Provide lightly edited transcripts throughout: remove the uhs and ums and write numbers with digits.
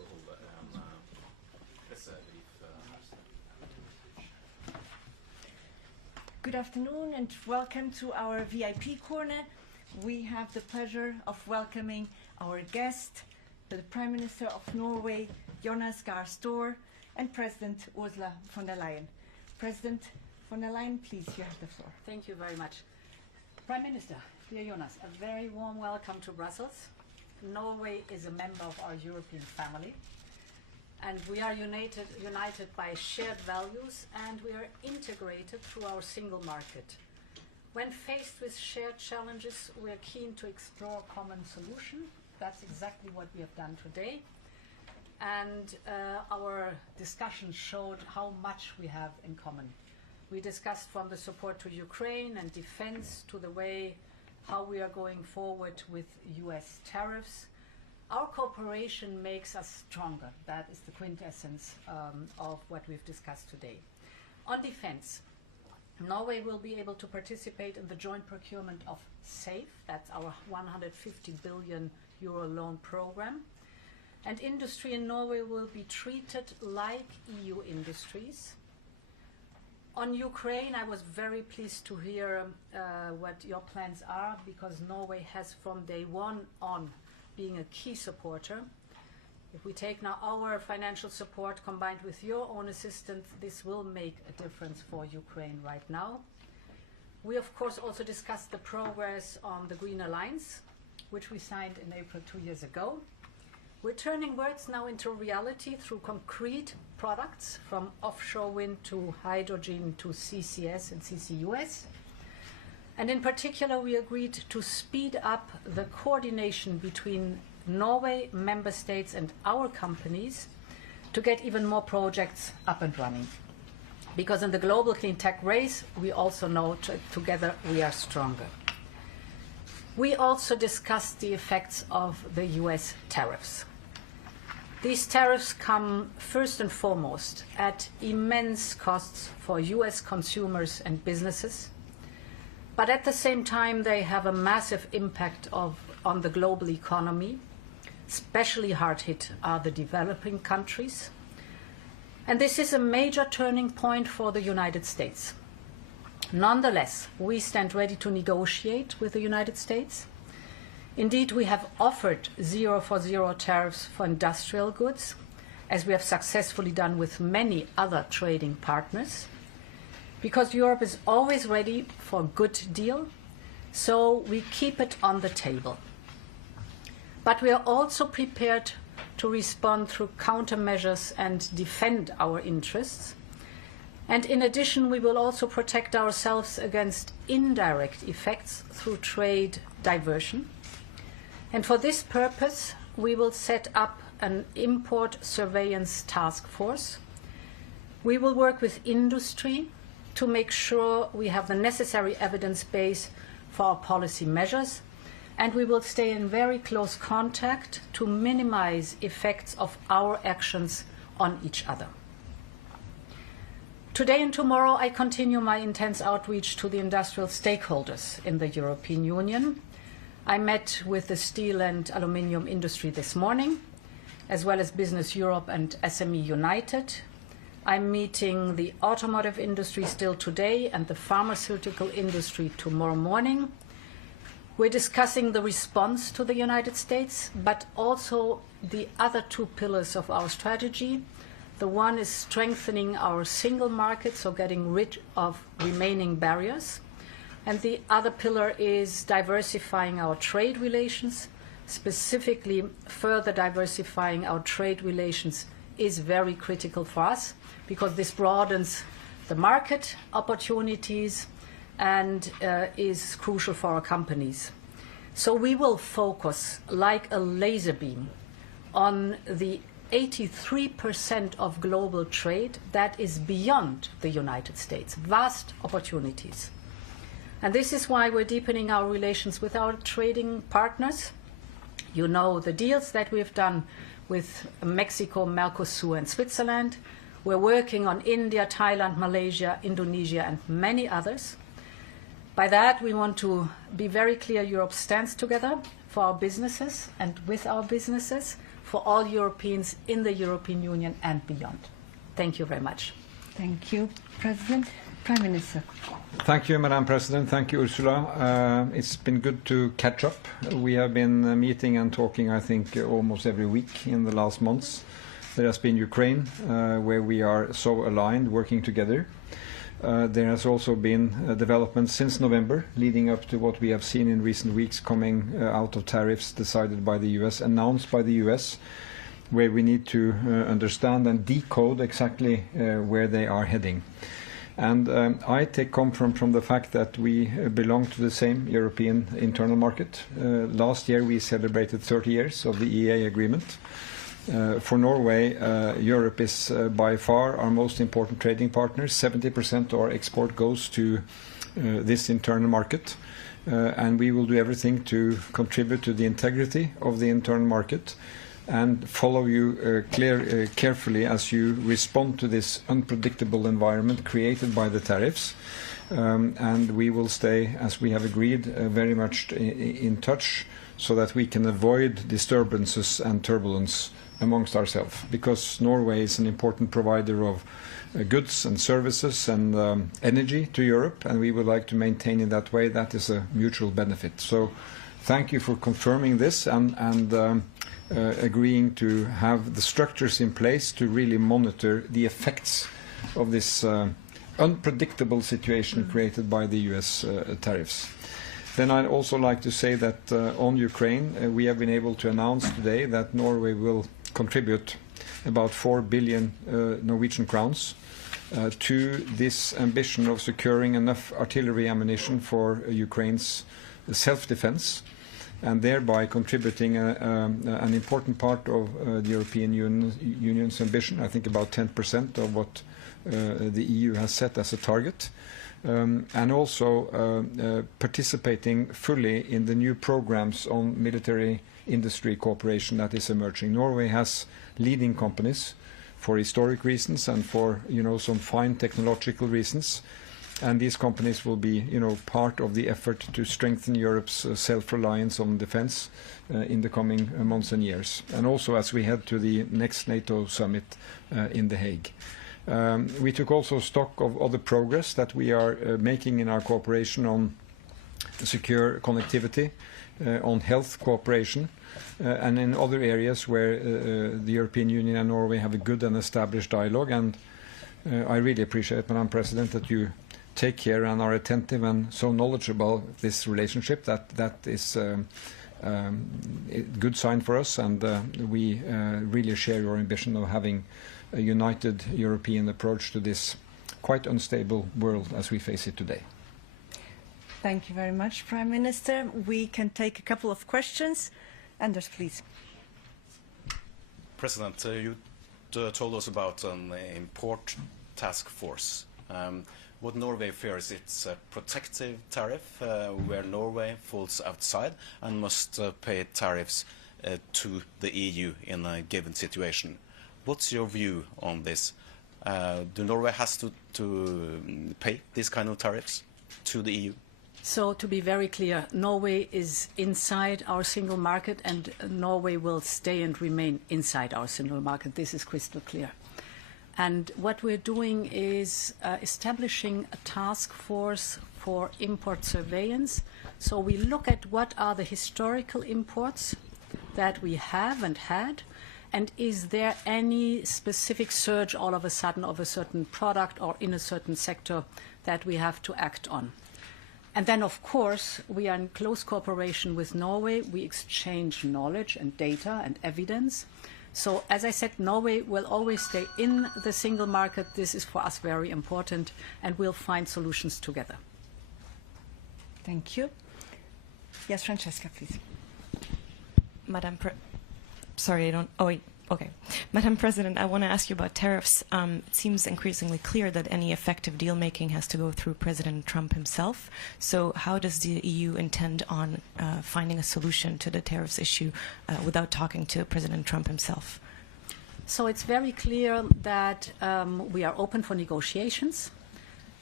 få hålla en pressebrief. Good afternoon and welcome to our VIP corner. We have the pleasure of welcoming our guest, the Prime Minister of Norway, Jonas, Gahr, and President Ursula von der Leyen. President von der Leyen, please, you have the floor. Thank you very much. Prime Minister, dear Jonas, a very warm welcome to Brussels. Norway is a member of our European family, and we are united by shared values, and we are integrated through our single market. When faced with shared challenges, we are keen to explore common solutions. That's exactly what we have done today. And our discussion showed how much we have in common. We discussed from the support to Ukraine and defense to the way how we are going forward with US tariffs. Our cooperation makes us stronger. That is the quintessence of what we've discussed today. On defense, Norway will be able to participate in the joint procurement of SAFE, that's our 150 billion euro loan program. And industry in Norway will be treated like EU industries. On Ukraine, I was very pleased to hear what your plans are, because Norway has from day one on being a key supporter. If we take now our financial support combined with your own assistance, this will make a difference for Ukraine right now. We of course also discussed the progress on the Green Alliance, which we signed in April 2 years ago. We're turning words now into reality through concrete products, from offshore wind to hydrogen to CCS and CCUS. And in particular, we agreed to speed up the coordination between Norway, member states and our companies to get even more projects up and running. Because in the global clean tech race, we also know together we are stronger. We also discussed the effects of the US tariffs. These tariffs come first and foremost at immense costs for US consumers and businesses, but at the same time they have a massive impact on the global economy. Especially hard hit are the developing countries. And this is a major turning point for the United States. Nonetheless, we stand ready to negotiate with the United States. Indeed, we have offered 0 for 0 tariffs for industrial goods, as we have successfully done with many other trading partners, because Europe is always ready for a good deal, so we keep it on the table. But we are also prepared to respond through countermeasures and defend our interests. And in addition, we will also protect ourselves against indirect effects through trade diversion. And for this purpose, we will set up an import surveillance task force. We will work with industry to make sure we have the necessary evidence base for our policy measures, and we will stay in very close contact to minimize effects of our actions on each other. Today and tomorrow, I continue my intense outreach to the industrial stakeholders in the European Union. I met with the steel and aluminium industry this morning, as well as Business Europe and SME United. I'm meeting the automotive industry still today and the pharmaceutical industry tomorrow morning. We're discussing the response to the United States, but also the other two pillars of our strategy. The one is strengthening our single market, so getting rid of remaining barriers. And the other pillar is diversifying our trade relations. Specifically, further diversifying our trade relations is very critical for us, because this broadens the market opportunities and is crucial for our companies. So we will focus like a laser beam on the 83% of global trade that is beyond the United States, vast opportunities. And this is why we're deepening our relations with our trading partners. You know the deals that we've done with Mexico, Mercosur and Switzerland. We're working on India, Thailand, Malaysia, Indonesia and many others. By that, we want to be very clear Europe stands together for our businesses and with our businesses, for all Europeans in the European Union and beyond. Thank you very much. Thank you, President. Prime Minister. Thank you, Madam President. Thank you, Ursula. It's been good to catch up. We have been meeting and talking, I think, almost every week in the last months. There has been Ukraine, where we are so aligned, working together. There has also been developments since November, leading up to what we have seen in recent weeks coming out of tariffs decided by the US, announced by the US, where we need to understand and decode exactly where they are heading. And I take comfort from the fact that we belong to the same European internal market. Last year we celebrated 30 years of the EEA agreement. For Norway, Europe is by far our most important trading partner. 70% of our export goes to this internal market. And we will do everything to contribute to the integrity of the internal market and follow you carefully as you respond to this unpredictable environment created by the tariffs. And we will stay, as we have agreed, very much in touch so that we can avoid disturbances and turbulence amongst ourselves, because Norway is an important provider of goods and services and energy to Europe, and we would like to maintain in that way. That is a mutual benefit. So thank you for confirming this and agreeing to have the structures in place to really monitor the effects of this unpredictable situation created by the US tariffs. Then I'd also like to say that on Ukraine, we have been able to announce today that Norway will contribute about 4 billion Norwegian crowns to this ambition of securing enough artillery ammunition for Ukraine's self-defense, and thereby contributing an important part of the European Union's ambition, I think about 10% of what the EU has set as a target, and also participating fully in the new programs on military industry cooperation that is emerging. Norway has leading companies for historic reasons and for some fine technological reasons, and these companies will be part of the effort to strengthen Europe's self-reliance on defense in the coming months and years, and also as we head to the next NATO summit in The Hague. We took also stock of other progress that we are making in our cooperation on secure connectivity, on health cooperation, and in other areas where the European Union and Norway have a good and established dialogue. And I really appreciate, Madam President, that you take care and are attentive and so knowledgeable of this relationship. That is a good sign for us, and we really share your ambition of having a united European approach to this quite unstable world as we face it today. Thank you very much, Prime Minister. We can take a couple of questions. Anders, please. President, you told us about an import task force. What Norway fears, it's a protective tariff where Norway falls outside and must pay tariffs to the EU in a given situation. What's your view on this? Do Norway has to pay these kind of tariffs to the EU? So to be very clear, Norway is inside our single market, and Norway will stay and remain inside our single market. This is crystal clear. And what we're doing is establishing a task force for import surveillance. So we look at what are the historical imports that we have and had, and is there any specific surge all of a sudden of a certain product or in a certain sector that we have to act on. And then, of course, we are in close cooperation with Norway. We exchange knowledge and data and evidence. So, as I said, Norway will always stay in the single market. This is for us very important, and we'll find solutions together. Thank you. Yes, Francesca, please. Madam President, I want to ask you about tariffs. It seems increasingly clear that any effective deal-making has to go through President Trump himself. So how does the EU intend on finding a solution to the tariffs issue without talking to President Trump himself? So it's very clear that we are open for negotiations.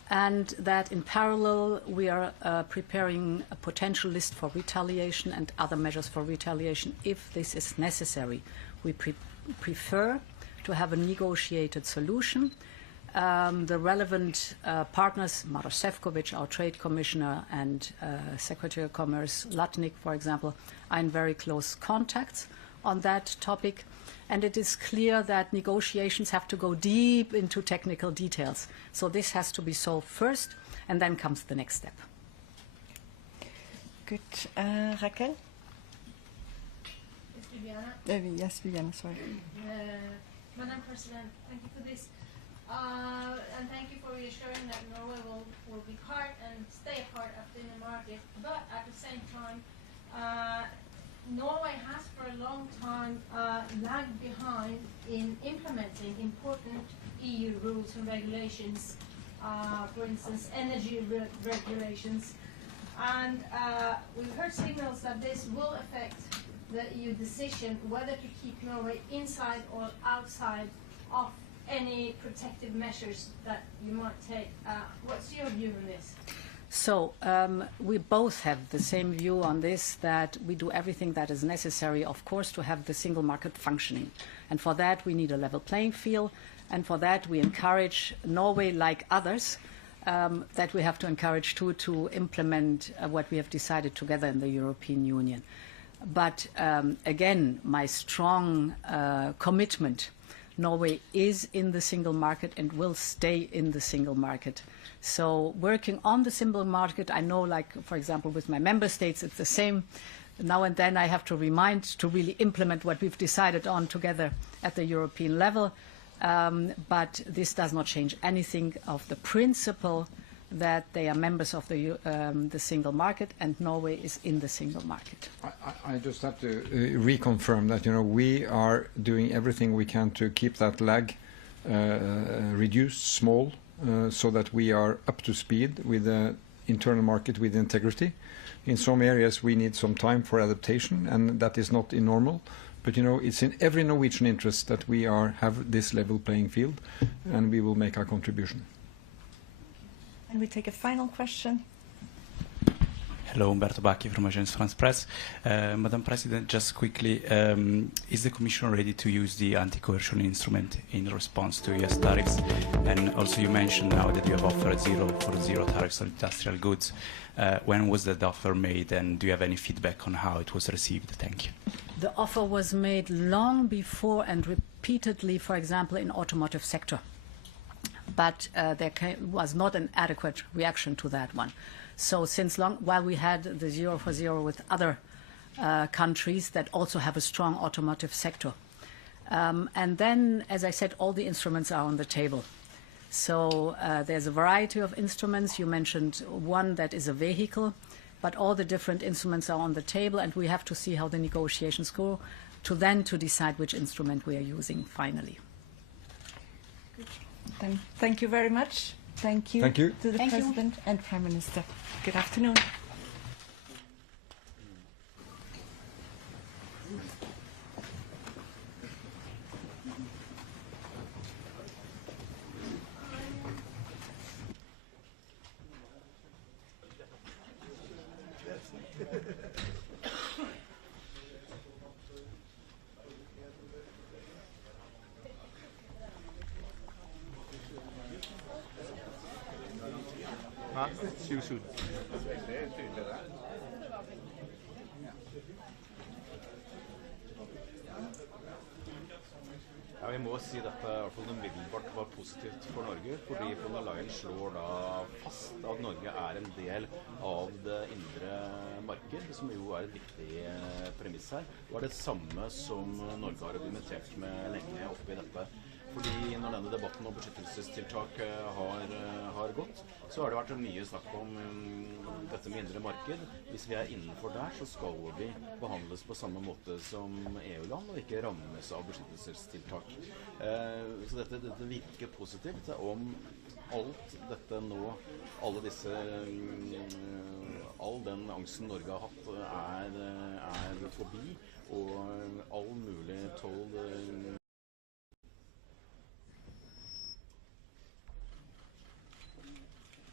and that in parallel we are preparing a potential list for retaliation and other measures for retaliation if this is necessary. We prefer to have a negotiated solution. The relevant partners, Maroš Šefčovič, our Trade Commissioner, and Secretary of Commerce Latnik, for example, are in very close contacts on that topic. And it is clear that negotiations have to go deep into technical details. So this has to be solved first, and then comes the next step. Good. Raquel? Yes, Viviana, sorry. Madam President, thank you for this. And thank you for reassuring that Norway will be part and stay part of the inner market. But at the same time, Norway has for a long time lagged behind in implementing important EU rules and regulations, for instance, energy regulations. And we've heard signals that this will affect the EU decision whether to keep Norway inside or outside of any protective measures that you might take. What's your view on this? So we both have the same view on this, that we do everything that is necessary, of course, to have the single market functioning. And for that, we need a level playing field. And for that, we encourage Norway, like others, that we have to encourage too, to implement what we have decided together in the European Union. But again, my strong commitment, Norway is in the single market and will stay in the single market. So working on the single market, I know, like, for example, with my member states, it's the same. Now and then I have to remind to really implement what we've decided on together at the European level. But this does not change anything of the principle that they are members of the single market, and Norway is in the single market. I just have to reconfirm that, we are doing everything we can to keep that lag reduced, small, so that we are up to speed with the internal market with integrity. In some areas we need some time for adaptation, and that is not normal. But it's in every Norwegian interest that we have this level playing field, and we will make our contribution. And we take a final question. Hello, Umberto Bacchi from Agence France Presse. Madam President, just quickly, is the Commission ready to use the anti-coercion instrument in response to US tariffs? And also you mentioned now that you have offered zero tariffs on industrial goods. When was that offer made, and do you have any feedback on how it was received? Thank you. The offer was made long before and repeatedly, for example, in automotive sector. But there was not an adequate reaction to that one. So since long, while we had the 0 for 0 with other countries that also have a strong automotive sector. And then, as I said, all the instruments are on the table. So there's a variety of instruments. You mentioned one that is a vehicle, but all the different instruments are on the table, and we have to see how the negotiations go to decide which instrument we are using finally. Then thank you very much. Thank you, to the President and Prime Minister. Good afternoon. Ja, vi må si dette i hvert fall umiddelbart var positivt for Norge, fordi von der Leyen slår da fast at Norge er en del av det indre marked, som jo er et viktig premiss her. Det var det samme som Norge har argumentert med lenge oppe i dette. Fordi når denne debatten om beskyttelsestiltak har gått, så har det vært mye snakk om dette med indre marked. Hvis vi er innenfor der, så skal vi behandles på samme måte som EU-land, og ikke rammes av beskyttelsestiltak. Så dette virker positivt om alt dette nå, all den angsten Norge har hatt er forbi, og all mulig toll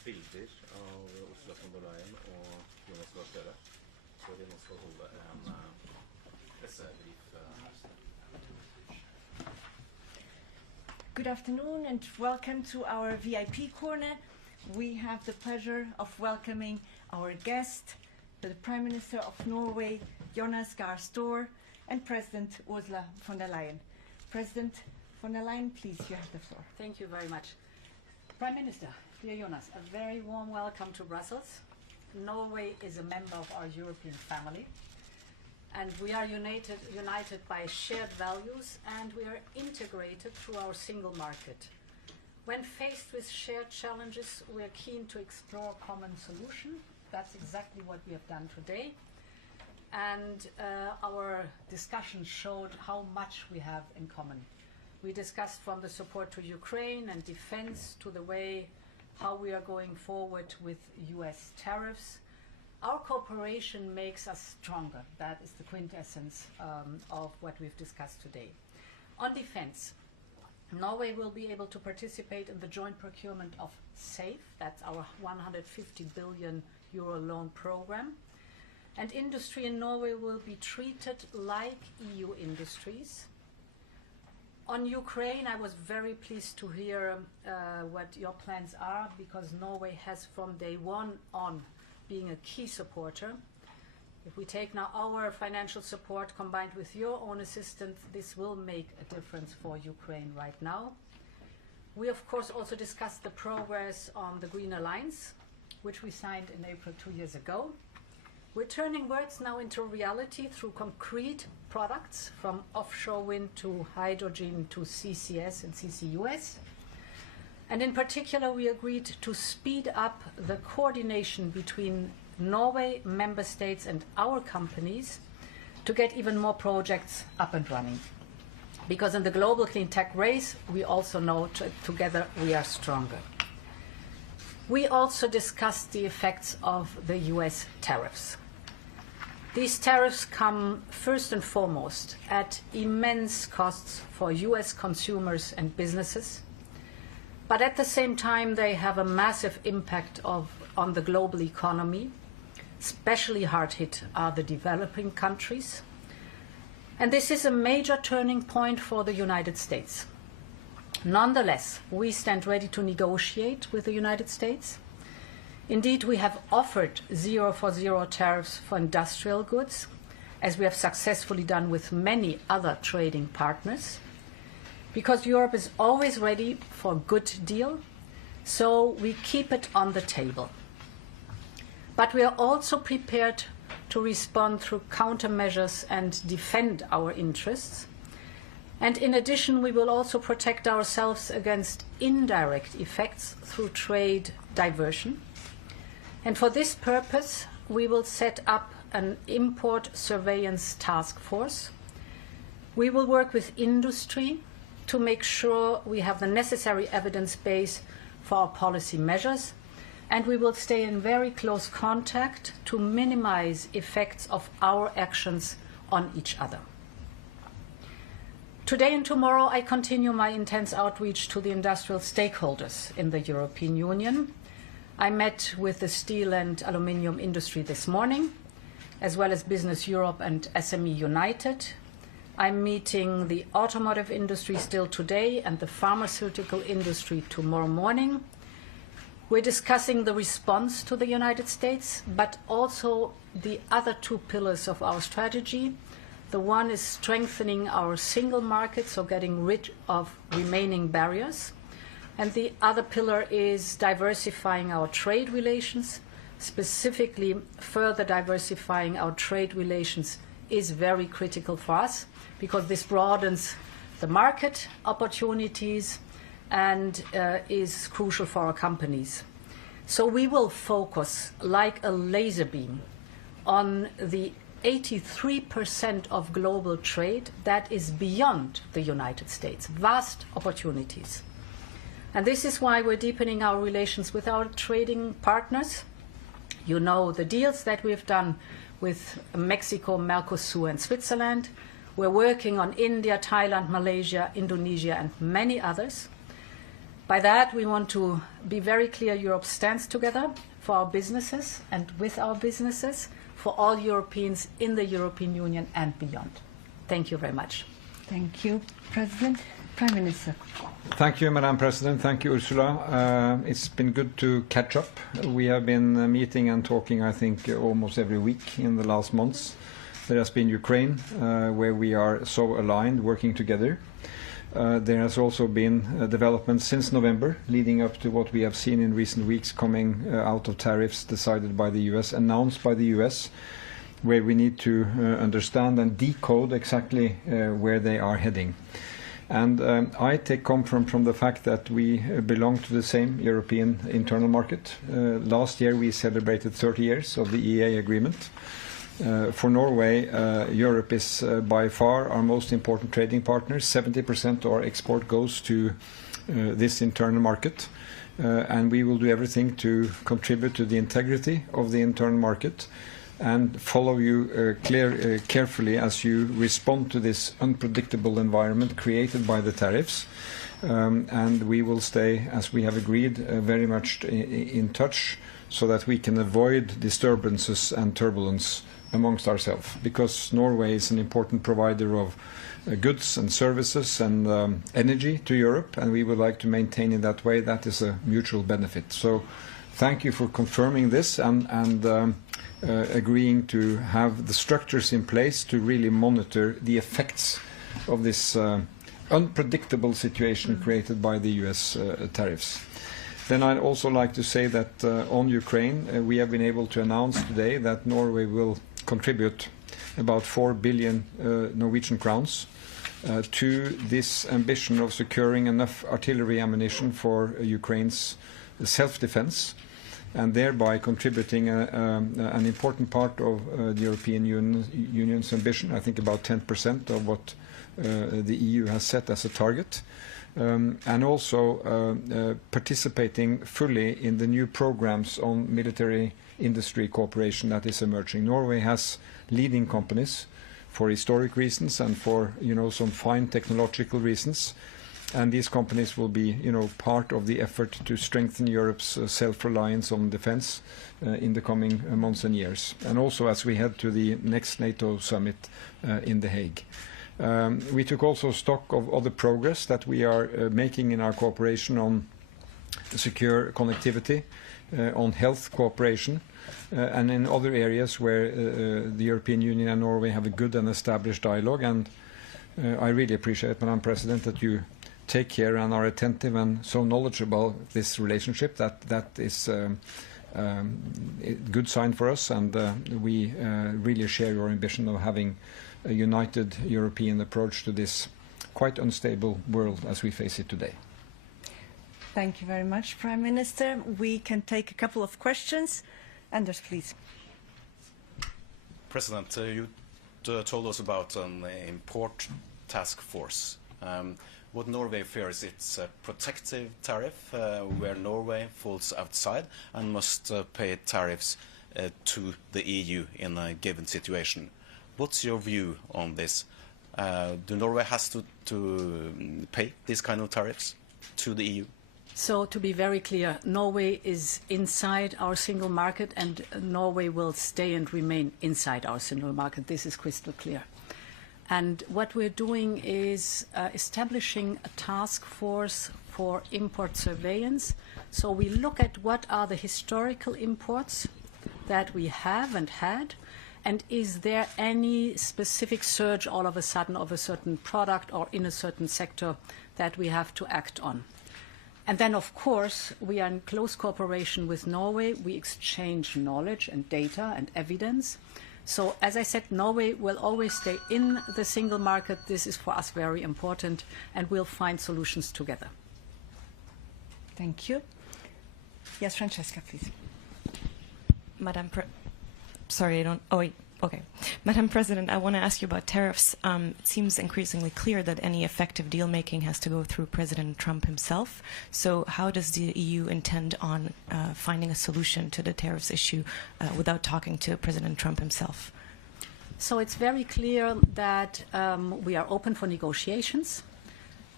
bilder av Ursula von der Leyen og Jonas Gahr, så vi nå skal holde en pressebrief. Good afternoon and welcome to our VIP corner. We have the pleasure of welcoming our guest, the Prime Minister of Norway, Jonas Gahr, and President Ursula von der Leyen. President von der Leyen, please, you have the floor. Thank you very much. Prime Minister, dear Jonas, a very warm welcome to Brussels. Norway is a member of our European family, and we are united by shared values, and we are integrated through our single market. When faced with shared challenges, we are keen to explore common solutions. That's exactly what we have done today. And our discussion showed how much we have in common. We discussed from the support to Ukraine and defense to the way how we are going forward with US tariffs. Our cooperation makes us stronger. That is the quintessence of what we've discussed today. On defense, Norway will be able to participate in the joint procurement of SAFE, that's our 150 billion euro loan program. And industry in Norway will be treated like EU industries. On Ukraine, I was very pleased to hear what your plans are, because Norway has from day one on being a key supporter. If we take now our financial support combined with your own assistance, this will make a difference for Ukraine right now. We of course also discussed the progress on the Green Alliance, which we signed in April 2 years ago. We're turning words now into reality through concrete products, from offshore wind to hydrogen to CCS and CCUS. And in particular, we agreed to speed up the coordination between Norway, member states and our companies to get even more projects up and running. Because in the global clean tech race, we also know together we are stronger. We also discussed the effects of the US tariffs. These tariffs come first and foremost at immense costs for US consumers and businesses, but at the same time they have a massive impact on the global economy. Especially hard hit are the developing countries. And this is a major turning point for the United States. Nonetheless, we stand ready to negotiate with the United States. Indeed, we have offered 0 for 0 tariffs for industrial goods, as we have successfully done with many other trading partners, because Europe is always ready for a good deal, so we keep it on the table. But we are also prepared to respond through countermeasures and defend our interests. And in addition, we will also protect ourselves against indirect effects through trade diversion. And for this purpose, we will set up an import surveillance task force. We will work with industry to make sure we have the necessary evidence base for our policy measures, and we will stay in very close contact to minimize effects of our actions on each other. Today and tomorrow, I continue my intense outreach to the industrial stakeholders in the European Union. I met with the steel and aluminium industry this morning, as well as Business Europe and SME United. I'm meeting the automotive industry still today and the pharmaceutical industry tomorrow morning. We're discussing the response to the United States, but also the other two pillars of our strategy. The one is strengthening our single market, so getting rid of remaining barriers. And the other pillar is diversifying our trade relations. Specifically, further diversifying our trade relations is very critical for us, because this broadens the market opportunities and is crucial for our companies. So we will focus like a laser beam on the 83% of global trade that is beyond the United States, vast opportunities. And this is why we're deepening our relations with our trading partners. You know the deals that we've done with Mexico, Mercosur and Switzerland. We're working on India, Thailand, Malaysia, Indonesia and many others. By that, we want to be very clear Europe stands together for our businesses and with our businesses, for all Europeans in the European Union and beyond. Thank you very much. Thank you, President. Prime Minister. Thank you, Madam President. Thank you, Ursula. It's been good to catch up. We have been meeting and talking, I think, almost every week in the last months. There has been Ukraine, where we are so aligned, working together. There has also been developments since November, leading up to what we have seen in recent weeks coming out of tariffs decided by the US, announced by the US, where we need to understand and decode exactly where they are heading. And I take comfort from the fact that we belong to the same European internal market. Last year we celebrated 30 years of the EEA agreement. For Norway, Europe is by far our most important trading partner. 70% of our export goes to this internal market. And we will do everything to contribute to the integrity of the internal market and follow you carefully as you respond to this unpredictable environment created by the tariffs. And we will stay, as we have agreed, very much in touch so that we can avoid disturbances and turbulence amongst ourselves, because Norway is an important provider of goods and services and energy to Europe, and we would like to maintain in that way. That is a mutual benefit. So thank you for confirming this and agreeing to have the structures in place to really monitor the effects of this unpredictable situation created by the US tariffs. Then I'd also like to say that on Ukraine, we have been able to announce today that Norway will contribute about 4 billion Norwegian crowns to this ambition of securing enough artillery ammunition for Ukraine's self-defense, and thereby contributing an important part of the European Union's ambition, I think about 10% of what the EU has set as a target, and also participating fully in the new programs on military industry cooperation that is emerging. Norway has leading companies for historic reasons and for some fine technological reasons. And these companies will be, part of the effort to strengthen Europe's self-reliance on defense in the coming months and years. And also as we head to the next NATO summit in The Hague. We took also stock of other progress that we are making in our cooperation on secure connectivity, on health cooperation, and in other areas where the European Union and Norway have a good and established dialogue. And I really appreciate, Madam President, that you take care and are attentive and so knowledgeable of this relationship. That is a good sign for us, and we really share your ambition of having a united European approach to this quite unstable world as we face it today. Thank you very much, Prime Minister. We can take a couple of questions. Anders, please. President, you told us about an import task force. What Norway fears, it's a protective tariff where Norway falls outside and must pay tariffs to the EU in a given situation. What's your view on this? Do Norway has to pay these kind of tariffs to the EU? So to be very clear, Norway is inside our single market, and Norway will stay and remain inside our single market. This is crystal clear. And what we're doing is establishing a task force for import surveillance. So we look at what are the historical imports that we have and had, and is there any specific surge all of a sudden of a certain product or in a certain sector that we have to act on. And then, of course, we are in close cooperation with Norway. We exchange knowledge and data and evidence. So, as I said, Norway will always stay in the single market. This is for us very important, and we'll find solutions together. Thank you. Yes, Francesca, please. Madam President, I want to ask you about tariffs. It seems increasingly clear that any effective deal-making has to go through President Trump himself. So how does the EU intend on finding a solution to the tariffs issue without talking to President Trump himself? So it's very clear that we are open for negotiations.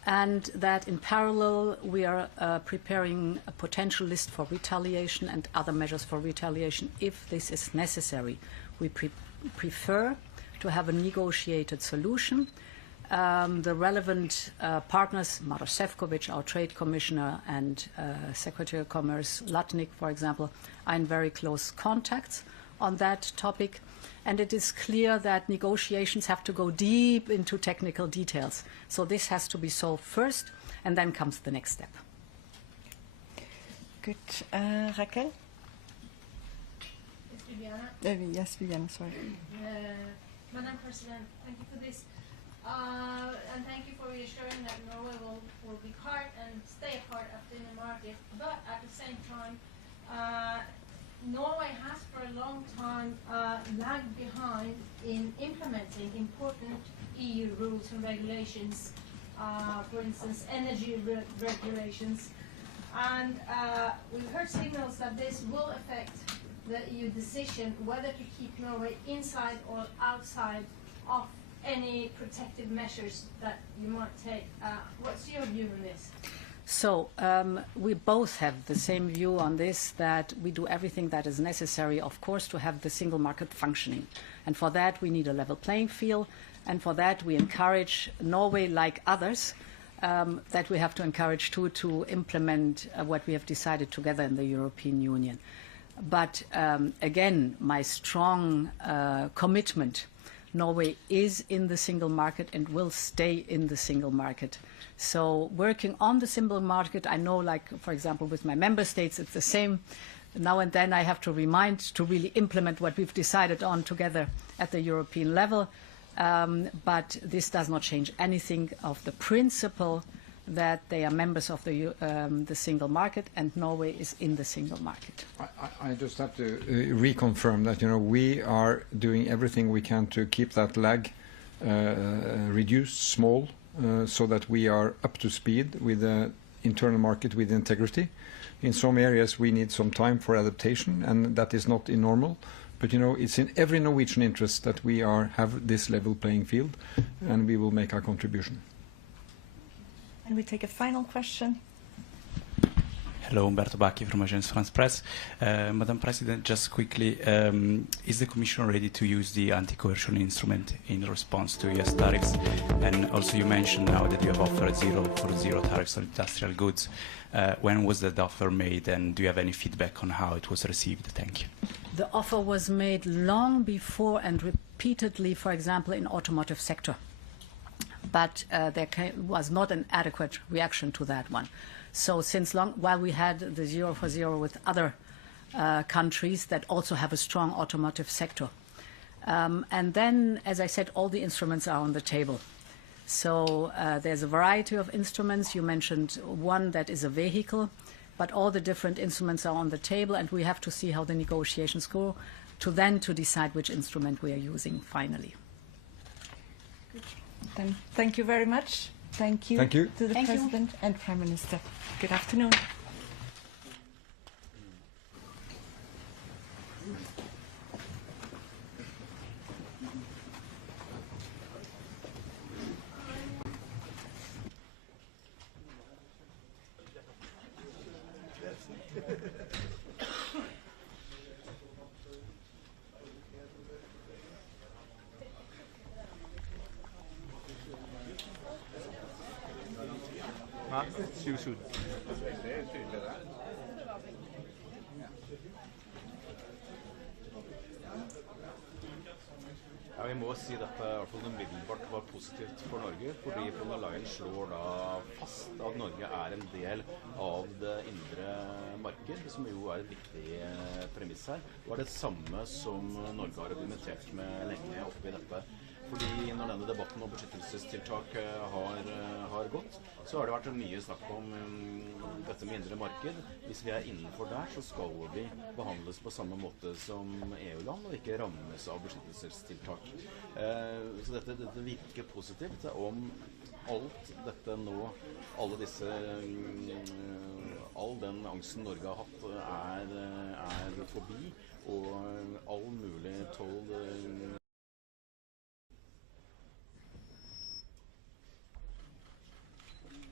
and that in parallel we are preparing a potential list for retaliation and other measures for retaliation if this is necessary. We prefer to have a negotiated solution. The relevant partners, Maroš Šefčovič, our Trade Commissioner, and Secretary of Commerce Latnik, for example, are in very close contacts on that topic. And it is clear that negotiations have to go deep into technical details. So this has to be solved first, and then comes the next step. Good. Raquel? Yes, Viviana, sorry. Madam President, thank you for this. And thank you for reassuring that Norway will be part and stay part of the inner market. But at the same time, Norway has for a long time lagged behind in implementing important EU rules and regulations, for instance, energy regulations. And we've heard signals that this will affect the EU decision whether to keep Norway inside or outside of any protective measures that you might take. What's your view on this? So we both have the same view on this, that we do everything that is necessary, of course, to have the single market functioning. And for that, we need a level playing field. And for that, we encourage Norway, like others, that we have to encourage too, to implement what we have decided together in the European Union. But again, my strong commitment, Norway is in the single market and will stay in the single market. So working on the single market, I know, like, for example, with my member states, it's the same. Now and then I have to remind to really implement what we've decided on together at the European level. But this does not change anything of the principle that they are members of the single market, and Norway is in the single market. I just have to reconfirm that, we are doing everything we can to keep that lag reduced, small, so that we are up to speed with the internal market with integrity. In some areas we need some time for adaptation, and that is not normal. But it's in every Norwegian interest that we have this level playing field, and we will make our contribution. And we take a final question. Hello, Umberto Bacchi from Agence France Presse. Madam President, just quickly, is the Commission ready to use the anti-coercion instrument in response to US tariffs? And also you mentioned now that you have offered zero tariffs on industrial goods. When was that offer made, and do you have any feedback on how it was received? Thank you. The offer was made long before and repeatedly, for example, in automotive sector. But there was not an adequate reaction to that one. So since long, while we had the 0 for 0 with other countries that also have a strong automotive sector. And then, as I said, all the instruments are on the table. So there's a variety of instruments. You mentioned one that is a vehicle, but all the different instruments are on the table, and we have to see how the negotiations go to decide which instrument we are using finally. Then thank you very much. Thank you, to the President and Prime Minister. Good afternoon. Ja, vi må si dette i hvert fall umiddelbart var positivt for Norge, fordi Leyen slår da fast at Norge er en del av det indre marked, som jo er et viktig premiss her. Det var det samme som Norge har argumentert med lenge oppe i dette. Fordi når denne debatten om beskyttelsestiltak har gått, så har det vært mye snakk om dette med indre marked. Hvis vi er innenfor der, så skal vi behandles på samme måte som EU-land, og ikke rammes av beskyttelsestiltak. Så dette virker positivt. Om alt dette nå, all den angsten Norge har hatt er forbi, og all mulig toll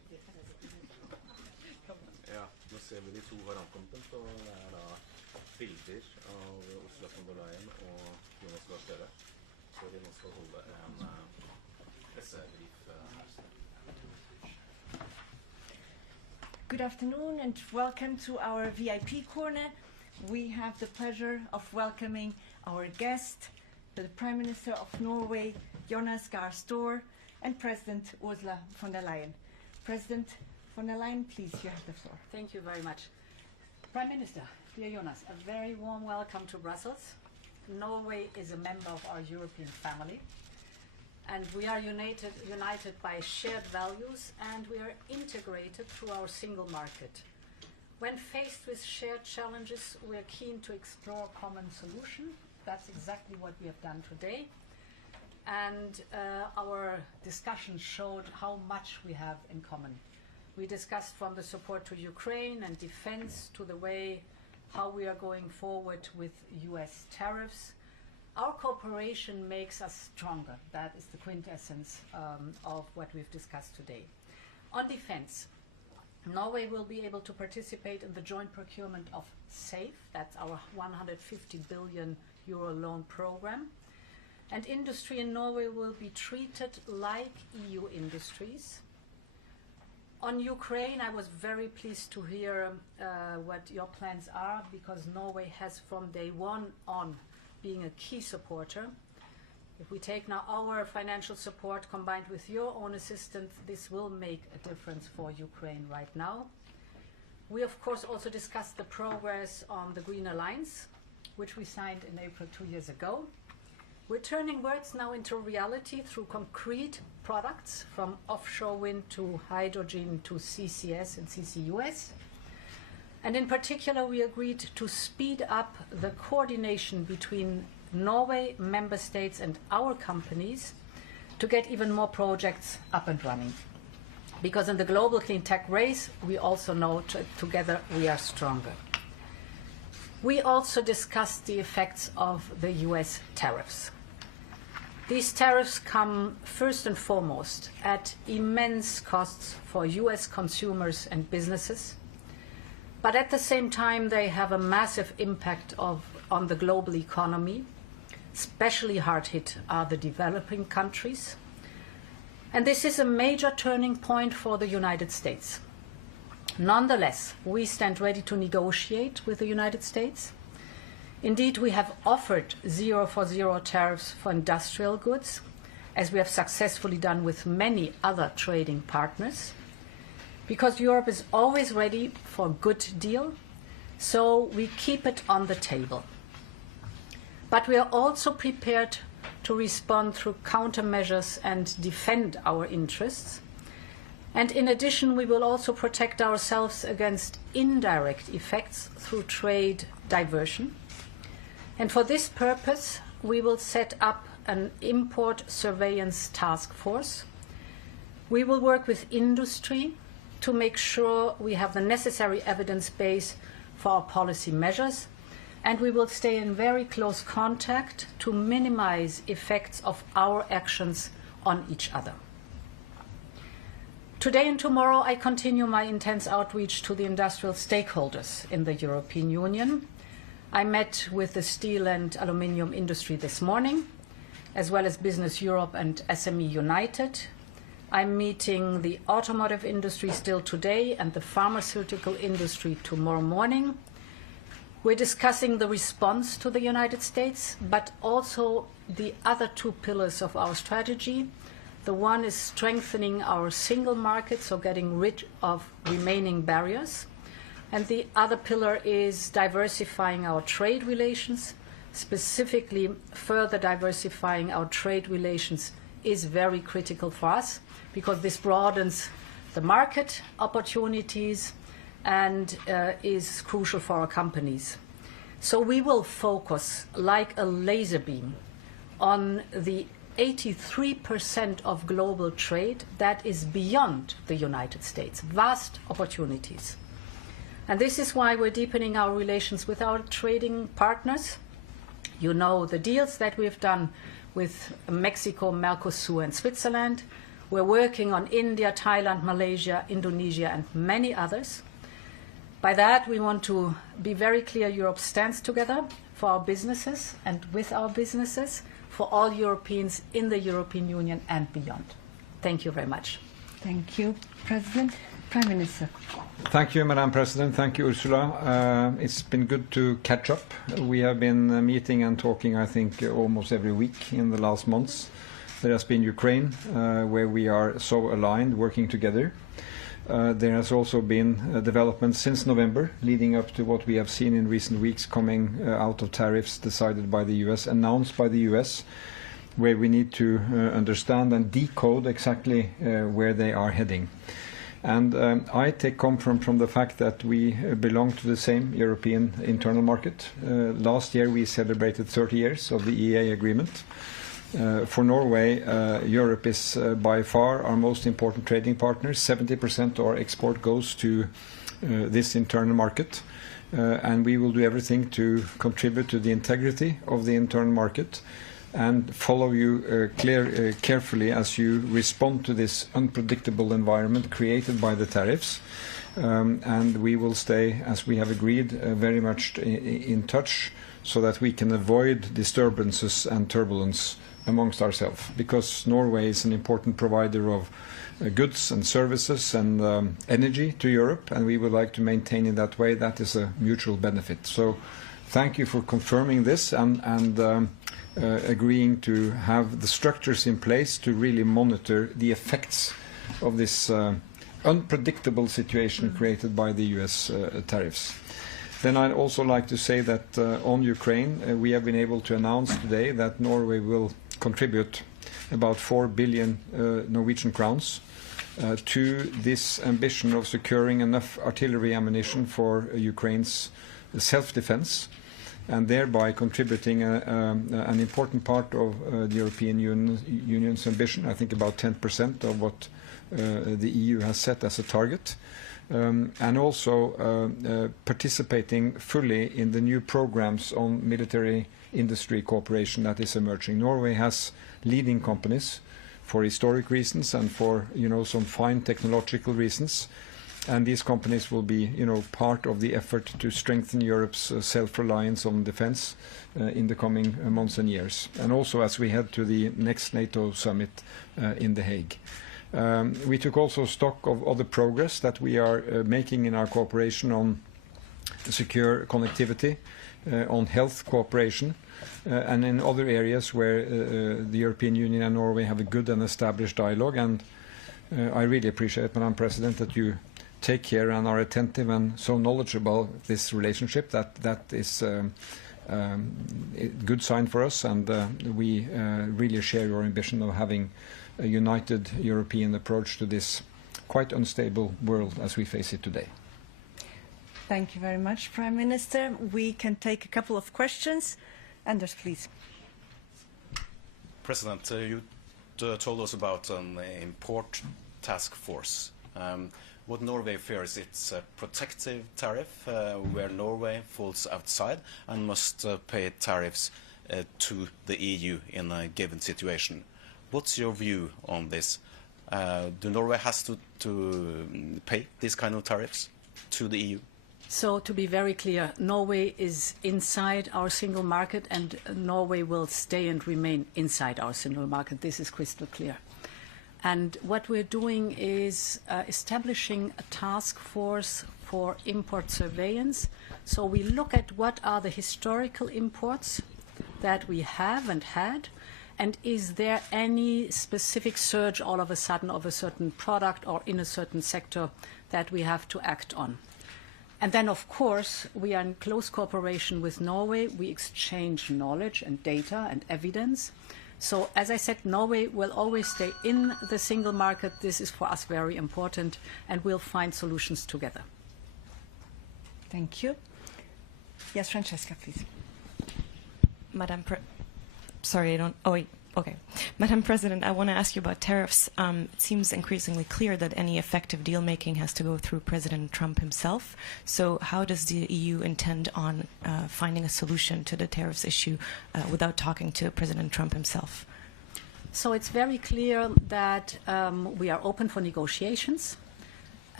ser vi de to har ankommet, og det er da bilder av Ursula von der Leyen og Jonas Gahr, så vi nå skal holde en pressebrief her. Good afternoon and welcome to our VIP corner. We have the pleasure of welcoming our guest, the Prime Minister of Norway, Jonas Gahr, and President Ursula von der Leyen. President von der Leyen, please, you have the floor. Thank you very much. Prime Minister, dear Jonas, a very warm welcome to Brussels. Norway is a member of our European family, and we are united by shared values, and we are integrated through our single market. When faced with shared challenges, we are keen to explore a common solution. That's exactly what we have done today. And our discussion showed how much we have in common. We discussed from the support to Ukraine and defense to the way how we are going forward with US tariffs. Our cooperation makes us stronger. That is the quintessence of what we've discussed today. On defense, Norway will be able to participate in the joint procurement of SAFE, that's our 150 billion euro loan program. And industry in Norway will be treated like EU industries. On Ukraine, I was very pleased to hear what your plans are, because Norway has from day one on being a key supporter. If we take now our financial support combined with your own assistance, this will make a difference for Ukraine right now. We of course also discussed the progress on the Green Alliance, which we signed in April 2 years ago. We're turning words now into reality through concrete products, from offshore wind to hydrogen to CCS and CCUS. And in particular, we agreed to speed up the coordination between Norway, member states and our companies to get even more projects up and running. Because in the global clean tech race, we also know together we are stronger. We also discussed the effects of the US tariffs. These tariffs come first and foremost at immense costs for US consumers and businesses, but at the same time they have a massive impact on the global economy. Especially hard hit are the developing countries. And this is a major turning point for the United States. Nonetheless, we stand ready to negotiate with the United States. Indeed, we have offered 0 for 0 tariffs for industrial goods, as we have successfully done with many other trading partners, because Europe is always ready for a good deal, so we keep it on the table. But we are also prepared to respond through countermeasures and defend our interests. And in addition, we will also protect ourselves against indirect effects through trade diversion. And for this purpose, we will set up an import surveillance task force. We will work with industry to make sure we have the necessary evidence base for our policy measures. And we will stay in very close contact to minimize effects of our actions on each other. Today and tomorrow, I continue my intense outreach to the industrial stakeholders in the European Union. I met with the steel and aluminium industry this morning, as well as Business Europe and SME United. I'm meeting the automotive industry still today and the pharmaceutical industry tomorrow morning. We're discussing the response to the United States, but also the other two pillars of our strategy. The one is strengthening our single market, so getting rid of remaining barriers. And the other pillar is diversifying our trade relations. Specifically, further diversifying our trade relations is very critical for us, because this broadens the market opportunities and is crucial for our companies. So we will focus like a laser beam on the 83% of global trade that is beyond the United States, vast opportunities. And this is why we're deepening our relations with our trading partners. You know the deals that we've done with Mexico, Mercosur and Switzerland. We're working on India, Thailand, Malaysia, Indonesia and many others. By that, we want to be very clear Europe stands together for our businesses and with our businesses, for all Europeans in the European Union and beyond. Thank you very much. Thank you, President. Prime Minister. Thank you, Madam President. Thank you, Ursula. It's been good to catch up. We have been meeting and talking, I think, almost every week in the last months. There has been Ukraine, where we are so aligned, working together. There has also been developments since November, leading up to what we have seen in recent weeks coming out of tariffs decided by the US, announced by the US, where we need to understand and decode exactly where they are heading. And I take comfort from the fact that we belong to the same European internal market. Last year we celebrated 30 years of the EEA agreement. For Norway, Europe is by far our most important trading partner. 70% of our export goes to this internal market. And we will do everything to contribute to the integrity of the internal market and follow you carefully as you respond to this unpredictable environment created by the tariffs. And we will stay, as we have agreed, very much in touch so that we can avoid disturbances and turbulence amongst ourselves, because Norway is an important provider of goods and services and energy to Europe, and we would like to maintain in that way. That is a mutual benefit. So thank you for confirming this and agreeing to have the structures in place to really monitor the effects of this unpredictable situation created by the US tariffs. Then I'd also like to say that on Ukraine, we have been able to announce today that Norway will contribute about 4 billion Norwegian crowns to this ambition of securing enough artillery ammunition for Ukraine's self-defense, and thereby contributing an important part of the European Union's ambition, I think about 10% of what the EU has set as a target. And also participating fully in the new programs on military industry cooperation that is emerging. Norway has leading companies for historic reasons and for some fine technological reasons, and these companies will be part of the effort to strengthen Europe's self-reliance on defense in the coming months and years, and also as we head to the next NATO summit in The Hague. We took also stock of other progress that we are making in our cooperation on secure connectivity, on health cooperation, and in other areas where the European Union and Norway have a good and established dialogue. And I really appreciate, Madam President, that you take care and are attentive and so knowledgeable of this relationship. That is a good sign for us, and we really share your ambition of having a united European approach to this quite unstable world as we face it today. Thank you very much, Prime Minister. We can take a couple of questions. Anders, please. President, you told us about an import task force. What Norway fears, it's a protective tariff where Norway falls outside and must pay tariffs to the EU in a given situation. What's your view on this? Do Norway has to pay these kind of tariffs to the EU? So to be very clear, Norway is inside our single market, and Norway will stay and remain inside our single market. This is crystal clear. And what we're doing is establishing a task force for import surveillance. So we look at what are the historical imports that we have and had, and is there any specific surge all of a sudden of a certain product or in a certain sector that we have to act on. And then, of course, we are in close cooperation with Norway. We exchange knowledge and data and evidence. So, as I said, Norway will always stay in the single market. This is for us very important, and we'll find solutions together. Thank you. Yes, Francesca, please. Madam President, I want to ask you about tariffs. It seems increasingly clear that any effective deal-making has to go through President Trump himself. So how does the EU intend on finding a solution to the tariffs issue without talking to President Trump himself? So it's very clear that we are open for negotiations.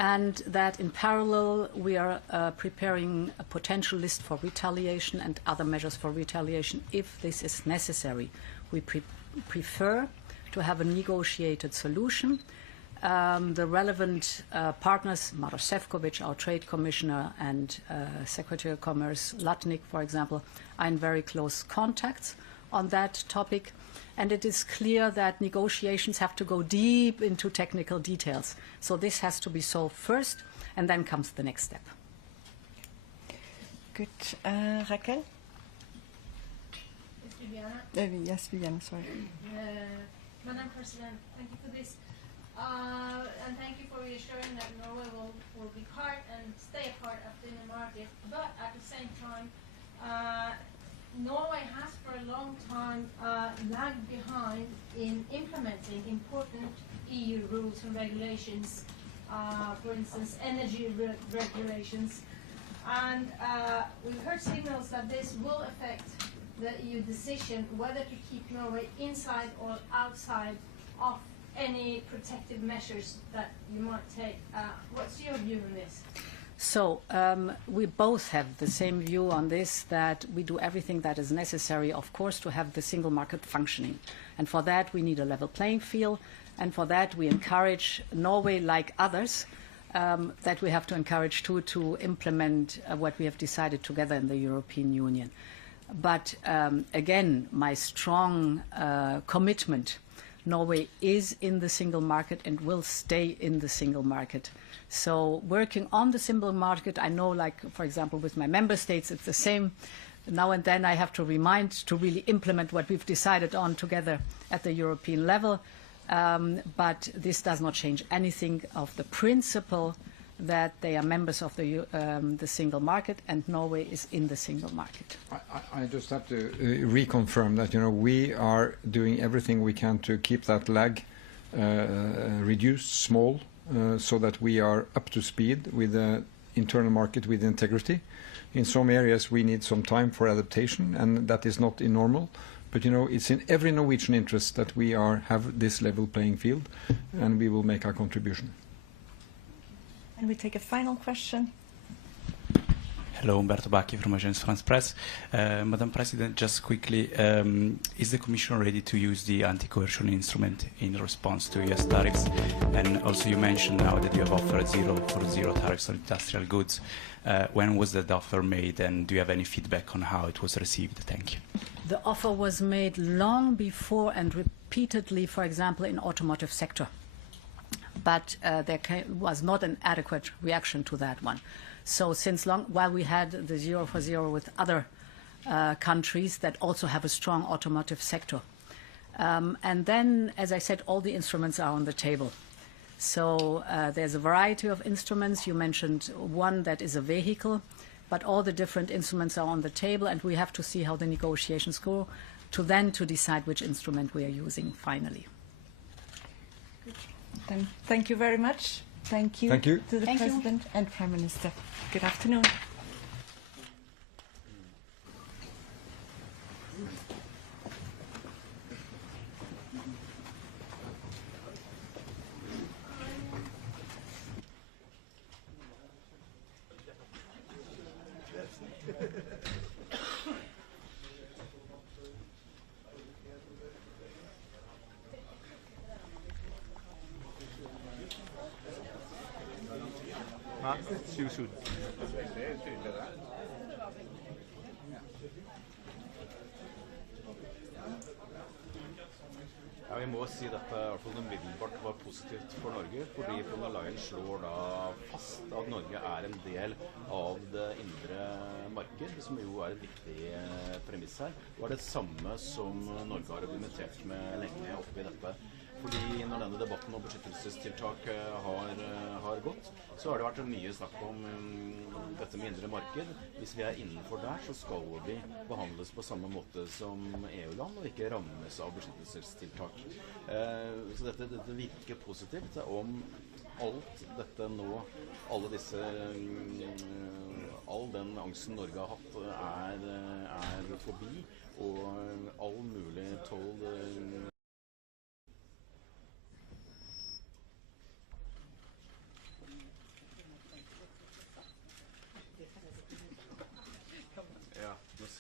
and that in parallel we are preparing a potential list for retaliation and other measures for retaliation if this is necessary. We prefer to have a negotiated solution. The relevant partners, Maroš Šefčovič, our Trade Commissioner, and Secretary of Commerce Latnik, for example, are in very close contacts on that topic. And it is clear that negotiations have to go deep into technical details. So this has to be solved first, and then comes the next step. Good. Raquel? Yes, Viviana, sorry. Madam President, thank you for this. And thank you for reassuring that Norway will be part and stay a part of the inner market. But at the same time, Norway has for a long time lagged behind in implementing important EU rules and regulations, for instance, energy regulations. And we've heard signals that this will affect the EU decision whether to keep Norway inside or outside of any protective measures that you might take. What's your view on this? So we both have the same view on this, that we do everything that is necessary, of course, to have the single market functioning. And for that, we need a level playing field. And for that, we encourage Norway, like others, that we have to encourage too, to implement what we have decided together in the European Union. But again, my strong commitment, Norway is in the single market and will stay in the single market. So working on the single market, I know, like, for example, with my member states, it's the same. Now and then I have to remind to really implement what we've decided on together at the European level. But this does not change anything of the principle that they are members of the single market, and Norway is in the single market. I just have to reconfirm that, we are doing everything we can to keep that lag reduced, small, so that we are up to speed with the internal market with integrity. In some areas we need some time for adaptation, and that is not normal. But it's in every Norwegian interest that we have this level playing field, and we will make our contribution. And we take a final question. Hello, Umberto Bacchi from Agence France Presse. Madam President, just quickly, is the Commission ready to use the anti-coercion instrument in response to US tariffs? And also you mentioned now that you have offered zero tariffs on industrial goods. When was that offer made, and do you have any feedback on how it was received? Thank you. The offer was made long before and repeatedly, for example, in automotive sector. But there was not an adequate reaction to that one. So since long, while we had the 0 for 0 with other countries that also have a strong automotive sector. And then, as I said, all the instruments are on the table. So there's a variety of instruments. You mentioned one that is a vehicle, but all the different instruments are on the table, and we have to see how the negotiations go to decide which instrument we are using finally. Then thank you very much. Thank you, to the President and Prime Minister. Good afternoon. Ja, vi må si dette i hvert fall umiddelbart var positivt for Norge, fordi Leyen slår da fast at Norge er en del av det indre marked, som jo er et viktig premiss her. Det var det samme som Norge har argumentert med lenge oppi dette. Fordi når denne debatten om beskyttelsestiltak har gått, så har det vært mye snakk om dette med indre marked. Hvis vi er innenfor der, så skal vi behandles på samme måte som EU-land, og ikke rammes av beskyttelsestiltak. Så dette virker positivt. Om alt dette nå, all den angsten Norge har hatt er forbi, og all mulig toll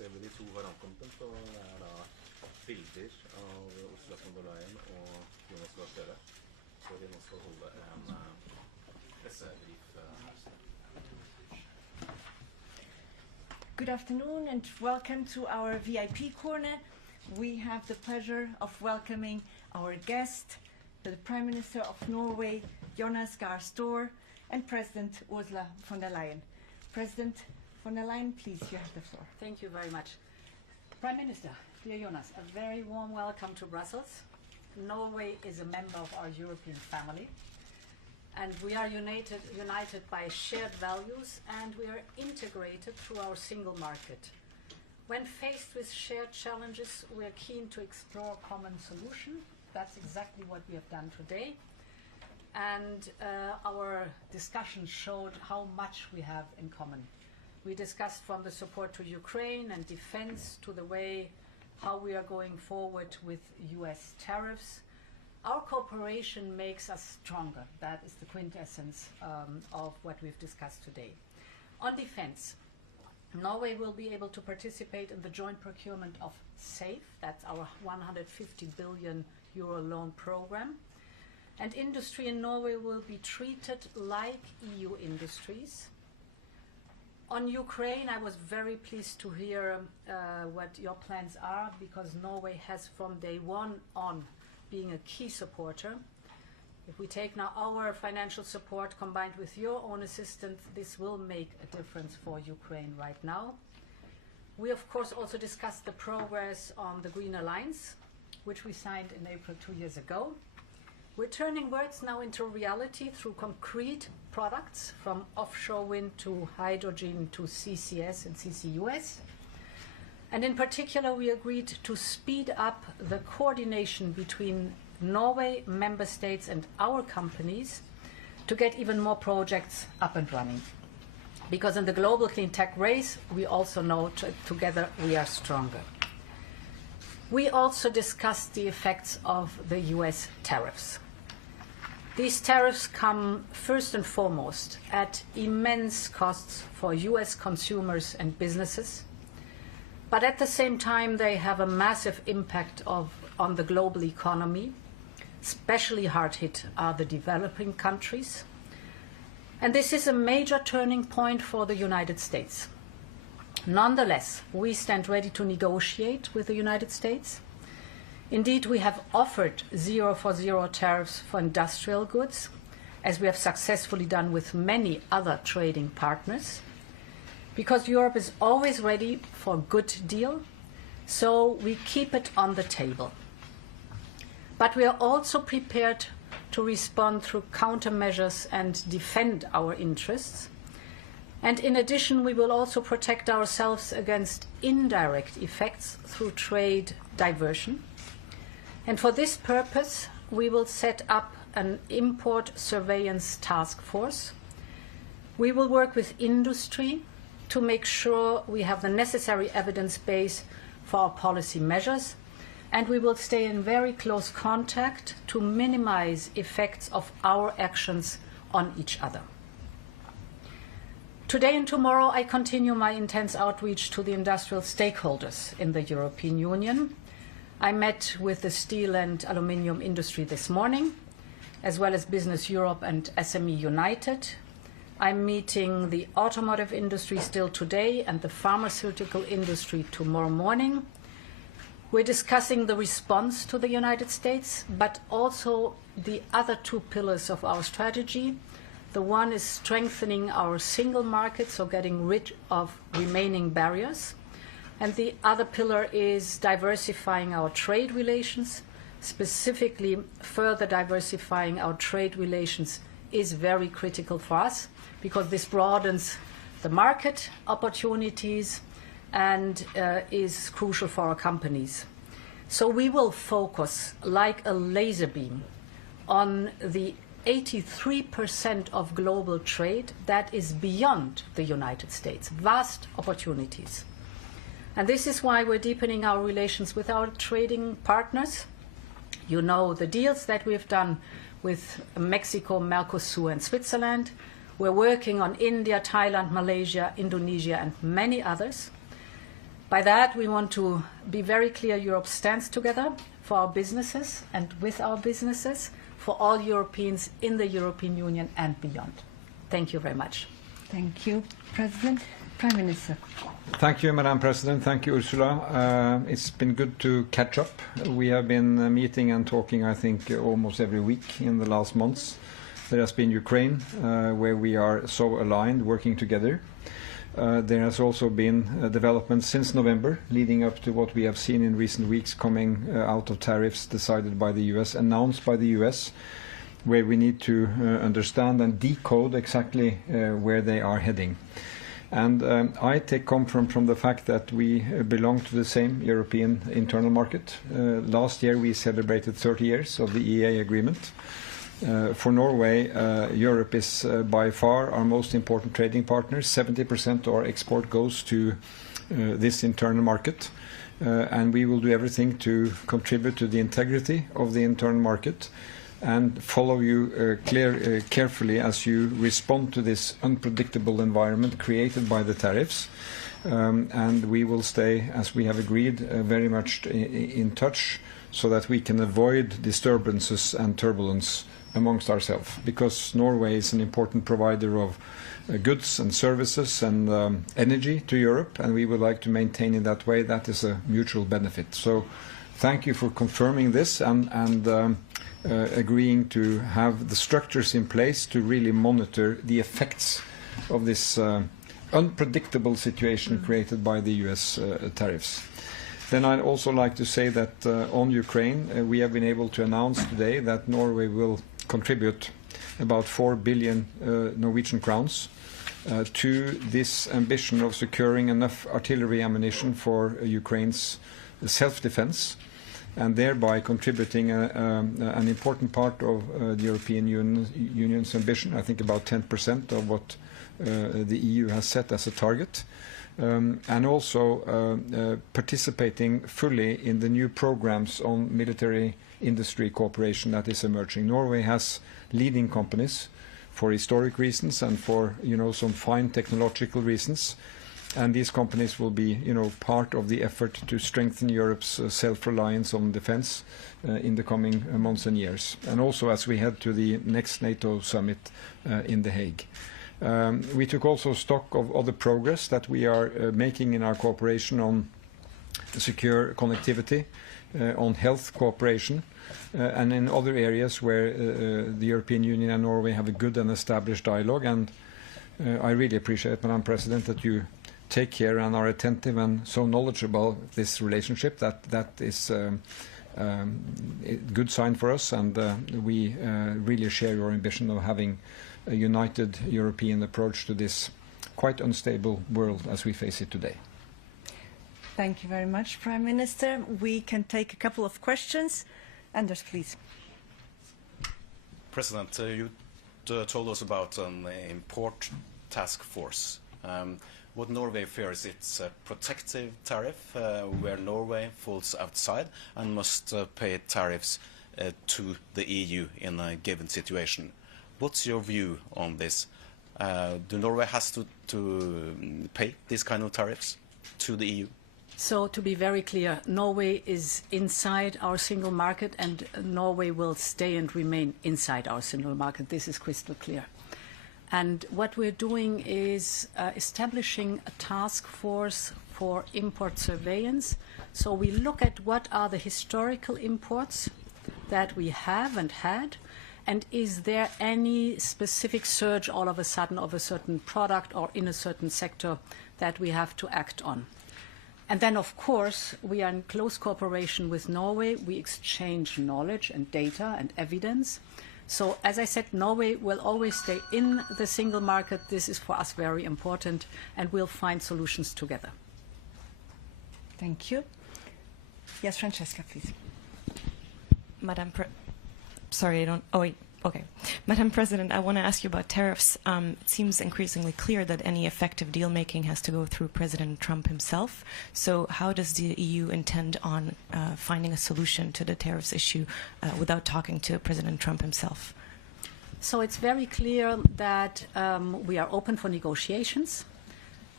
ser vi de to hverandkampen, så det da bilder av Ursula von der Leyen og Jonas Gahr, så vi nå skal holde en pressebrief her. Good afternoon and welcome to our VIP corner. We have the pleasure of welcoming our guest, the Prime Minister of Norway, Jonas Gahr, and President Ursula von der Leyen. President von der Leyen, please, you have the floor. Thank you very much. Prime Minister, dear Jonas, a very warm welcome to Brussels. Norway is a member of our European family, and we are united by shared values, and we are integrated through our single market. When faced with shared challenges, we are keen to explore common solutions. That's exactly what we have done today. And our discussion showed how much we have in common. We discussed from the support to Ukraine and defense to the way how we are going forward with US tariffs. Our cooperation makes us stronger. That is the quintessence of what we've discussed today. On defense, Norway will be able to participate in the joint procurement of SAFE, that's our 150 billion euro loan program. And industry in Norway will be treated like EU industries. On Ukraine, I was very pleased to hear what your plans are, because Norway has from day one on being a key supporter. If we take now our financial support combined with your own assistance, this will make a difference for Ukraine right now. We of course also discussed the progress on the Green Alliance, which we signed in April 2 years ago. We're turning words now into reality through concrete products, from offshore wind to hydrogen to CCS and CCUS. And in particular, we agreed to speed up the coordination between Norway, member states and our companies to get even more projects up and running. Because in the global clean tech race, we also know together we are stronger. We also discussed the effects of the US tariffs. These tariffs come first and foremost at immense costs for US consumers and businesses, but at the same time they have a massive impact on the global economy. Especially hard hit are the developing countries. And this is a major turning point for the United States. Nonetheless, we stand ready to negotiate with the United States. Indeed, we have offered 0 for 0 tariffs for industrial goods, as we have successfully done with many other trading partners, because Europe is always ready for a good deal, so we keep it on the table. But we are also prepared to respond through countermeasures and defend our interests. And in addition, we will also protect ourselves against indirect effects through trade diversion. And for this purpose, we will set up an import surveillance task force. We will work with industry to make sure we have the necessary evidence base for our policy measures, and we will stay in very close contact to minimize effects of our actions on each other. Today and tomorrow, I continue my intense outreach to the industrial stakeholders in the European Union. I met with the steel and aluminium industry this morning, as well as Business Europe and SME United. I'm meeting the automotive industry still today and the pharmaceutical industry tomorrow morning. We're discussing the response to the United States, but also the other two pillars of our strategy. The one is strengthening our single market, so getting rid of remaining barriers. And the other pillar is diversifying our trade relations. Specifically, further diversifying our trade relations is very critical for us, because this broadens the market opportunities and is crucial for our companies. So we will focus like a laser beam on the 83% of global trade that is beyond the United States, vast opportunities. And this is why we're deepening our relations with our trading partners. You know the deals that we've done with Mexico, Mercosur and Switzerland. We're working on India, Thailand, Malaysia, Indonesia and many others. By that, we want to be very clear Europe stands together for our businesses and with our businesses, for all Europeans in the European Union and beyond. Thank you very much. Thank you, President. Prime Minister. Thank you, Madam President. Thank you, Ursula. It's been good to catch up. We have been meeting and talking, I think, almost every week in the last months. There has been Ukraine, where we are so aligned, working together. There has also been developments since November, leading up to what we have seen in recent weeks coming out of tariffs decided by the US, announced by the US, where we need to understand and decode exactly where they are heading. And I take comfort from the fact that we belong to the same European internal market. Last year we celebrated 30 years of the EEA agreement. For Norway, Europe is by far our most important trading partner. 70% of our export goes to this internal market. And we will do everything to contribute to the integrity of the internal market and follow you carefully as you respond to this unpredictable environment created by the tariffs. And we will stay, as we have agreed, very much in touch so that we can avoid disturbances and turbulence amongst ourselves, because Norway is an important provider of goods and services and energy to Europe, and we would like to maintain in that way. That is a mutual benefit. So thank you for confirming this and agreeing to have the structures in place to really monitor the effects of this unpredictable situation created by the US tariffs. Then I'd also like to say that on Ukraine, we have been able to announce today that Norway will contribute about 4 billion Norwegian crowns to this ambition of securing enough artillery ammunition for Ukraine's self-defense, and thereby contributing an important part of the European Union's ambition, I think about 10% of what the EU has set as a target, and also participating fully in the new programs on military industry cooperation that is emerging. Norway has leading companies for historic reasons and for some fine technological reasons. And these companies will be, part of the effort to strengthen Europe's self-reliance on defense in the coming months and years, and also as we head to the next NATO summit in The Hague. We took also stock of other progress that we are making in our cooperation on secure connectivity, on health cooperation, and in other areas where the European Union and Norway have a good and established dialogue. And I really appreciate, Madam President, that you take care and are attentive and so knowledgeable about this relationship. That is a good sign for us, and we really share your ambition of having a united European approach to this quite unstable world as we face it today. Thank you very much, Prime Minister. We can take a couple of questions. Anders, please. President, you told us about an import task force. What Norway fears, it's a protective tariff where Norway falls outside and must pay tariffs to the EU in a given situation. What's your view on this? Do Norway has to pay these kind of tariffs to the EU? So to be very clear, Norway is inside our single market, and Norway will stay and remain inside our single market. This is crystal clear. And what we're doing is establishing a task force for import surveillance. So we look at what are the historical imports that we have and had, and is there any specific surge all of a sudden of a certain product or in a certain sector that we have to act on. And then, of course, we are in close cooperation with Norway. We exchange knowledge and data and evidence. So, as I said, Norway will always stay in the single market. This is for us very important, and we'll find solutions together. Thank you. Yes, Francesca, please. Madam President, I want to ask you about tariffs. It seems increasingly clear that any effective deal-making has to go through President Trump himself. So how does the EU intend on finding a solution to the tariffs issue without talking to President Trump himself? So it's very clear that we are open for negotiations.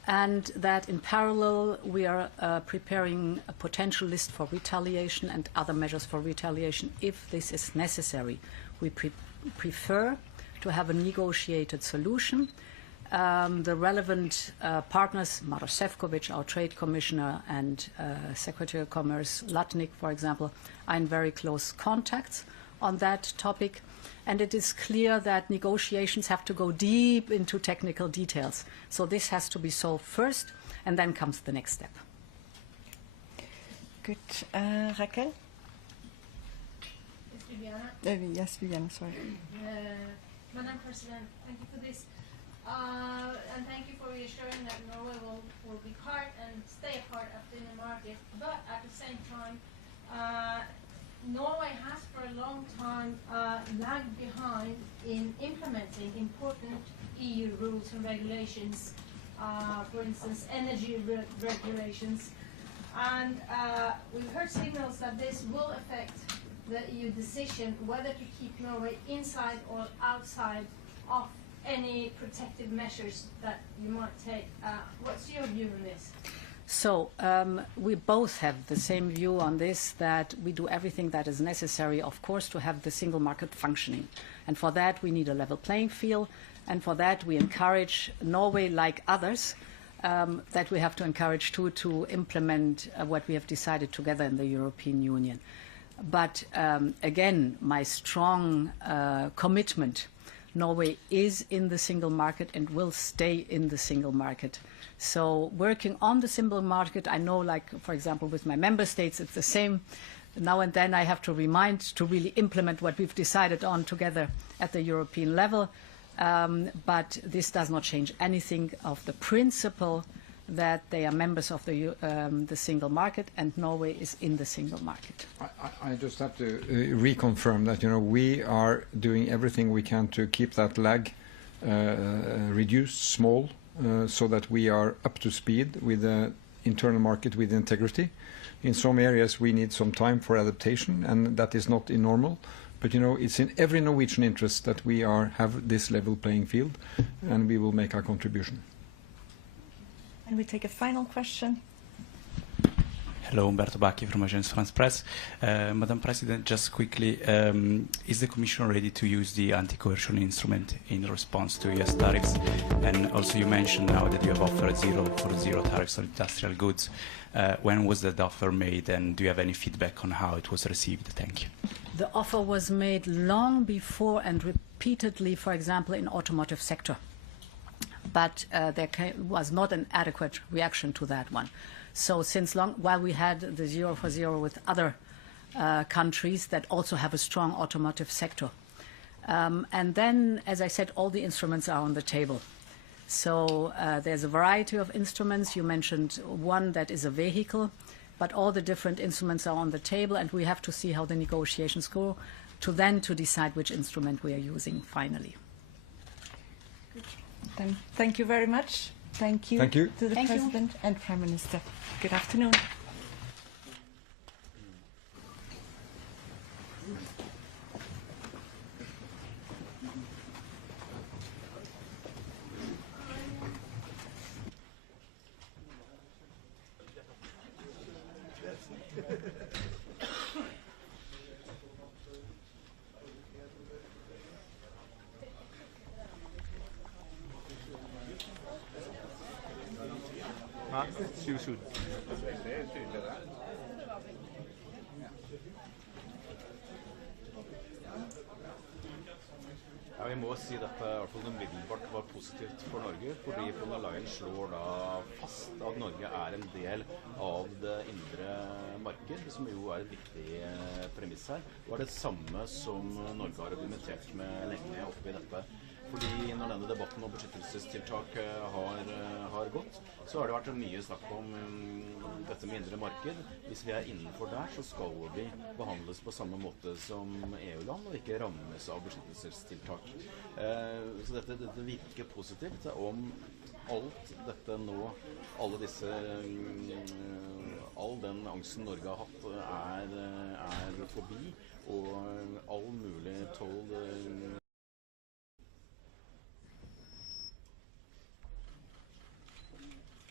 and that in parallel we are preparing a potential list for retaliation and other measures for retaliation if this is necessary. We prefer to have a negotiated solution. The relevant partners, Maroš Šefčovič, our Trade Commissioner, and Secretary of Commerce Latnik, for example, are in very close contacts on that topic. And it is clear that negotiations have to go deep into technical details. So this has to be solved first, and then comes the next step. Good. Raquel? Yes, Viviana, sorry. Madam President, thank you for this. And thank you for reassuring that Norway will be part and stay a part of the inner market. But at the same time, Norway has for a long time lagged behind in implementing important EU rules and regulations, for instance, energy regulations. And we've heard signals that this will affect the EU decision whether to keep Norway inside or outside of any protective measures that you might take. What's your view on this? So we both have the same view on this, that we do everything that is necessary, of course, to have the single market functioning. And for that, we need a level playing field. And for that, we encourage Norway, like others, that we have to encourage too, to implement what we have decided together in the European Union. But again, my strong commitment, Norway is in the single market and will stay in the single market. So working on the single market, I know, like, for example, with my member states, it's the same. Now and then I have to remind to really implement what we've decided on together at the European level. But this does not change anything of the principle that they are members of the single market, and Norway is in the single market. I just have to reconfirm that, we are doing everything we can to keep that lag reduced, small, so that we are up to speed with the internal market with integrity. In some areas we need some time for adaptation, and that is not normal. But it's in every Norwegian interest that we have this level playing field, and we will make our contribution. And we take a final question. Hello, Umberto Bacchi from Agence France Presse. Madam President, just quickly, is the Commission ready to use the anti-coercion instrument in response to US tariffs? And also you mentioned now that you have offered zero tariffs on industrial goods. When was that offer made, and do you have any feedback on how it was received? Thank you. The offer was made long before and repeatedly, for example, in automotive sector. But there was not an adequate reaction to that one. So since long, while we had the 0 for 0 with other countries that also have a strong automotive sector. And then, as I said, all the instruments are on the table. So there's a variety of instruments. You mentioned one that is a vehicle, but all the different instruments are on the table, and we have to see how the negotiations go to decide which instrument we are using finally. Then thank you very much. Thank you, Thank you. to the Thank you. President and Prime Minister. Good afternoon. Ja, vi må si dette i hvert fall umiddelbart var positivt for Norge, fordi Leyen slår da fast at Norge er en del av det indre marked, som jo er et viktig premiss her. Det var det samme som Norge har argumentert med lenge oppe i dette. Fordi når denne debatten om beskyttelsestiltak har gått, så har det vært mye snakk om dette med indre marked. Hvis vi er innenfor der, så skal vi behandles på samme måte som EU-land, og ikke rammes av beskyttelsestiltak. Så dette virker positivt. Om alt dette nå, all den angsten Norge har hatt er forbi, og all mulig toll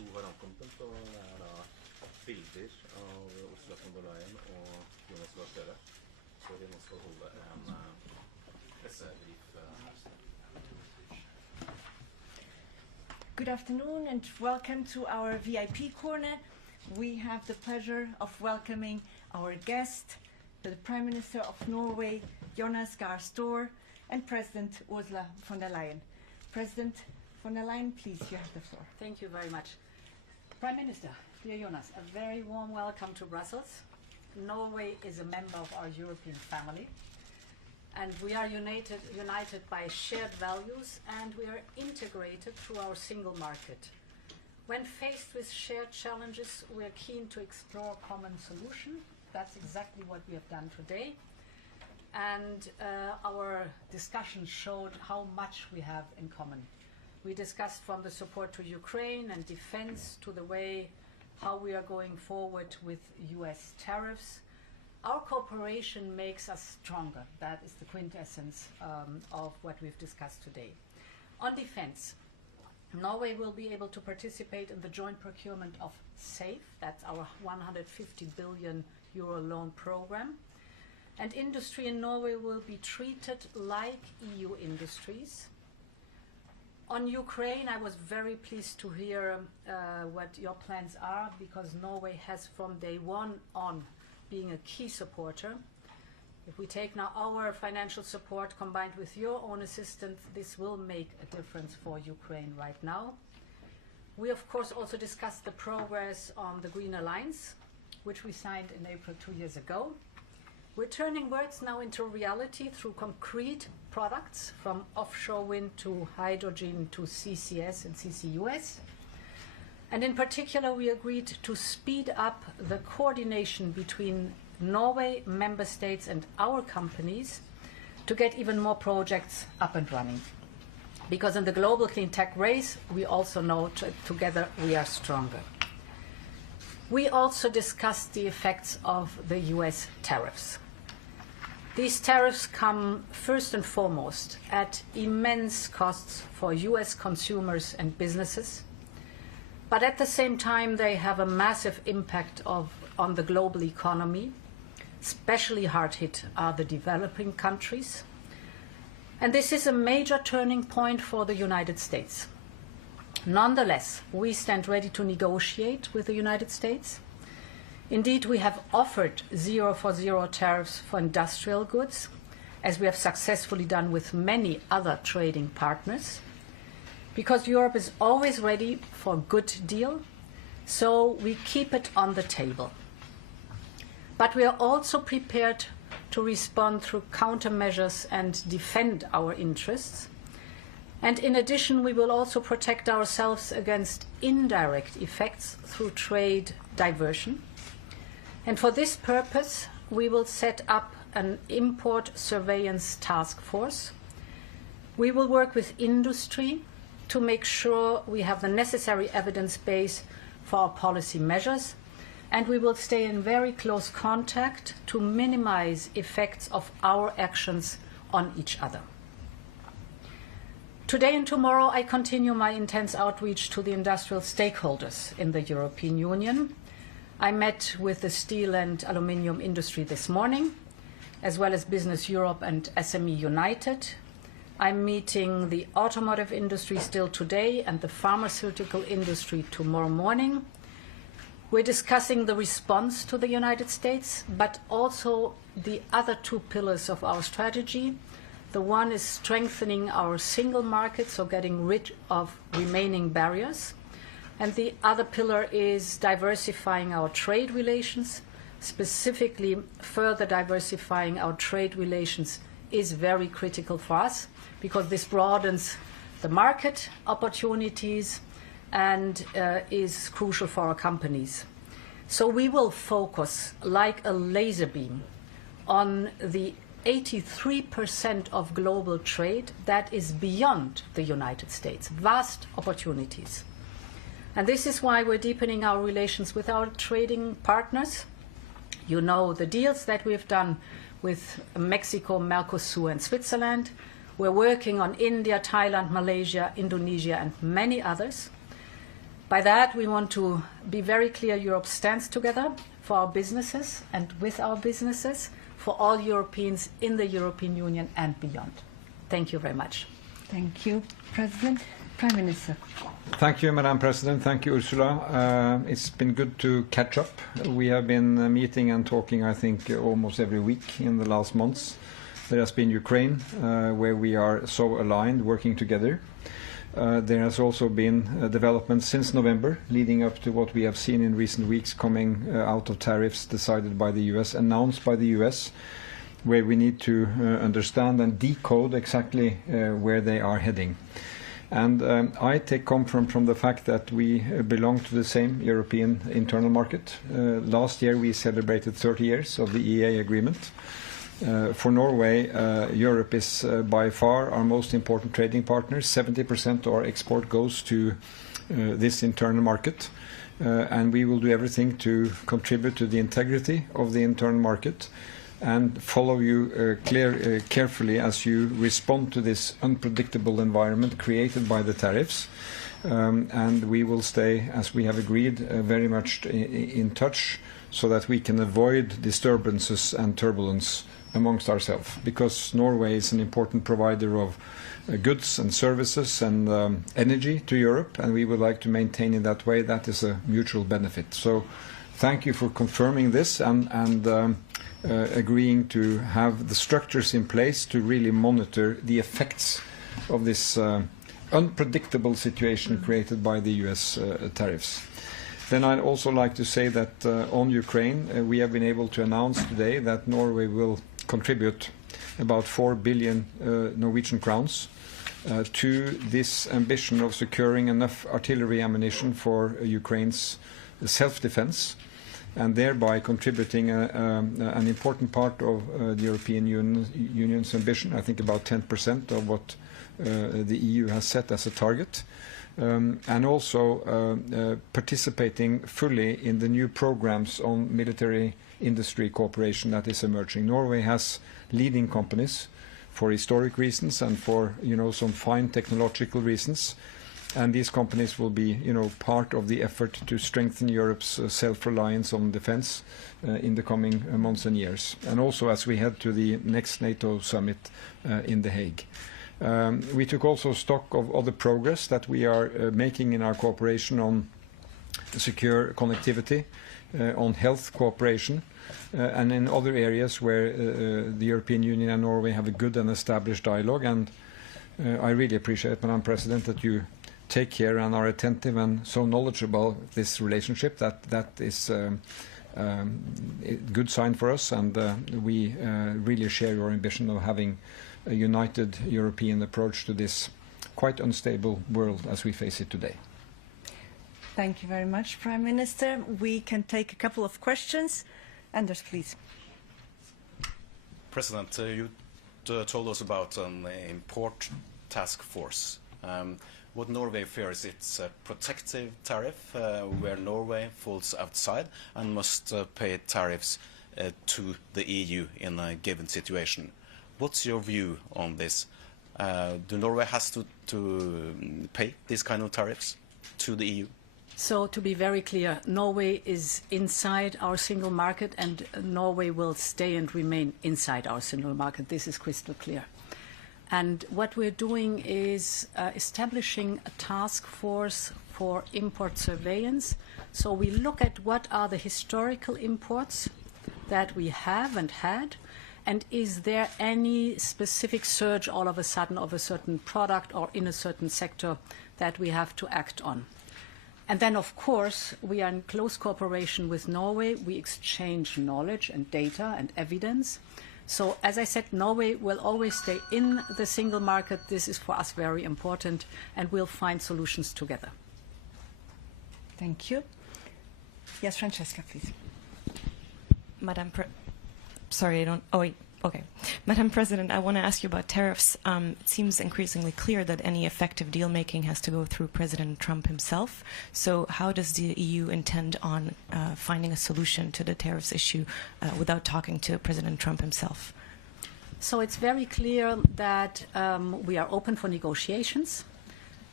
2 har ankommet, og det er da bilder av Ursula von der Leyen og Jonas Gahr, så vi nå skal holde en pressebrief. Good afternoon and welcome to our VIP corner. We have the pleasure of welcoming our guest, the Prime Minister of Norway, Jonas Gahr, and President Ursula von der Leyen. President von der Leyen, please, you have the floor. Thank you very much. Prime Minister, dear Jonas, a very warm welcome to Brussels. Norway is a member of our European family, and we are united by shared values, and we are integrated through our single market. When faced with shared challenges, we are keen to explore a common solution. That's exactly what we have done today. And our discussion showed how much we have in common. We discussed from the support to Ukraine and defense to the way how we are going forward with US tariffs. Our cooperation makes us stronger. That is the quintessence of what we've discussed today. On defense, Norway will be able to participate in the joint procurement of SAFE, that's our 150 billion euro loan program. And industry in Norway will be treated like EU industries. On Ukraine, I was very pleased to hear what your plans are, because Norway has from day one on being a key supporter. If we take now our financial support combined with your own assistance, this will make a difference for Ukraine right now. We of course also discussed the progress on the Green Alliance, which we signed in April 2 years ago. We're turning words now into reality through concrete products, from offshore wind to hydrogen to CCS and CCUS. And in particular, we agreed to speed up the coordination between Norway, member states and our companies to get even more projects up and running. Because in the global clean tech race, we also know together we are stronger. We also discussed the effects of the US tariffs. These tariffs come first and foremost at immense costs for US consumers and businesses, but at the same time they have a massive impact on the global economy. Especially hard hit are the developing countries. And this is a major turning point for the United States. Nonetheless, we stand ready to negotiate with the United States. Indeed, we have offered 0 for 0 tariffs for industrial goods, as we have successfully done with many other trading partners, because Europe is always ready for a good deal, so we keep it on the table. But we are also prepared to respond through countermeasures and defend our interests. And in addition, we will also protect ourselves against indirect effects through trade diversion. And for this purpose, we will set up an import surveillance task force. We will work with industry to make sure we have the necessary evidence base for our policy measures. And we will stay in very close contact to minimize effects of our actions on each other. Today and tomorrow, I continue my intense outreach to the industrial stakeholders in the European Union. I met with the steel and aluminium industry this morning, as well as Business Europe and SME United. I'm meeting the automotive industry still today and the pharmaceutical industry tomorrow morning. We're discussing the response to the United States, but also the other 2 pillars of our strategy. The one is strengthening our single market, so getting rid of remaining barriers. And the other pillar is diversifying our trade relations. Specifically, further diversifying our trade relations is very critical for us, because this broadens the market opportunities and is crucial for our companies. So we will focus like a laser beam on the 83% of global trade that is beyond the United States, vast opportunities. And this is why we're deepening our relations with our trading partners. You know the deals that we've done with Mexico, Mercosur and Switzerland. We're working on India, Thailand, Malaysia, Indonesia and many others. By that, we want to be very clear Europe stands together for our businesses and with our businesses, for all Europeans in the European Union and beyond. Thank you very much. Thank you, President. Prime Minister. Thank you, Madam President. Thank you, Ursula. It's been good to catch up. We have been meeting and talking, I think, almost every week in the last months. There has been Ukraine, where we are so aligned, working together. There has also been developments since November, leading up to what we have seen in recent weeks coming out of tariffs decided by the US, announced by the US, where we need to understand and decode exactly where they are heading. And I take comfort from the fact that we belong to the same European internal market. Last year we celebrated 30 years of the EEA agreement. For Norway, Europe is by far our most important trading partner. 70% of our export goes to this internal market. And we will do everything to contribute to the integrity of the internal market and follow you carefully as you respond to this unpredictable environment created by the tariffs. And we will stay, as we have agreed, very much in touch so that we can avoid disturbances and turbulence amongst ourselves, because Norway is an important provider of goods and services and energy to Europe, and we would like to maintain in that way. That is a mutual benefit. So thank you for confirming this and agreeing to have the structures in place to really monitor the effects of this unpredictable situation created by the US tariffs. Then I'd also like to say that on Ukraine, we have been able to announce today that Norway will contribute about 4 billion Norwegian crowns to this ambition of securing enough artillery ammunition for Ukraine's self-defense, and thereby contributing an important part of the European Union's ambition, I think about 10% of what the EU has set as a target. And also participating fully in the new programs on military industry cooperation that is emerging. Norway has leading companies for historic reasons and for some fine technological reasons, and these companies will be part of the effort to strengthen Europe's self-reliance on defense in the coming months and years, and also as we head to the next NATO summit in The Hague. We took also stock of other progress that we are making in our cooperation on secure connectivity, on health cooperation, and in other areas where the European Union and Norway have a good and established dialogue. And I really appreciate, Madam President, that you take care and are attentive and so knowledgeable of this relationship. That is a good sign for us, and we really share your ambition of having a united European approach to this quite unstable world as we face it today. Thank you very much, Prime Minister. We can take a couple of questions. Anders, please. President, you told us about an import task force. What Norway fears, it's a protective tariff where Norway falls outside and must pay tariffs to the EU in a given situation. What's your view on this? Do Norway has to pay these kind of tariffs to the EU? So to be very clear, Norway is inside our single market, and Norway will stay and remain inside our single market. This is crystal clear. And what we're doing is establishing a task force for import surveillance. So we look at what are the historical imports that we have and had, and is there any specific surge all of a sudden of a certain product or in a certain sector that we have to act on. And then, of course, we are in close cooperation with Norway. We exchange knowledge and data and evidence. So, as I said, Norway will always stay in the single market. This is for us very important, and we'll find solutions together. Thank you. Yes, Francesca, please. Madam President, I want to ask you about tariffs. It seems increasingly clear that any effective deal-making has to go through President Trump himself. So how does the EU intend on finding a solution to the tariffs issue without talking to President Trump himself? So it's very clear that we are open for negotiations.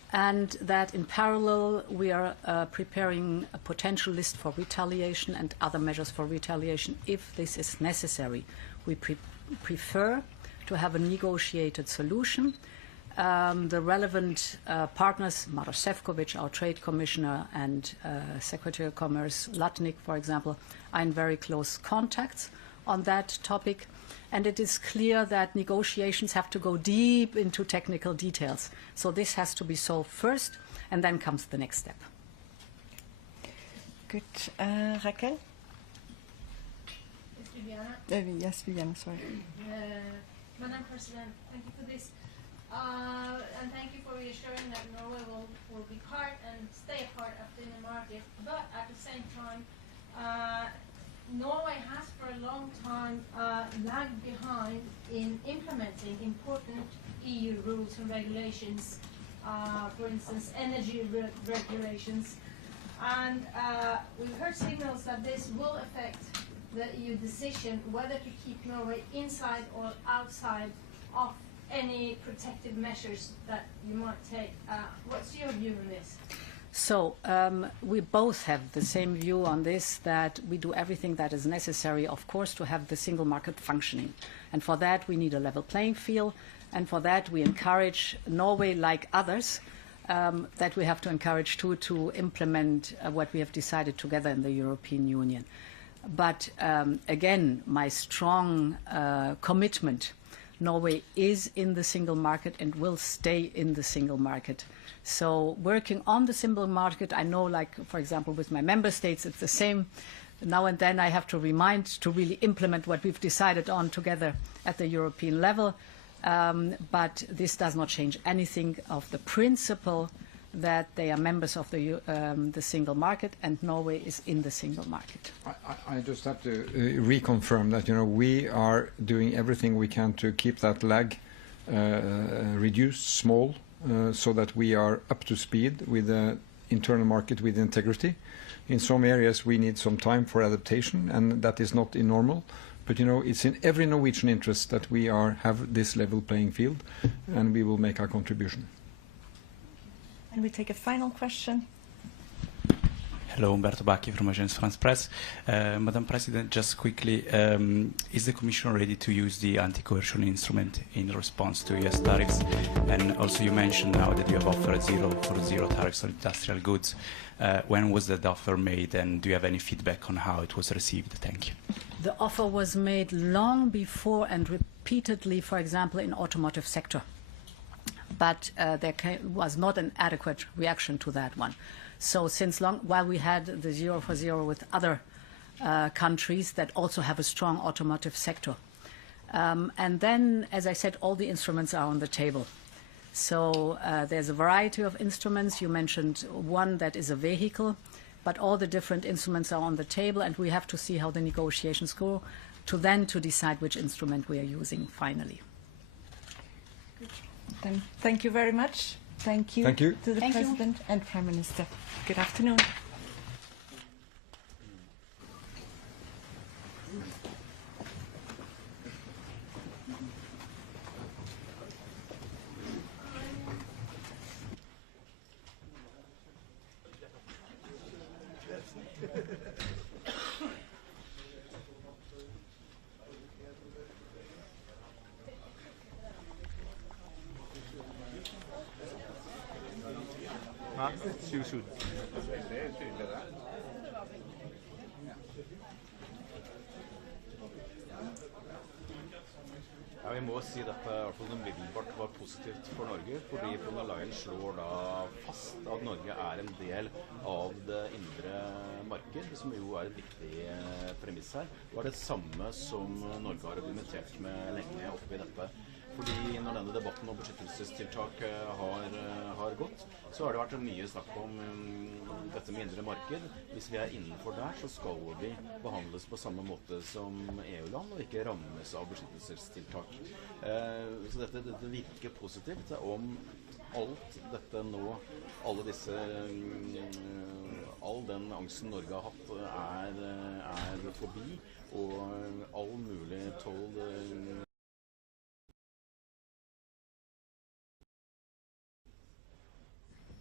and that in parallel we are preparing a potential list for retaliation and other measures for retaliation if this is necessary. We prefer to have a negotiated solution. The relevant partners, Maroš Šefčovič, our Trade Commissioner, and Secretary of Commerce Latnik, for example, are in very close contacts on that topic. And it is clear that negotiations have to go deep into technical details. So this has to be solved first, and then comes the next step. Good. Raquel? Yes, Viviana, sorry. Madam President, thank you for this. And thank you for reassuring that Norway will be part and stay a part of the inner market. But at the same time, Norway has for a long time lagged behind in implementing important EU rules and regulations, for instance, energy regulations. And we've heard signals that this will affect the EU decision whether to keep Norway inside or outside of any protective measures that you might take. What's your view on this? So we both have the same view on this, that we do everything that is necessary, of course, to have the single market functioning. And for that, we need a level playing field. And for that, we encourage Norway, like others, that we have to encourage too, to implement what we have decided together in the European Union. But again, my strong commitment, Norway is in the single market and will stay in the single market. So working on the single market, I know, like, for example, with my member states, it's the same. Now and then I have to remind to really implement what we've decided on together at the European level. But this does not change anything of the principle that they are members of the single market, and Norway is in the single market. I just have to reconfirm that, we are doing everything we can to keep that lag reduced, small, so that we are up to speed with the internal market with integrity. In some areas we need some time for adaptation, and that is not normal. But it's in every Norwegian interest that we have this level playing field, and we will make our contribution. And we take a final question. Hello, Umberto Bacchi from Agence France Presse. Madam President, just quickly, is the Commission ready to use the anti-coercion instrument in response to US tariffs? And also you mentioned now that you have offered zero tariffs on industrial goods. When was that offer made, and do you have any feedback on how it was received? Thank you. The offer was made long before and repeatedly, for example, in automotive sector. But there was not an adequate reaction to that one. So while we had the 0 for 0 with other countries that also have a strong automotive sector. And then, as I said, all the instruments are on the table. So there's a variety of instruments. You mentioned one that is a vehicle, but all the different instruments are on the table, and we have to see how the negotiations go to decide which instrument we are using finally. Then thank you very much. Thank you, to the President and Prime Minister. Good afternoon. Ja, vi må si dette i hvert fall umiddelbart var positivt for Norge, fordi Leyen slår da fast at Norge er en del av det indre marked, som jo er et viktig premiss her. Det var det samme som Norge har argumentert med lenge oppe i dette. Fordi når denne debatten om beskyttelsestiltak har gått, så har det vært mye snakk om dette med indre marked. Hvis vi er innenfor der, så skal vi behandles på samme måte som EU-land, og ikke rammes av beskyttelsestiltak. Så dette virker positivt. Om alt dette nå, all den angsten Norge har hatt er forbi, og all mulig toll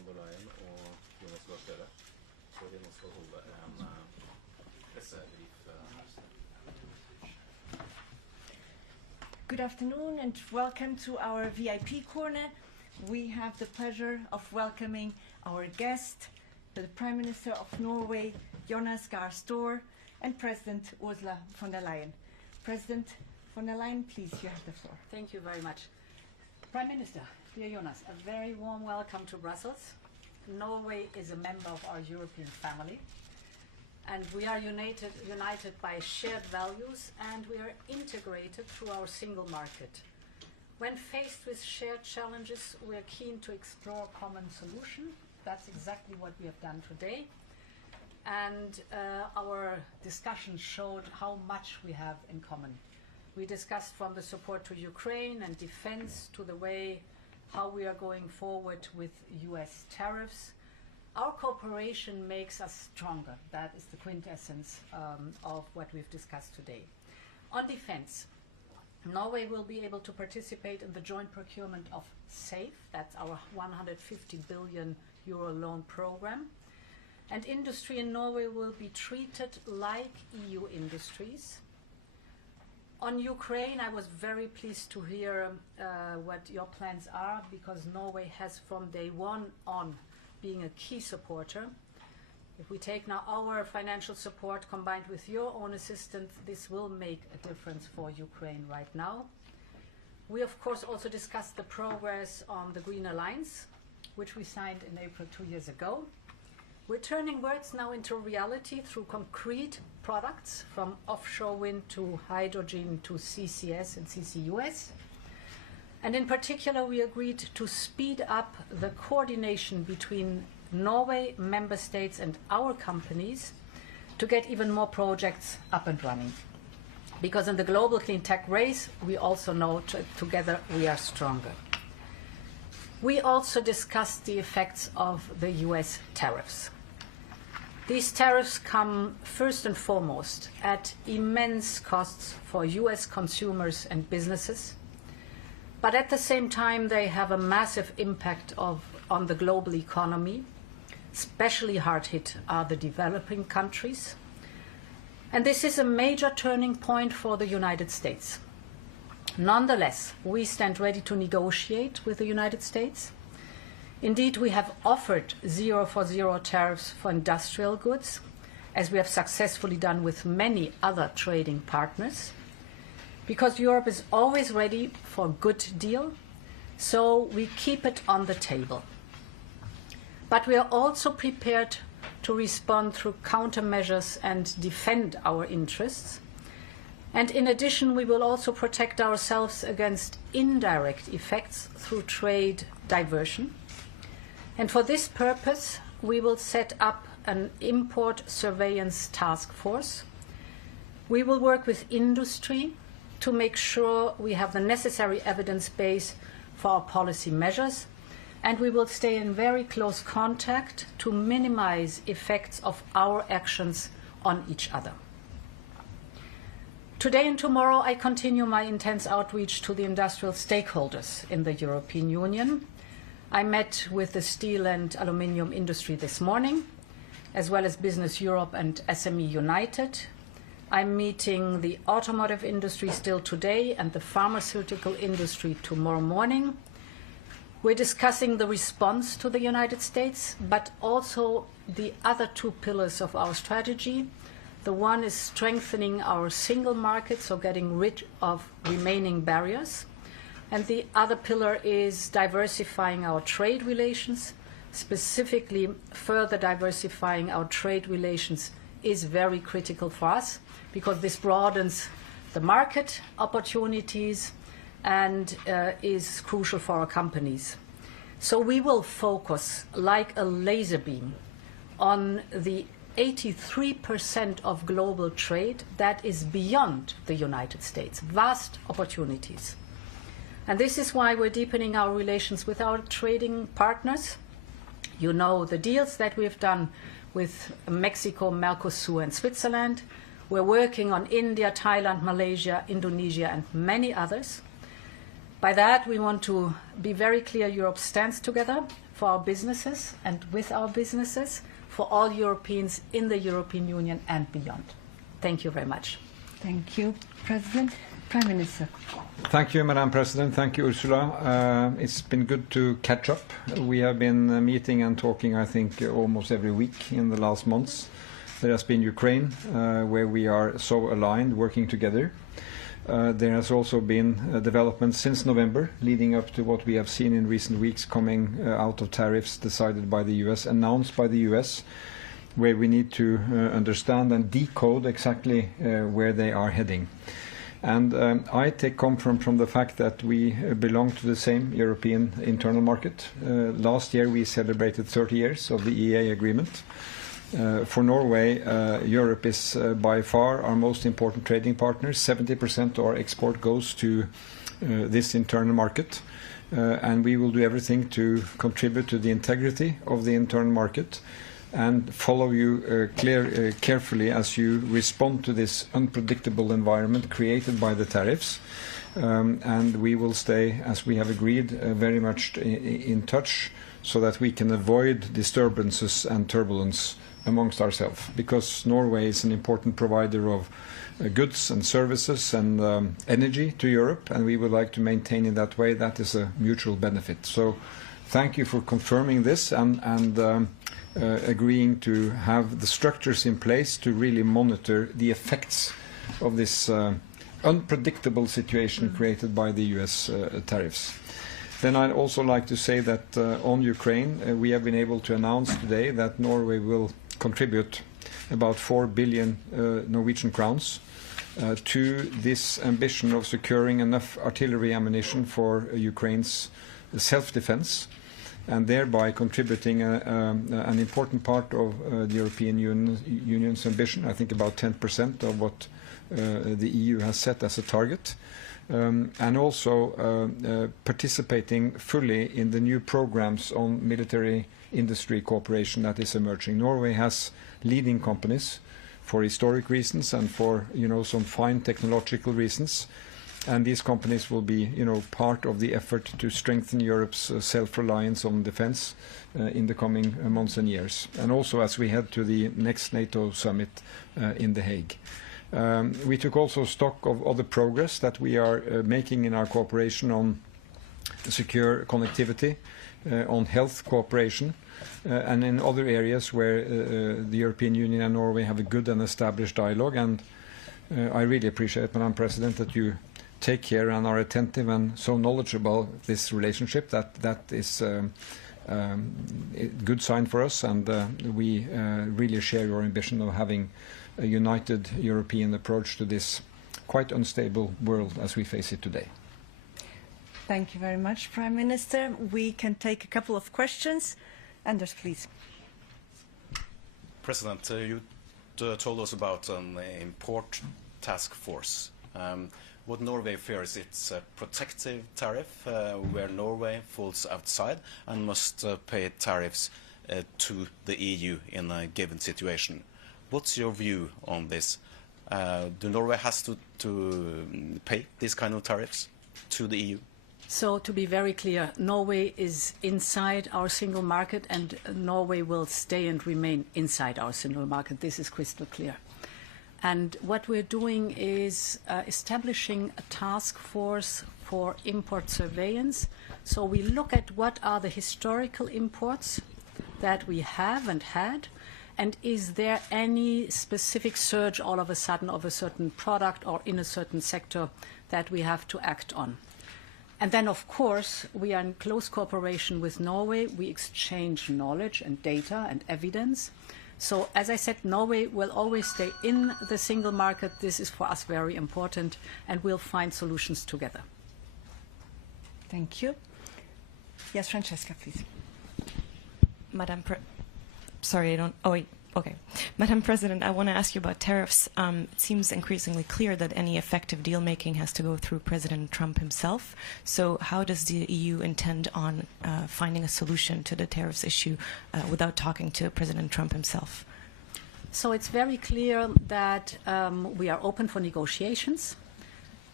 von der Leyen og Jonas Gahr, så vi nå skal holde en pressebrief her. Good afternoon and welcome to our VIP corner. We have the pleasure of welcoming our guest, the Prime Minister of Norway, Jonas Gahr, and President Ursula von der Leyen. President von der Leyen, please, you have the floor. Thank you very much. Prime Minister, dear Jonas, a very warm welcome to Brussels. Norway is a member of our European family, and we are united by shared values, and we are integrated through our single market. When faced with shared challenges, we are keen to explore common solutions. That's exactly what we have done today. And our discussion showed how much we have in common. We discussed from the support to Ukraine and defense to the way how we are going forward with US tariffs. Our cooperation makes us stronger. That is the quintessence of what we've discussed today. On defense, Norway will be able to participate in the joint procurement of SAFE, that's our 150 billion euro loan program. And industry in Norway will be treated like EU industries. On Ukraine, I was very pleased to hear what your plans are, because Norway has from day one on being a key supporter. If we take now our financial support combined with your own assistance, this will make a difference for Ukraine right now. We of course also discussed the progress on the Green Alliance, which we signed in April 2 years ago. We're turning words now into reality through concrete products, from offshore wind to hydrogen to CCS and CCUS. And in particular, we agreed to speed up the coordination between Norway, member states and our companies to get even more projects up and running. Because in the global clean tech race, we also know together we are stronger. We also discussed the effects of the US tariffs. These tariffs come first and foremost at immense costs for US consumers and businesses, but at the same time they have a massive impact on the global economy. Especially hard hit are the developing countries. And this is a major turning point for the United States. Nonetheless, we stand ready to negotiate with the United States. Indeed, we have offered 0 for 0 tariffs for industrial goods, as we have successfully done with many other trading partners, because Europe is always ready for a good deal, so we keep it on the table. But we are also prepared to respond through countermeasures and defend our interests. And in addition, we will also protect ourselves against indirect effects through trade diversion. And for this purpose, we will set up an import surveillance task force. We will work with industry to make sure we have the necessary evidence base for our policy measures, and we will stay in very close contact to minimize effects of our actions on each other. Today and tomorrow, I continue my intense outreach to the industrial stakeholders in the European Union. I met with the steel and aluminium industry this morning, as well as Business Europe and SME United. I'm meeting the automotive industry still today and the pharmaceutical industry tomorrow morning. We're discussing the response to the United States, but also the other two pillars of our strategy. The one is strengthening our single market, so getting rid of remaining barriers. And the other pillar is diversifying our trade relations. Specifically, further diversifying our trade relations is very critical for us, because this broadens the market opportunities and is crucial for our companies. So we will focus like a laser beam on the 83% of global trade that is beyond the United States, vast opportunities. And this is why we're deepening our relations with our trading partners. You know the deals that we've done with Mexico, Mercosur and Switzerland. We're working on India, Thailand, Malaysia, Indonesia and many others. By that, we want to be very clear Europe stands together for our businesses and with our businesses, for all Europeans in the European Union and beyond. Thank you very much. Thank you, President. Prime Minister. Thank you, Madam President. Thank you, Ursula. It's been good to catch up. We have been meeting and talking, I think, almost every week in the last months. There has been Ukraine, where we are so aligned, working together. There has also been developments since November, leading up to what we have seen in recent weeks coming out of tariffs decided by the US, announced by the US, where we need to understand and decode exactly where they are heading. And I take comfort from the fact that we belong to the same European internal market. Last year we celebrated 30 years of the EEA agreement. For Norway, Europe is by far our most important trading partner. 70% of our export goes to this internal market. And we will do everything to contribute to the integrity of the internal market and follow you carefully as you respond to this unpredictable environment created by the tariffs. And we will stay, as we have agreed, very much in touch so that we can avoid disturbances and turbulence amongst ourselves, because Norway is an important provider of goods and services and energy to Europe, and we would like to maintain in that way. That is a mutual benefit. So thank you for confirming this and agreeing to have the structures in place to really monitor the effects of this unpredictable situation created by the US tariffs. Then I'd also like to say that on Ukraine, we have been able to announce today that Norway will contribute about 4 billion Norwegian crowns to this ambition of securing enough artillery ammunition for Ukraine's self-defense, and thereby contributing an important part of the European Union's ambition, I think about 10% of what the EU has set as a target, and also participating fully in the new programs on military industry cooperation that is emerging. Norway has leading companies for historic reasons and for some fine technological reasons, and these companies will be part of the effort to strengthen Europe's self-reliance on defense in the coming months and years, and also as we head to the next NATO summit in The Hague. We took also stock of other progress that we are making in our cooperation on secure connectivity, on health cooperation, and in other areas where the European Union and Norway have a good and established dialogue. And I really appreciate, Madam President, that you take care and are attentive and so knowledgeable of this relationship. That is a good sign for us, and we really share your ambition of having a united European approach to this quite unstable world as we face it today. Thank you very much, Prime Minister. We can take a couple of questions. Anders, please. President, you told us about an import task force. What Norway fears, it's a protective tariff where Norway falls outside and must pay tariffs to the EU in a given situation. What's your view on this? Do Norway has to pay these kind of tariffs to the EU? So to be very clear, Norway is inside our single market, and Norway will stay and remain inside our single market. This is crystal clear. And what we're doing is establishing a task force for import surveillance. So we look at what are the historical imports that we have and had, and is there any specific surge all of a sudden of a certain product or in a certain sector that we have to act on. And then, of course, we are in close cooperation with Norway. We exchange knowledge and data and evidence. So, as I said, Norway will always stay in the single market. This is for us very important, and we'll find solutions together. Thank you. Yes, Francesca, please. Madam President, I want to ask you about tariffs. It seems increasingly clear that any effective deal-making has to go through President Trump himself. So how does the EU intend on finding a solution to the tariffs issue without talking to President Trump himself? So it's very clear that we are open for negotiations.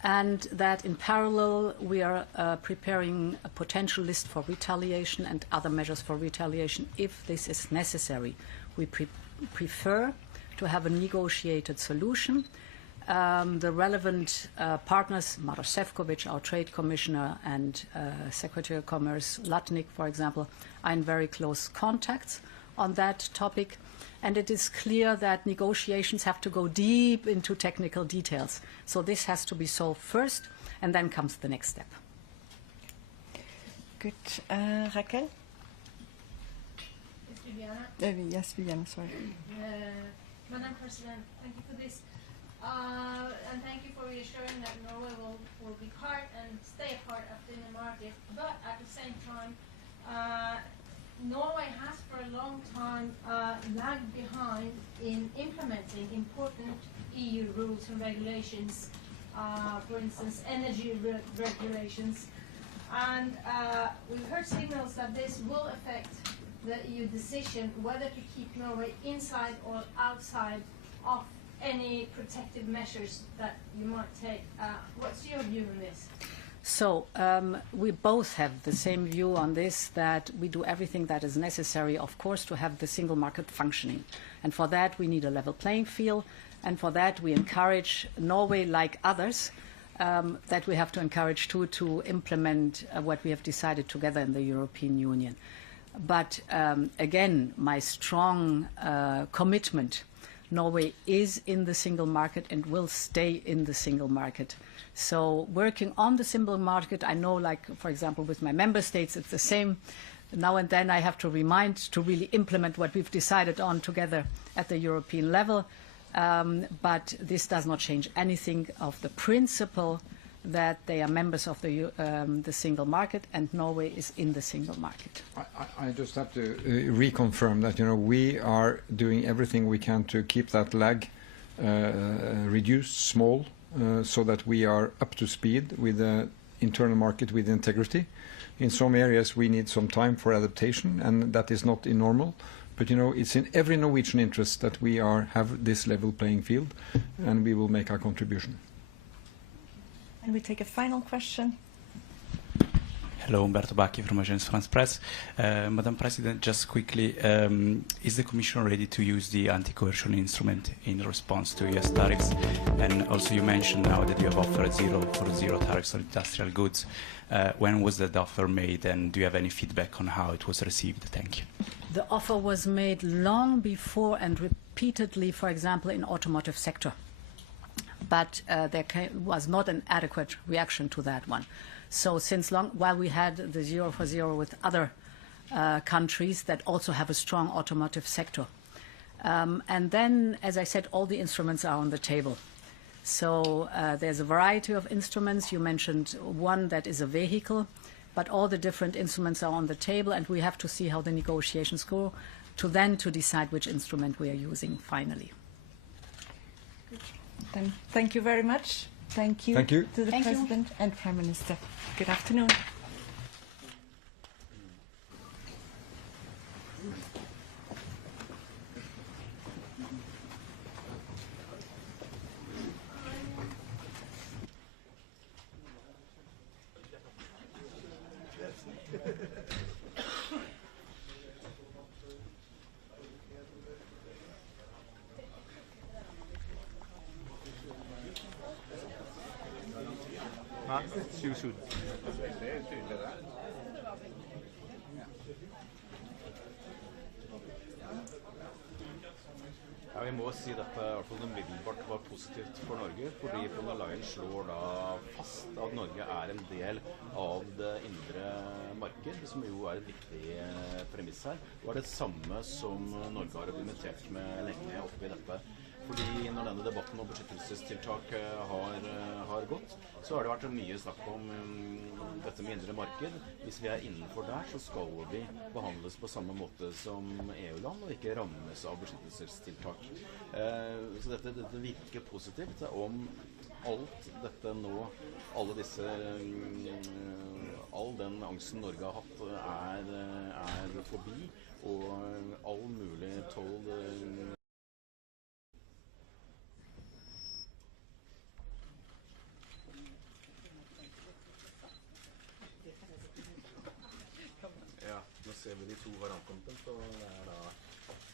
and that in parallel we are preparing a potential list for retaliation and other measures for retaliation if this is necessary. We prefer to have a negotiated solution. The relevant partners, Maroš Šefčovič, our Trade Commissioner, and Secretary of Commerce Latnik, for example, are in very close contacts on that topic. And it is clear that negotiations have to go deep into technical details. So this has to be solved first, and then comes the next step. Good. Raquel? Yes, Viviana, sorry. Madam President, thank you for this. And thank you for reassuring that Norway will be part and stay a part of the inner market. But at the same time, Norway has for a long time lagged behind in implementing important EU rules and regulations, for instance, energy regulations. And we've heard signals that this will affect the EU decision whether to keep Norway inside or outside of any protective measures that you might take. What's your view on this? So we both have the same view on this, that we do everything that is necessary, of course, to have the single market functioning. And for that, we need a level playing field. And for that, we encourage Norway, like others, that we have to encourage too, to implement what we have decided together in the European Union. But again, my strong commitment, Norway is in the single market and will stay in the single market. So working on the single market, I know, like, for example, with my member states, it's the same. Now and then I have to remind to really implement what we've decided on together at the European level. But this does not change anything of the principle that they are members of the single market, and Norway is in the single market. I just have to reconfirm that, we are doing everything we can to keep that lag reduced, small, so that we are up to speed with the internal market with integrity. In some areas we need some time for adaptation, and that is not normal. But it's in every Norwegian interest that we have this level playing field, and we will make our contribution. And we take a final question. Hello, Umberto Bacchi from Agence France Presse. Madam President, just quickly, is the Commission ready to use the anti-coercion instrument in response to US tariffs? And also you mentioned now that you have offered zero tariffs on industrial goods. When was that offer made, and do you have any feedback on how it was received? Thank you. The offer was made long before and repeatedly, for example, in automotive sector. But there was not an adequate reaction to that one. So while we had the 0 for 0 with other countries that also have a strong automotive sector. And then, as I said, all the instruments are on the table. So there's a variety of instruments. You mentioned one that is a vehicle, but all the different instruments are on the table, and we have to see how the negotiations go to decide which instrument we are using finally. Then thank you very much. Thank you, to the President and Prime Minister. Good afternoon. Ja, vi må si dette i hvert fall umiddelbart var positivt for Norge, fordi Leyen slår da fast at Norge er en del av det indre marked, som jo er et viktig premiss her. Det var det samme som Norge har argumentert med lenge oppe i dette. Fordi når denne debatten om beskyttelsestiltak har gått, så har det vært mye snakk om dette med indre marked. Hvis vi er innenfor der, så skal vi behandles på samme måte som EU-land, og ikke rammes av beskyttelsestiltak. Så dette virker positivt. Om alt dette nå, all den angsten Norge har hatt er forbi, og all mulig toll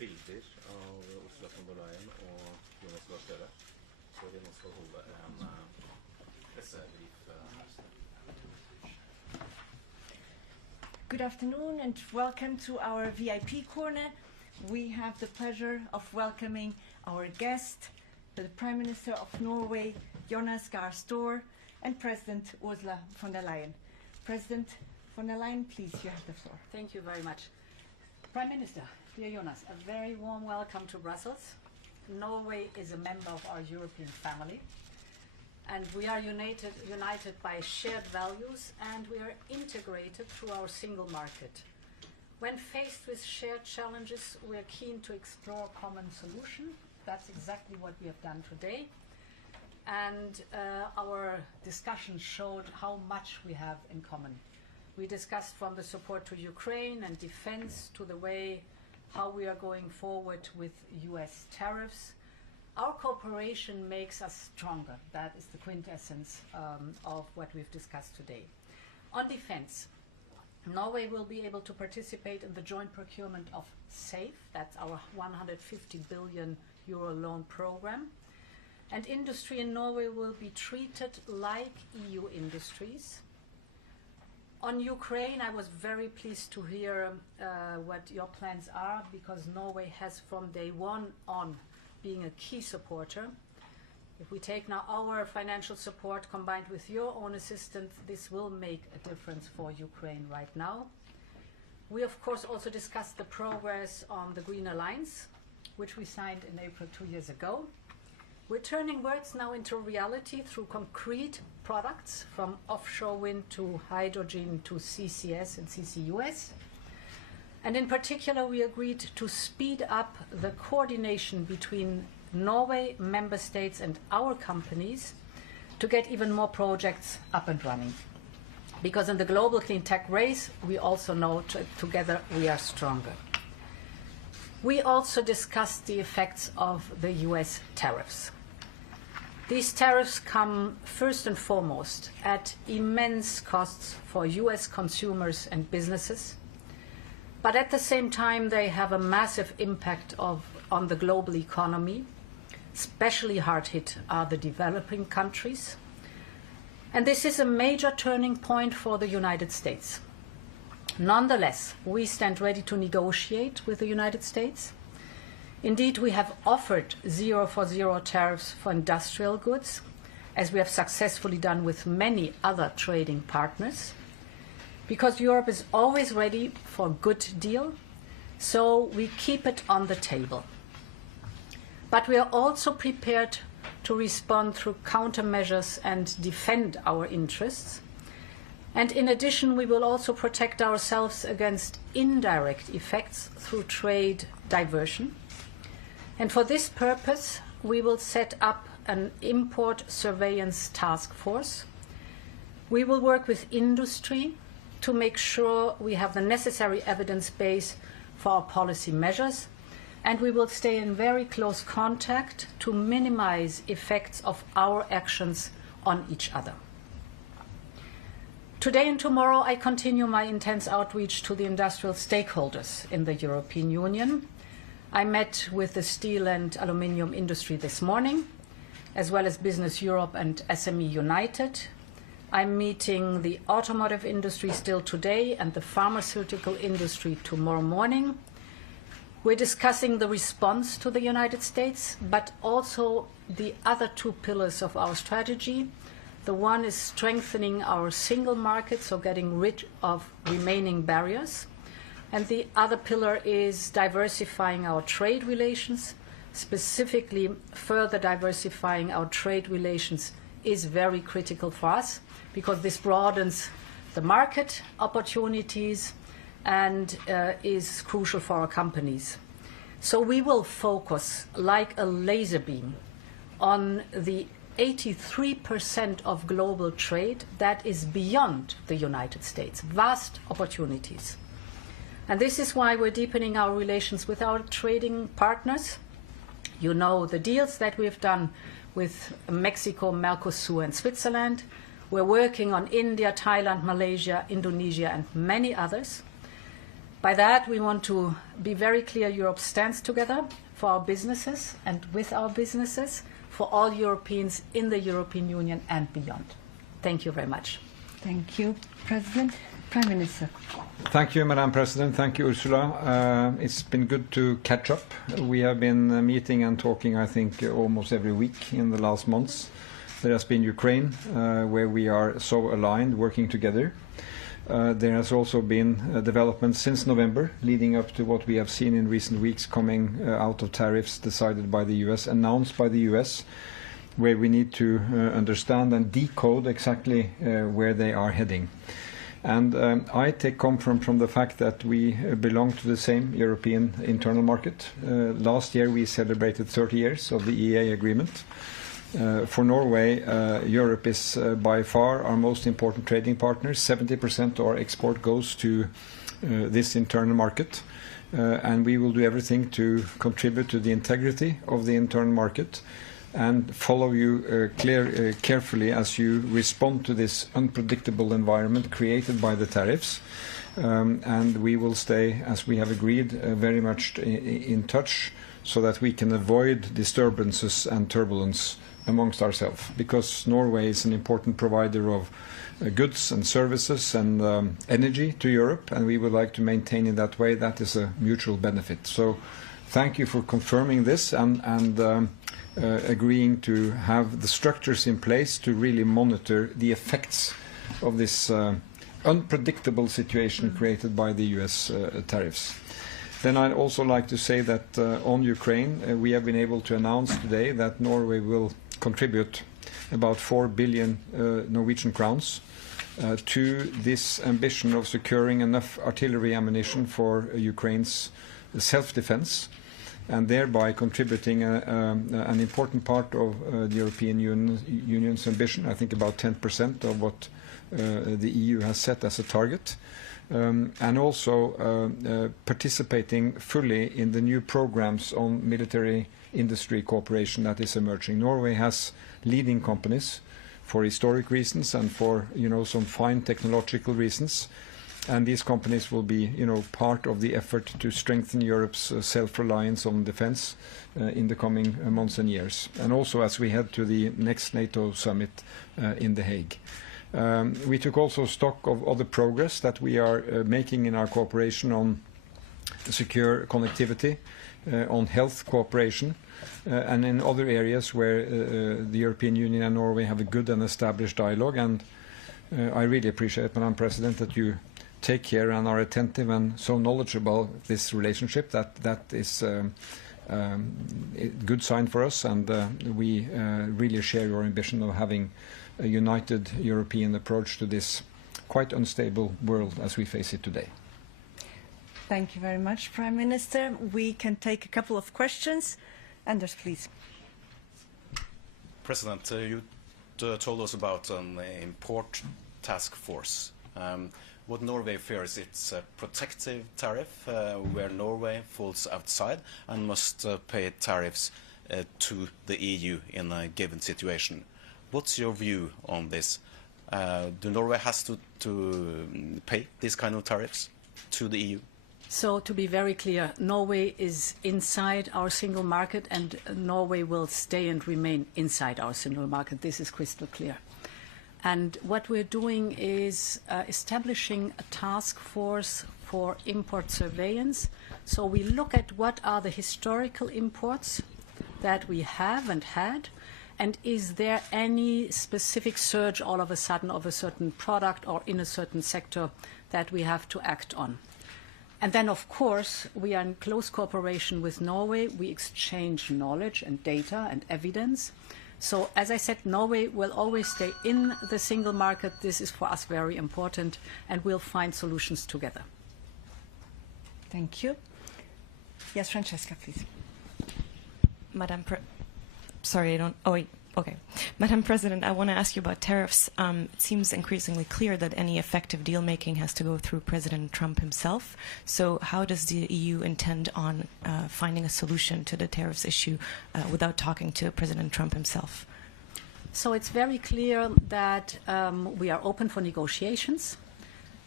bilder av Ursula von der Leyen og Jonas Gahr, så vi nå skal holde en pressebrief. Good afternoon and welcome to our VIP corner. We have the pleasure of welcoming our guest, the Prime Minister of Norway, Jonas Gahr, and President Ursula von der Leyen. President von der Leyen, please, you have the floor. Thank you very much. Prime Minister, dear Jonas, a very warm welcome to Brussels. Norway is a member of our European family, and we are united by shared values, and we are integrated through our single market. When faced with shared challenges, we are keen to explore a common solution. That's exactly what we have done today. And our discussion showed how much we have in common. We discussed from the support to Ukraine and defense to the way how we are going forward with US tariffs. Our cooperation makes us stronger. That is the quintessence of what we've discussed today. On defense, Norway will be able to participate in the joint procurement of SAFE, that's our 150 billion euro loan program. And industry in Norway will be treated like EU industries. On Ukraine, I was very pleased to hear what your plans are, because Norway has from day one on being a key supporter. If we take now our financial support combined with your own assistance, this will make a difference for Ukraine right now. We of course also discussed the progress on the Green Alliance, which we signed in April 2 years ago. We're turning words now into reality through concrete products, from offshore wind to hydrogen to CCS and CCUS. And in particular, we agreed to speed up the coordination between Norway, member states and our companies to get even more projects up and running. Because in the global clean tech race, we also know together we are stronger. We also discussed the effects of the US tariffs. These tariffs come first and foremost at immense costs for US consumers and businesses, but at the same time they have a massive impact on the global economy. Especially hard hit are the developing countries. And this is a major turning point for the United States. Nonetheless, we stand ready to negotiate with the United States. Indeed, we have offered 0 for 0 tariffs for industrial goods, as we have successfully done with many other trading partners, because Europe is always ready for a good deal, so we keep it on the table. But we are also prepared to respond through countermeasures and defend our interests. And in addition, we will also protect ourselves against indirect effects through trade diversion. And for this purpose, we will set up an import surveillance task force. We will work with industry to make sure we have the necessary evidence base for our policy measures, and we will stay in very close contact to minimize effects of our actions on each other. Today and tomorrow, I continue my intense outreach to the industrial stakeholders in the European Union. I met with the steel and aluminium industry this morning, as well as Business Europe and SME United. I'm meeting the automotive industry still today and the pharmaceutical industry tomorrow morning. We're discussing the response to the United States, but also the other two pillars of our strategy. The one is strengthening our single market, so getting rid of remaining barriers. And the other pillar is diversifying our trade relations. Specifically, further diversifying our trade relations is very critical for us, because this broadens the market opportunities and is crucial for our companies. So we will focus like a laser beam on the 83% of global trade that is beyond the United States, vast opportunities. And this is why we're deepening our relations with our trading partners. You know the deals that we've done with Mexico, Mercosur and Switzerland. We're working on India, Thailand, Malaysia, Indonesia and many others. By that, we want to be very clear Europe stands together for our businesses and with our businesses, for all Europeans in the European Union and beyond. Thank you very much. Thank you, President. Prime Minister. Thank you, Madam President. Thank you, Ursula. It's been good to catch up. We have been meeting and talking, I think, almost every week in the last months. There has been Ukraine, where we are so aligned, working together. There has also been developments since November, leading up to what we have seen in recent weeks coming out of tariffs decided by the US, announced by the US, where we need to understand and decode exactly where they are heading. And I take comfort from the fact that we belong to the same European internal market. Last year we celebrated 30 years of the EEA agreement. For Norway, Europe is by far our most important trading partner. 70% of our export goes to this internal market. And we will do everything to contribute to the integrity of the internal market and follow you carefully as you respond to this unpredictable environment created by the tariffs. And we will stay, as we have agreed, very much in touch so that we can avoid disturbances and turbulence amongst ourselves, because Norway is an important provider of goods and services and energy to Europe, and we would like to maintain in that way. That is a mutual benefit. So thank you for confirming this and agreeing to have the structures in place to really monitor the effects of this unpredictable situation created by the US tariffs. Then I'd also like to say that on Ukraine, we have been able to announce today that Norway will contribute about 4 billion Norwegian crowns to this ambition of securing enough artillery ammunition for Ukraine's self-defense, and thereby contributing an important part of the European Union's ambition, I think about 10% of what the EU has set as a target. And also participating fully in the new programs on military industry cooperation that is emerging. Norway has leading companies for historic reasons and for some fine technological reasons, and these companies will be part of the effort to strengthen Europe's self-reliance on defense in the coming months and years, and also as we head to the next NATO summit in The Hague. We took also stock of other progress that we are making in our cooperation on secure connectivity, on health cooperation, and in other areas where the European Union and Norway have a good and established dialogue. And I really appreciate, Madam President, that you take care and are attentive and so knowledgeable of this relationship. That is a good sign for us, and we really share your ambition of having a united European approach to this quite unstable world as we face it today. Thank you very much, Prime Minister. We can take a couple of questions. Anders, please. President, you told us about an import task force. What Norway fears, it's a protective tariff where Norway falls outside and must pay tariffs to the EU in a given situation. What's your view on this? Do Norway has to pay these kind of tariffs to the EU? So to be very clear, Norway is inside our single market, and Norway will stay and remain inside our single market. This is crystal clear. And what we're doing is establishing a task force for import surveillance. So we look at what are the historical imports that we have and had, and is there any specific surge all of a sudden of a certain product or in a certain sector that we have to act on. And then, of course, we are in close cooperation with Norway. We exchange knowledge and data and evidence. So, as I said, Norway will always stay in the single market. This is for us very important, and we'll find solutions together. Thank you. Yes, Francesca, please. Madam President, I want to ask you about tariffs. It seems increasingly clear that any effective deal-making has to go through President Trump himself. So how does the EU intend on finding a solution to the tariffs issue without talking to President Trump himself? So it's very clear that we are open for negotiations.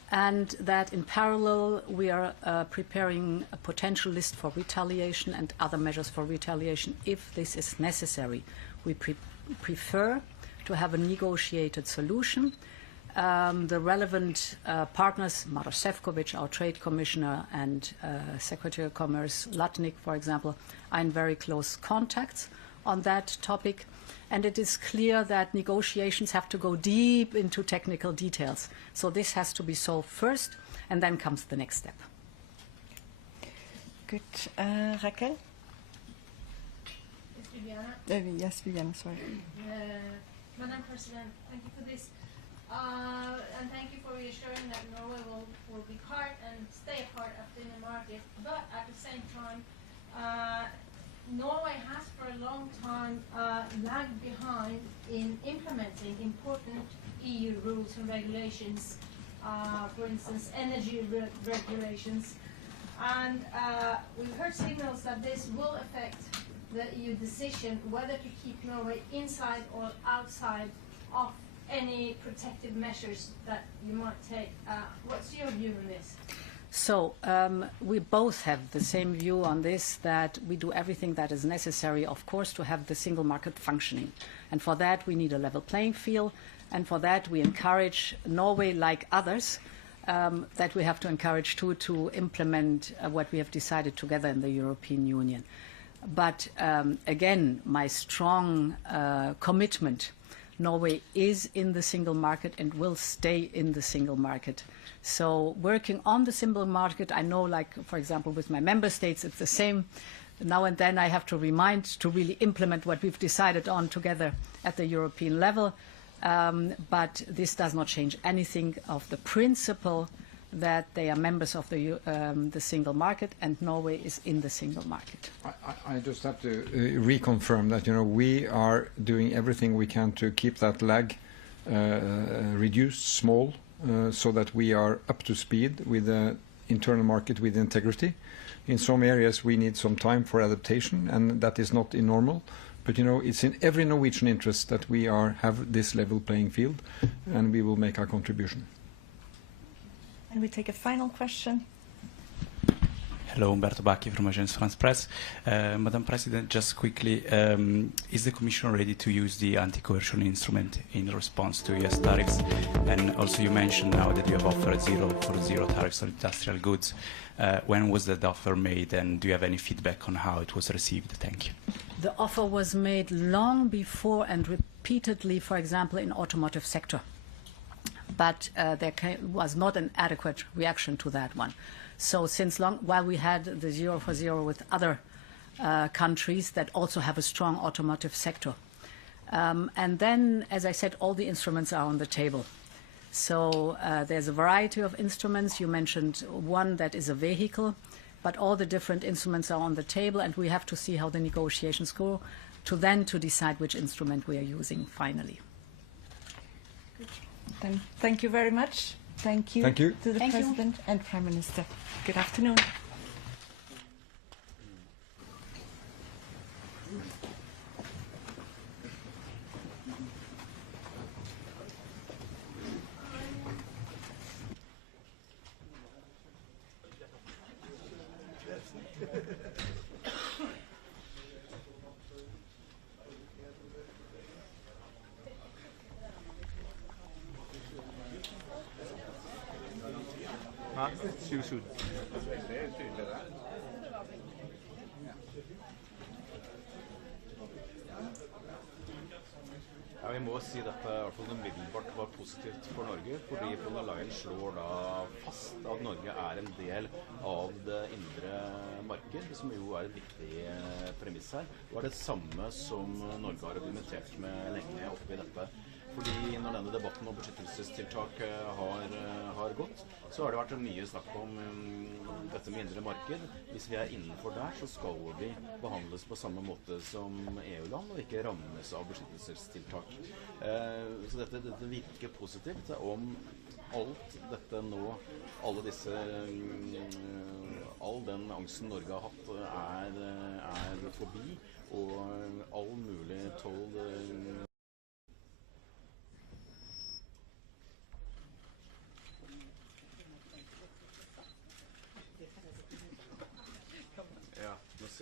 and that in parallel we are preparing a potential list for retaliation and other measures for retaliation if this is necessary. We prefer to have a negotiated solution. The relevant partners, Maroš Šefčovič, our Trade Commissioner, and Secretary of Commerce Latnik, for example, are in very close contacts on that topic. And it is clear that negotiations have to go deep into technical details. So this has to be solved first, and then comes the next step. Good. Raquel? Yes, Viviana, sorry. Madam President, thank you for this. And thank you for reassuring that Norway will be part and stay a part of the inner market. But at the same time, Norway has for a long time lagged behind in implementing important EU rules and regulations, for instance, energy regulations. And we've heard signals that this will affect the EU decision whether to keep Norway inside or outside of any protective measures that you might take. What's your view on this? So we both have the same view on this, that we do everything that is necessary, of course, to have the single market functioning. And for that, we need a level playing field. And for that, we encourage Norway, like others, that we have to encourage too, to implement what we have decided together in the European Union. But again, my strong commitment, Norway is in the single market and will stay in the single market. So working on the single market, I know, like, for example, with my member states, it's the same. Now and then I have to remind to really implement what we've decided on together at the European level. But this does not change anything of the principle that they are members of the single market, and Norway is in the single market. I just have to reconfirm that, we are doing everything we can to keep that lag reduced, small, so that we are up to speed with the internal market with integrity. In some areas we need some time for adaptation, and that is not normal. But it's in every Norwegian interest that we have this level playing field, and we will make our contribution. And we take a final question. Hello, Umberto Bacchi from Agence France Presse. Madam President, just quickly, is the Commission ready to use the anti-coercion instrument in response to US tariffs? And also you mentioned now that you have offered zero tariffs on industrial goods. When was that offer made, and do you have any feedback on how it was received? Thank you. The offer was made long before and repeatedly, for example, in automotive sector. But there was not an adequate reaction to that one. So since long, while we had the 0 for 0 with other countries that also have a strong automotive sector. And then, as I said, all the instruments are on the table. So there's a variety of instruments. You mentioned one that is a vehicle, but all the different instruments are on the table, and we have to see how the negotiations go to decide which instrument we are using finally. Then thank you very much. Thank you, Thank you. to the President and Prime Minister. Good afternoon. Ja, vi må si dette i hvert fall umiddelbart var positivt for Norge, fordi Leyen slår da fast at Norge er en del av det indre marked, som jo er et viktig premiss her. Det var det samme som Norge har argumentert med lenge oppe i dette. Fordi når denne debatten om beskyttelsestiltak har gått, så har det vært mye snakk om dette med indre marked. Hvis vi er innenfor der, så skal vi behandles på samme måte som EU-land, og ikke rammes av beskyttelsestiltak. Så dette virker positivt. Om alt dette nå, all den angsten Norge har hatt er forbi, og all mulig toll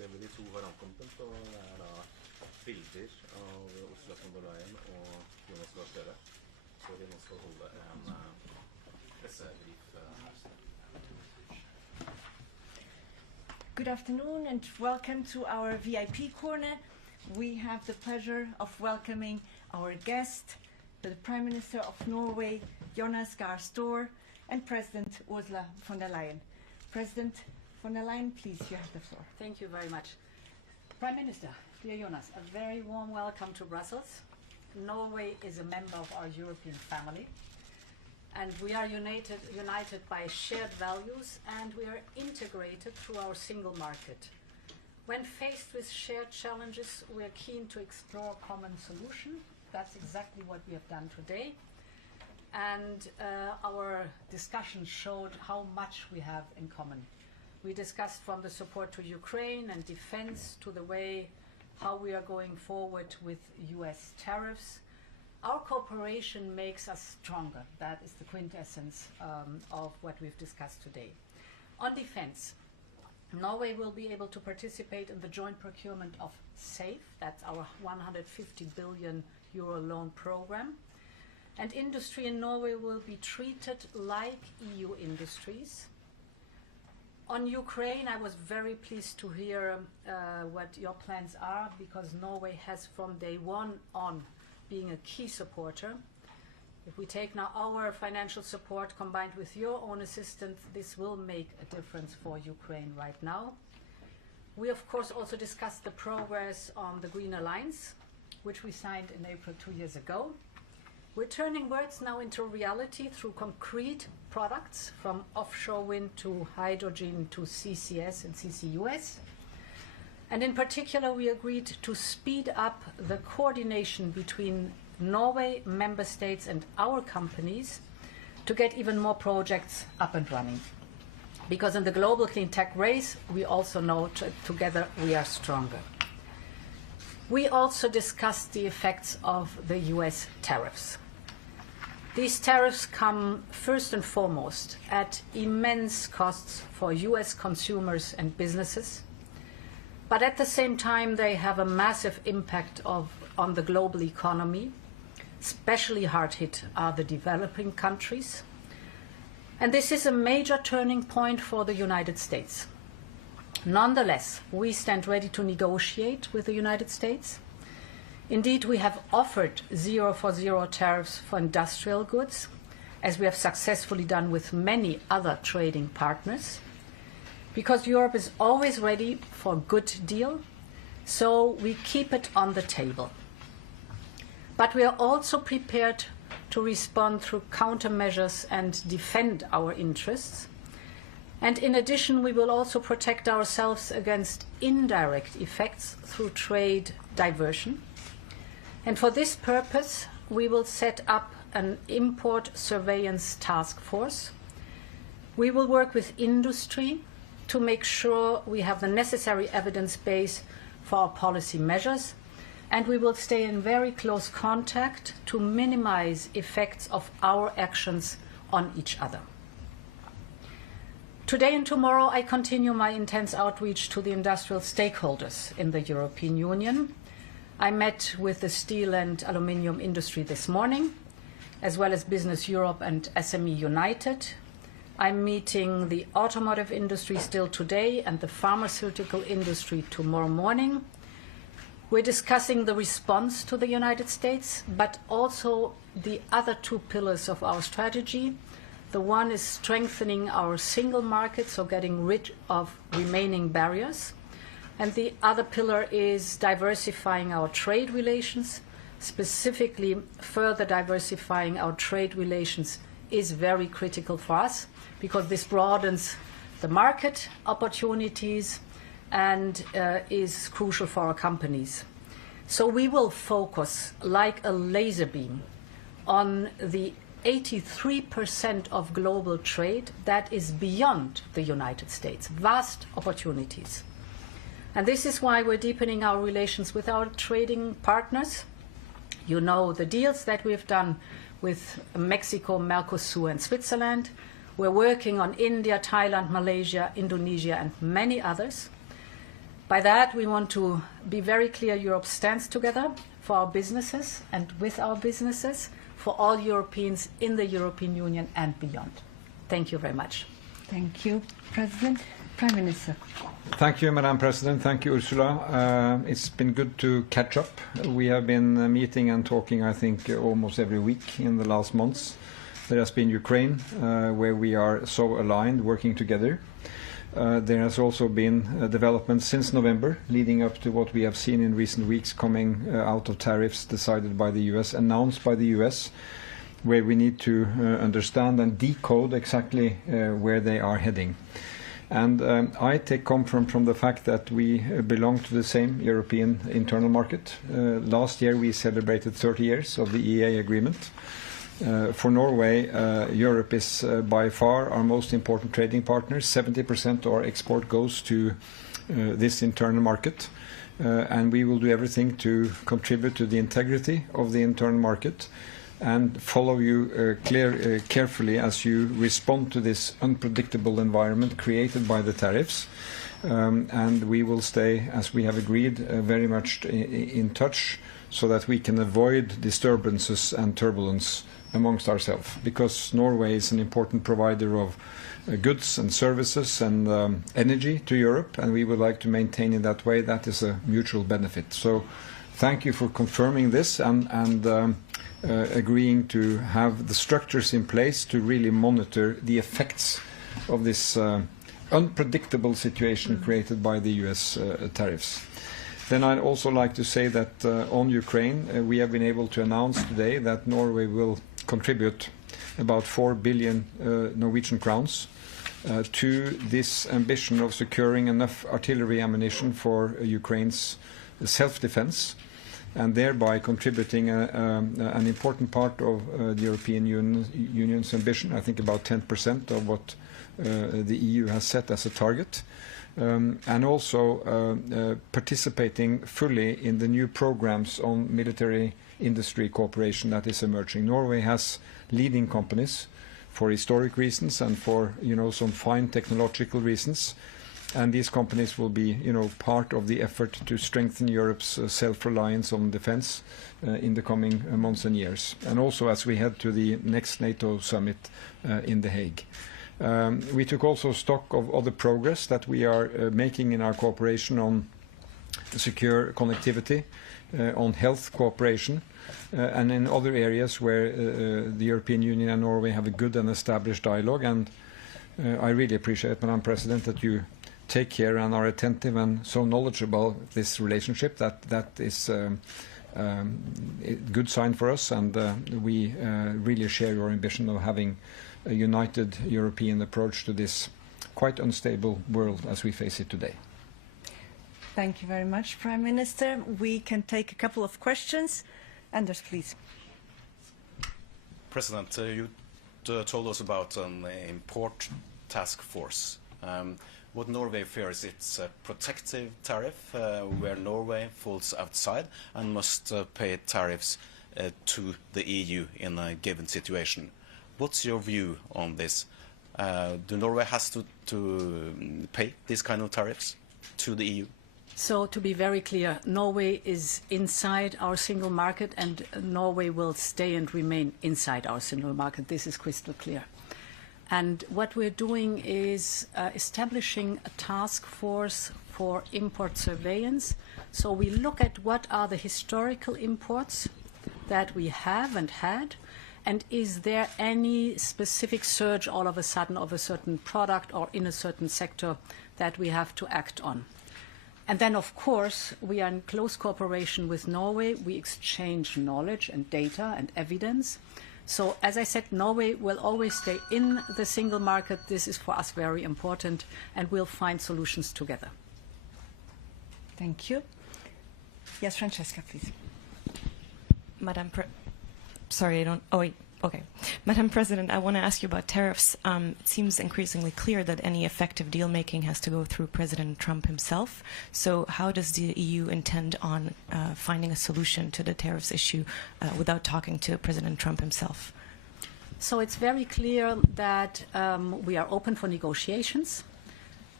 ser vi de to har ankommet, og det da bilder av Ursula von der Leyen og Jonas Gahr, så vi nå skal holde en pressebrief her. Good afternoon and welcome to our VIP corner. We have the pleasure of welcoming our guest, the Prime Minister of Norway, Jonas, Gahr, and President Ursula von der Leyen. President von der Leyen, please, you have the floor. Thank you very much. Prime Minister, dear Jonas, a very warm welcome to Brussels. Norway is a member of our European family, and we are united by shared values, and we are integrated through our single market. When faced with shared challenges, we are keen to explore common solutions. That's exactly what we have done today. And our discussion showed how much we have in common. We discussed from the support to Ukraine and defense to the way how we are going forward with US tariffs. Our cooperation makes us stronger. That is the quintessence of what we've discussed today. On defense, Norway will be able to participate in the joint procurement of SAFE, that's our 150 billion euro loan program. And industry in Norway will be treated like EU industries. On Ukraine, I was very pleased to hear what your plans are, because Norway has from day one on being a key supporter. If we take now our financial support combined with your own assistance, this will make a difference for Ukraine right now. We of course also discussed the progress on the Green Alliance, which we signed in April 2 years ago. We're turning words now into reality through concrete products, from offshore wind to hydrogen to CCS and CCUS. And in particular, we agreed to speed up the coordination between Norway, member states, and our companies to get even more projects up and running. Because in the global clean tech race, we also know together we are stronger. We also discussed the effects of the US tariffs. These tariffs come first and foremost at immense costs for US consumers and businesses, but at the same time they have a massive impact on the global economy. Especially hard hit are the developing countries. And this is a major turning point for the United States. Nonetheless, we stand ready to negotiate with the United States. Indeed, we have offered 0 for 0 tariffs for industrial goods, as we have successfully done with many other trading partners, because Europe is always ready for a good deal, so we keep it on the table. But we are also prepared to respond through countermeasures and defend our interests. And in addition, we will also protect ourselves against indirect effects through trade diversion. And for this purpose, we will set up an import surveillance task force. We will work with industry to make sure we have the necessary evidence base for our policy measures, and we will stay in very close contact to minimize effects of our actions on each other. Today and tomorrow, I continue my intense outreach to the industrial stakeholders in the European Union. I met with the steel and aluminium industry this morning, as well as Business Europe and SME United. I'm meeting the automotive industry still today and the pharmaceutical industry tomorrow morning. We're discussing the response to the United States, but also the other two pillars of our strategy. The one is strengthening our single market, so getting rid of remaining barriers. And the other pillar is diversifying our trade relations. Specifically, further diversifying our trade relations is very critical for us, because this broadens the market opportunities and is crucial for our companies. So we will focus like a laser beam on the 83% of global trade that is beyond the United States, vast opportunities. And this is why we're deepening our relations with our trading partners. You know the deals that we've done with Mexico, Mercosur, and Switzerland. We're working on India, Thailand, Malaysia, Indonesia, and many others. By that, we want to be very clear Europe stands together for our businesses and with our businesses, for all Europeans in the European Union and beyond. Thank you very much. Thank you, President. Prime Minister. Thank you, Madam President. Thank you, Ursula. It's been good to catch up. We have been meeting and talking, I think, almost every week in the last months. There has been Ukraine, where we are so aligned, working together. There has also been developments since November, leading up to what we have seen in recent weeks coming out of tariffs decided by the US, announced by the US, where we need to understand and decode exactly where they are heading. And I take comfort from the fact that we belong to the same European internal market. Last year we celebrated 30 years of the EEA agreement. For Norway, Europe is by far our most important trading partner. 70% of our export goes to this internal market. And we will do everything to contribute to the integrity of the internal market and follow you carefully as you respond to this unpredictable environment created by the tariffs. And we will stay, as we have agreed, very much in touch so that we can avoid disturbances and turbulence amongst ourselves, because Norway is an important provider of goods and services and energy to Europe, and we would like to maintain in that way. That is a mutual benefit. So thank you for confirming this and agreeing to have the structures in place to really monitor the effects of this unpredictable situation created by the US tariffs. Then I'd also like to say that on Ukraine, we have been able to announce today that Norway will contribute about 4 billion Norwegian crowns to this ambition of securing enough artillery ammunition for Ukraine's self-defense, and thereby contributing an important part of the European Union's ambition, I think about 10% of what the EU has set as a target, and also participating fully in the new programs on military industry cooperation that is emerging. Norway has leading companies for historic reasons and for some fine technological reasons. And these companies will be, part of the effort to strengthen Europe's self-reliance on defense in the coming months and years. And also as we head to the next NATO summit in The Hague. We took also stock of other progress that we are making in our cooperation on secure connectivity, on health cooperation, and in other areas where the European Union and Norway have a good and established dialogue. And I really appreciate, Madam President, that you take care and are attentive and so knowledgeable about this relationship. That is a good sign for us, and we really share your ambition of having a united European approach to this quite unstable world as we face it today. Thank you very much, Prime Minister. We can take a couple of questions. Anders, please. President, you told us about an import task force. What Norway fears, it's a protective tariff where Norway falls outside and must pay tariffs to the EU in a given situation. What's your view on this? Do Norway has to pay these kind of tariffs to the EU? So to be very clear, Norway is inside our single market, and Norway will stay and remain inside our single market. This is crystal clear. And what we're doing is establishing a task force for import surveillance. So we look at what are the historical imports that we have and had, and is there any specific surge all of a sudden of a certain product or in a certain sector that we have to act on. And then, of course, we are in close cooperation with Norway. We exchange knowledge and data and evidence. So, as I said, Norway will always stay in the single market. This is for us very important, and we'll find solutions together. Thank you. Yes, Francesca, please. Madam President, I want to ask you about tariffs. It seems increasingly clear that any effective deal-making has to go through President Trump himself. So how does the EU intend on finding a solution to the tariffs issue without talking to President Trump himself? So it's very clear that we are open for negotiations.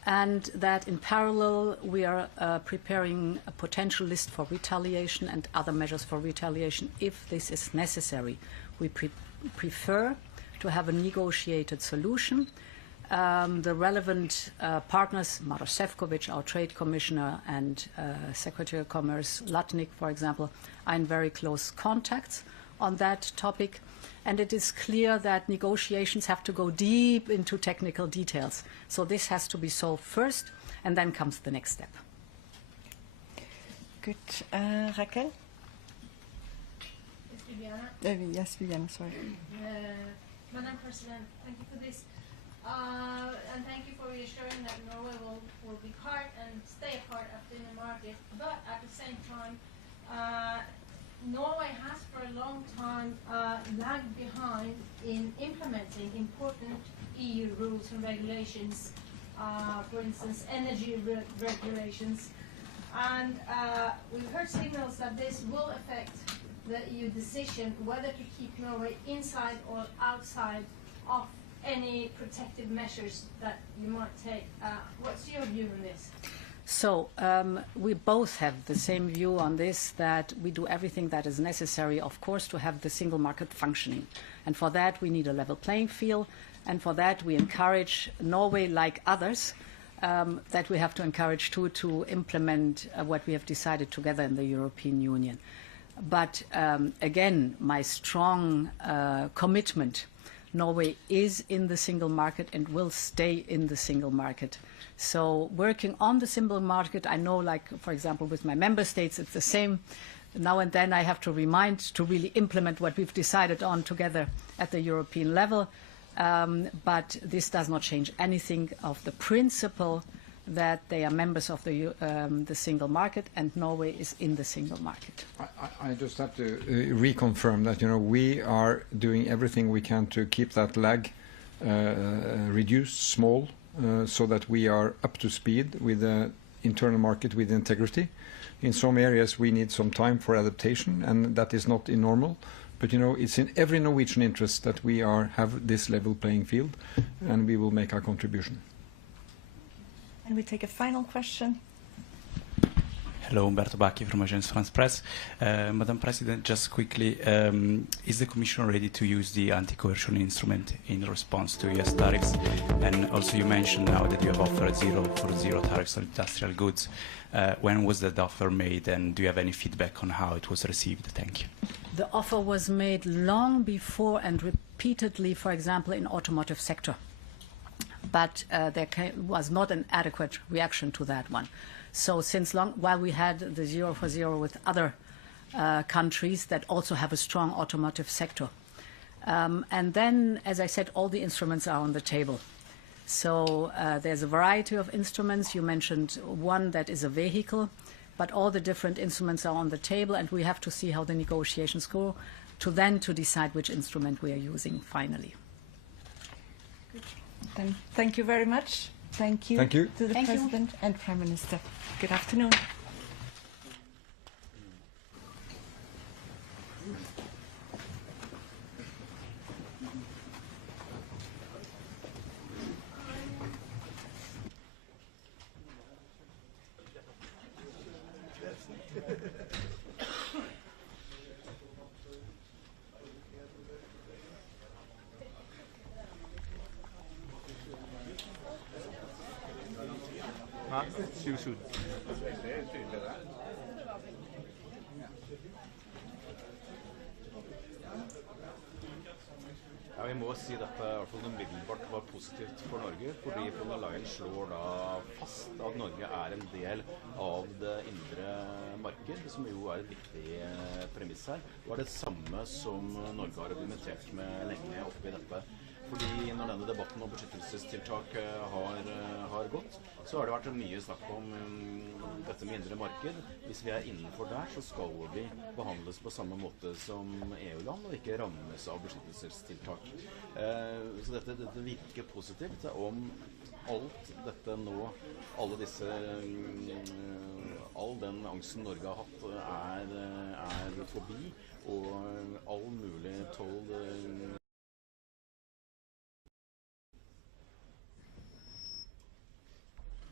and that in parallel we are preparing a potential list for retaliation and other measures for retaliation if this is necessary. We prefer to have a negotiated solution. The relevant partners, Maroš Šefčovič, our Trade Commissioner, and Secretary of Commerce Latnik, for example, are in very close contacts on that topic. And it is clear that negotiations have to go deep into technical details. So this has to be solved first, and then comes the next step. Good. Raquel? Yes, Viviana, sorry. Madam President, thank you for this. And thank you for reassuring that Norway will be part and stay part of the inner market. But at the same time, Norway has for a long time lagged behind in implementing important EU rules and regulations, for instance, energy regulations. And we've heard signals that this will affect the EU decision whether to keep Norway inside or outside of any protective measures that you might take. What's your view on this? So we both have the same view on this, that we do everything that is necessary, of course, to have the single market functioning. And for that, we need a level playing field. And for that, we encourage Norway, like others, that we have to encourage too, to implement what we have decided together in the European Union. But again, my strong commitment, Norway is in the single market and will stay in the single market. So working on the single market, I know, like, for example, with my member states, it's the same. Now and then I have to remind to really implement what we've decided on together at the European level. But this does not change anything of the principle that they are members of the single market, and Norway is in the single market. I just have to reconfirm that, we are doing everything we can to keep that lag reduced, small, so that we are up to speed with the internal market with integrity. In some areas we need some time for adaptation, and that is not normal. But it's in every Norwegian interest that we have this level playing field, and we will make our contribution. And we take a final question. Hello, Umberto Bacchi from Agence France Presse. Madam President, just quickly, is the Commission ready to use the anti-coercion instrument in response to US tariffs? And also you mentioned now that you have offered zero tariffs on industrial goods. When was that offer made, and do you have any feedback on how it was received? Thank you. The offer was made long before and repeatedly, for example, in automotive sector. But there was not an adequate reaction to that one. So since long, while we had the 0 for 0 with other countries that also have a strong automotive sector. And then, as I said, all the instruments are on the table. So there's a variety of instruments. You mentioned one that is a vehicle, but all the different instruments are on the table, and we have to see how the negotiations go to decide which instrument we are using finally. Good. Then thank you very much. Thank you, to the President and Prime Minister. Good afternoon. Ja, vi må si dette i hvert fall umiddelbart var positivt for Norge, fordi Leyen slår da fast at Norge er en del av det indre marked, som jo er et viktig premiss her. Det var det samme som Norge har argumentert med lenge oppi dette. Fordi når denne debatten om beskyttelsestiltak har gått, så har det vært mye snakk om dette med indre marked. Hvis vi er innenfor der, så skal vi behandles på samme måte som EU-land, og ikke rammes av beskyttelsestiltak. Så dette virker positivt om alt dette nå, all den angsten Norge har hatt er forbi, og all mulig toll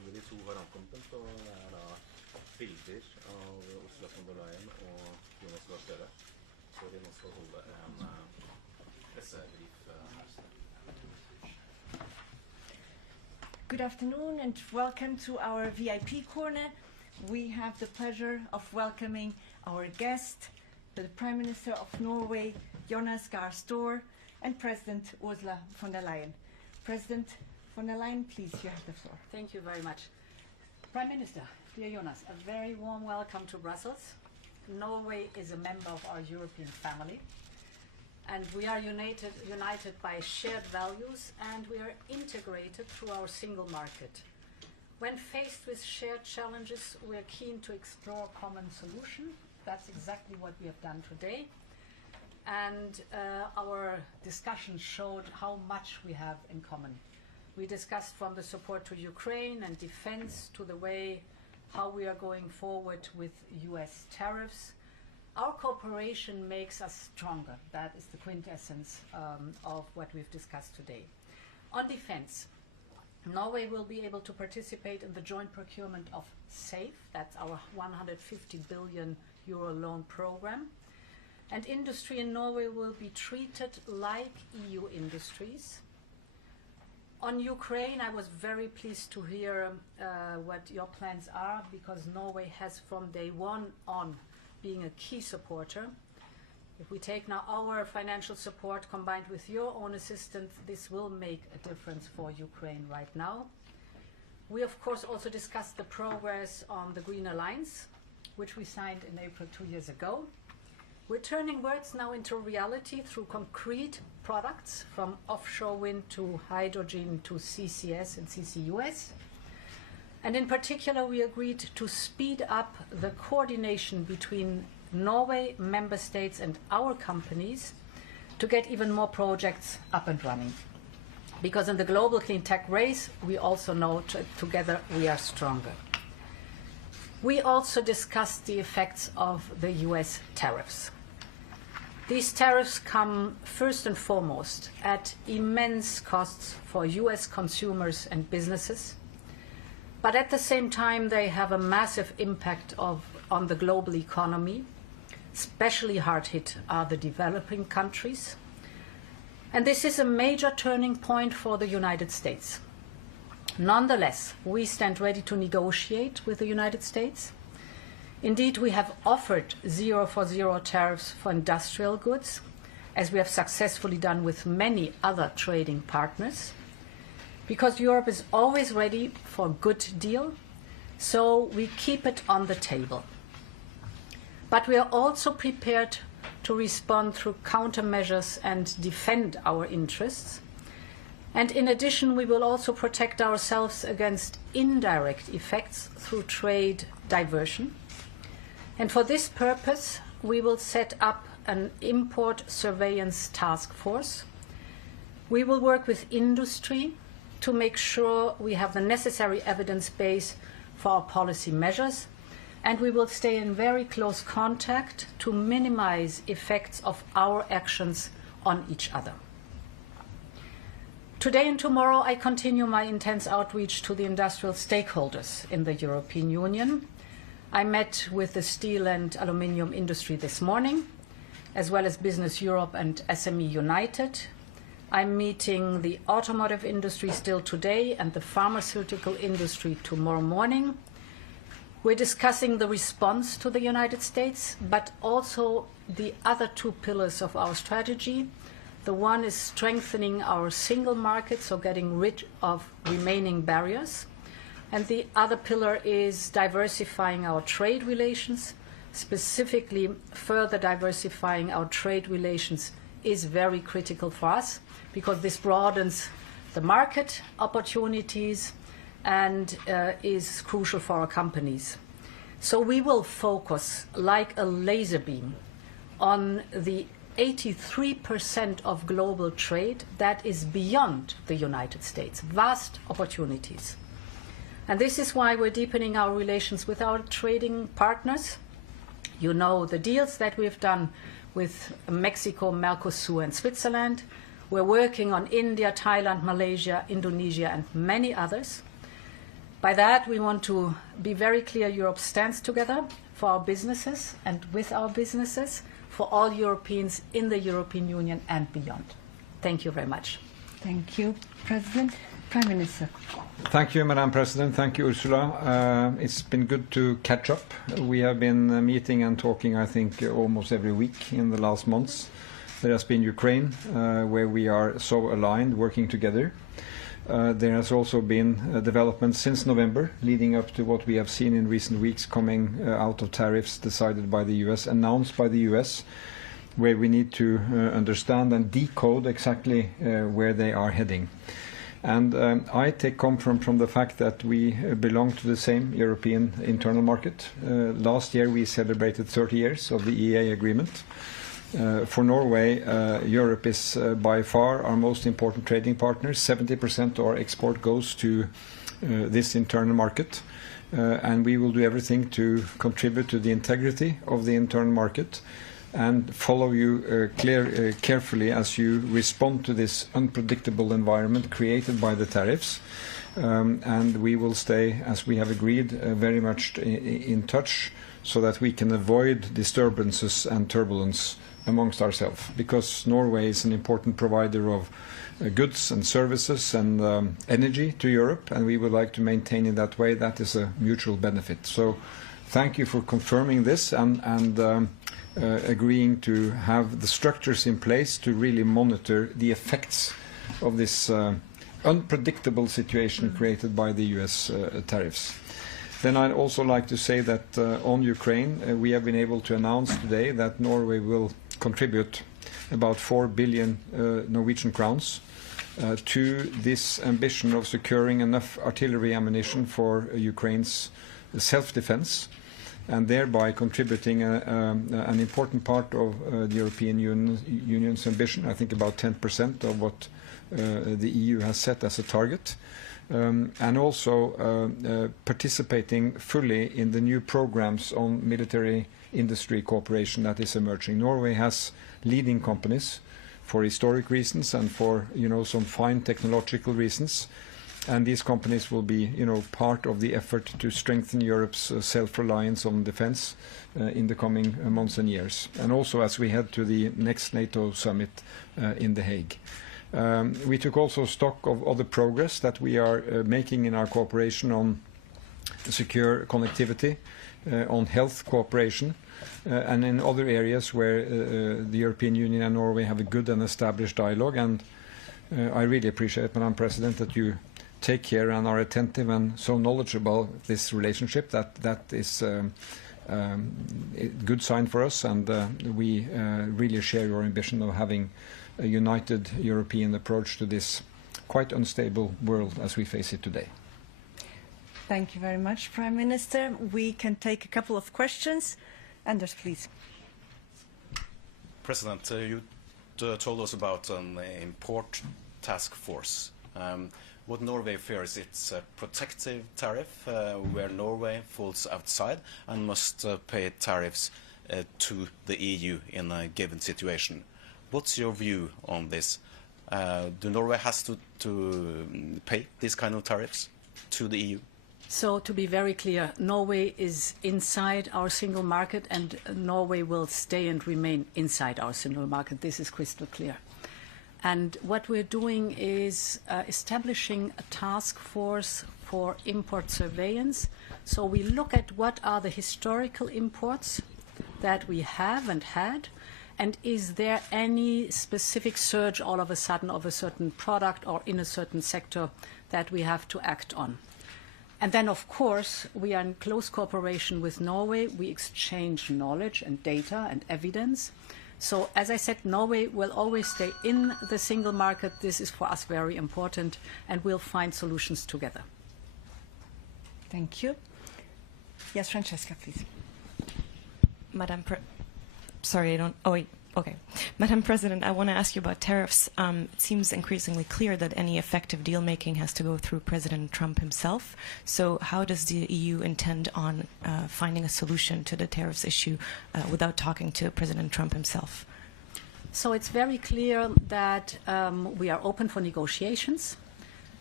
selve de to har ankommet, og det da bilder av Ursula von der Leyen og Jonas Gahr, så vi nå skal holde en pressebrief her. Good afternoon and welcome to our VIP corner. We have the pleasure of welcoming our guest, the Prime Minister of Norway, Jonas Gahr, and President Ursula von der Leyen. President von der Leyen, please, you have the floor. Thank you very much. Prime Minister, dear Jonas, a very warm welcome to Brussels. Norway is a member of our European family, and we are united by shared values, and we are integrated through our single market. When faced with shared challenges, we are keen to explore common solutions. That's exactly what we have done today. And our discussion showed how much we have in common. We discussed from the support to Ukraine and defense to the way how we are going forward with US tariffs. Our cooperation makes us stronger. That is the quintessence of what we've discussed today. On defense, Norway will be able to participate in the joint procurement of SAFE, that's our 150 billion euro loan program. And industry in Norway will be treated like EU industries. On Ukraine, I was very pleased to hear what your plans are, because Norway has from day one on being a key supporter. If we take now our financial support combined with your own assistance, this will make a difference for Ukraine right now. We, of course, also discussed the progress on the Green Alliance, which we signed in April 2 years ago. We're turning words now into reality through concrete products, from offshore wind to hydrogen to CCS and CCUS. And in particular, we agreed to speed up the coordination between Norway, member states, and our companies to get even more projects up and running. Because in the global clean tech race, we also know together we are stronger. We also discussed the effects of the US tariffs. These tariffs come first and foremost at immense costs for US consumers and businesses, but at the same time they have a massive impact on the global economy. Especially hard hit are the developing countries. And this is a major turning point for the United States. Nonetheless, we stand ready to negotiate with the United States. Indeed, we have offered 0 for 0 tariffs for industrial goods, as we have successfully done with many other trading partners, because Europe is always ready for a good deal, so we keep it on the table. But we are also prepared to respond through countermeasures and defend our interests. And in addition, we will also protect ourselves against indirect effects through trade diversion. And for this purpose, we will set up an import surveillance task force. We will work with industry to make sure we have the necessary evidence base for our policy measures, and we will stay in very close contact to minimize effects of our actions on each other. Today and tomorrow, I continue my intense outreach to the industrial stakeholders in the European Union. I met with the steel and aluminium industry this morning, as well as Business Europe and SME United. I'm meeting the automotive industry still today and the pharmaceutical industry tomorrow morning. We're discussing the response to the United States, but also the other two pillars of our strategy. The one is strengthening our single market, so getting rid of remaining barriers. And the other pillar is diversifying our trade relations. Specifically, further diversifying our trade relations is very critical for us, because this broadens the market opportunities and is crucial for our companies. So we will focus like a laser beam on the 83% of global trade that is beyond the United States, vast opportunities. And this is why we're deepening our relations with our trading partners. You know the deals that we've done with Mexico, Mercosur, and Switzerland. We're working on India, Thailand, Malaysia, Indonesia, and many others. By that, we want to be very clear Europe stands together for our businesses and with our businesses, for all Europeans in the European Union and beyond. Thank you very much. Thank you, President. Prime Minister. Thank you, Madam President. Thank you, Ursula. It's been good to catch up. We have been meeting and talking, I think, almost every week in the last months. There has been Ukraine, where we are so aligned, working together. There has also been developments since November, leading up to what we have seen in recent weeks coming out of tariffs decided by the US, announced by the US, where we need to understand and decode exactly where they are heading. And I take comfort from the fact that we belong to the same European internal market. Last year we celebrated 30 years of the EEA agreement. For Norway, Europe is by far our most important trading partner. 70% of our export goes to this internal market. And we will do everything to contribute to the integrity of the internal market and follow you carefully as you respond to this unpredictable environment created by the tariffs. And we will stay, as we have agreed, very much in touch so that we can avoid disturbances and turbulence amongst ourselves, because Norway is an important provider of goods and services and energy to Europe, and we would like to maintain in that way. That is a mutual benefit. So thank you for confirming this and agreeing to have the structures in place to really monitor the effects of this unpredictable situation created by the US tariffs. Then I'd also like to say that on Ukraine, we have been able to announce today that Norway will contribute about 4 billion Norwegian crowns to this ambition of securing enough artillery ammunition for Ukraine's self-defense, and thereby contributing an important part of the European Union's ambition, I think about 10% of what the EU has set as a target. And also participating fully in the new programs on military industry cooperation that is emerging. Norway has leading companies for historic reasons and for some fine technological reasons, and these companies will be part of the effort to strengthen Europe's self-reliance on defense in the coming months and years, and also as we head to the next NATO summit in The Hague. We took also stock of other progress that we are making in our cooperation on secure connectivity, on health cooperation, and in other areas where the European Union and Norway have a good and established dialogue. And I really appreciate, Madam President, that you take care and are attentive and so knowledgeable about this relationship. That is a good sign for us, and we really share your ambition of having a united European approach to this quite unstable world as we face it today. Thank you very much, Prime Minister. We can take a couple of questions. Anders, please. President, you told us about an import task force. What Norway fears, it's a protective tariff where Norway falls outside and must pay tariffs to the EU in a given situation. What's your view on this? Do Norway has to pay these kind of tariffs to the EU? So to be very clear, Norway is inside our single market, and Norway will stay and remain inside our single market. This is crystal clear. And what we're doing is establishing a task force for import surveillance. So we look at what are the historical imports that we have and had, and is there any specific surge all of a sudden of a certain product or in a certain sector that we have to act on. And then, of course, we are in close cooperation with Norway. We exchange knowledge and data and evidence. So, as I said, Norway will always stay in the single market. This is for us very important, and we'll find solutions together. Thank you. Yes, Francesca, please. Madam President, I want to ask you about tariffs. It seems increasingly clear that any effective deal-making has to go through President Trump himself. So how does the EU intend on finding a solution to the tariffs issue without talking to President Trump himself? So it's very clear that we are open for negotiations.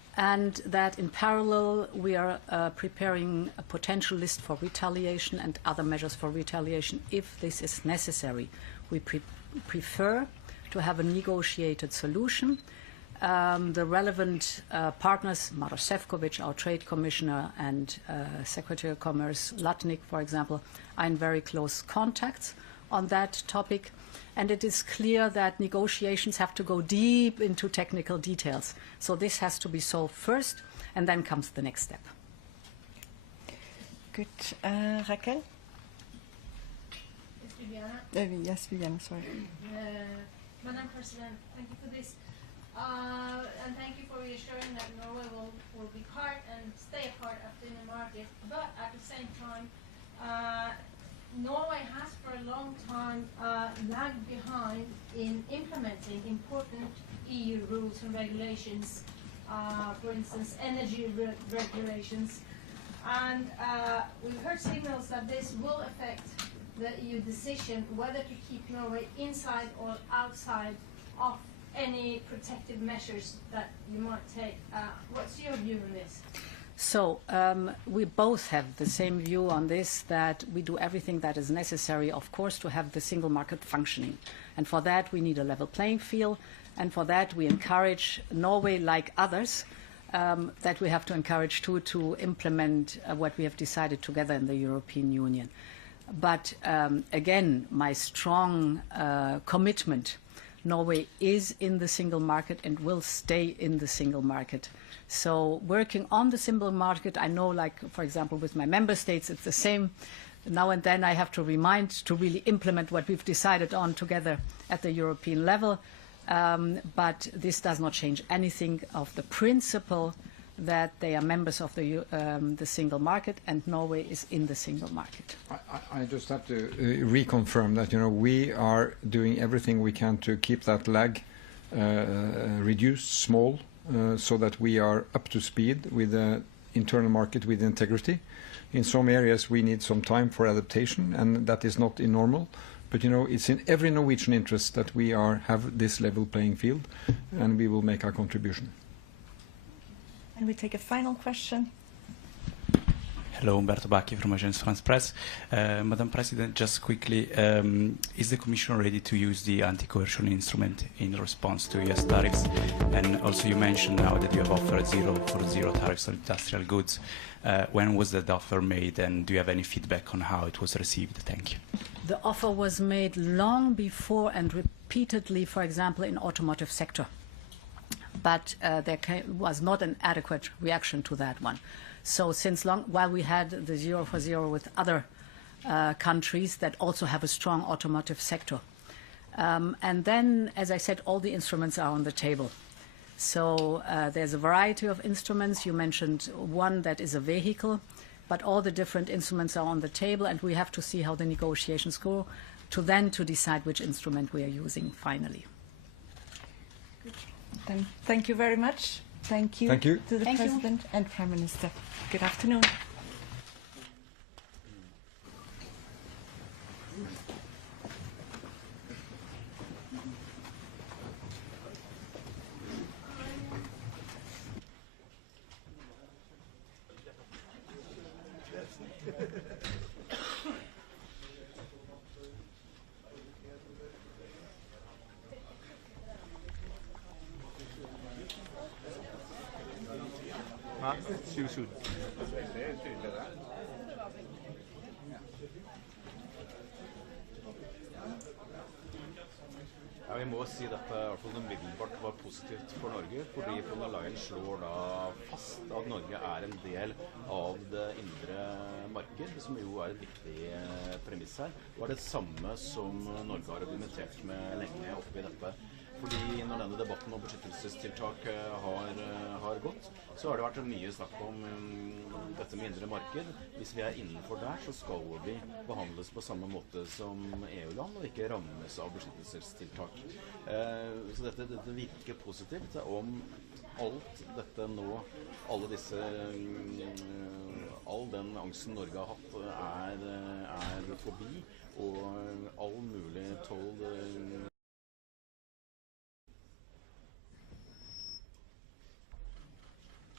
and that in parallel we are preparing a potential list for retaliation and other measures for retaliation if this is necessary. We prefer to have a negotiated solution. The relevant partners, Maroš Šefčovič, our Trade Commissioner, and Secretary of Commerce Latnik, for example, are in very close contacts on that topic. And it is clear that negotiations have to go deep into technical details. So this has to be solved first, and then comes the next step. Good. Raquel? Yes, Viviana, sorry. Madam President, thank you for this. And thank you for reassuring that Norway will be part and stay a part of the inner market. But at the same time, Norway has for a long time lagged behind in implementing important EU rules and regulations, for instance, energy regulations. And we've heard signals that this will affect the EU decision whether to keep Norway inside or outside of any protective measures that you might take. What's your view on this? So we both have the same view on this, that we do everything that is necessary, of course, to have the single market functioning. And for that, we need a level playing field. And for that, we encourage Norway, like others, that we have to encourage too, to implement what we have decided together in the European Union. But again, my strong commitment, Norway is in the single market and will stay in the single market. So working on the single market, I know, like, for example, with my member states, it's the same. Now and then I have to remind to really implement what we've decided on together at the European level. But this does not change anything of the principle that they are members of the single market, and Norway is in the single market. I just have to reconfirm that, we are doing everything we can to keep that lag reduced, small, so that we are up to speed with the internal market with integrity. In some areas we need some time for adaptation, and that is not normal. But it's in every Norwegian interest that we have this level playing field, and we will make our contribution. And we take a final question. Hello, Umberto Bacchi from Agence France Presse. Madam President, just quickly, is the Commission ready to use the anti-coercion instrument in response to US tariffs? And also you mentioned now that you have offered zero tariffs on industrial goods. When was that offer made, and do you have any feedback on how it was received? Thank you. The offer was made long before and repeatedly, for example, in automotive sector. But there was not an adequate reaction to that one. So while we had the 0 for 0 with other countries that also have a strong automotive sector. And then, as I said, all the instruments are on the table. So there's a variety of instruments. You mentioned one that is a vehicle, but all the different instruments are on the table, and we have to see how the negotiations go to decide which instrument we are using finally. Then thank you very much. Thank you, to the President and Prime Minister. Good afternoon. Ja, vi må si dette i hvert fall umiddelbart var positivt for Norge, fordi Leyen slår da fast at Norge er en del av det indre marked, som jo er et viktig premiss her. Det var det samme som Norge har argumentert med lenge oppi dette. Fordi når denne debatten om beskyttelsestiltak har gått, så har det vært mye snakk om dette med indre marked. Hvis vi er innenfor der, så skal vi behandles på samme måte som EU-land og ikke rammes av beskyttelsestiltak. Så dette virker positivt om alt dette nå, all den angsten Norge har hatt er forbi, og all mulig toll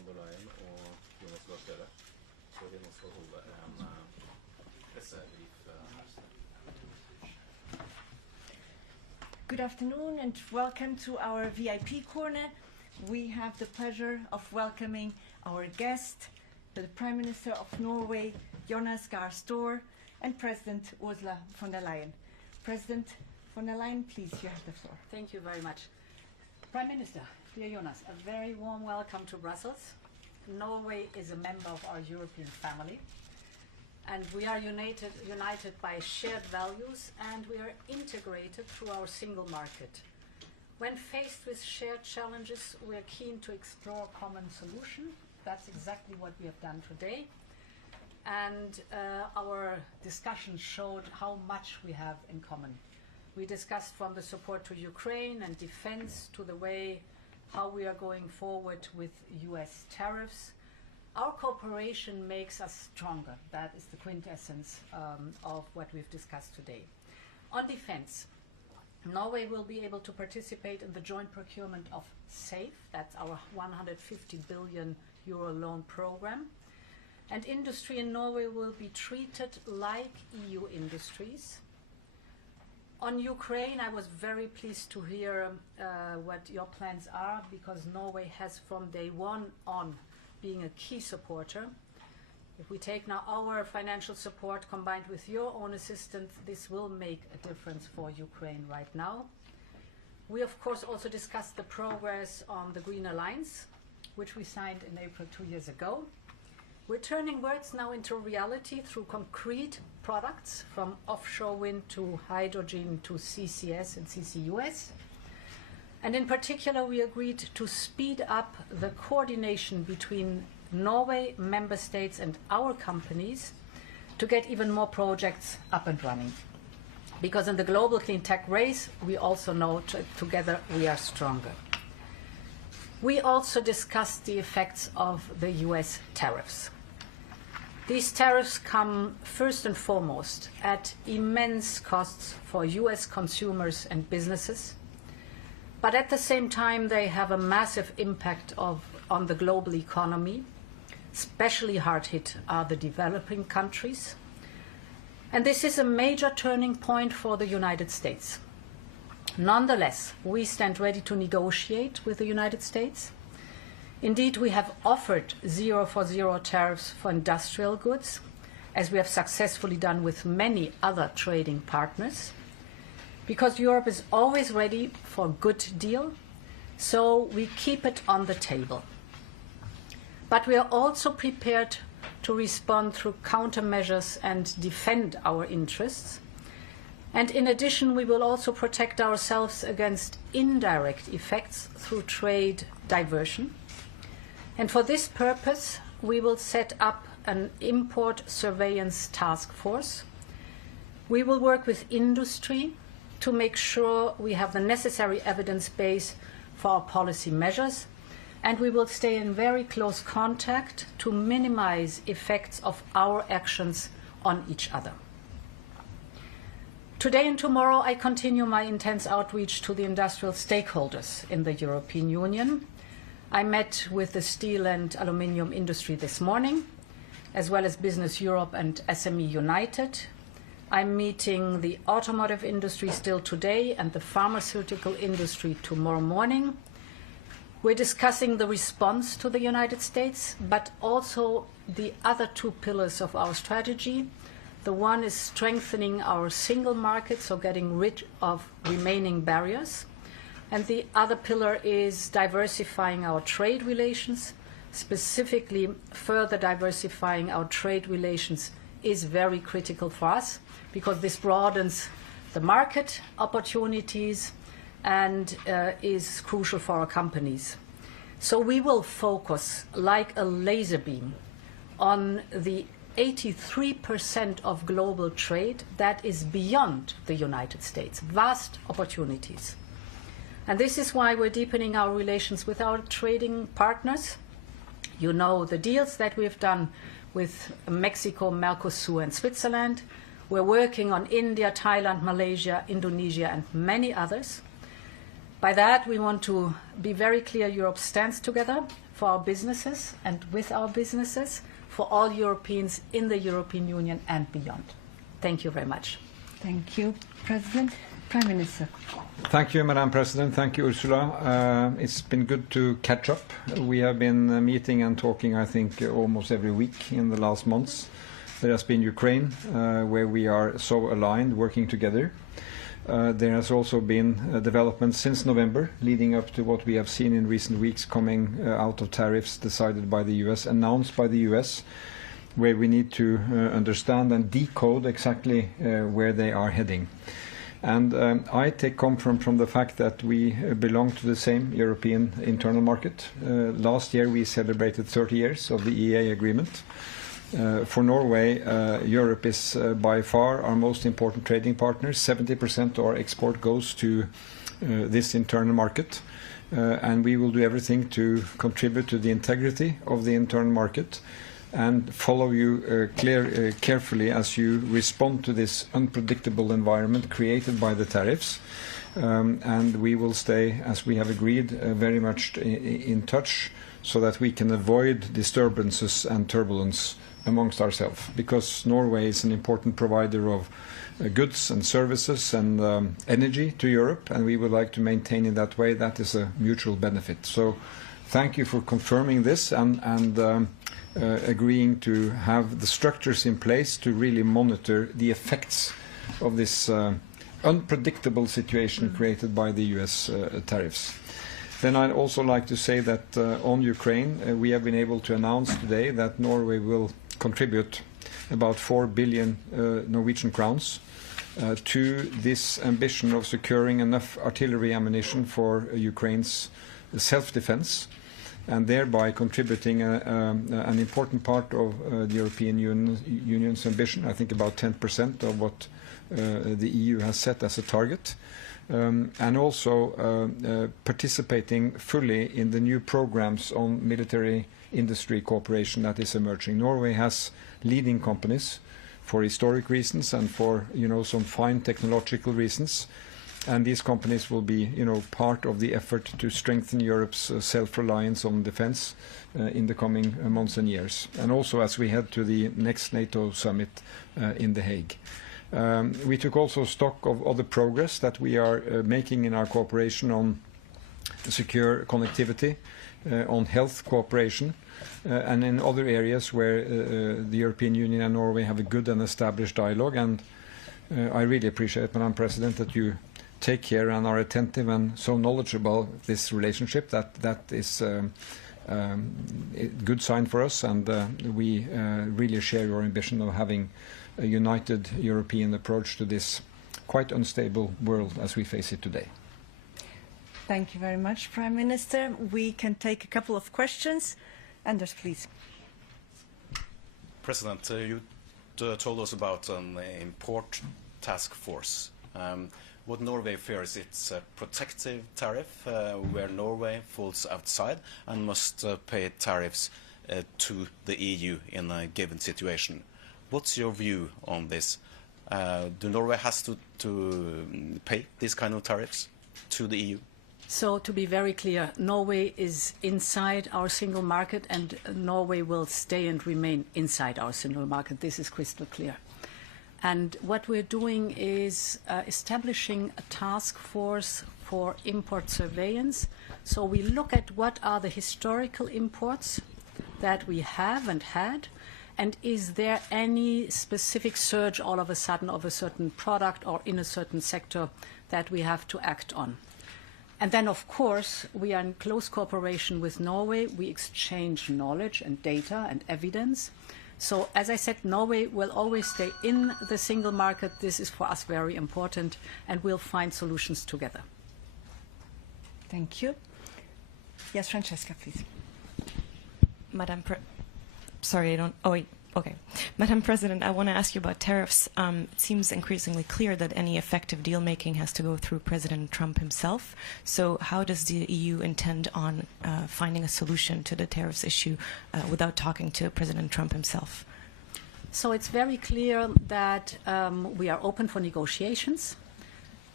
von der Leyen og Jonas Gahr, så vi nå skal holde en pressebrief her. Good afternoon and welcome to our VIP corner. We have the pleasure of welcoming our guest, the Prime Minister of Norway, Jonas Gahr, and President Ursula von der Leyen. President von der Leyen, please, you have the floor. Thank you very much. Prime Minister, dear Jonas, a very warm welcome to Brussels. Norway is a member of our European family, and we are united by shared values, and we are integrated through our single market. When faced with shared challenges, we are keen to explore a common solution. That's exactly what we have done today. And our discussion showed how much we have in common. We discussed from the support to Ukraine and defense to the way how we are going forward with US tariffs. Our cooperation makes us stronger. That is the quintessence of what we've discussed today. On defense, Norway will be able to participate in the joint procurement of SAFE, that's our 150 billion euro loan program. And industry in Norway will be treated like EU industries. On Ukraine, I was very pleased to hear what your plans are, because Norway has from day one on being a key supporter. If we take now our financial support combined with your own assistance, this will make a difference for Ukraine right now. We of course also discussed the progress on the Green Alliance, which we signed in April 2 years ago. We're turning words now into reality through concrete products, from offshore wind to hydrogen to CCS and CCUS. And in particular, we agreed to speed up the coordination between Norway, member states and our companies to get even more projects up and running. Because in the global clean tech race, we also know together we are stronger. We also discussed the effects of the US tariffs. These tariffs come first and foremost at immense costs for US consumers and businesses, but at the same time they have a massive impact on the global economy. Especially hard hit are the developing countries. And this is a major turning point for the United States. Nonetheless, we stand ready to negotiate with the United States. Indeed, we have offered 0 for 0 tariffs for industrial goods, as we have successfully done with many other trading partners, because Europe is always ready for a good deal, so we keep it on the table. But we are also prepared to respond through countermeasures and defend our interests. And in addition, we will also protect ourselves against indirect effects through trade diversion. And for this purpose, we will set up an import surveillance task force. We will work with industry to make sure we have the necessary evidence base for our policy measures, and we will stay in very close contact to minimize effects of our actions on each other. Today and tomorrow, I continue my intense outreach to the industrial stakeholders in the European Union. I met with the steel and aluminium industry this morning, as well as Business Europe and SME United. I'm meeting the automotive industry still today and the pharmaceutical industry tomorrow morning. We're discussing the response to the United States, but also the other two pillars of our strategy. The one is strengthening our single market, so getting rid of remaining barriers. And the other pillar is diversifying our trade relations. Specifically, further diversifying our trade relations is very critical for us, because this broadens the market opportunities and is crucial for our companies. So we will focus like a laser beam on the 83% of global trade that is beyond the United States, vast opportunities. And this is why we're deepening our relations with our trading partners. You know the deals that we've done with Mexico, Mercosur and Switzerland. We're working on India, Thailand, Malaysia, Indonesia and many others. By that, we want to be very clear Europe stands together for our businesses and with our businesses, for all Europeans in the European Union and beyond. Thank you very much. Thank you, President. Prime Minister. Thank you, Madam President. Thank you, Ursula. It's been good to catch up. We have been meeting and talking, I think, almost every week in the last months. There has been Ukraine, where we are so aligned, working together. There has also been developments since November, leading up to what we have seen in recent weeks coming out of tariffs decided by the US, announced by the US, where we need to understand and decode exactly where they are heading. And I take comfort from the fact that we belong to the same European internal market. Last year we celebrated 30 years of the EEA agreement. For Norway, Europe is by far our most important trading partner. 70% of our export goes to this internal market. And we will do everything to contribute to the integrity of the internal market and follow you carefully as you respond to this unpredictable environment created by the tariffs. And we will stay, as we have agreed, very much in touch so that we can avoid disturbances and turbulence amongst ourselves, because Norway is an important provider of goods and services and energy to Europe, and we would like to maintain in that way. That is a mutual benefit. So thank you for confirming this and agreeing to have the structures in place to really monitor the effects of this unpredictable situation created by the US tariffs. Then I'd also like to say that on Ukraine, we have been able to announce today that Norway will contribute about 4 billion Norwegian crowns to this ambition of securing enough artillery ammunition for Ukraine's self-defense, and thereby contributing an important part of the European Union's ambition, I think about 10% of what the EU has set as a target, and also participating fully in the new programs on military industry cooperation that is emerging. Norway has leading companies for historic reasons and for some fine technological reasons, and these companies will be part of the effort to strengthen Europe's self-reliance on defense in the coming months and years, and also as we head to the next NATO summit in The Hague. We took also stock of other progress that we are making in our cooperation on secure connectivity, on health cooperation, and in other areas where the European Union and Norway have a good and established dialogue. And I really appreciate, Madam President, that you take care and are attentive and so knowledgeable of this relationship. That is a good sign for us, and we really share your ambition of having a united European approach to this quite unstable world as we face it today. Thank you very much, Prime Minister. We can take a couple of questions. Anders, please. President, you told us about an import task force. What Norway fears, it's a protective tariff where Norway falls outside and must pay tariffs to the EU in a given situation. What's your view on this? Do Norway has to pay these kind of tariffs to the EU? So to be very clear, Norway is inside our single market, and Norway will stay and remain inside our single market. This is crystal clear. And what we're doing is establishing a task force for import surveillance. So we look at what are the historical imports that we have and had, and is there any specific surge all of a sudden of a certain product or in a certain sector that we have to act on. And then, of course, we are in close cooperation with Norway. We exchange knowledge and data and evidence. So, as I said, Norway will always stay in the single market. This is for us very important, and we'll find solutions together. Thank you. Yes, Francesca, please. Madam President, I want to ask you about tariffs. It seems increasingly clear that any effective deal-making has to go through President Trump himself. So how does the EU intend on finding a solution to the tariffs issue without talking to President Trump himself? So it's very clear that we are open for negotiations.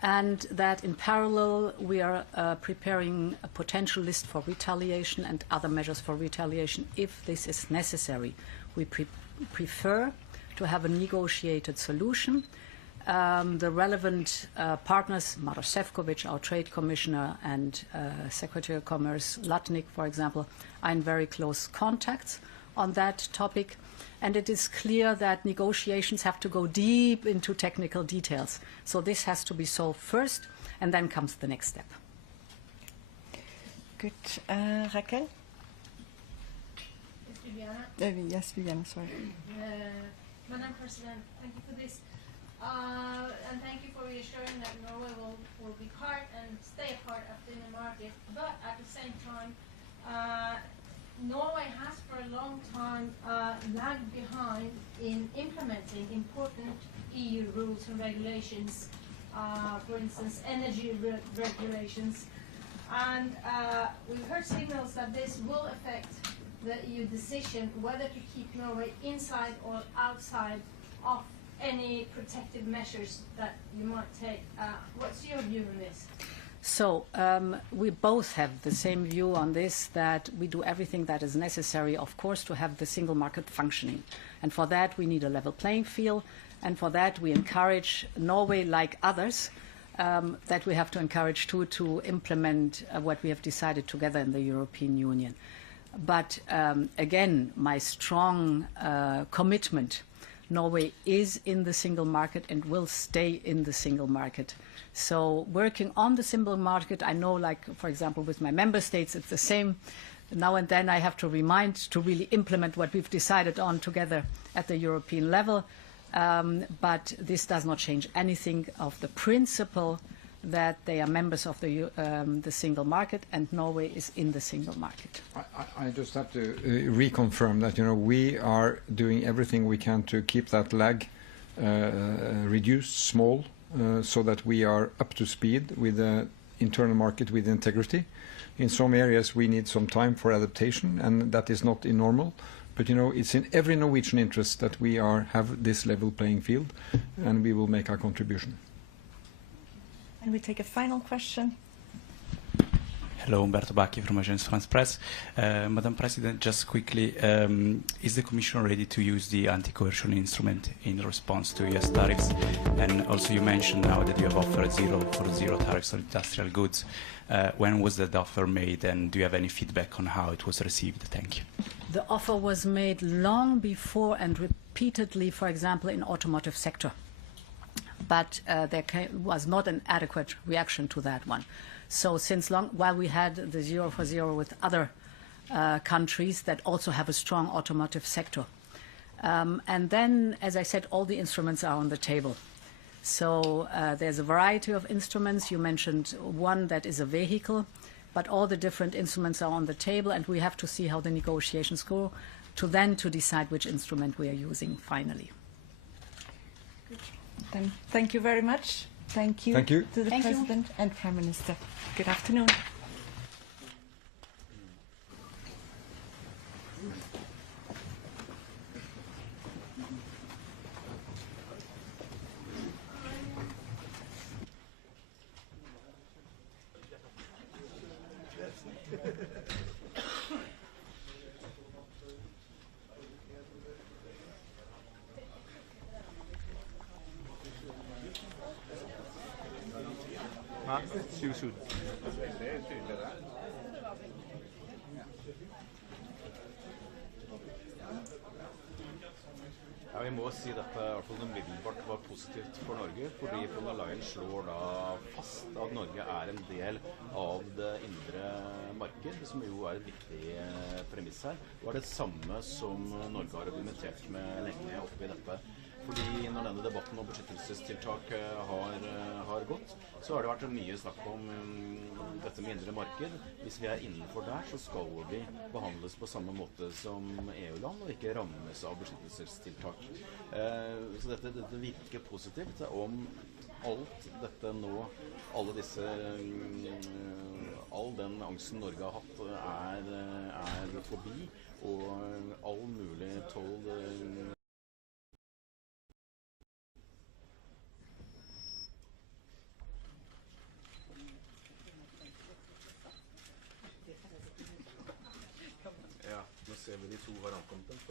and that in parallel we are preparing a potential list for retaliation and other measures for retaliation if this is necessary. We prefer to have a negotiated solution. The relevant partners, Maroš Šefčovič, our Trade Commissioner, and Secretary of Commerce Latnik, for example, are in very close contacts on that topic. And it is clear that negotiations have to go deep into technical details. So this has to be solved first, and then comes the next step. Good. Raquel? Yes, Viviana, sorry. Madam President, thank you for this. And thank you for reassuring that Norway will be part and stay a part of the inner market. But at the same time, Norway has for a long time lagged behind in implementing important EU rules and regulations, for instance, energy regulations. And we've heard signals that this will affect the EU decision whether to keep Norway inside or outside of any protective measures that you might take. What's your view on this? So we both have the same view on this, that we do everything that is necessary, of course, to have the single market functioning. And for that, we need a level playing field. And for that, we encourage Norway, like others, that we have to encourage too, to implement what we have decided together in the European Union. But again, my strong commitment, Norway is in the single market and will stay in the single market. So working on the single market, I know, like, for example, with my member states, it's the same. Now and then I have to remind to really implement what we've decided on together at the European level. But this does not change anything of the principle that they are members of the single market, and Norway is in the single market. I just have to reconfirm that, we are doing everything we can to keep that lag reduced, small, so that we are up to speed with the internal market with integrity. In some areas we need some time for adaptation, and that is not normal. But it's in every Norwegian interest that we have this level playing field, and we will make our contribution. And we take a final question. Hello, Umberto Bacchi from Agence France Presse. Madam President, just quickly, is the Commission ready to use the anti-coercion instrument in response to US tariffs? And also you mentioned now that you have offered zero tariffs on industrial goods. When was that offer made, and do you have any feedback on how it was received? Thank you. The offer was made long before and repeatedly, for example, in automotive sector. But there was not an adequate reaction to that one. So since long, while we had the 0 for 0 with other countries that also have a strong automotive sector. And then, as I said, all the instruments are on the table. So there's a variety of instruments. You mentioned one that is a vehicle, but all the different instruments are on the table, and we have to see how the negotiations go to decide which instrument we are using finally. Then thank you very much. Thank you, to the President and Prime Minister. Good afternoon. Ja, vi må si dette i hvert fall umiddelbart var positivt for Norge, fordi Leyen slår da fast at Norge er en del av det indre marked, som jo er et viktig premiss her. Det var det samme som Norge har argumentert med lenge oppe i dette. Fordi når denne debatten om beskyttelsestiltak har gått, så har det vært mye snakk om dette med indre marked. Hvis vi er innenfor der, så skal vi behandles på samme måte som EU-land, og ikke rammes av beskyttelsestiltak. Så dette virker positivt. Om alt dette nå, all den angsten Norge har hatt er forbi, og all mulig toll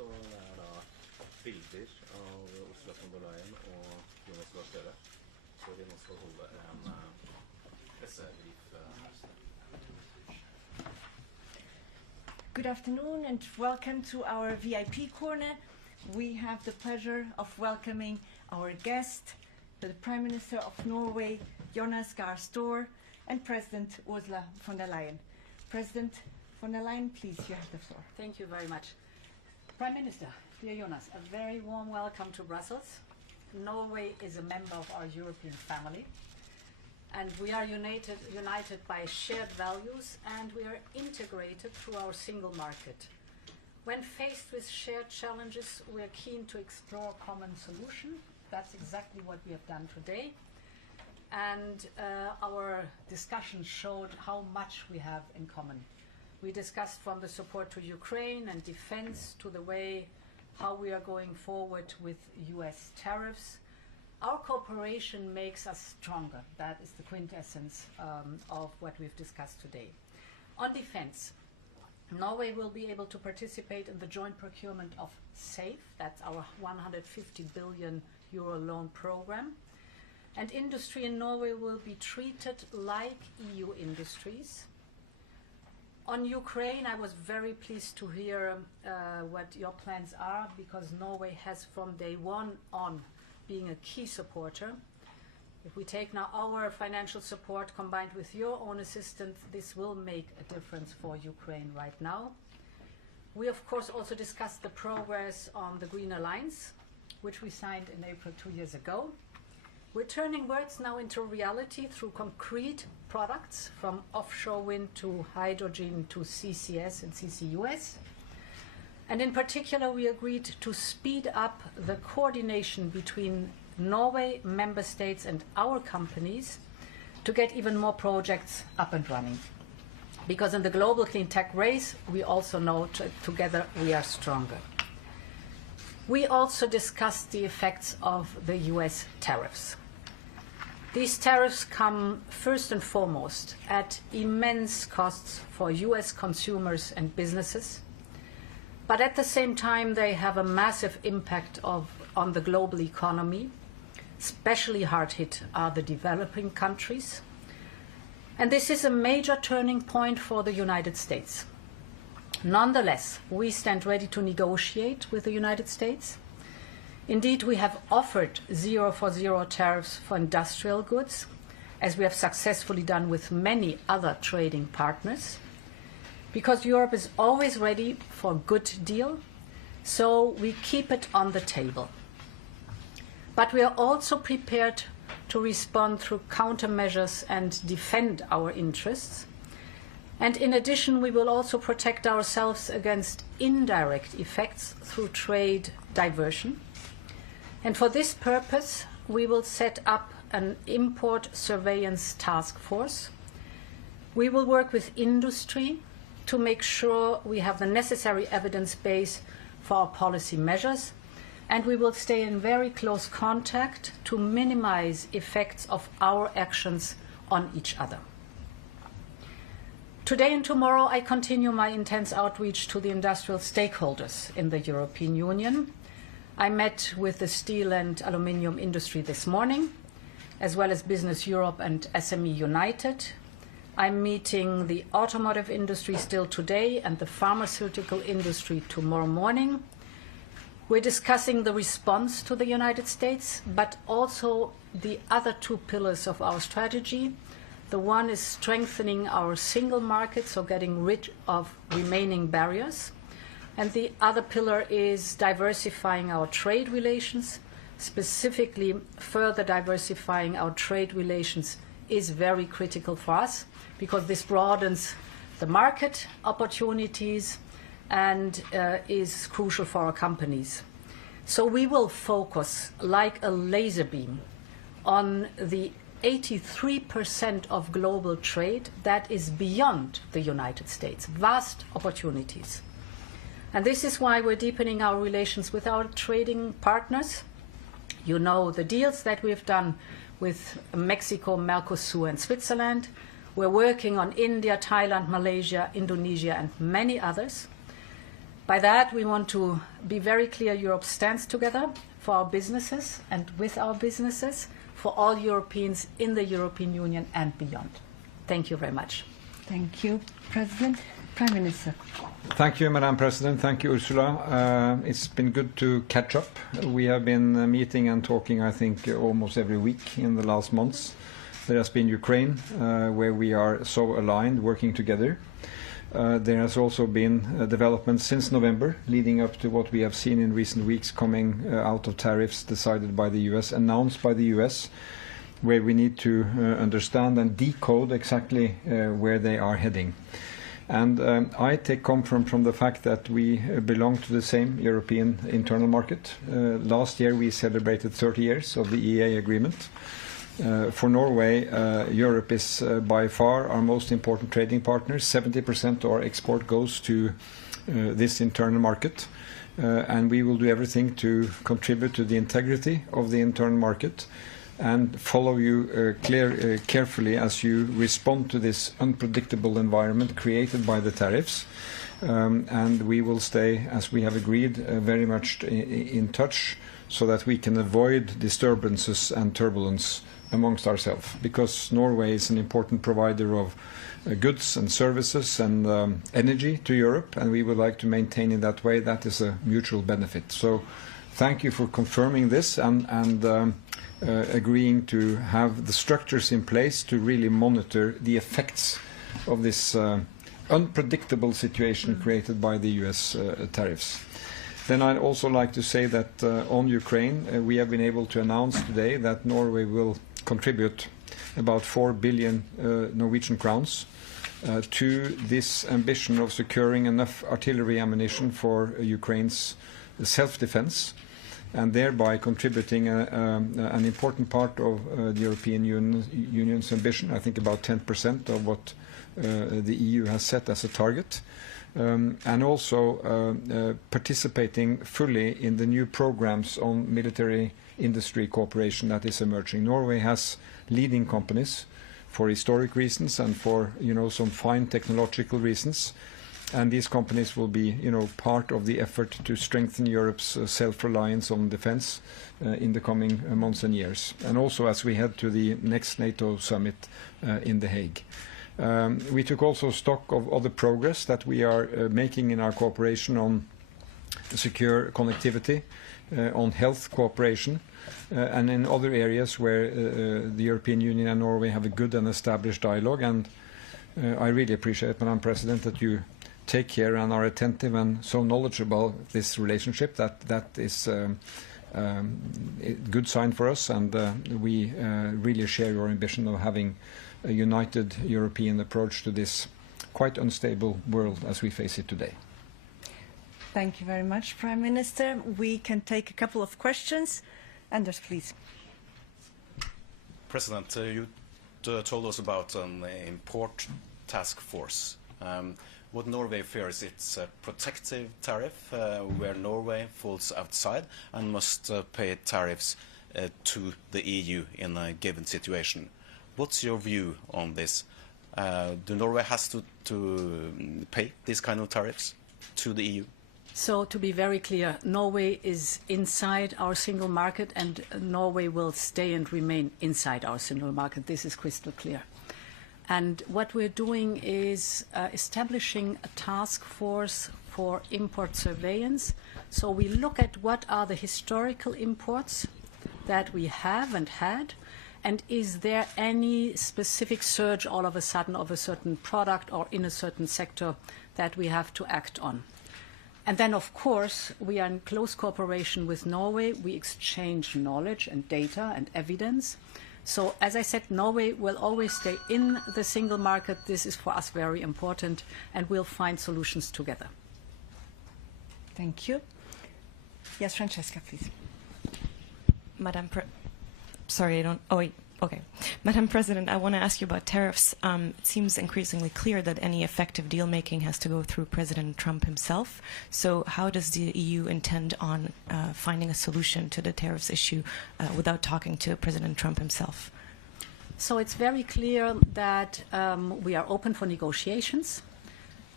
er da bilder av Ursula von der Leyen og Jonas Gahr, hvor vi nå skal holde en pressebrief. Good afternoon and welcome to our VIP corner. We have the pleasure of welcoming our guest, the Prime Minister of Norway, Jonas Gahr, and President Ursula von der Leyen. President von der Leyen, please, you have the floor. Thank you very much. Prime Minister, dear Jonas, a very warm welcome to Brussels. Norway is a member of our European family, and we are united by shared values, and we are integrated through our single market. When faced with shared challenges, we are keen to explore common solutions. That's exactly what we have done today. And our discussion showed how much we have in common. We discussed from the support to Ukraine and defense to the way how we are going forward with US tariffs. Our cooperation makes us stronger. That is the quintessence of what we've discussed today. On defense, Norway will be able to participate in the joint procurement of SAFE, that's our 150 billion euro loan program. And industry in Norway will be treated like EU industries. On Ukraine, I was very pleased to hear what your plans are, because Norway has from day one on being a key supporter. If we take now our financial support combined with your own assistance, this will make a difference for Ukraine right now. We of course also discussed the progress on the Green Alliance, which we signed in April 2 years ago. We're turning words now into reality through concrete products, from offshore wind to hydrogen to CCS and CCUS. And in particular, we agreed to speed up the coordination between Norway, member states and our companies to get even more projects up and running. Because in the global clean tech race, we also know together we are stronger. We also discussed the effects of the US tariffs. These tariffs come first and foremost at immense costs for US consumers and businesses, but at the same time they have a massive impact on the global economy. Especially hard hit are the developing countries. And this is a major turning point for the United States. Nonetheless, we stand ready to negotiate with the United States. Indeed, we have offered 0 for 0 tariffs for industrial goods, as we have successfully done with many other trading partners, because Europe is always ready for a good deal, so we keep it on the table. But we are also prepared to respond through countermeasures and defend our interests. And in addition, we will also protect ourselves against indirect effects through trade diversion. And for this purpose, we will set up an import surveillance task force. We will work with industry to make sure we have the necessary evidence base for our policy measures, and we will stay in very close contact to minimize effects of our actions on each other. Today and tomorrow, I continue my intense outreach to the industrial stakeholders in the European Union. I met with the steel and aluminium industry this morning, as well as Business Europe and SME United. I'm meeting the automotive industry still today and the pharmaceutical industry tomorrow morning. We're discussing the response to the United States, but also the other two pillars of our strategy. The one is strengthening our single market, so getting rid of remaining barriers. And the other pillar is diversifying our trade relations. Specifically, further diversifying our trade relations is very critical for us, because this broadens the market opportunities and is crucial for our companies. So we will focus like a laser beam on the 83% of global trade that is beyond the United States, vast opportunities. And this is why we're deepening our relations with our trading partners. You know the deals that we've done with Mexico, Mercosur and Switzerland. We're working on India, Thailand, Malaysia, Indonesia and many others. By that, we want to be very clear Europe stands together for our businesses and with our businesses, for all Europeans in the European Union and beyond. Thank you very much. Thank you, President. Prime Minister. Thank you, Madam President. Thank you, Ursula. It's been good to catch up. We have been meeting and talking, I think, almost every week in the last months. There has been Ukraine, where we are so aligned, working together. There has also been developments since November, leading up to what we have seen in recent weeks coming out of tariffs decided by the US, announced by the US, where we need to understand and decode exactly where they are heading. And I take comfort from the fact that we belong to the same European internal market. Last year we celebrated 30 years of the EEA agreement. For Norway, Europe is by far our most important trading partner. 70% of our export goes to this internal market. And we will do everything to contribute to the integrity of the internal market and follow you carefully as you respond to this unpredictable environment created by the tariffs. And we will stay, as we have agreed, very much in touch so that we can avoid disturbances and turbulence amongst ourselves, because Norway is an important provider of goods and services and energy to Europe, and we would like to maintain in that way. That is a mutual benefit. So thank you for confirming this and agreeing to have the structures in place to really monitor the effects of this unpredictable situation created by the US tariffs. Then I'd also like to say that on Ukraine, we have been able to announce today that Norway will contribute about 4 billion Norwegian crowns to this ambition of securing enough artillery ammunition for Ukraine's self-defense, and thereby contributing an important part of the European Union's ambition, I think about 10% of what the EU has set as a target. And also participating fully in the new programs on military industry cooperation that is emerging. Norway has leading companies for historic reasons and for some fine technological reasons, and these companies will be part of the effort to strengthen Europe's self-reliance on defense in the coming months and years, and also as we head to the next NATO summit in The Hague. We took also stock of other progress that we are making in our cooperation on secure connectivity, on health cooperation, and in other areas where the European Union and Norway have a good and established dialogue. And I really appreciate, Madam President, that you take care and are attentive and so knowledgeable about this relationship. That is a good sign for us, and we really share your ambition of having a united European approach to this quite unstable world as we face it today. Thank you very much, Prime Minister. We can take a couple of questions. Anders, please. President, you told us about an import task force. What Norway fears, it's a protective tariff where Norway falls outside and must pay tariffs to the EU in a given situation. What's your view on this? Do Norway has to pay these kind of tariffs to the EU? So to be very clear, Norway is inside our single market, and Norway will stay and remain inside our single market. This is crystal clear. And what we're doing is establishing a task force for import surveillance. So we look at what are the historical imports that we have and had, and is there any specific surge all of a sudden of a certain product or in a certain sector that we have to act on. And then, of course, we are in close cooperation with Norway. We exchange knowledge and data and evidence. So, as I said, Norway will always stay in the single market. This is for us very important, and we'll find solutions together. Thank you. Yes, Francesca, please. Madam President, I want to ask you about tariffs. It seems increasingly clear that any effective deal-making has to go through President Trump himself. So how does the EU intend on finding a solution to the tariffs issue without talking to President Trump himself? So it's very clear that we are open for negotiations.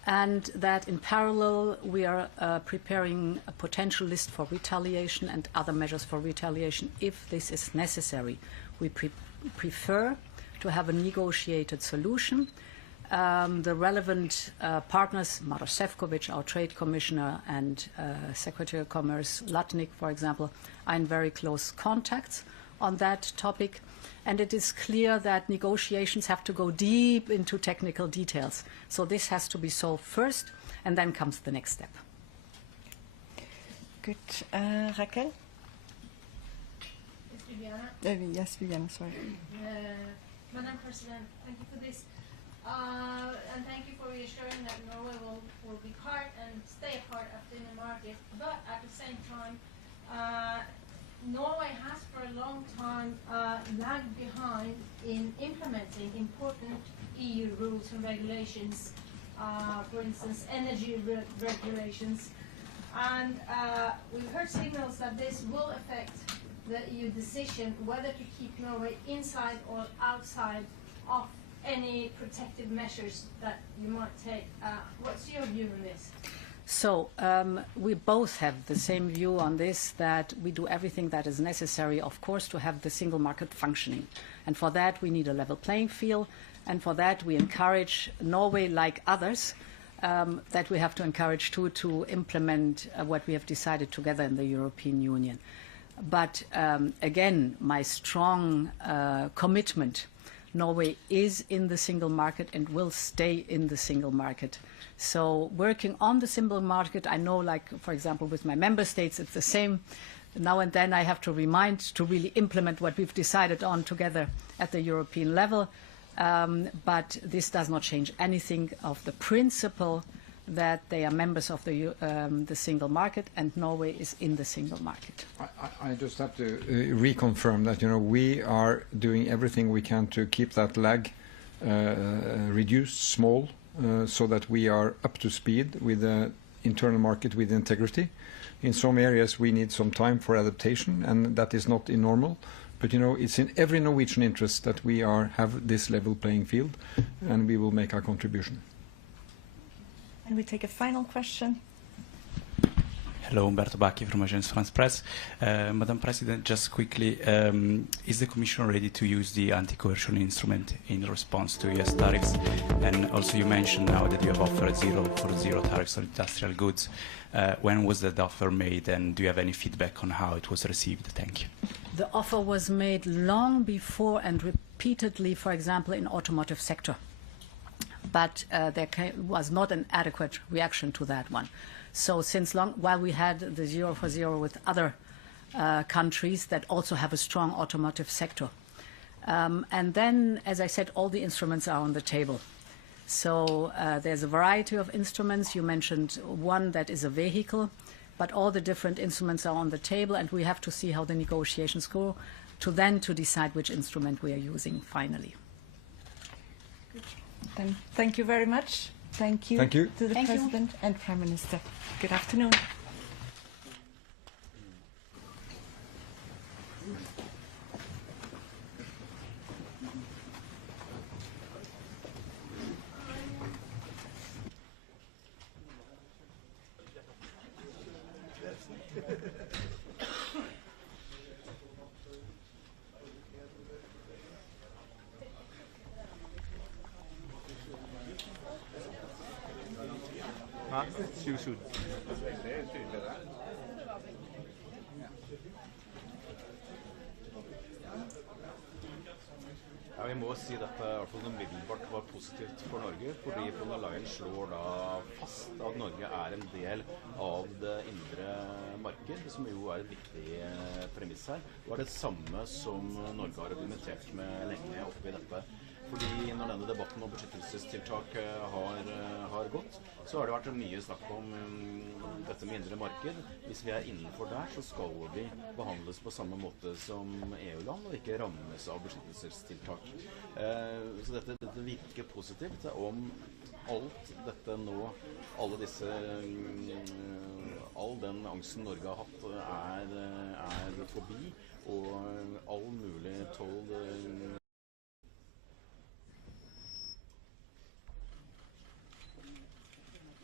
and that in parallel we are preparing a potential list for retaliation and other measures for retaliation if this is necessary. We prefer to have a negotiated solution. The relevant partners, Maroš Šefčovič, our Trade Commissioner, and Secretary of Commerce Latnik, for example, are in very close contacts on that topic. And it is clear that negotiations have to go deep into technical details. So this has to be solved first, and then comes the next step. Good. Raquel? Yes, Viviana, sorry. Madam President, thank you for this. And thank you for reassuring that Norway will be part and stay a part of the inner market. But at the same time, Norway has for a long time lagged behind in implementing important EU rules and regulations, for instance, energy regulations. And we've heard signals that this will affect the EU decision whether to keep Norway inside or outside of any protective measures that you might take. What's your view on this? So we both have the same view on this, that we do everything that is necessary, of course, to have the single market functioning. And for that, we need a level playing field. And for that, we encourage Norway, like others, that we have to encourage too, to implement what we have decided together in the European Union. But again, my strong commitment, Norway is in the single market and will stay in the single market. So working on the single market, I know, like, for example, with my member states, it's the same. Now and then I have to remind to really implement what we've decided on together at the European level. But this does not change anything of the principle that they are members of the single market, and Norway is in the single market. I just have to reconfirm that, we are doing everything we can to keep that lag reduced, small, so that we are up to speed with the internal market with integrity. In some areas we need some time for adaptation, and that is not normal. But it's in every Norwegian interest that we have this level playing field, and we will make our contribution. And we take a final question. Hello, Umberto Bacchi from Agence France Presse. Madam President, just quickly, is the Commission ready to use the anti-coercion instrument in response to US tariffs? And also you mentioned now that you have offered zero tariffs on industrial goods. When was that offer made, and do you have any feedback on how it was received? Thank you. The offer was made long before and repeatedly, for example, in automotive sector. But there was not an adequate reaction to that one. So since long, while we had the 0 for 0 with other countries that also have a strong automotive sector. And then, as I said, all the instruments are on the table. So there's a variety of instruments. You mentioned one that is a vehicle, but all the different instruments are on the table, and we have to see how the negotiations go to decide which instrument we are using finally. Then thank you very much. Thank you, to the President and Prime Minister. Good afternoon. Ja, vi må si dette i hvert fall umiddelbart var positivt for Norge, fordi Leyen slår da fast at Norge er en del av det indre marked, som jo er et viktig premiss her. Det var det samme som Norge har argumentert med lenge oppi dette. Fordi når denne debatten om beskyttelsestiltak har gått, så har det vært mye snakk om dette med indre marked. Hvis vi er innenfor der, så skal vi behandles på samme måte som EU-land, og ikke rammes av beskyttelsestiltak. Så dette virker positivt om alt dette nå, all den angsten Norge har hatt er forbi, og all mulig toll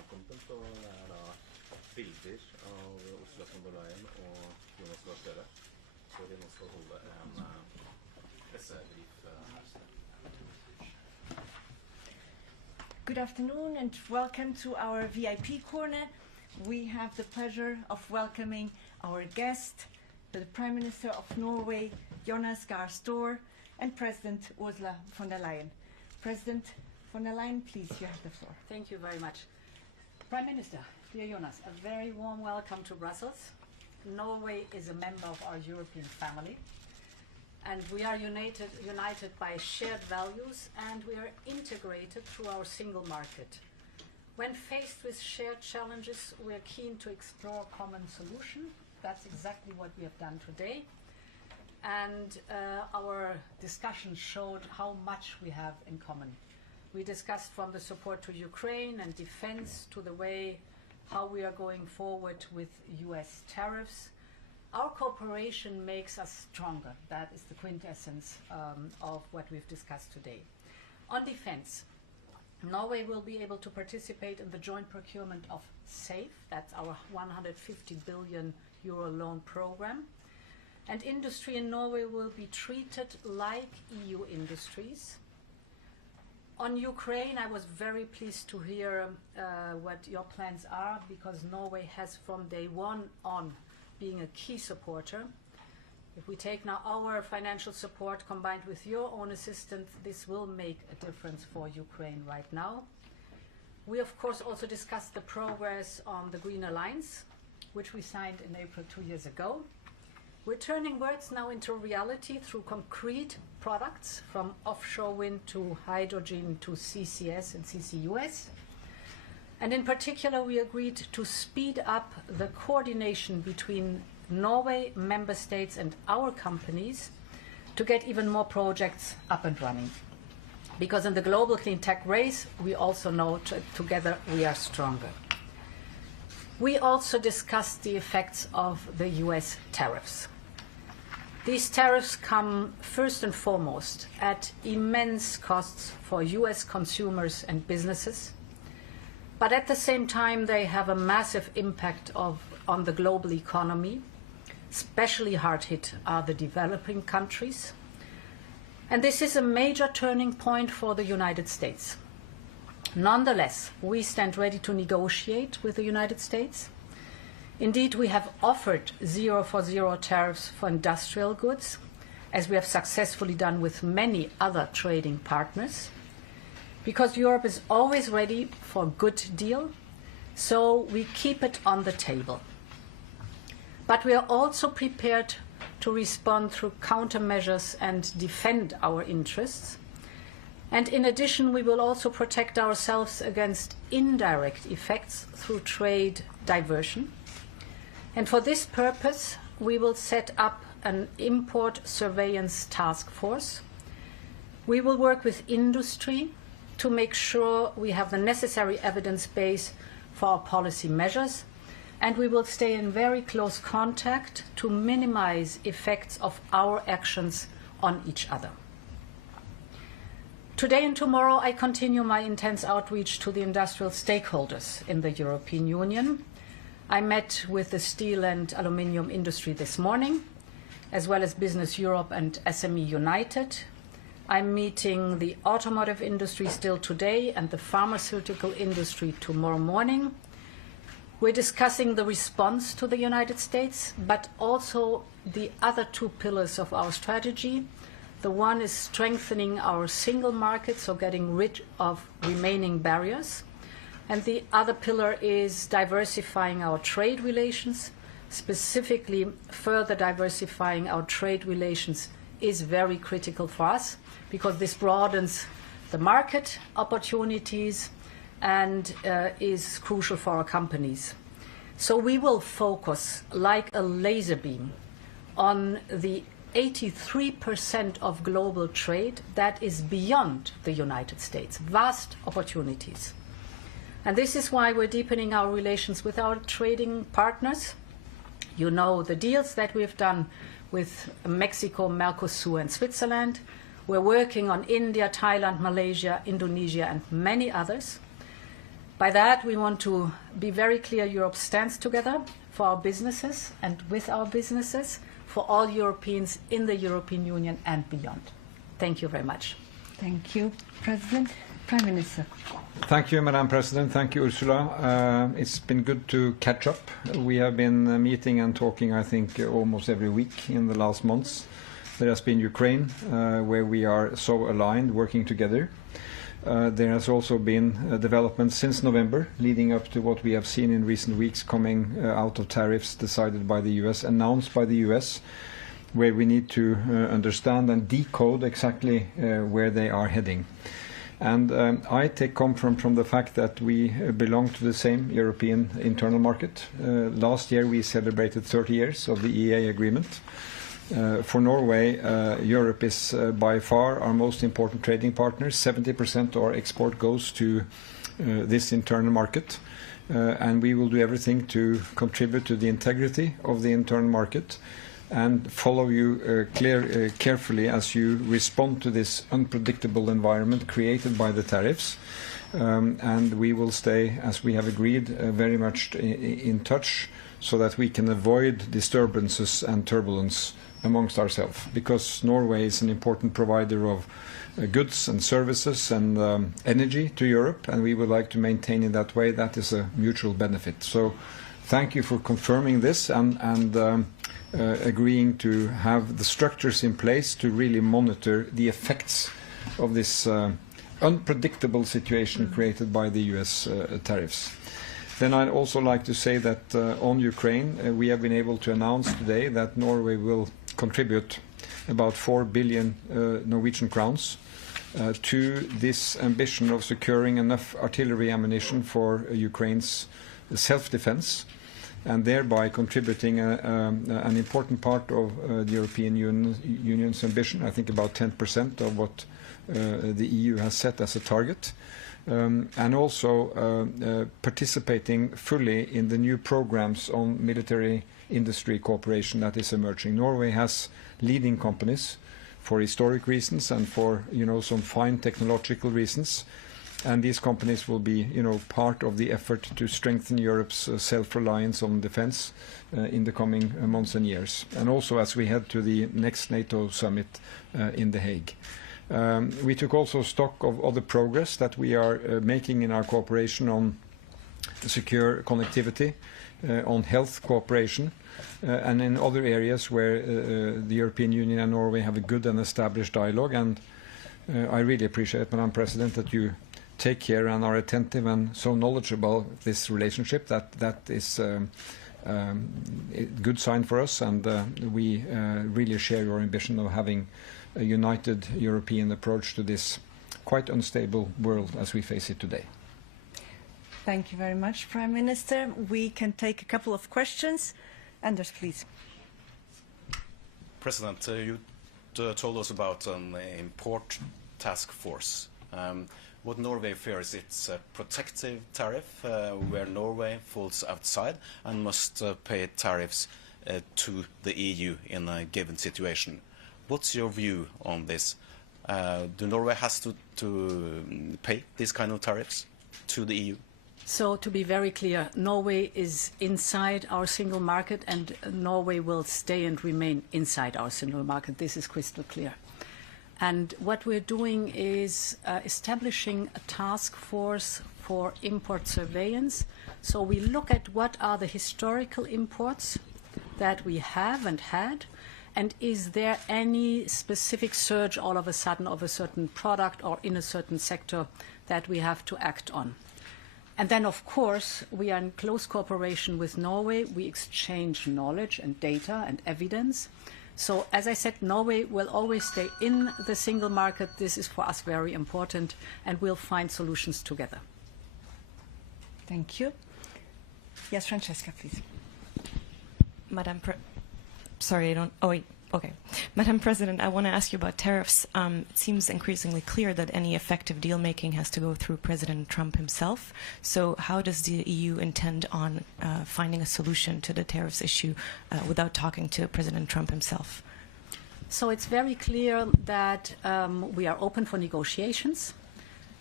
valgkampen så er da bilder av Ursula von der Leyen og Jonas Gahr, så vi nå skal holde en pressebrief her. Good afternoon and welcome to our VIP corner. We have the pleasure of welcoming our guest, the Prime Minister of Norway, Jonas Gahr, and President Ursula von der Leyen. President von der Leyen, please, you have the floor. Thank you very much. Prime Minister, dear Jonas, a very warm welcome to Brussels. Norway is a member of our European family, and we are united by shared values, and we are integrated through our single market. When faced with shared challenges, we are keen to explore common solutions. That's exactly what we have done today. And our discussion showed how much we have in common. We discussed from the support to Ukraine and defense to the way how we are going forward with US tariffs. Our cooperation makes us stronger. That is the quintessence of what we've discussed today. On defense, Norway will be able to participate in the joint procurement of SAFE, that's our 150 billion euro loan program. And industry in Norway will be treated like EU industries. On Ukraine, I was very pleased to hear what your plans are, because Norway has from day one on being a key supporter. If we take now our financial support combined with your own assistance, this will make a difference for Ukraine right now. We of course also discussed the progress on the Green Alliance, which we signed in April 2 years ago. We're turning words now into reality through concrete products, from offshore wind to hydrogen to CCS and CCUS. And in particular, we agreed to speed up the coordination between Norway, member states and our companies to get even more projects up and running. Because in the global clean tech race, we also know together we are stronger. We also discussed the effects of the US tariffs. These tariffs come first and foremost at immense costs for US consumers and businesses, but at the same time they have a massive impact on the global economy. Especially hard hit are the developing countries. And this is a major turning point for the United States. Nonetheless, we stand ready to negotiate with the United States. Indeed, we have offered 0 for 0 tariffs for industrial goods, as we have successfully done with many other trading partners, because Europe is always ready for a good deal, so we keep it on the table. But we are also prepared to respond through countermeasures and defend our interests. And in addition, we will also protect ourselves against indirect effects through trade diversion. And for this purpose, we will set up an import surveillance task force. We will work with industry to make sure we have the necessary evidence base for our policy measures, and we will stay in very close contact to minimize effects of our actions on each other. Today and tomorrow, I continue my intense outreach to the industrial stakeholders in the European Union. I met with the steel and aluminium industry this morning, as well as Business Europe and SME United. I'm meeting the automotive industry still today and the pharmaceutical industry tomorrow morning. We're discussing the response to the United States, but also the other two pillars of our strategy. The one is strengthening our single market, so getting rid of remaining barriers. And the other pillar is diversifying our trade relations. Specifically, further diversifying our trade relations is very critical for us, because this broadens the market opportunities and is crucial for our companies. So we will focus like a laser beam on the 83% of global trade that is beyond the United States, vast opportunities. And this is why we're deepening our relations with our trading partners. You know the deals that we've done with Mexico, Mercosur and Switzerland. We're working on India, Thailand, Malaysia, Indonesia and many others. By that, we want to be very clear Europe stands together for our businesses and with our businesses, for all Europeans in the European Union and beyond. Thank you very much. Thank you, President. Prime Minister. Thank you, Madam President. Thank you, Ursula. It's been good to catch up. We have been meeting and talking, I think, almost every week in the last months. There has been Ukraine, where we are so aligned, working together. There has also been developments since November, leading up to what we have seen in recent weeks coming out of tariffs decided by the US, announced by the US, where we need to understand and decode exactly where they are heading. And I take comfort from the fact that we belong to the same European internal market. Last year we celebrated 30 years of the EEA agreement. For Norway, Europe is by far our most important trading partner. 70% of our export goes to this internal market. And we will do everything to contribute to the integrity of the internal market and follow you carefully as you respond to this unpredictable environment created by the tariffs. And we will stay, as we have agreed, very much in touch so that we can avoid disturbances and turbulence amongst ourselves, because Norway is an important provider of goods and services and energy to Europe, and we would like to maintain in that way. That is a mutual benefit. So thank you for confirming this and agreeing to have the structures in place to really monitor the effects of this unpredictable situation created by the US tariffs. Then I'd also like to say that on Ukraine, we have been able to announce today that Norway will contribute about 4 billion Norwegian crowns to this ambition of securing enough artillery ammunition for Ukraine's self-defense, and thereby contributing an important part of the European Union's ambition, I think about 10% of what the EU has set as a target. And also participating fully in the new programs on military industry cooperation that is emerging. Norway has leading companies for historic reasons and for some fine technological reasons, and these companies will be part of the effort to strengthen Europe's self-reliance on defense in the coming months and years, and also as we head to the next NATO summit in The Hague. We took also stock of other progress that we are making in our cooperation on secure connectivity, on health cooperation, and in other areas where the European Union and Norway have a good and established dialogue. And I really appreciate, Madam President, that you take care and are attentive and so knowledgeable about this relationship. That is a good sign for us, and we really share your ambition of having a united European approach to this quite unstable world as we face it today. Thank you very much, Prime Minister. We can take a couple of questions. Anders, please. President, you told us about an import task force. What Norway fears, it's a protective tariff where Norway falls outside and must pay tariffs to the EU in a given situation. What's your view on this? Do Norway has to pay these kind of tariffs to the EU? So to be very clear, Norway is inside our single market, and Norway will stay and remain inside our single market. This is crystal clear. And what we're doing is establishing a task force for import surveillance. So we look at what are the historical imports that we have and had, and is there any specific surge all of a sudden of a certain product or in a certain sector that we have to act on. And then, of course, we are in close cooperation with Norway. We exchange knowledge and data and evidence. So, as I said, Norway will always stay in the single market. This is for us very important, and we'll find solutions together. Thank you. Yes, Francesca, please. Madam President, I want to ask you about tariffs. It seems increasingly clear that any effective deal-making has to go through President Trump himself. So how does the EU intend on finding a solution to the tariffs issue without talking to President Trump himself? So it's very clear that we are open for negotiations.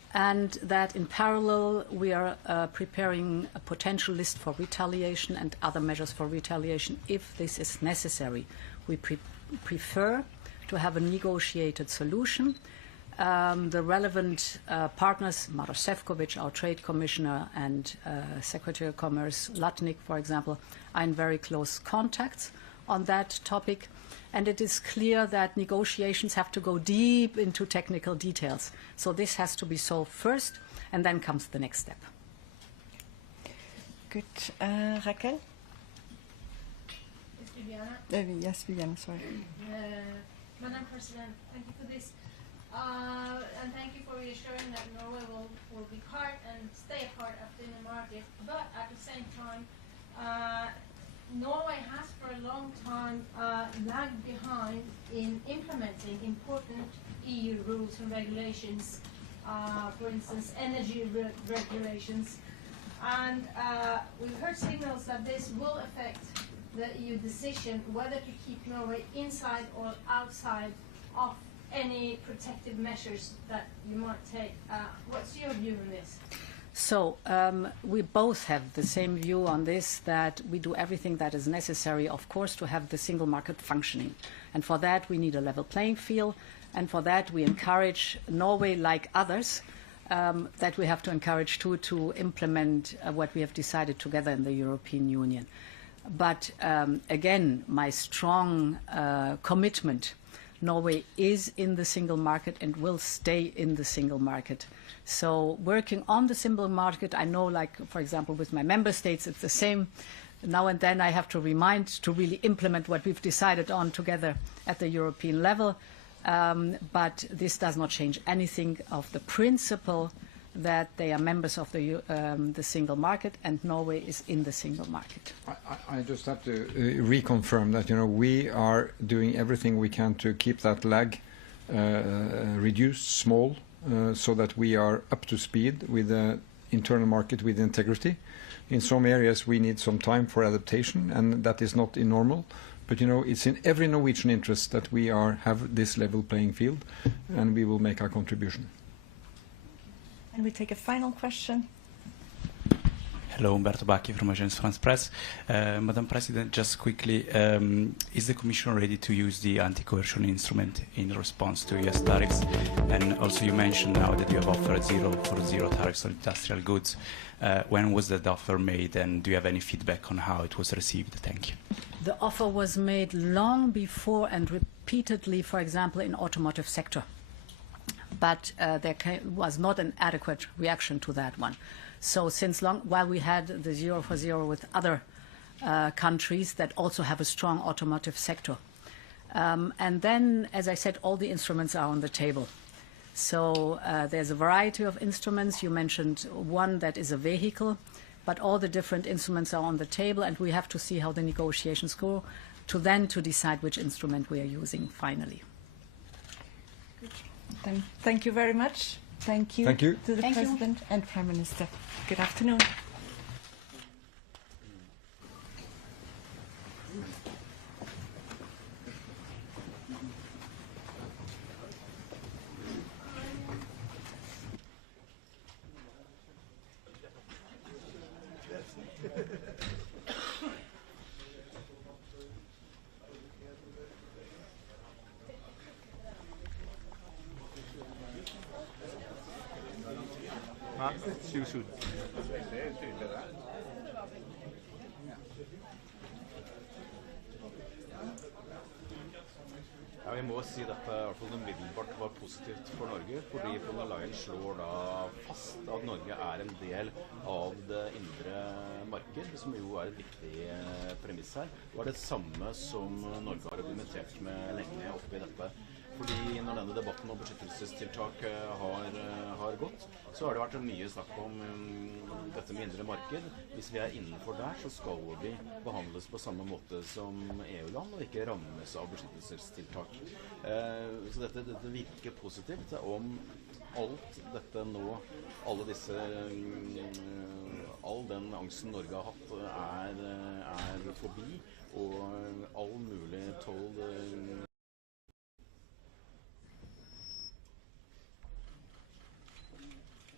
and that in parallel we are preparing a potential list for retaliation and other measures for retaliation if this is necessary. We prefer to have a negotiated solution. The relevant partners, Maroš Šefčovič, our Trade Commissioner, and Secretary of Commerce Latnik, for example, are in very close contacts on that topic. And it is clear that negotiations have to go deep into technical details. So this has to be solved first, and then comes the next step. Good. Raquel? Yes, Viviana, sorry. Madam President, thank you for this. And thank you for reassuring that Norway will be part and stay a part of the inner market. But at the same time, Norway has for a long time lagged behind in implementing important EU rules and regulations, for instance, energy regulations. And we've heard signals that this will affect the EU decision whether to keep Norway inside or outside of any protective measures that you might take. What's your view on this? So we both have the same view on this, that we do everything that is necessary, of course, to have the single market functioning. And for that, we need a level playing field. And for that, we encourage Norway, like others, that we have to encourage too, to implement what we have decided together in the European Union. But again, my strong commitment, Norway is in the single market and will stay in the single market. So working on the single market, I know, like, for example, with my member states, it's the same. Now and then I have to remind to really implement what we've decided on together at the European level. But this does not change anything of the principle that they are members of the single market, and Norway is in the single market. I just have to reconfirm that, we are doing everything we can to keep that lag reduced, small, so that we are up to speed with the internal market with integrity. In some areas we need some time for adaptation, and that is not normal. But it's in every Norwegian interest that we have this level playing field, and we will make our contribution. And we take a final question. Hello, Umberto Bacchi from Agence France Presse. Madam President, just quickly, is the Commission ready to use the anti-coercion instrument in response to US tariffs? And also you mentioned now that you have offered zero tariffs on industrial goods. When was that offer made, and do you have any feedback on how it was received? Thank you. The offer was made long before and repeatedly, for example, in automotive sector. But there was not an adequate reaction to that one. So since long, while we had the 0 for 0 with other countries that also have a strong automotive sector. And then, as I said, all the instruments are on the table. So there's a variety of instruments. You mentioned one that is a vehicle, but all the different instruments are on the table, and we have to see how the negotiations go to decide which instrument we are using finally. Then thank you very much. Thank you, Thank you. to the Thank you. President and Prime Minister. Good afternoon. Ja, vi må si dette i hvert fall umiddelbart var positivt for Norge, fordi Leyen slår da fast at Norge er en del av det indre marked, som jo er et viktig premiss her. Det var det samme som Norge har argumentert med lenge oppe i dette. Fordi når denne debatten om beskyttelsestiltak har gått, så har det vært mye snakk om dette med indre marked. Hvis vi er innenfor der, så skal vi behandles på samme måte som EU-land, og ikke rammes av beskyttelsestiltak. Så dette virker positivt. Om alt dette nå, all den angsten Norge har hatt er forbi, og all mulig toll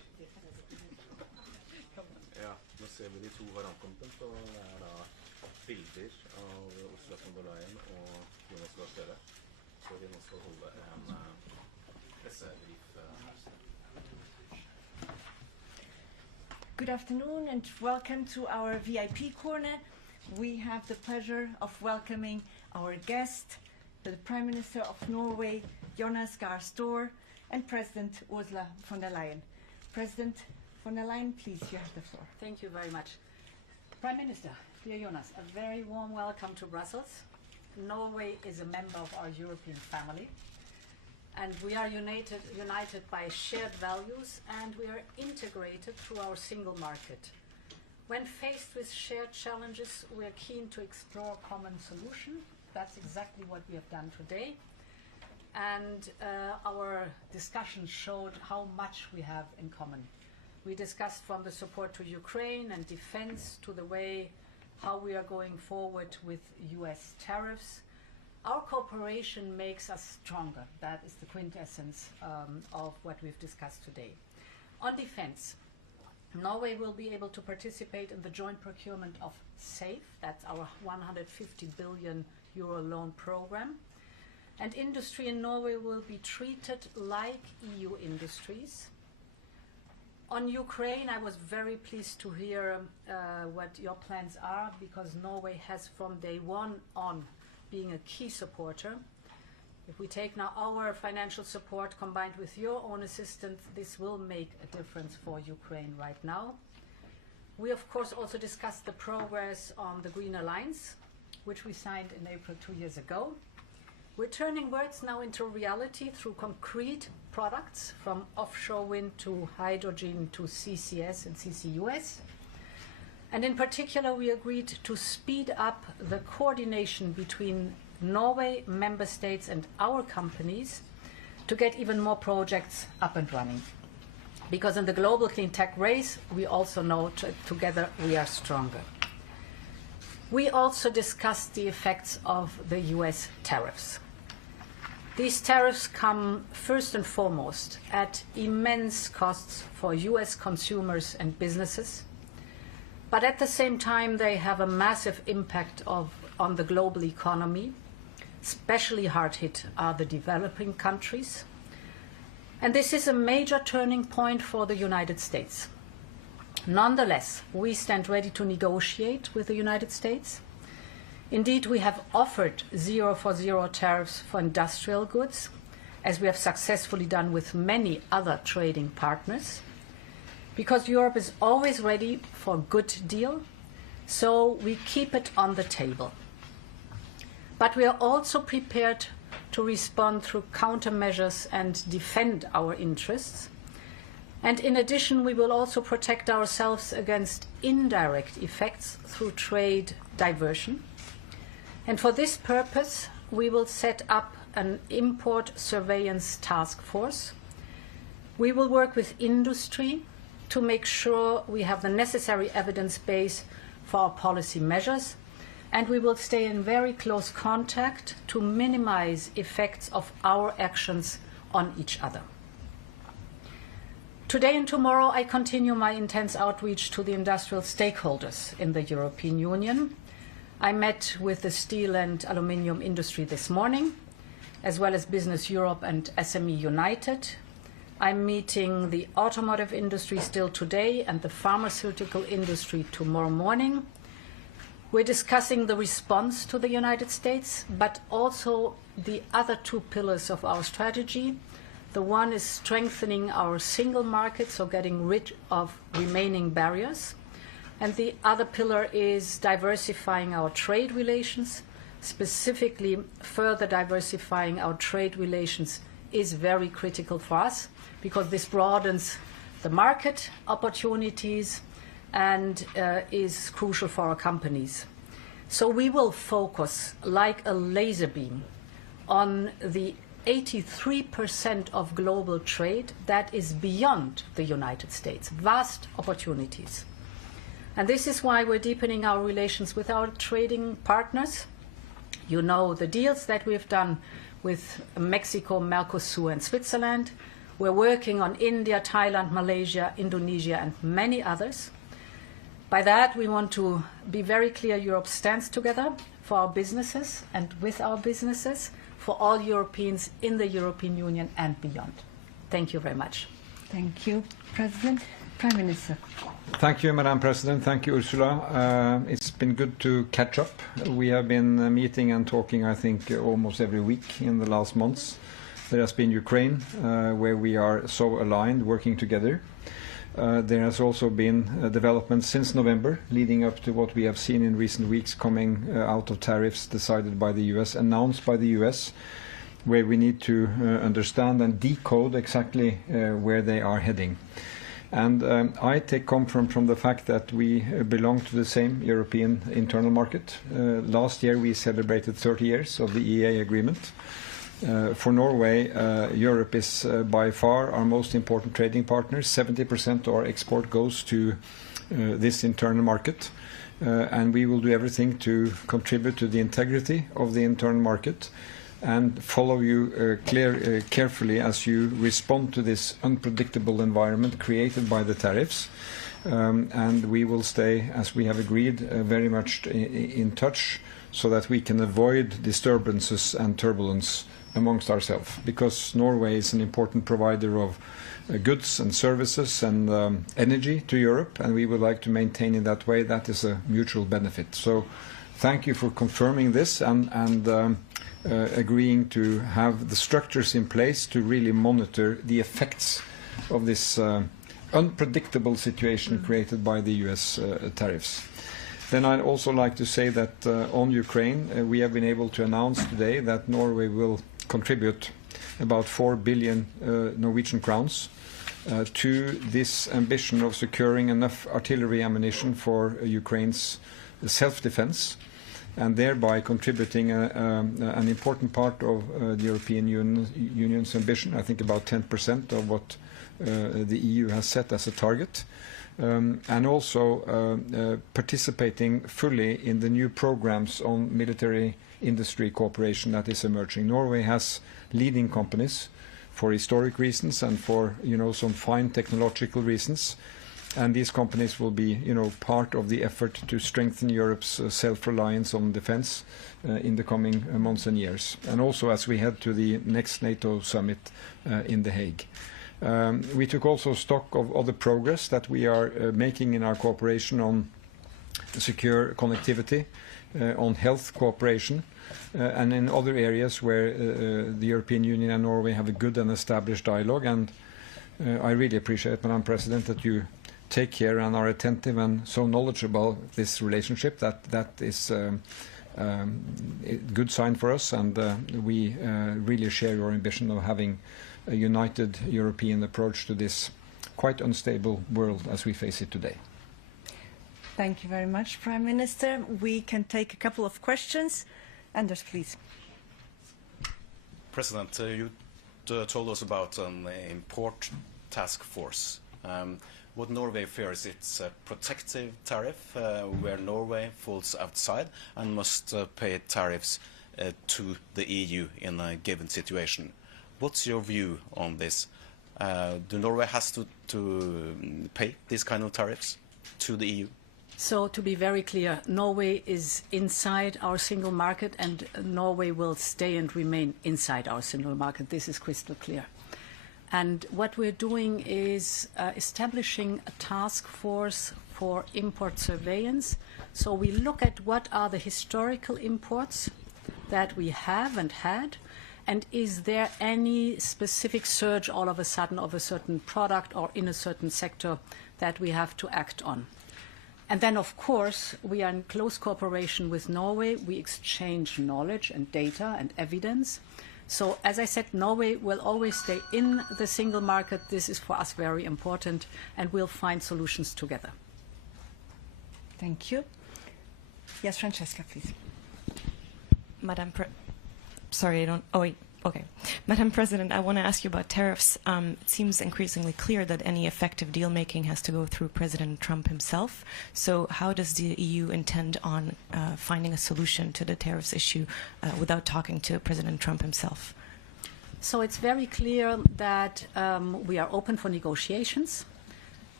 ser vi de to variantene, så det er da bilder av Ursula von der Leyen og Jonas Gahr, så vi nå skal holde en pressebrief her. Good afternoon and welcome to our VIP corner. We have the pleasure of welcoming our guest, the Prime Minister of Norway, Jonas Gahr, and President Ursula von der Leyen. President von der Leyen, please, you have the floor. Thank you very much. Prime Minister, dear Jonas, a very warm welcome to Brussels. Norway is a member of our European family, and we are united by shared values, and we are integrated through our single market. When faced with shared challenges, we are keen to explore a common solution. That's exactly what we have done today. And our discussion showed how much we have in common. We discussed from the support to Ukraine and defense to the way how we are going forward with US tariffs. Our cooperation makes us stronger. That is the quintessence of what we've discussed today. On defense, Norway will be able to participate in the joint procurement of SAFE, that's our 150 billion euro loan program. And industry in Norway will be treated like EU industries. On Ukraine, I was very pleased to hear what your plans are, because Norway has from day one on being a key supporter. If we take now our financial support combined with your own assistance, this will make a difference for Ukraine right now. We of course also discussed the progress on the Green Alliance, which we signed in April 2 years ago. We're turning words now into reality through concrete products, from offshore wind to hydrogen to CCS and CCUS. And in particular, we agreed to speed up the coordination between Norway, member states and our companies to get even more projects up and running. Because in the global clean tech race, we also know together we are stronger. We also discussed the effects of the US tariffs. These tariffs come first and foremost at immense costs for US consumers and businesses, but at the same time they have a massive impact on the global economy. Especially hard hit are the developing countries. And this is a major turning point for the United States. Nonetheless, we stand ready to negotiate with the United States. Indeed, we have offered 0 for 0 tariffs for industrial goods, as we have successfully done with many other trading partners, because Europe is always ready for a good deal, so we keep it on the table. But we are also prepared to respond through countermeasures and defend our interests. And in addition, we will also protect ourselves against indirect effects through trade diversion. And for this purpose, we will set up an import surveillance task force. We will work with industry to make sure we have the necessary evidence base for our policy measures, and we will stay in very close contact to minimize effects of our actions on each other. Today and tomorrow, I continue my intense outreach to the industrial stakeholders in the European Union. I met with the steel and aluminium industry this morning, as well as Business Europe and SME United. I'm meeting the automotive industry still today and the pharmaceutical industry tomorrow morning. We're discussing the response to the United States, but also the other two pillars of our strategy. The one is strengthening our single market, so getting rid of remaining barriers. And the other pillar is diversifying our trade relations. Specifically, further diversifying our trade relations is very critical for us, because this broadens the market opportunities and is crucial for our companies. So we will focus like a laser beam on the 83% of global trade that is beyond the United States, vast opportunities. And this is why we're deepening our relations with our trading partners. You know the deals that we've done with Mexico, Mercosur and Switzerland. We're working on India, Thailand, Malaysia, Indonesia and many others. By that, we want to be very clear Europe stands together for our businesses and with our businesses, for all Europeans in the European Union and beyond. Thank you very much. Thank you, President. Prime Minister. Thank you, Madam President. Thank you, Ursula. It's been good to catch up. We have been meeting and talking, I think, almost every week in the last months. There has been Ukraine, where we are so aligned, working together. There has also been developments since November, leading up to what we have seen in recent weeks coming out of tariffs decided by the US, announced by the US, where we need to understand and decode exactly where they are heading. And I take comfort from the fact that we belong to the same European internal market. Last year we celebrated 30 years of the EEA agreement. For Norway, Europe is by far our most important trading partner. 70% of our export goes to this internal market. And we will do everything to contribute to the integrity of the internal market and follow you carefully as you respond to this unpredictable environment created by the tariffs. And we will stay, as we have agreed, very much in touch so that we can avoid disturbances and turbulence amongst ourselves, because Norway is an important provider of goods and services and energy to Europe, and we would like to maintain in that way. That is a mutual benefit. So thank you for confirming this and agreeing to have the structures in place to really monitor the effects of this unpredictable situation created by the US tariffs. Then I'd also like to say that on Ukraine, we have been able to announce today that Norway will contribute about 4 billion Norwegian crowns to this ambition of securing enough artillery ammunition for Ukraine's self-defense, and thereby contributing an important part of the European Union's ambition, I think about 10% of what the EU has set as a target, and also participating fully in the new programs on military industry cooperation that is emerging. Norway has leading companies for historic reasons and for some fine technological reasons. And these companies will be, part of the effort to strengthen Europe's self-reliance on defense in the coming months and years, and also as we head to the next NATO summit in The Hague. We took also stock of other progress that we are making in our cooperation on secure connectivity, on health cooperation, and in other areas where the European Union and Norway have a good and established dialogue. And I really appreciate, Madam President, that you take care and are attentive and so knowledgeable of this relationship. That is a good sign for us, and we really share your ambition of having a united European approach to this quite unstable world as we face it today. Thank you very much, Prime Minister. We can take a couple of questions. Anders, please. President, you told us about an import task force. What Norway fears, it's a protective tariff where Norway falls outside and must pay tariffs to the EU in a given situation. What's your view on this? Do Norway has to pay these kind of tariffs to the EU? So to be very clear, Norway is inside our single market, and Norway will stay and remain inside our single market. This is crystal clear. And what we're doing is establishing a task force for import surveillance. So we look at what are the historical imports that we have and had, and is there any specific surge all of a sudden of a certain product or in a certain sector that we have to act on. And then, of course, we are in close cooperation with Norway. We exchange knowledge and data and evidence. So, as I said, Norway will always stay in the single market. This is for us very important, and we'll find solutions together. Thank you. Yes, Francesca, please. Madam President, I want to ask you about tariffs. It seems increasingly clear that any effective deal-making has to go through President Trump himself. So how does the EU intend on finding a solution to the tariffs issue without talking to President Trump himself? So it's very clear that we are open for negotiations.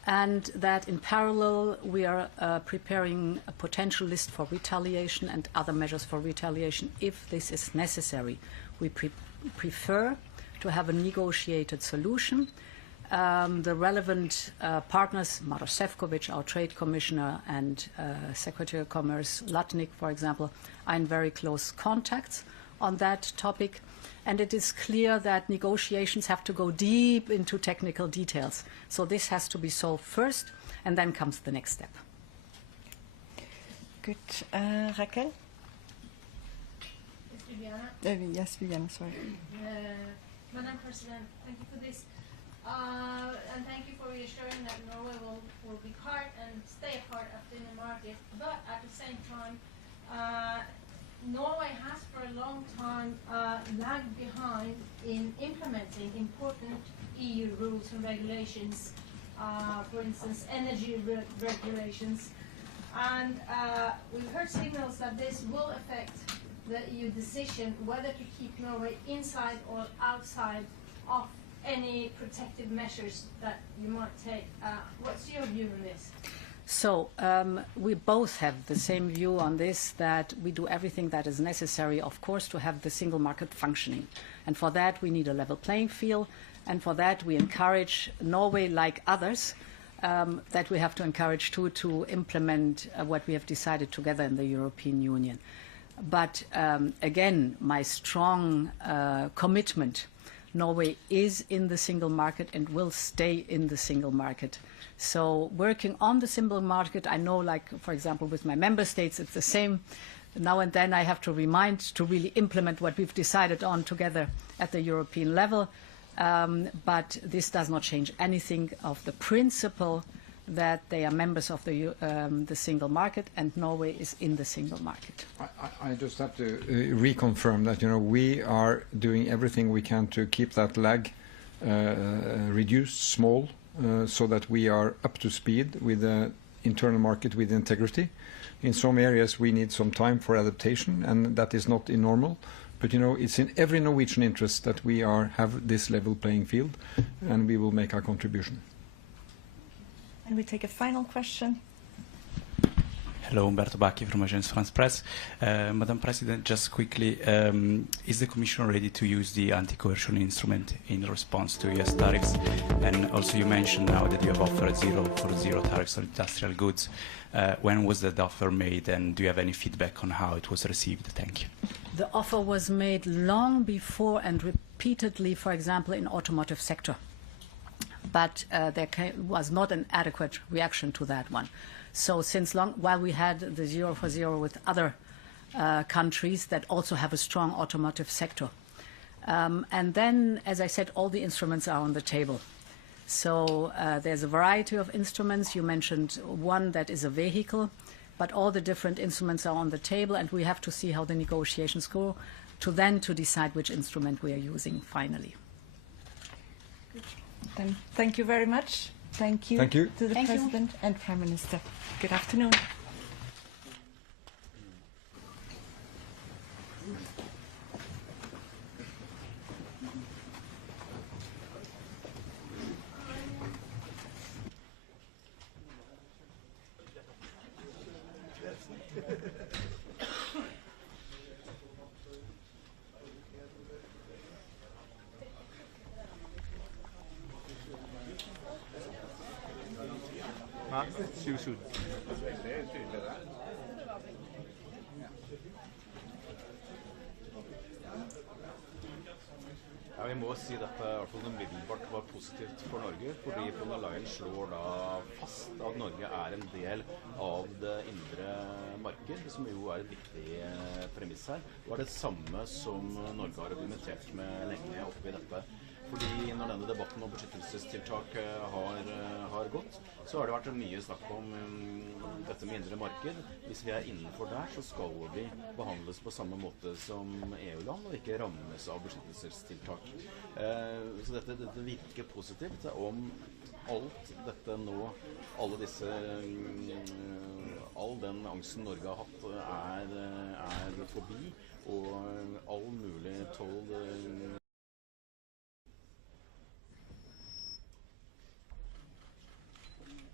and that in parallel we are preparing a potential list for retaliation and other measures for retaliation if this is necessary. We prefer to have a negotiated solution. The relevant partners, Maroš Šefčovič, our Trade Commissioner, and Secretary of Commerce Latnik, for example, are in very close contacts on that topic. And it is clear that negotiations have to go deep into technical details. So this has to be solved first, and then comes the next step. Good. Raquel? Yes, Viviana, sorry. Madam President, thank you for this. And thank you for reassuring that Norway will be part and stay a part of the inner market. But at the same time, Norway has for a long time lagged behind in implementing important EU rules and regulations, for instance, energy regulations. And we've heard signals that this will affect the EU decision whether to keep Norway inside or outside of any protective measures that you might take. What's your view on this? So we both have the same view on this, that we do everything that is necessary, of course, to have the single market functioning. And for that, we need a level playing field. And for that, we encourage Norway, like others, that we have to encourage too, to implement what we have decided together in the European Union. But again, my strong commitment, Norway is in the single market and will stay in the single market. So working on the single market, I know, like, for example, with my member states, it's the same. Now and then I have to remind to really implement what we've decided on together at the European level. But this does not change anything of the principle that they are members of the single market, and Norway is in the single market. I just have to reconfirm that, we are doing everything we can to keep that lag reduced, small, so that we are up to speed with the internal market with integrity. In some areas we need some time for adaptation, and that is not normal. But it's in every Norwegian interest that we have this level playing field, and we will make our contribution. And we take a final question. Hello, Umberto Bacchi from Agence France Presse. Madam President, just quickly, is the Commission ready to use the anti-coercion instrument in response to US tariffs? And also you mentioned now that you have offered zero tariffs on industrial goods. When was that offer made, and do you have any feedback on how it was received? Thank you. The offer was made long before and repeatedly, for example, in automotive sector. But there was not an adequate reaction to that one. So while we had the 0 for 0 with other countries that also have a strong automotive sector. And then, as I said, all the instruments are on the table. So there's a variety of instruments. You mentioned one that is a vehicle, but all the different instruments are on the table, and we have to see how the negotiations go to decide which instrument we are using finally. Then thank you very much. Thank you, to the President and Prime Minister. Good afternoon. Ja, vi må si dette i hvert fall umiddelbart var positivt for Norge, fordi Leyen slår da fast at Norge er en del av det indre marked, som jo er et viktig premiss her. Det var det samme som Norge har argumentert med lenge oppi dette. Fordi når denne debatten om beskyttelsestiltak har gått, så har det vært mye snakk om dette med indre marked. Hvis vi er innenfor der, så skal vi behandles på samme måte som EU-land, og ikke rammes av beskyttelsestiltak. Så dette virker positivt om alt dette nå, all den angsten Norge har hatt er forbi, og all mulig toll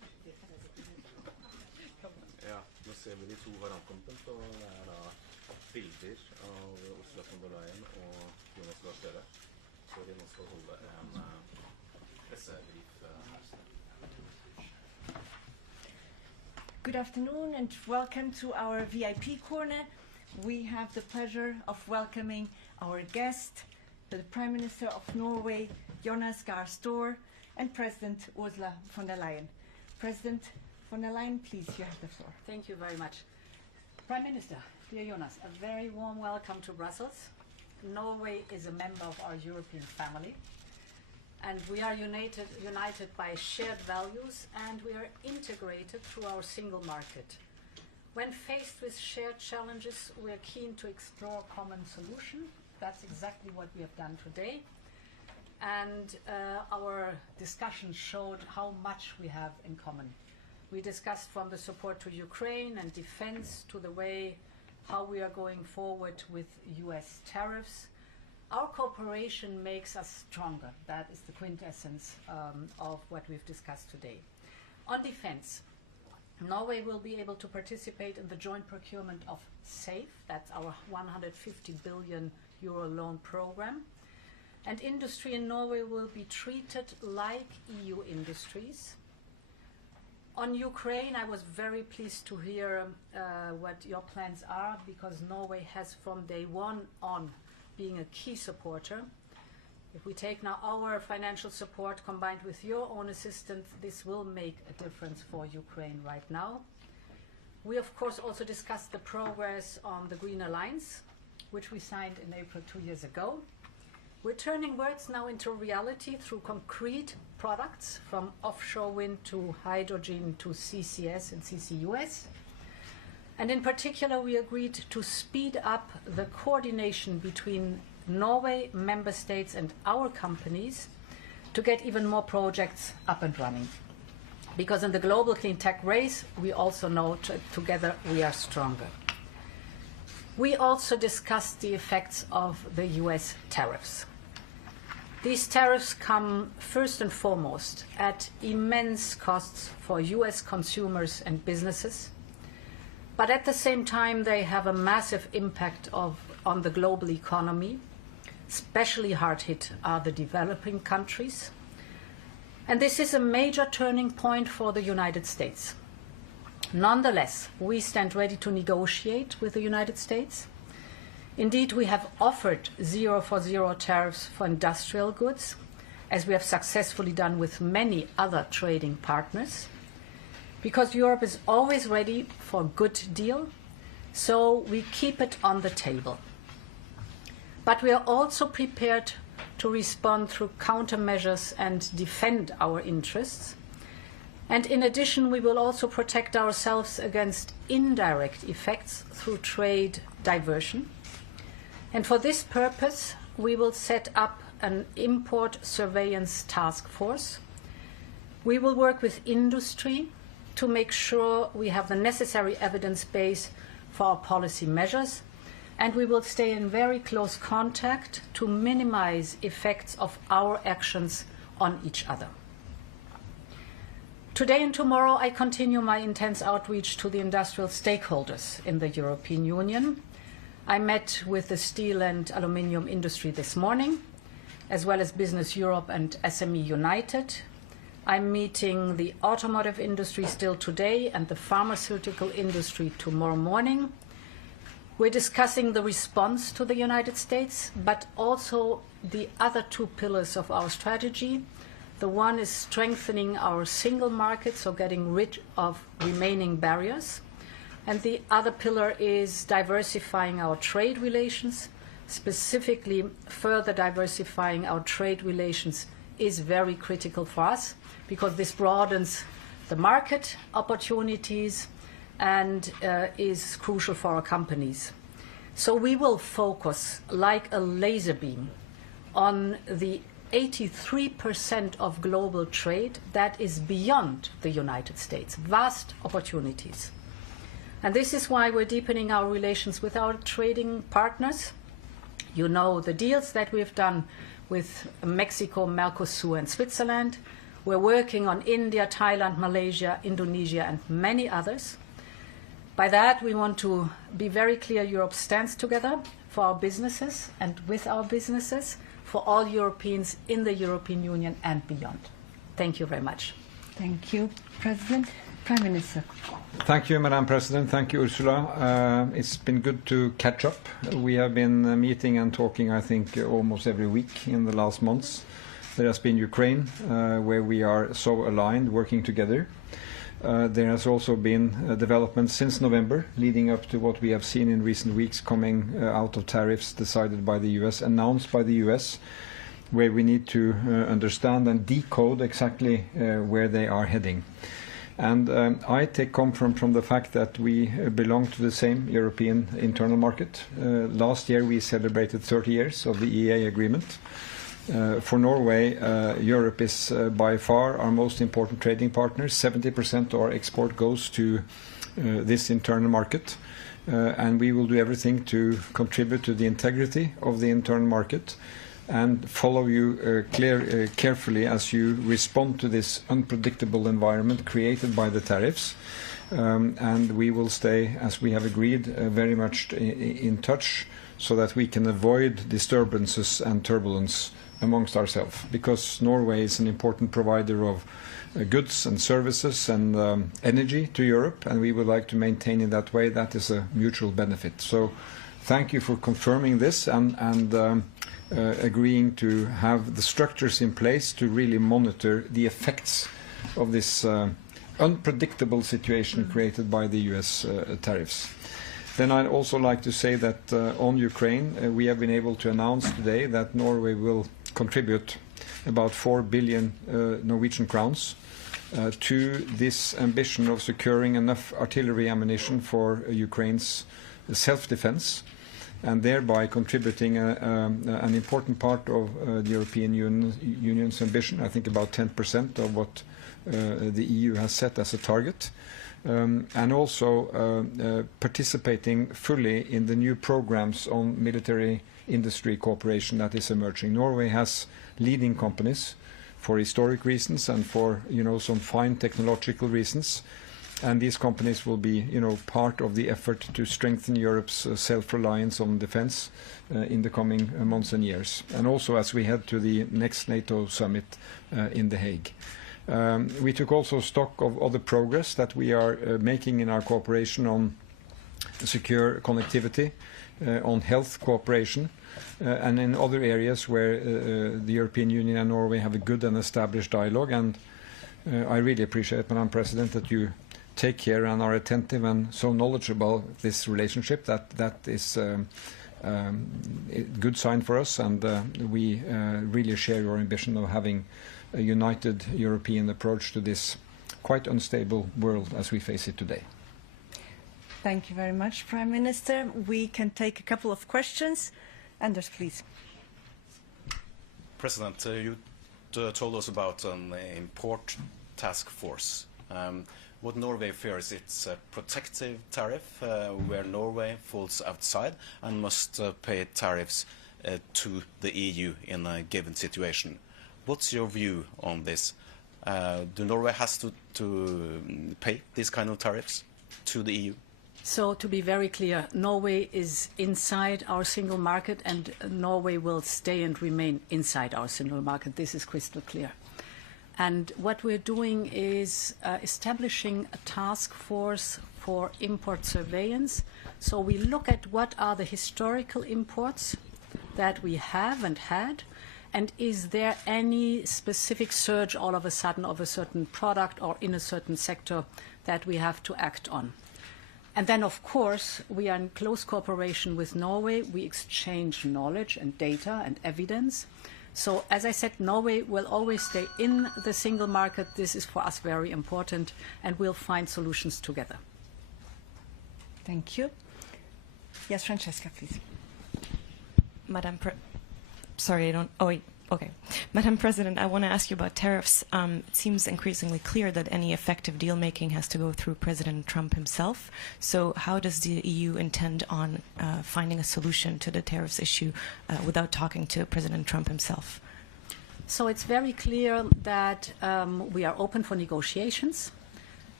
ser vi de to har ankommet, og det er da bilder av Ursula von der Leyen og Jonas Gahr, så vi nå skal holde en pressebrief her. Good afternoon and welcome to our VIP corner. We have the pleasure of welcoming our guest, the Prime Minister of Norway, Jonas Gahr, and President Ursula von der Leyen. President von der Leyen, please, you have the floor. Thank you very much. Prime Minister, dear Jonas, a very warm welcome to Brussels. Norway is a member of our European family, and we are united by shared values, and we are integrated through our single market. When faced with shared challenges, we are keen to explore common solutions. That's exactly what we have done today. And our discussion showed how much we have in common. We discussed from the support to Ukraine and defense to the way how we are going forward with US tariffs. Our cooperation makes us stronger. That is the quintessence of what we've discussed today. On defense, Norway will be able to participate in the joint procurement of SAFE, that's our 150 billion euro loan program. And industry in Norway will be treated like EU industries. On Ukraine, I was very pleased to hear what your plans are, because Norway has from day one on being a key supporter. If we take now our financial support combined with your own assistance, this will make a difference for Ukraine right now. We of course also discussed the progress on the Green Alliance, which we signed in April 2 years ago. We're turning words now into reality through concrete products, from offshore wind to hydrogen to CCS and CCUS. And in particular, we agreed to speed up the coordination between Norway, member states and our companies to get even more projects up and running. Because in the global clean tech race, we also know together we are stronger. We also discussed the effects of the US tariffs. These tariffs come first and foremost at immense costs for US consumers and businesses, but at the same time they have a massive impact on the global economy. Especially hard hit are the developing countries. And this is a major turning point for the United States. Nonetheless, we stand ready to negotiate with the United States. Indeed, we have offered 0 for 0 tariffs for industrial goods, as we have successfully done with many other trading partners, because Europe is always ready for a good deal, so we keep it on the table. But we are also prepared to respond through countermeasures and defend our interests. And in addition, we will also protect ourselves against indirect effects through trade diversion. And for this purpose, we will set up an import surveillance task force. We will work with industry to make sure we have the necessary evidence base for our policy measures, and we will stay in very close contact to minimize effects of our actions on each other. Today and tomorrow, I continue my intense outreach to the industrial stakeholders in the European Union. I met with the steel and aluminium industry this morning, as well as Business Europe and SME United. I'm meeting the automotive industry still today and the pharmaceutical industry tomorrow morning. We're discussing the response to the United States, but also the other two pillars of our strategy. The one is strengthening our single market, so getting rid of remaining barriers. And the other pillar is diversifying our trade relations. Specifically, further diversifying our trade relations is very critical for us, because this broadens the market opportunities and is crucial for our companies. So we will focus like a laser beam on the 83% of global trade that is beyond the United States, vast opportunities. And this is why we're deepening our relations with our trading partners. You know the deals that we've done with Mexico, Mercosur and Switzerland. We're working on India, Thailand, Malaysia, Indonesia and many others. By that, we want to be very clear Europe stands together for our businesses and with our businesses, for all Europeans in the European Union and beyond. Thank you very much. Thank you, President. Prime Minister. Thank you, Madam President. Thank you, Ursula. It's been good to catch up. We have been meeting and talking, I think, almost every week in the last months. There has been Ukraine, where we are so aligned, working together. There has also been developments since November, leading up to what we have seen in recent weeks coming out of tariffs decided by the US, announced by the US, where we need to understand and decode exactly where they are heading. And I take comfort from the fact that we belong to the same European internal market. Last year we celebrated 30 years of the EEA agreement. For Norway, Europe is by far our most important trading partner. 70% of our export goes to this internal market. And we will do everything to contribute to the integrity of the internal market and follow you carefully as you respond to this unpredictable environment created by the tariffs. And we will stay, as we have agreed, very much in touch so that we can avoid disturbances and turbulence amongst ourselves, because Norway is an important provider of goods and services and energy to Europe, and we would like to maintain in that way. That is a mutual benefit. So thank you for confirming this and agreeing to have the structures in place to really monitor the effects of this unpredictable situation created by the US tariffs. Then I'd also like to say that on Ukraine, we have been able to announce today that Norway will contribute about 4 billion Norwegian crowns to this ambition of securing enough artillery ammunition for Ukraine's self-defense, and thereby contributing an important part of the European Union's ambition, I think about 10% of what the EU has set as a target. And also participating fully in the new programs on military industry cooperation that is emerging. Norway has leading companies for historic reasons and for some fine technological reasons, and these companies will be part of the effort to strengthen Europe's self-reliance on defense in the coming months and years, and also as we head to the next NATO summit in The Hague. We took also stock of other progress that we are making in our cooperation on secure connectivity, on health cooperation, and in other areas where the European Union and Norway have a good and established dialogue. And I really appreciate, Madam President, that you take care and are attentive and so knowledgeable of this relationship. That is a good sign for us, and we really share your ambition of having a united European approach to this quite unstable world as we face it today. Thank you very much, Prime Minister. We can take a couple of questions. Anders, please. President, you told us about an import task force. What Norway fears, it's a protective tariff where Norway falls outside and must pay tariffs to the EU in a given situation. What's your view on this? Do Norway has to pay these kind of tariffs to the EU? So to be very clear, Norway is inside our single market, and Norway will stay and remain inside our single market. This is crystal clear. And what we're doing is establishing a task force for import surveillance. So we look at what are the historical imports that we have and had, and is there any specific surge all of a sudden of a certain product or in a certain sector that we have to act on. And then, of course, we are in close cooperation with Norway. We exchange knowledge and data and evidence. So, as I said, Norway will always stay in the single market. This is for us very important, and we'll find solutions together. Thank you. Yes, Francesca, please. Madam President, I want to ask you about tariffs. It seems increasingly clear that any effective deal-making has to go through President Trump himself. So how does the EU intend on finding a solution to the tariffs issue without talking to President Trump himself? So it's very clear that we are open for negotiations.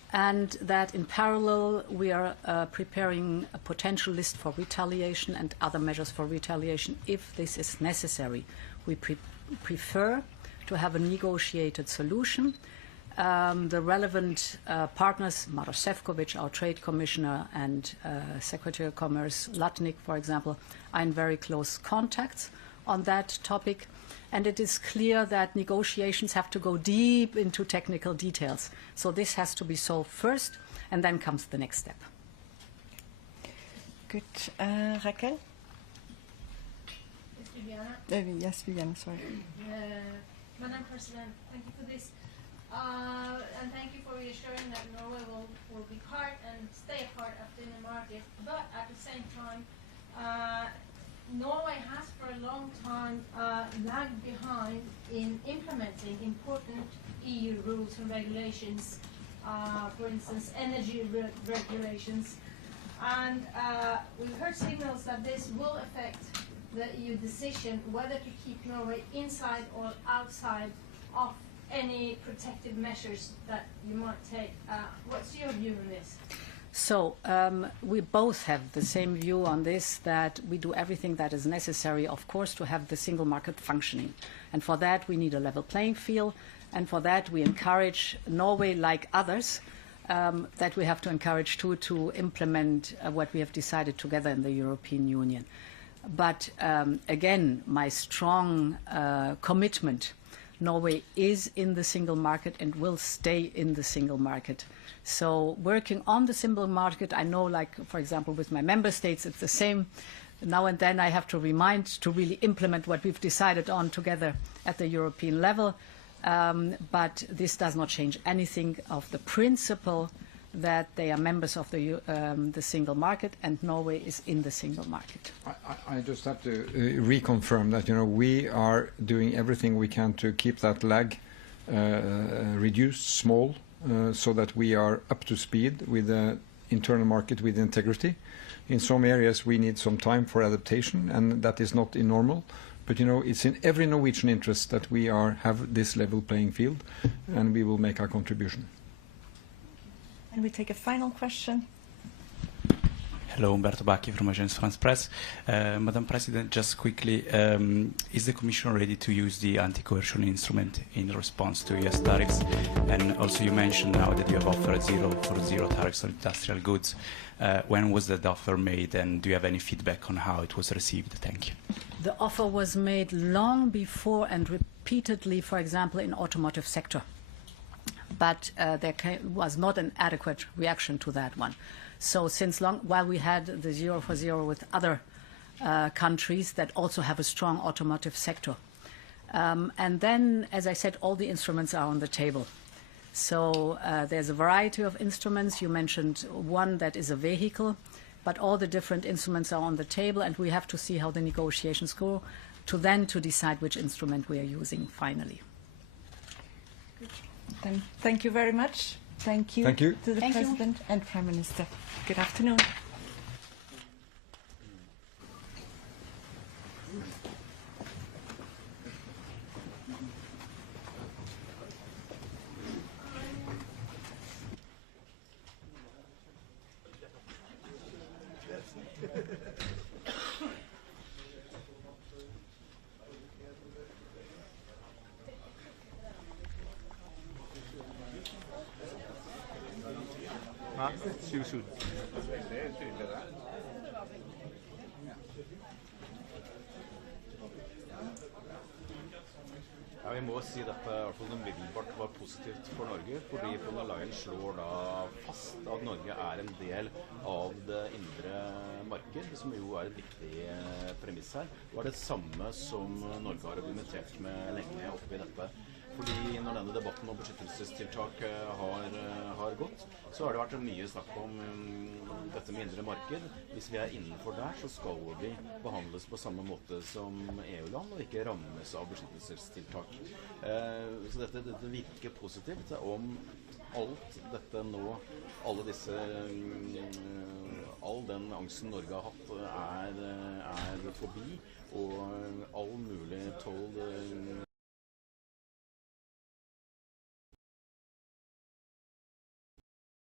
and that in parallel we are preparing a potential list for retaliation and other measures for retaliation if this is necessary. We prefer to have a negotiated solution. The relevant partners, Maroš Šefčovič, our Trade Commissioner, and Secretary of Commerce Latnik, for example, are in very close contacts on that topic. And it is clear that negotiations have to go deep into technical details. So this has to be solved first, and then comes the next step. Good. Raquel? Yes, Viviana, sorry. Madam President, thank you for this. And thank you for reassuring that Norway will be part and stay a part of the inner market. But at the same time, Norway has for a long time lagged behind in implementing important EU rules and regulations, for instance, energy regulations. And we've heard signals that this will affect the EU decision whether to keep Norway inside or outside of any protective measures that you might take. What's your view on this? So we both have the same view on this, that we do everything that is necessary, of course, to have the single market functioning. And for that, we need a level playing field. And for that, we encourage Norway, like others, that we have to encourage too, to implement what we have decided together in the European Union. But again, my strong commitment, Norway is in the single market and will stay in the single market. So working on the single market, I know, like, for example, with my member states, it's the same. Now and then I have to remind to really implement what we've decided on together at the European level. But this does not change anything of the principle that they are members of the single market, and Norway is in the single market. I just have to reconfirm that, we are doing everything we can to keep that lag reduced, small, so that we are up to speed with the internal market with integrity. In some areas we need some time for adaptation, and that is not normal. But it's in every Norwegian interest that we have this level playing field, and we will make our contribution. And we take a final question. Hello, Umberto Bacchi from Agence France Presse. Madam President, just quickly, is the Commission ready to use the anti-coercion instrument in response to US tariffs? And also you mentioned now that you have offered zero tariffs on industrial goods. When was that offer made, and do you have any feedback on how it was received? Thank you. The offer was made long before and repeatedly, for example, in automotive sector. But there was not an adequate reaction to that one. So while we had the 0 for 0 with other countries that also have a strong automotive sector. And then, as I said, all the instruments are on the table. So there's a variety of instruments. You mentioned one that is a vehicle, but all the different instruments are on the table, and we have to see how the negotiations go to decide which instrument we are using finally. Then thank you very much. Thank you, to the President and Prime Minister. Good afternoon. Ja, vi må si dette i hvert fall umiddelbart var positivt for Norge, fordi Leyen slår da fast at Norge er en del av det indre marked, som jo er et viktig premiss her. Det var det samme som Norge har argumentert med lenge oppi dette. Fordi når denne debatten om beskyttelsestiltak har gått, så har det vært mye snakk om dette med indre marked. Hvis vi er innenfor der, så skal vi behandles på samme måte som EU-land, og ikke rammes av beskyttelsestiltak. Så dette virker positivt. Om alt dette nå, all den angsten Norge har hatt er forbi, og all mulig toll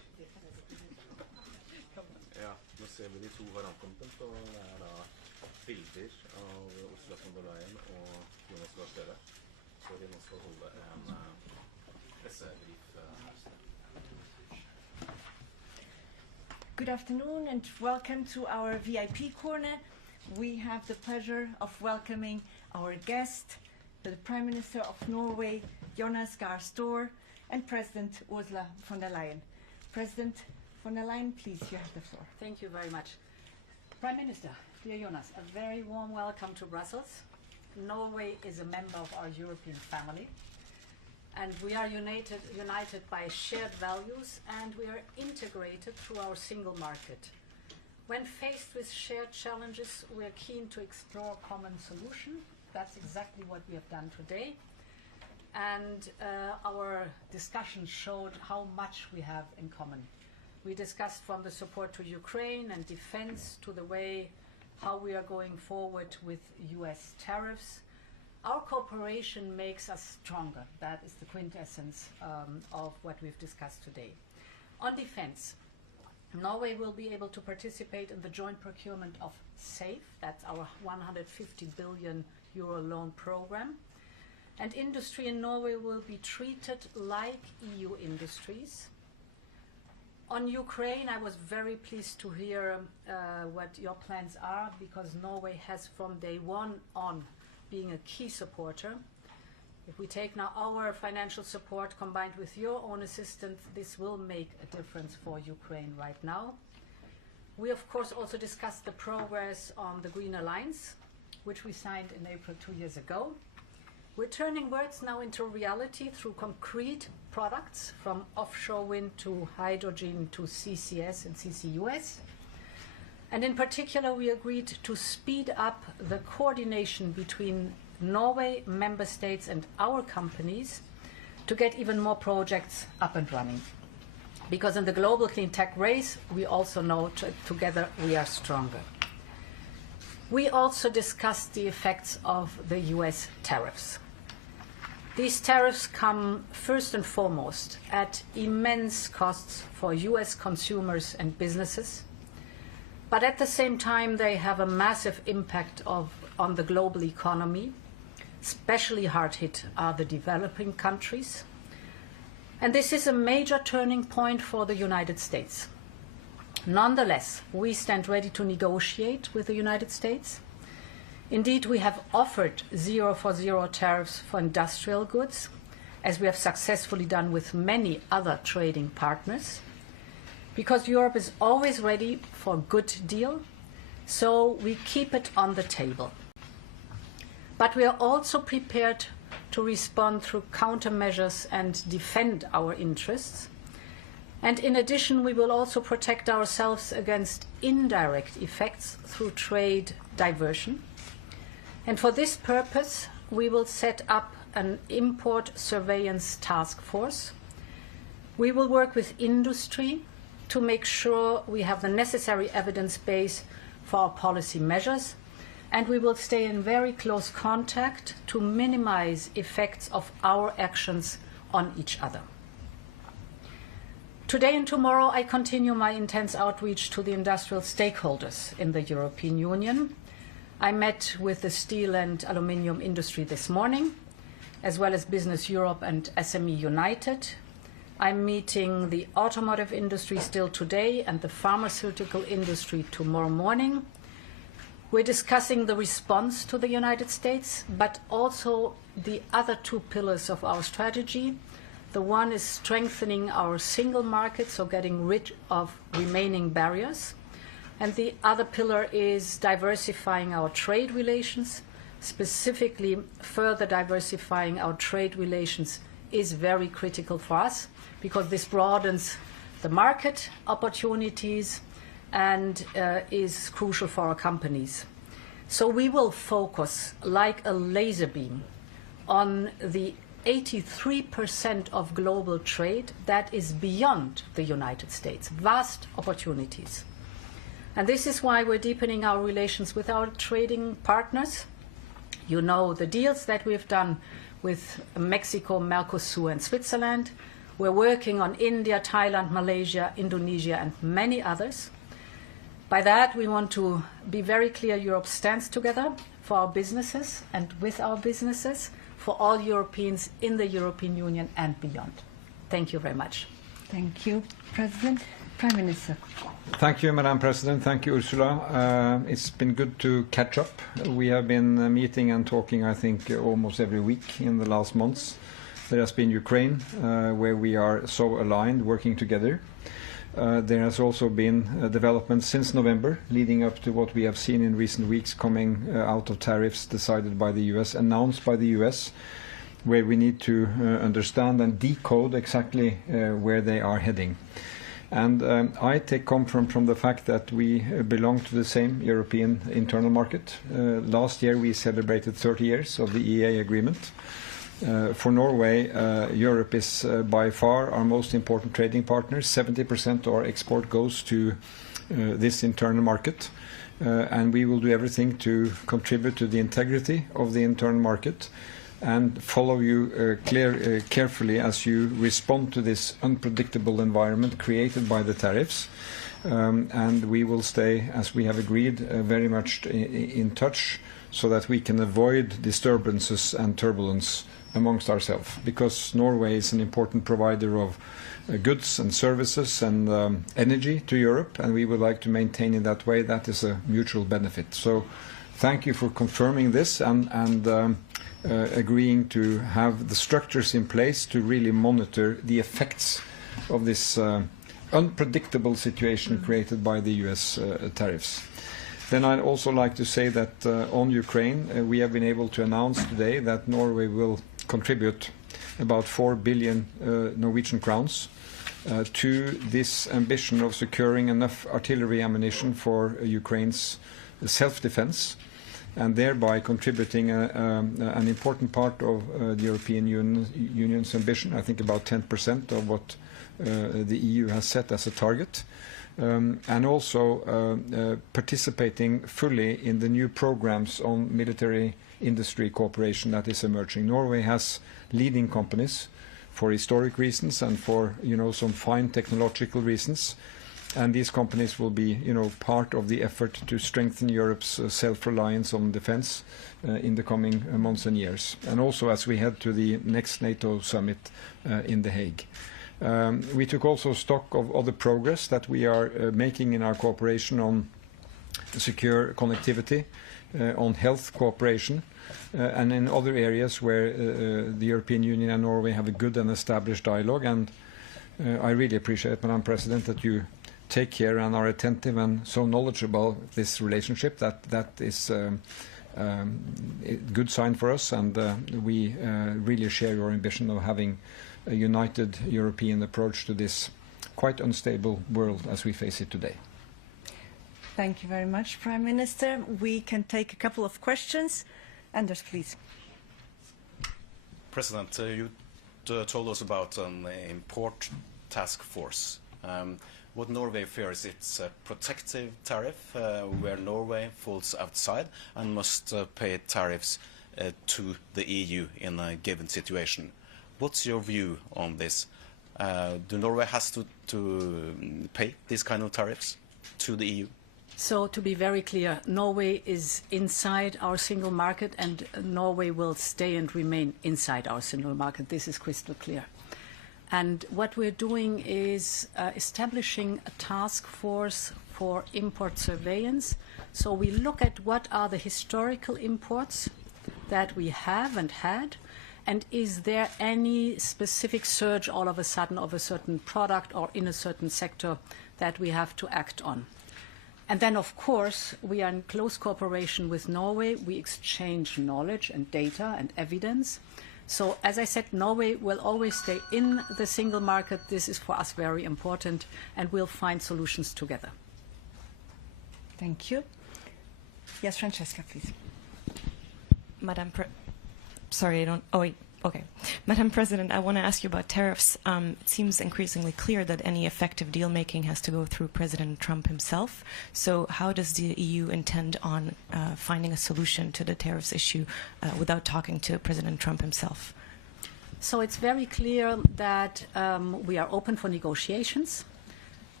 2 har ankommet, og det er da bilder av Ursula von der Leyen og Jonas Gahr, så vi nå skal holde en pressebrief her. Good afternoon and welcome to our VIP corner. We have the pleasure of welcoming our guest, the Prime Minister of Norway, Jonas Gahr, and President Ursula von der Leyen. President von der Leyen, please, you have the floor. Thank you very much. Prime Minister, dear Jonas, a very warm welcome to Brussels. Norway is a member of our European family, and we are united by shared values, and we are integrated through our single market. When faced with shared challenges, we are keen to explore common solutions. That's exactly what we have done today. And our discussion showed how much we have in common. We discussed from the support to Ukraine and defense to the way how we are going forward with US tariffs. Our cooperation makes us stronger. That is the quintessence of what we've discussed today. On defense, Norway will be able to participate in the joint procurement of SAFE, that's our 150 billion euro loan program. And industry in Norway will be treated like EU industries. On Ukraine, I was very pleased to hear what your plans are, because Norway has from day one on being a key supporter. If we take now our financial support combined with your own assistance, this will make a difference for Ukraine right now. We of course also discussed the progress on the Green Alliance, which we signed in April 2 years ago. We're turning words now into reality through concrete products, from offshore wind to hydrogen to CCS and CCUS. And in particular, we agreed to speed up the coordination between Norway, member states and our companies to get even more projects up and running. Because in the global clean tech race, we also know together we are stronger. We also discussed the effects of the US tariffs. These tariffs come first and foremost at immense costs for US consumers and businesses, but at the same time they have a massive impact on the global economy. Especially hard hit are the developing countries. And this is a major turning point for the United States. Nonetheless, we stand ready to negotiate with the United States. Indeed, we have offered 0 for 0 tariffs for industrial goods, as we have successfully done with many other trading partners, because Europe is always ready for a good deal, so we keep it on the table. But we are also prepared to respond through countermeasures and defend our interests. And in addition, we will also protect ourselves against indirect effects through trade diversion. And for this purpose, we will set up an import surveillance task force. We will work with industry to make sure we have the necessary evidence base for our policy measures, and we will stay in very close contact to minimize effects of our actions on each other. Today and tomorrow, I continue my intense outreach to the industrial stakeholders in the European Union. I met with the steel and aluminium industry this morning, as well as Business Europe and SME United. I'm meeting the automotive industry still today and the pharmaceutical industry tomorrow morning. We're discussing the response to the United States, but also the other 2 pillars of our strategy. The one is strengthening our single market, so getting rid of remaining barriers. And the other pillar is diversifying our trade relations. Specifically, further diversifying our trade relations is very critical for us, because this broadens the market opportunities and is crucial for our companies. So we will focus like a laser beam on the 83% of global trade that is beyond the United States, vast opportunities. And this is why we're deepening our relations with our trading partners. You know the deals that we've done with Mexico, Mercosur and Switzerland. We're working on India, Thailand, Malaysia, Indonesia and many others. By that, we want to be very clear Europe stands together for our businesses and with our businesses, for all Europeans in the European Union and beyond. Thank you very much. Thank you, President. Prime Minister. Thank you, Madam President. Thank you, Ursula. It's been good to catch up. We have been meeting and talking, I think, almost every week in the last months. There has been Ukraine, where we are so aligned, working together. There has also been developments since November, leading up to what we have seen in recent weeks coming out of tariffs decided by the US, announced by the US, where we need to understand and decode exactly where they are heading. And I take comfort from the fact that we belong to the same European internal market. Last year we celebrated 30 years of the EEA agreement. For Norway, Europe is by far our most important trading partner. 70% of our export goes to this internal market. And we will do everything to contribute to the integrity of the internal market and follow you carefully as you respond to this unpredictable environment created by the tariffs. And we will stay, as we have agreed, very much in touch so that we can avoid disturbances and turbulence amongst ourselves, because Norway is an important provider of goods and services and energy to Europe, and we would like to maintain in that way. That is a mutual benefit. So thank you for confirming this and agreeing to have the structures in place to really monitor the effects of this unpredictable situation created by the US tariffs. Then I'd also like to say that on Ukraine, we have been able to announce today that Norway will contribute about 4 billion Norwegian crowns to this ambition of securing enough artillery ammunition for Ukraine's self-defense, and thereby contributing an important part of the European Union's ambition, I think about 10% of what the EU has set as a target. And also participating fully in the new programs on military industry cooperation that is emerging. Norway has leading companies for historic reasons and for some fine technological reasons, and these companies will be part of the effort to strengthen Europe's self-reliance on defense in the coming months and years, and also as we head to the next NATO summit in The Hague. We took also stock of other progress that we are making in our cooperation on secure connectivity, on health cooperation, and in other areas where the European Union and Norway have a good and established dialogue. And I really appreciate, Madam President, that you take care and are attentive and so knowledgeable of this relationship. That is a good sign for us, and we really share your ambition of having a united European approach to this quite unstable world as we face it today. Thank you very much, Prime Minister. We can take a couple of questions. Anders, please. President, you told us about an import task force. What Norway fears, it's a protective tariff where Norway falls outside and must pay tariffs to the EU in a given situation. What's your view on this? Do Norway has to pay these kind of tariffs to the EU? So to be very clear, Norway is inside our single market, and Norway will stay and remain inside our single market. This is crystal clear. And what we're doing is establishing a task force for import surveillance. So we look at what are the historical imports that we have and had, and is there any specific surge all of a sudden of a certain product or in a certain sector that we have to act on. And then, of course, we are in close cooperation with Norway. We exchange knowledge and data and evidence. So, as I said, Norway will always stay in the single market. This is for us very important, and we'll find solutions together. Thank you. Yes, Francesca, please. Madam President, I want to ask you about tariffs. It seems increasingly clear that any effective deal-making has to go through President Trump himself. So how does the EU intend on finding a solution to the tariffs issue without talking to President Trump himself? So it's very clear that we are open for negotiations.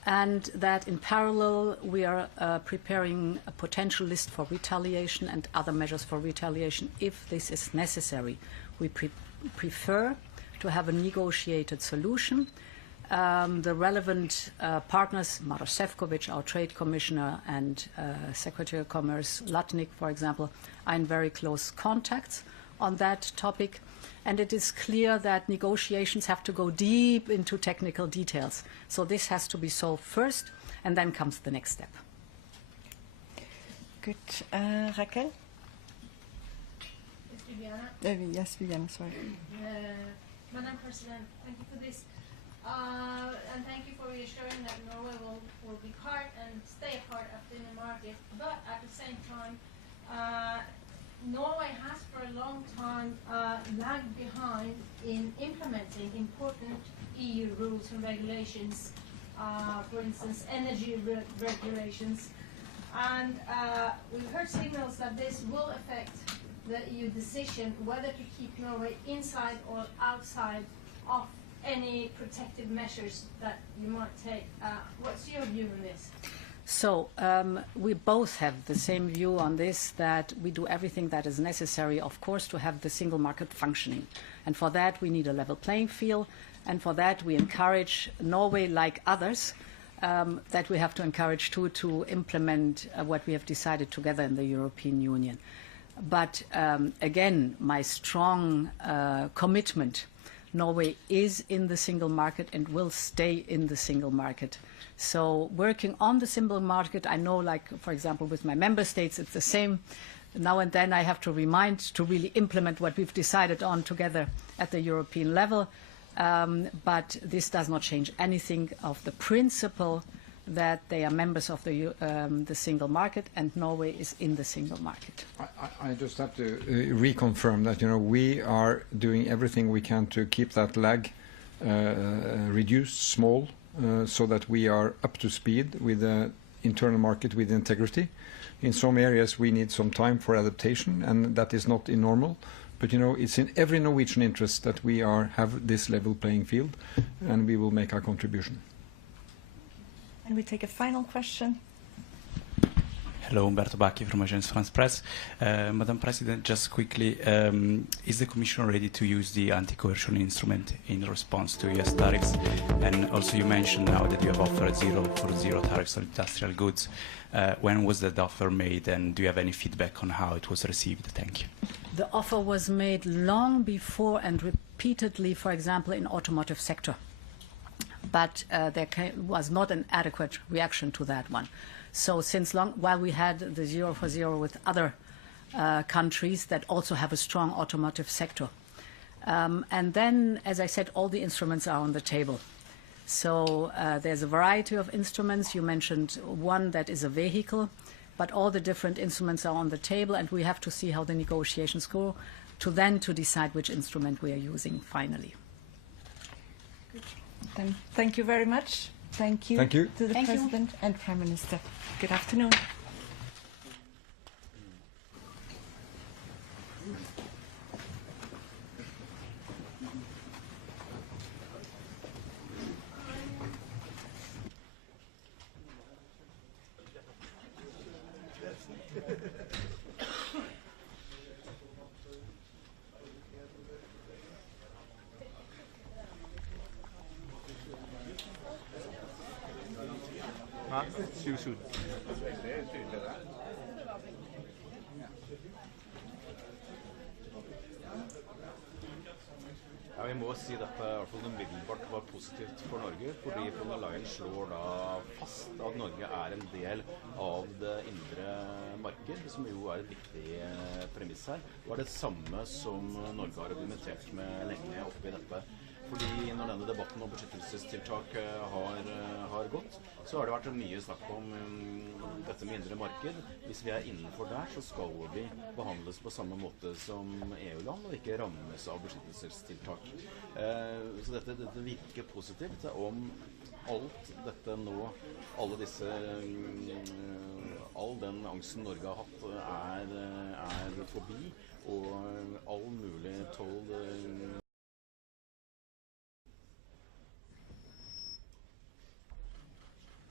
and that in parallel we are preparing a potential list for retaliation and other measures for retaliation if this is necessary. We prefer to have a negotiated solution. The relevant partners, Maroš Šefčovič, our Trade Commissioner, and Secretary of Commerce Latnik, for example, are in very close contacts on that topic. And it is clear that negotiations have to go deep into technical details. So this has to be solved first, and then comes the next step. Good. Raquel? Yes, Viviana, sorry. Madam President, thank you for this. And thank you for reassuring that Norway will be part and stay part of the inner market. But at the same time, Norway has for a long time lagged behind in implementing important EU rules and regulations, for instance, energy regulations. And we've heard signals that this will affect the EU decision whether to keep Norway inside or outside of any protective measures that you might take. What's your view on this? So we both have the same view on this, that we do everything that is necessary, of course, to have the single market functioning. And for that, we need a level playing field. And for that, we encourage Norway, like others, that we have to encourage too, to implement what we have decided together in the European Union. But again, my strong commitment, Norway is in the single market and will stay in the single market. So working on the single market, I know, like, for example, with my member states, it's the same. Now and then I have to remind to really implement what we've decided on together at the European level. But this does not change anything of the principle that they are members of the single market, and Norway is in the single market. I just have to reconfirm that, we are doing everything we can to keep that lag reduced, small, so that we are up to speed with the internal market with integrity. In some areas we need some time for adaptation, and that is not normal. But it's in every Norwegian interest that we have this level playing field, and we will make our contribution. And we take a final question. Hello, Umberto Bacchi from Agence France Presse. Madam President, just quickly, is the Commission ready to use the anti-coercion instrument in response to US tariffs? And also you mentioned now that you have offered zero tariffs on industrial goods. When was that offer made, and do you have any feedback on how it was received? Thank you. The offer was made long before and repeatedly, for example, in automotive sector. But there was not an adequate reaction to that one. So since long, while we had the 0 for 0 with other countries that also have a strong automotive sector. And then, as I said, all the instruments are on the table. So there's a variety of instruments. You mentioned one that is a vehicle, but all the different instruments are on the table, and we have to see how the negotiations go to decide which instrument we are using finally. Then thank you very much. Thank you, Thank you. to the President and Prime Minister. Good afternoon. Ja, vi må si dette i hvert fall umiddelbart var positivt for Norge, fordi Leyen slår da fast at Norge er en del av det indre marked, som jo er et viktig premiss her. Det var det samme som Norge har argumentert med lenge oppe i dette. Fordi når denne debatten om beskyttelsestiltak har gått, så har det vært mye snakk om dette med indre marked. Hvis vi er innenfor der, så skal vi behandles på samme måte som EU-land, og ikke rammes av beskyttelsestiltak. Så dette virker positivt om alt dette nå, all den angsten Norge har hatt er forbi, og all mulig toll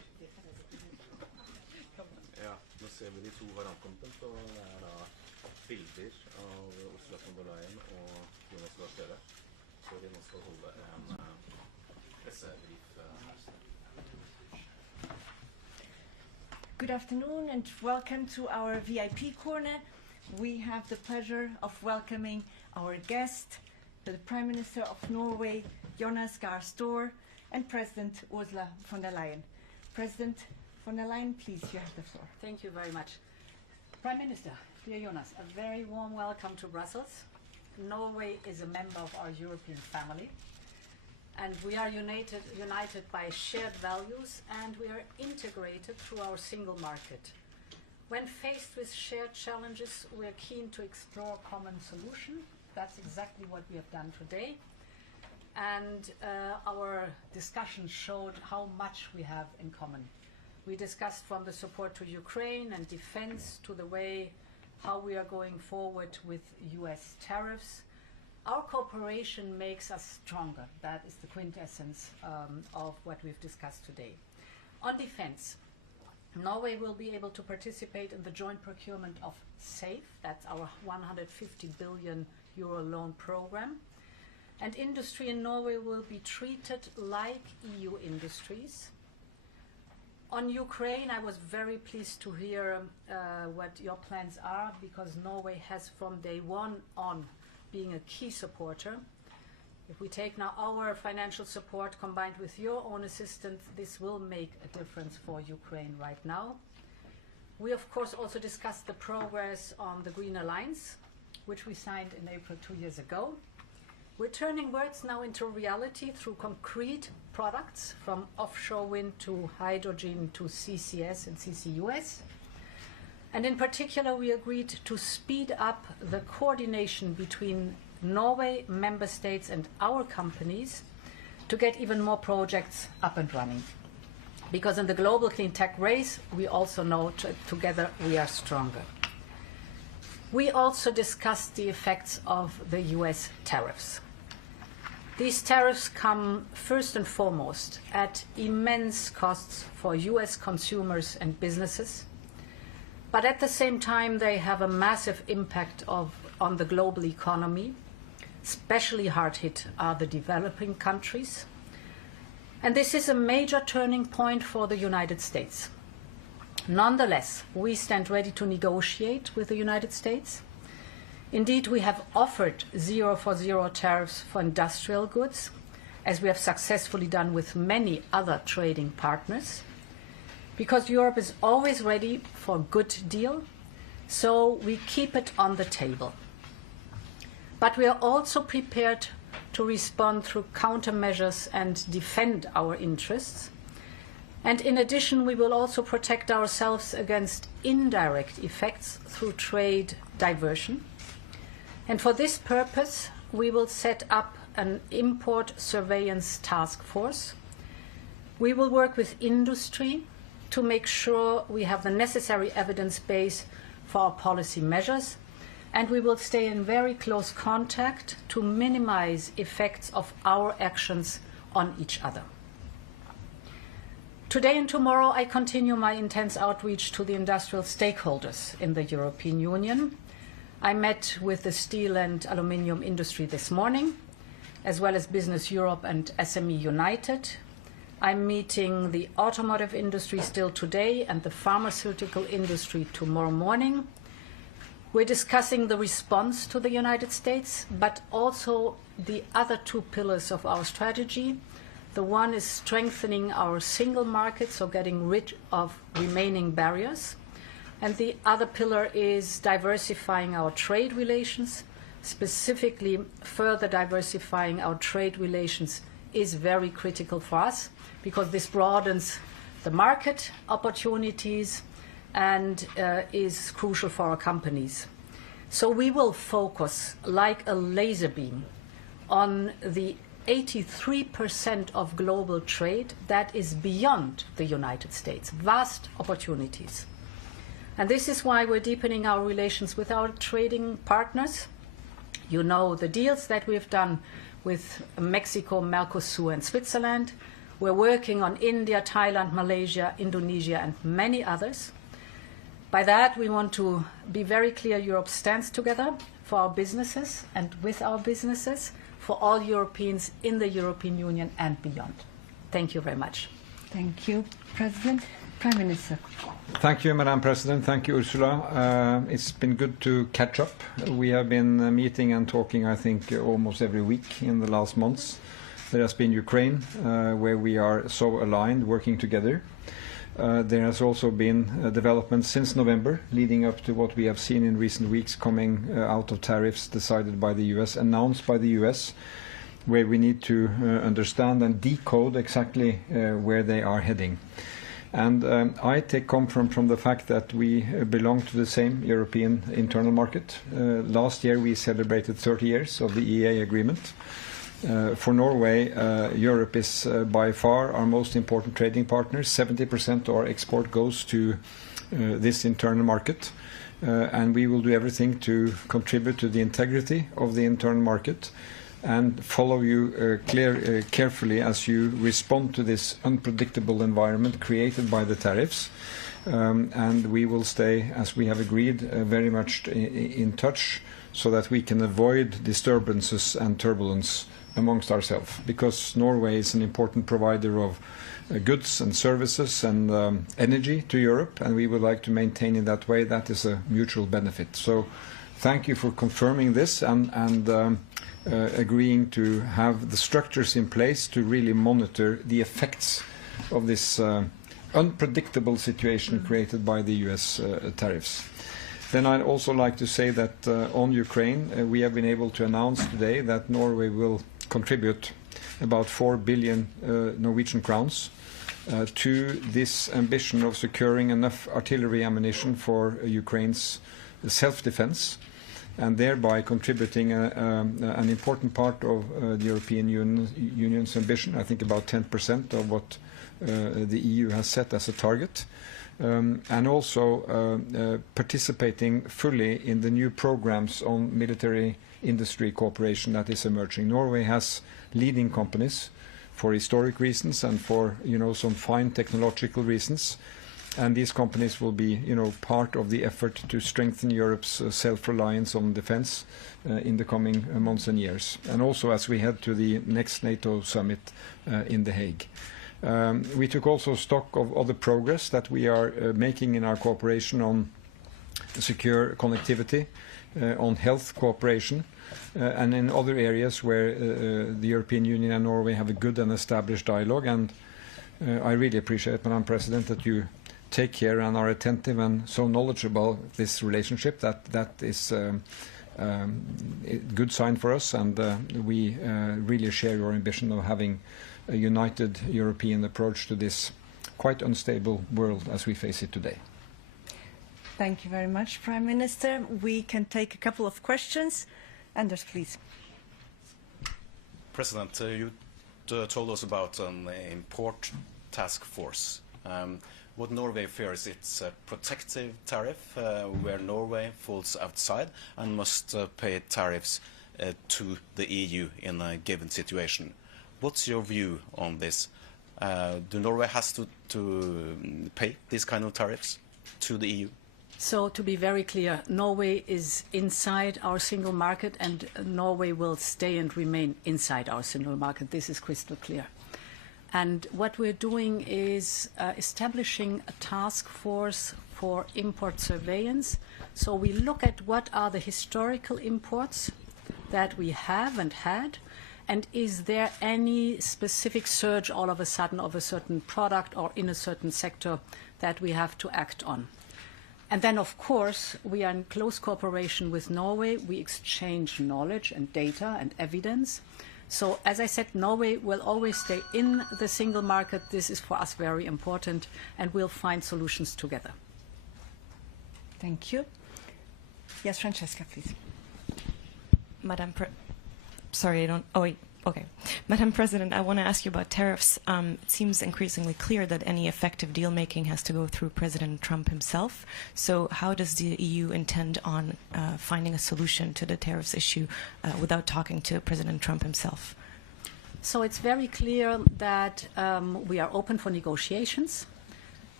så er da bilder av Ursula von der Leyen og Jonas Gahr, hvor de nå skal holde en pressebrief her. Good afternoon and welcome to our VIP corner. We have the pleasure of welcoming our guest, the Prime Minister of Norway, Jonas Gahr, and President Ursula von der Leyen. President von der Leyen, please, you have the floor. Thank you very much. Prime Minister, dear Jonas, a very warm welcome to Brussels. Norway is a member of our European family, and we are united by shared values, and we are integrated through our single market. When faced with shared challenges, we are keen to explore common solutions. That's exactly what we have done today. And our discussion showed how much we have in common. We discussed from the support to Ukraine and defense to the way how we are going forward with US tariffs. Our cooperation makes us stronger. That is the quintessence of what we've discussed today. On defense, Norway will be able to participate in the joint procurement of SAFE, that's our 150 billion euro loan program. And industry in Norway will be treated like EU industries. On Ukraine, I was very pleased to hear what your plans are, because Norway has from day one on being a key supporter. If we take now our financial support combined with your own assistance, this will make a difference for Ukraine right now. We of course also discussed the progress on the Green Alliance, which we signed in April 2 years ago. We're turning words now into reality through concrete products, from offshore wind to hydrogen to CCS and CCUS. And in particular, we agreed to speed up the coordination between Norway, member states and our companies to get even more projects up and running. Because in the global clean tech race, we also know together we are stronger. We also discussed the effects of the US tariffs. These tariffs come first and foremost at immense costs for US consumers and businesses, but at the same time they have a massive impact on the global economy. Especially hard hit are the developing countries. And this is a major turning point for the United States. Nonetheless, we stand ready to negotiate with the United States. Indeed, we have offered 0 for 0 tariffs for industrial goods, as we have successfully done with many other trading partners, because Europe is always ready for a good deal, so we keep it on the table. But we are also prepared to respond through countermeasures and defend our interests. And in addition, we will also protect ourselves against indirect effects through trade diversion. And for this purpose, we will set up an import surveillance task force. We will work with industry to make sure we have the necessary evidence base for our policy measures, and we will stay in very close contact to minimize effects of our actions on each other. Today and tomorrow, I continue my intense outreach to the industrial stakeholders in the European Union. I met with the steel and aluminium industry this morning, as well as Business Europe and SME United. I'm meeting the automotive industry still today and the pharmaceutical industry tomorrow morning. We're discussing the response to the United States, but also the other two pillars of our strategy. The one is strengthening our single market, so getting rid of remaining barriers. And the other pillar is diversifying our trade relations. Specifically, further diversifying our trade relations is very critical for us, because this broadens the market opportunities and is crucial for our companies. So we will focus like a laser beam on the 83% of global trade that is beyond the United States, vast opportunities. And this is why we're deepening our relations with our trading partners. You know the deals that we've done with Mexico, Mercosur and Switzerland. We're working on India, Thailand, Malaysia, Indonesia and many others. By that, we want to be very clear Europe stands together for our businesses and with our businesses, for all Europeans in the European Union and beyond. Thank you very much. Thank you, President. Prime Minister. Thank you, Madam President. Thank you, Ursula. It's been good to catch up. We have been meeting and talking, I think, almost every week in the last months. There has been Ukraine, where we are so aligned, working together. There has also been developments since November, leading up to what we have seen in recent weeks coming out of tariffs decided by the US, announced by the US, where we need to understand and decode exactly where they are heading. And I take comfort from the fact that we belong to the same European internal market. Last year we celebrated 30 years of the EEA agreement. For Norway, Europe is by far our most important trading partner. 70% of our export goes to this internal market. And we will do everything to contribute to the integrity of the internal market and follow you carefully as you respond to this unpredictable environment created by the tariffs. And we will stay, as we have agreed, very much in touch so that we can avoid disturbances and turbulence amongst ourselves, because Norway is an important provider of goods and services and energy to Europe, and we would like to maintain in that way. That is a mutual benefit. So thank you for confirming this and agreeing to have the structures in place to really monitor the effects of this unpredictable situation created by the US tariffs. Then I'd also like to say that on Ukraine, we have been able to announce today that Norway will contribute about 4 billion Norwegian crowns to this ambition of securing enough artillery ammunition for Ukraine's self-defense, and thereby contributing an important part of the European Union's ambition, I think about 10% of what the EU has set as a target, and also participating fully in the new programs on military industry cooperation that is emerging. Norway has leading companies for historic reasons and for some fine technological reasons. And these companies will be, part of the effort to strengthen Europe's self-reliance on defense in the coming months and years. And also as we head to the next NATO summit in The Hague. We took also stock of other progress that we are making in our cooperation on secure connectivity, on health cooperation, and in other areas where the European Union and Norway have a good and established dialogue. And I really appreciate, Madam President, that you take care and are attentive and so knowledgeable of this relationship. That is a good sign for us, and we really share your ambition of having a united European approach to this quite unstable world as we face it today. Thank you very much, Prime Minister. We can take a couple of questions. Anders, please. President, you told us about an import task force. What Norway fears, it's a protective tariff where Norway falls outside and must pay tariffs to the EU in a given situation. What's your view on this? Do Norway has to pay these kind of tariffs to the EU? So to be very clear, Norway is inside our single market, and Norway will stay and remain inside our single market. This is crystal clear. And what we're doing is establishing a task force for import surveillance. So we look at what are the historical imports that we have and had, and is there any specific surge all of a sudden of a certain product or in a certain sector that we have to act on. And then, of course, we are in close cooperation with Norway. We exchange knowledge and data and evidence. So, as I said, Norway will always stay in the single market. This is for us very important, and we'll find solutions together. Thank you. Yes, Francesca, please. Madam President, I want to ask you about tariffs. It seems increasingly clear that any effective deal-making has to go through President Trump himself. So how does the EU intend on finding a solution to the tariffs issue without talking to President Trump himself? So it's very clear that we are open for negotiations.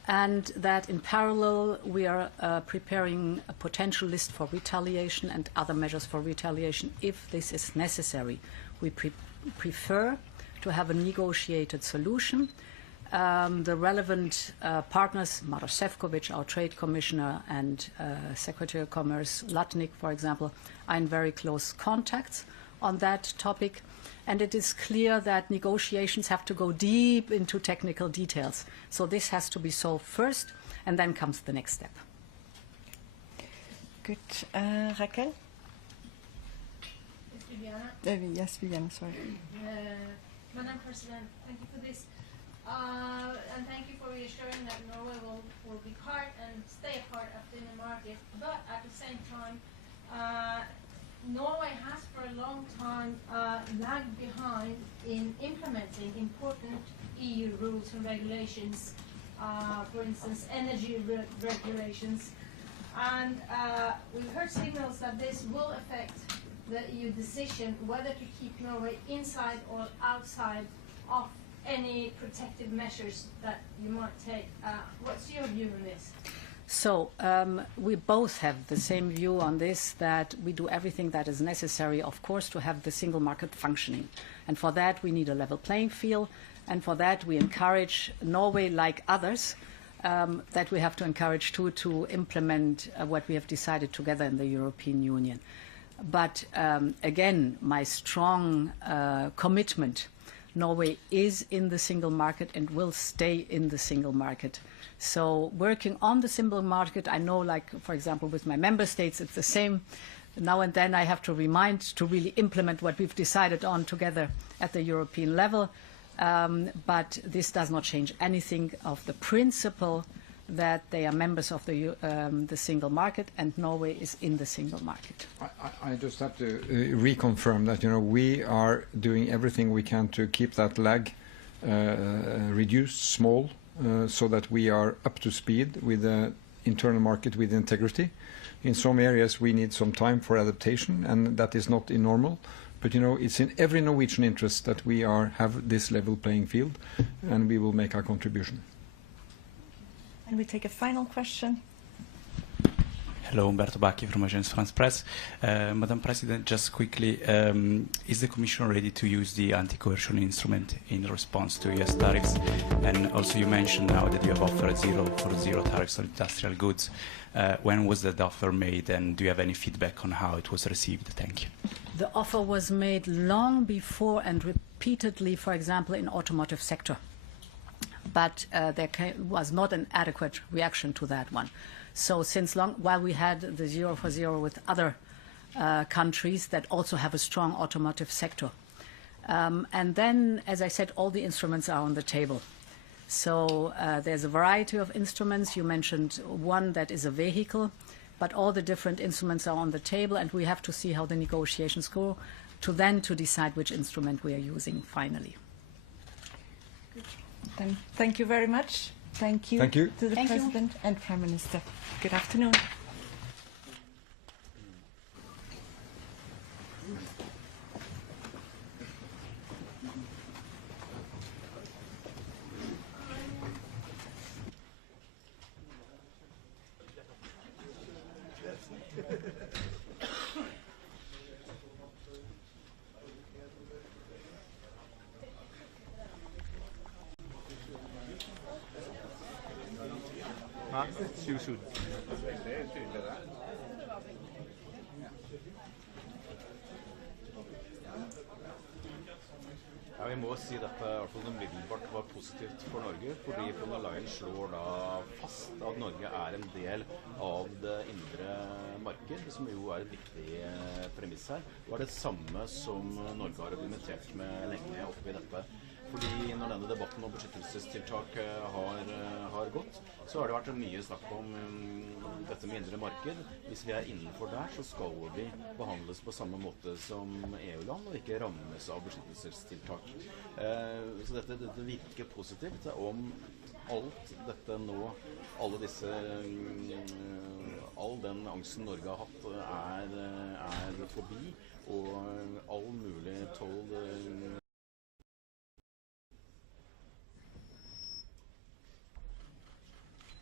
and that in parallel we are preparing a potential list for retaliation and other measures for retaliation if this is necessary. We prefer to have a negotiated solution. The relevant partners, Maroš Šefčovič, our Trade Commissioner, and Secretary of Commerce Latnik, for example, are in very close contacts on that topic. And it is clear that negotiations have to go deep into technical details. So this has to be solved first, and then comes the next step. Good. Raquel? Yes, Viviana, sorry. Madam President, thank you for this. And thank you for reassuring that Norway will be part and stay part of the inner market. But at the same time, Norway has for a long time lagged behind in implementing important EU rules and regulations, for instance, energy regulations. And we've heard signals that this will affect the EU decision whether to keep Norway inside or outside of any protective measures that you might take. What's your view on this? So we both have the same view on this, that we do everything that is necessary, of course, to have the single market functioning. And for that, we need a level playing field. And for that, we encourage Norway, like others, that we have to encourage too, to implement what we have decided together in the European Union. But again, my strong commitment, Norway is in the single market and will stay in the single market. So working on the single market, I know, like, for example, with my member states, it's the same. Now and then I have to remind to really implement what we've decided on together at the European level. But this does not change anything of the principle that they are members of the single market, and Norway is in the single market. I just have to reconfirm that, we are doing everything we can to keep that lag reduced, small, so that we are up to speed with the internal market with integrity. In some areas we need some time for adaptation, and that is not normal. But it's in every Norwegian interest that we have this level playing field, and we will make our contribution. And we take a final question. Hello, Umberto Bacchi from Agence France Presse. Madam President, just quickly, is the Commission ready to use the anti-coercion instrument in response to US tariffs? And also you mentioned now that you have offered zero tariffs on industrial goods. When was that offer made, and do you have any feedback on how it was received? Thank you. The offer was made long before and repeatedly, for example, in automotive sector. But there was not an adequate reaction to that one. So while we had the 0 for 0 with other countries that also have a strong automotive sector. And then, as I said, all the instruments are on the table. So there's a variety of instruments. You mentioned one that is a vehicle, but all the different instruments are on the table, and we have to see how the negotiations go to decide which instrument we are using finally. Then thank you very much. Thank you, to the President and Prime Minister. Good afternoon. Ja, vi må si dette i hvert fall umiddelbart var positivt for Norge, fordi Leyen slår da fast at Norge er en del av det indre marked, som jo er et viktig premiss her. Det var det samme som Norge har argumentert med lenge oppe i dette. Fordi når denne debatten om beskyttelsestiltak har gått, så har det vært mye snakk om dette med indre marked. Hvis vi er innenfor der, så skal vi behandles på samme måte som EU-land, og ikke rammes av beskyttelsestiltak. Så dette virker positivt om alt dette nå, all den angsten Norge har hatt er forbi, og all mulig toll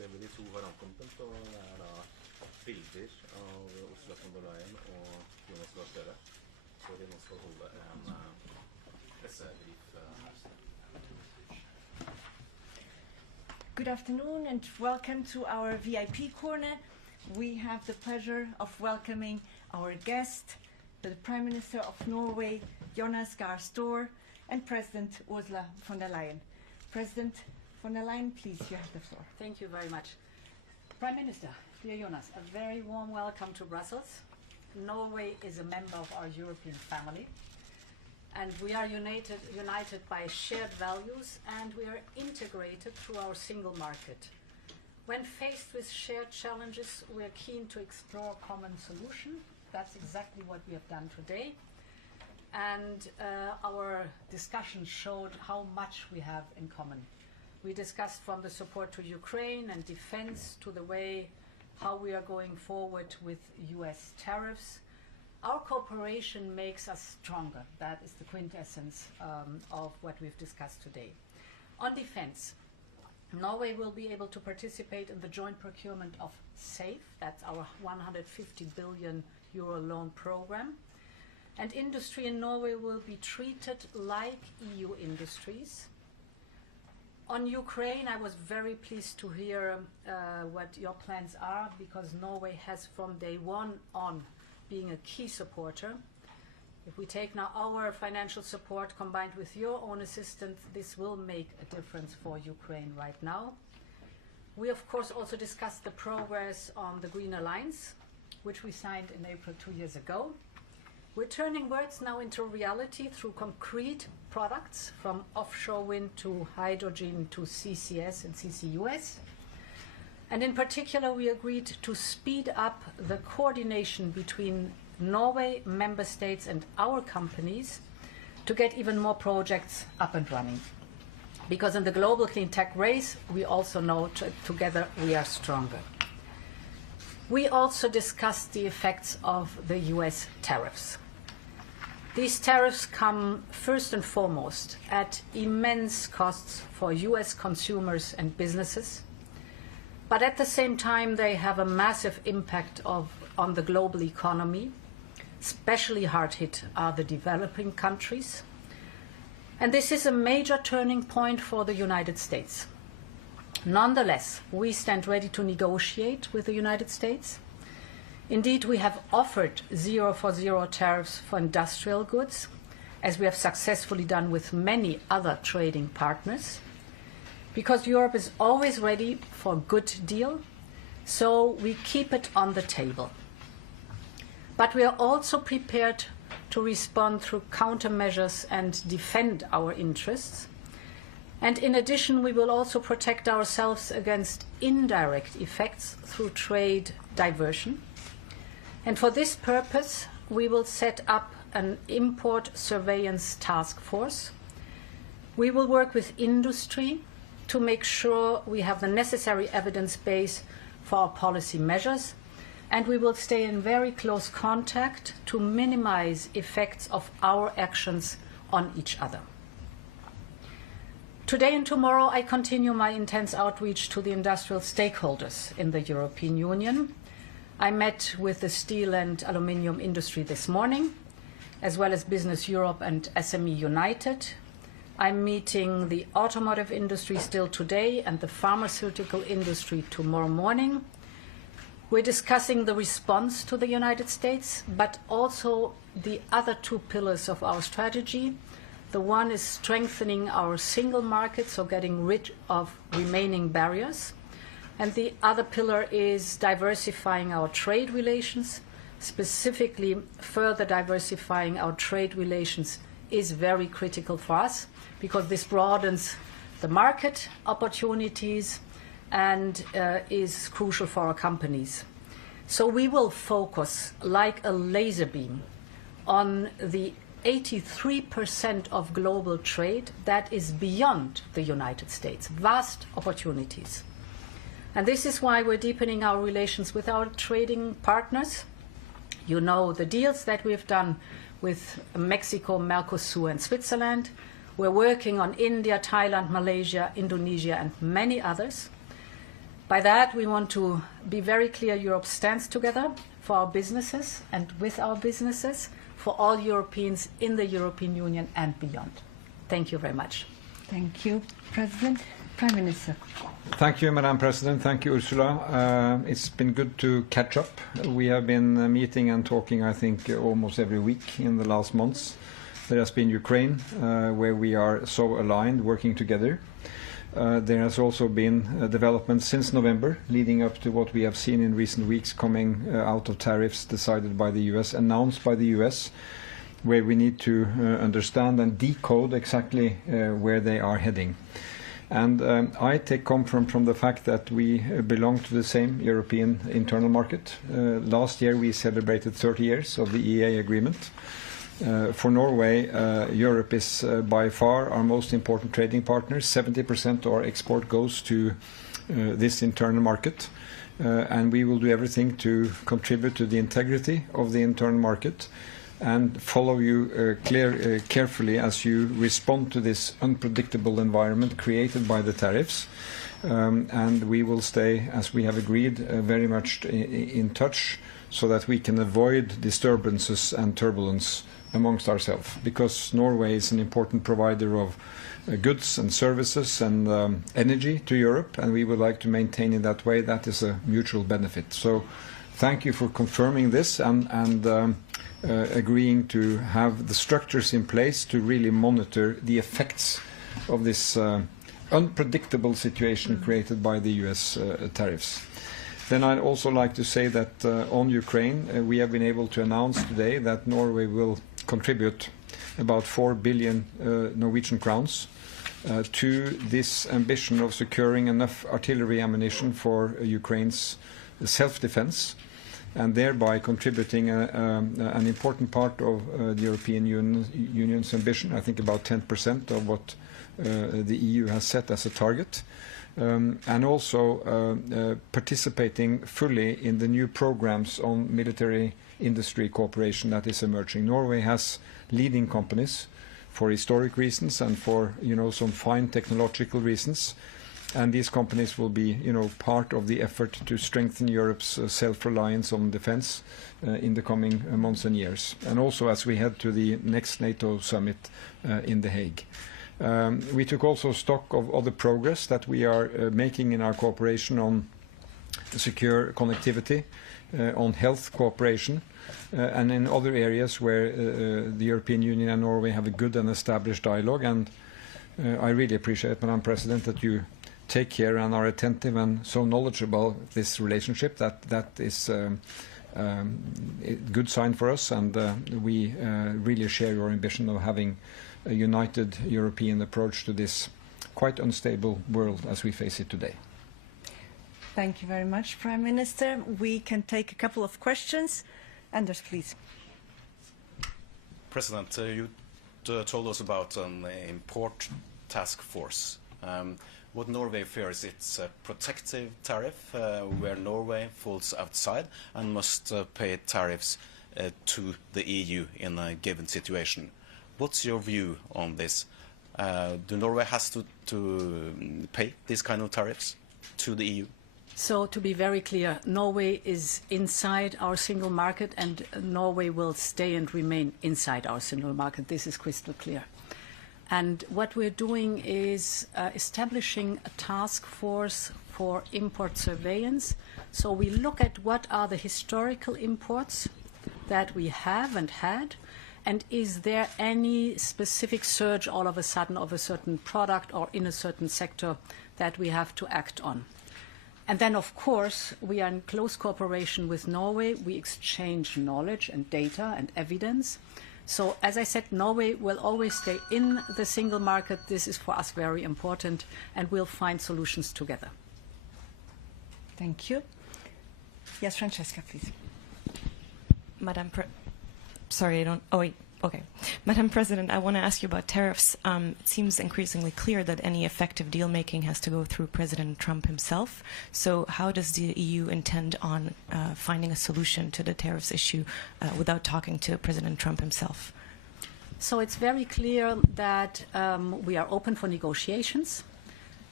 ser vi de to har ankommet, og det da bilder av Ursula von der Leyen og Jonas Gahr. Så vi nå skal holde en pressebrief her. Good afternoon and welcome to our VIP corner. We have the pleasure of welcoming our guest, the Prime Minister of Norway, Jonas Gahr, and President Ursula von der Leyen. President von der Leyen, please, you have the floor. Thank you very much. Prime Minister, dear Jonas, a very warm welcome to Brussels. Norway is a member of our European family, and we are united by shared values, and we are integrated through our single market. When faced with shared challenges, we are keen to explore common solutions. That's exactly what we have done today. And our discussion showed how much we have in common. We discussed from the support to Ukraine and defense to the way how we are going forward with US tariffs. Our cooperation makes us stronger. That is the quintessence of what we've discussed today. On defense, Norway will be able to participate in the joint procurement of SAFE, that's our 150 billion euro loan program. And industry in Norway will be treated like EU industries. On Ukraine, I was very pleased to hear what your plans are, because Norway has from day one on being a key supporter. If we take now our financial support combined with your own assistance, this will make a difference for Ukraine right now. We of course also discussed the progress on the Green Alliance, which we signed in April 2 years ago. We're turning words now into reality through concrete products, from offshore wind to hydrogen to CCS and CCUS. And in particular, we agreed to speed up the coordination between Norway, member states and our companies to get even more projects up and running. Because in the global clean tech race, we also know together we are stronger. We also discussed the effects of the US tariffs. These tariffs come first and foremost at immense costs for US consumers and businesses, but at the same time they have a massive impact on the global economy. Especially hard hit are the developing countries. And this is a major turning point for the United States. Nonetheless, we stand ready to negotiate with the United States. Indeed, we have offered 0 for 0 tariffs for industrial goods, as we have successfully done with many other trading partners, because Europe is always ready for a good deal, so we keep it on the table. But we are also prepared to respond through countermeasures and defend our interests. And in addition, we will also protect ourselves against indirect effects through trade diversion. And for this purpose, we will set up an import surveillance task force. We will work with industry to make sure we have the necessary evidence base for our policy measures, and we will stay in very close contact to minimize effects of our actions on each other. Today and tomorrow, I continue my intense outreach to the industrial stakeholders in the European Union. I met with the steel and aluminium industry this morning, as well as Business Europe and SME United. I'm meeting the automotive industry still today and the pharmaceutical industry tomorrow morning. We're discussing the response to the United States, but also the other two pillars of our strategy. The one is strengthening our single market, so getting rid of remaining barriers. And the other pillar is diversifying our trade relations. Specifically, further diversifying our trade relations is very critical for us, because this broadens the market opportunities and is crucial for our companies. So we will focus like a laser beam on the 83% of global trade that is beyond the United States, vast opportunities. And this is why we're deepening our relations with our trading partners. You know the deals that we've done with Mexico, Mercosur and Switzerland. We're working on India, Thailand, Malaysia, Indonesia and many others. By that, we want to be very clear Europe stands together for our businesses and with our businesses, for all Europeans in the European Union and beyond. Thank you very much. Thank you, President. Prime Minister. Thank you, Madam President. Thank you, Ursula. It's been good to catch up. We have been meeting and talking, I think, almost every week in the last months. There has been Ukraine, where we are so aligned, working together. There has also been developments since November, leading up to what we have seen in recent weeks coming out of tariffs decided by the US, announced by the US, where we need to understand and decode exactly where they are heading. And I take comfort from the fact that we belong to the same European internal market. Last year we celebrated 30 years of the EEA agreement. For Norway, Europe is by far our most important trading partner. 70% of our export goes to this internal market. And we will do everything to contribute to the integrity of the internal market and follow you carefully as you respond to this unpredictable environment created by the tariffs. And we will stay, as we have agreed, very much in touch so that we can avoid disturbances and turbulence amongst ourselves, because Norway is an important provider of goods and services and energy to Europe, and we would like to maintain in that way. That is a mutual benefit. So thank you for confirming this and agreeing to have the structures in place to really monitor the effects of this unpredictable situation created by the US tariffs. Then I'd also like to say that on Ukraine, we have been able to announce today that Norway will contribute about 4 billion Norwegian crowns to this ambition of securing enough artillery ammunition for Ukraine's self-defense, and thereby contributing an important part of the European Union's ambition, I think about 10% of what the EU has set as a target. And also participating fully in the new programs on military industry cooperation that is emerging. Norway has leading companies for historic reasons and for some fine technological reasons, and these companies will be part of the effort to strengthen Europe's self-reliance on defense in the coming months and years, and also as we head to the next NATO summit in The Hague. We took also stock of other progress that we are making in our cooperation on secure connectivity, on health cooperation, and in other areas where the European Union and Norway have a good and established dialogue. And I really appreciate, Madam President, that you take care and are attentive and so knowledgeable about this relationship. That is a good sign for us, and we really share your ambition of having a united European approach to this quite unstable world as we face it today. Thank you very much, Prime Minister. We can take a couple of questions. Anders, please. President, you told us about an import task force. What Norway fears, it's a protective tariff where Norway falls outside and must pay tariffs to the EU in a given situation. What's your view on this? Do Norway has to pay these kind of tariffs to the EU? So to be very clear, Norway is inside our single market, and Norway will stay and remain inside our single market. This is crystal clear. And what we're doing is establishing a task force for import surveillance. So we look at what are the historical imports that we have and had, and is there any specific surge all of a sudden of a certain product or in a certain sector that we have to act on. And then, of course, we are in close cooperation with Norway. We exchange knowledge and data and evidence. So, as I said, Norway will always stay in the single market. This is for us very important, and we'll find solutions together. Thank you. Yes, Francesca, please. Madam President, I want to ask you about tariffs. It seems increasingly clear that any effective deal-making has to go through President Trump himself. So how does the EU intend on finding a solution to the tariffs issue without talking to President Trump himself? So it's very clear that we are open for negotiations.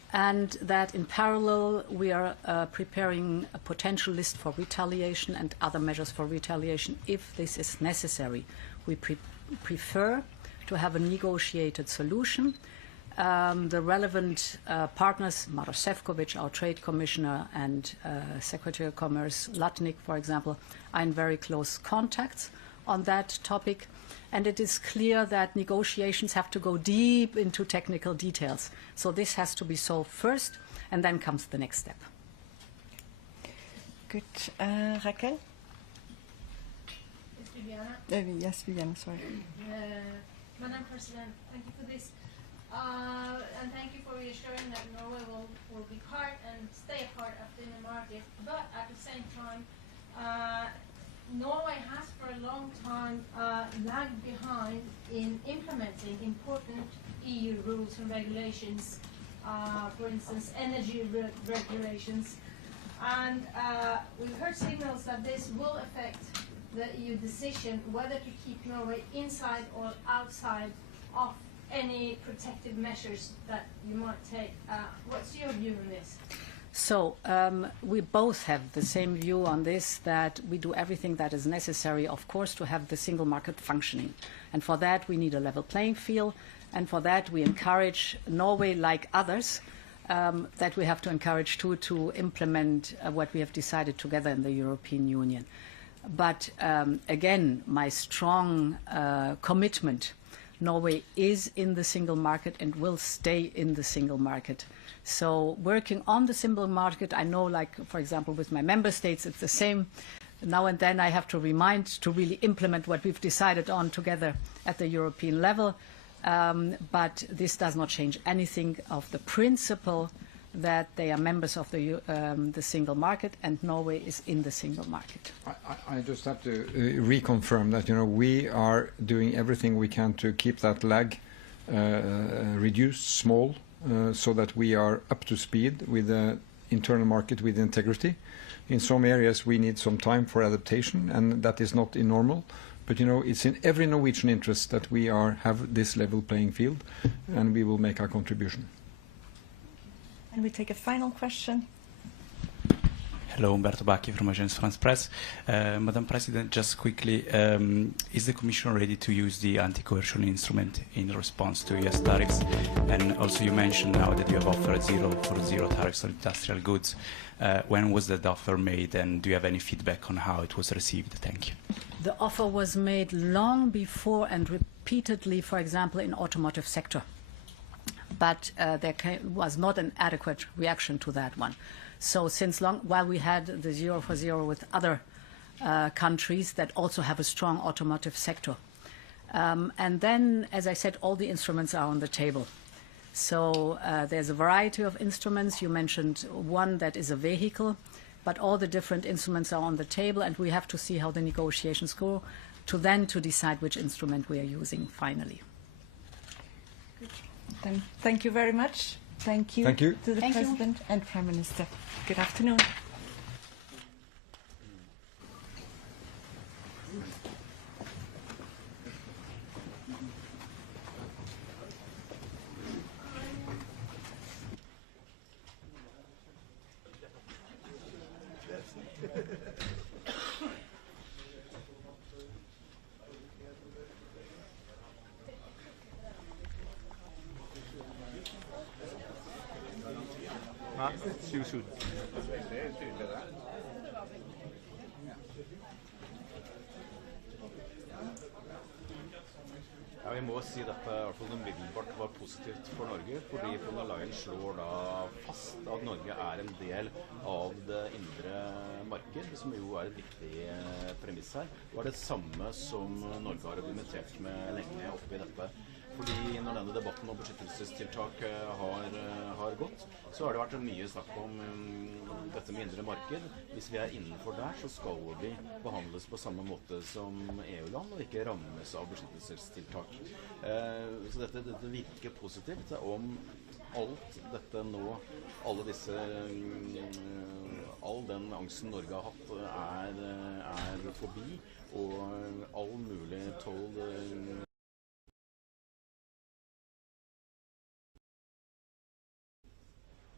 and that in parallel we are preparing a potential list for retaliation and other measures for retaliation if this is necessary. We prefer to have a negotiated solution. The relevant partners, Maroš Šefčovič, our Trade Commissioner, and Secretary of Commerce Latnik, for example, are in very close contacts on that topic. And it is clear that negotiations have to go deep into technical details. So this has to be solved first, and then comes the next step. Good. Raquel? Yes, Viviana, sorry. Madam President, thank you for this. And thank you for reassuring that Norway will be part and stay part of the inner market. But at the same time, Norway has for a long time lagged behind in implementing important EU rules and regulations, for instance, energy regulations. And we've heard signals that this will affect the EU decision whether to keep Norway inside or outside of any protective measures that you might take. What's your view on this? So we both have the same view on this, that we do everything that is necessary, of course, to have the single market functioning. And for that, we need a level playing field. And for that, we encourage Norway, like others, that we have to encourage too, to implement what we have decided together in the European Union. But again, my strong commitment, Norway is in the single market and will stay in the single market. So working on the single market, I know, like, for example, with my member states, it's the same. Now and then I have to remind to really implement what we've decided on together at the European level. But this does not change anything of the principle that they are members of the single market, and Norway is in the single market. I just have to reconfirm that, we are doing everything we can to keep that lag reduced, small, so that we are up to speed with the internal market with integrity. In some areas we need some time for adaptation, and that is not normal. But it's in every Norwegian interest that we have this level playing field, and we will make our contribution. And we take a final question. Hello, Umberto Bacchi from Agence France Presse. Madam President, just quickly, is the Commission ready to use the anti-coercion instrument in response to US tariffs? And also you mentioned now that you have offered zero tariffs on industrial goods. When was that offer made, and do you have any feedback on how it was received? Thank you. The offer was made long before and repeatedly, for example, in automotive sector. But there was not an adequate reaction to that one. So since long, while we had the 0 for 0 with other countries that also have a strong automotive sector. And then, as I said, all the instruments are on the table. So there's a variety of instruments. You mentioned one that is a vehicle, but all the different instruments are on the table, and we have to see how the negotiations go to decide which instrument we are using finally. Then thank you very much. Thank you, to the President and Prime Minister. Good afternoon. Ja, vi må si dette i hvert fall umiddelbart var positivt for Norge, fordi Leyen slår da fast at Norge er en del av det indre marked, som jo er et viktig premiss her. Det var det samme som Norge har argumentert med lenge oppe i dette. Fordi når denne debatten om beskyttelsestiltak har gått, så har det vært mye snakk om dette med indre marked. Hvis vi er innenfor der, så skal vi behandles på samme måte som EU-land, og ikke rammes av beskyttelsestiltak. Så dette virker positivt. Om alt dette nå, all den angsten Norge har hatt er forbi, og all mulig toll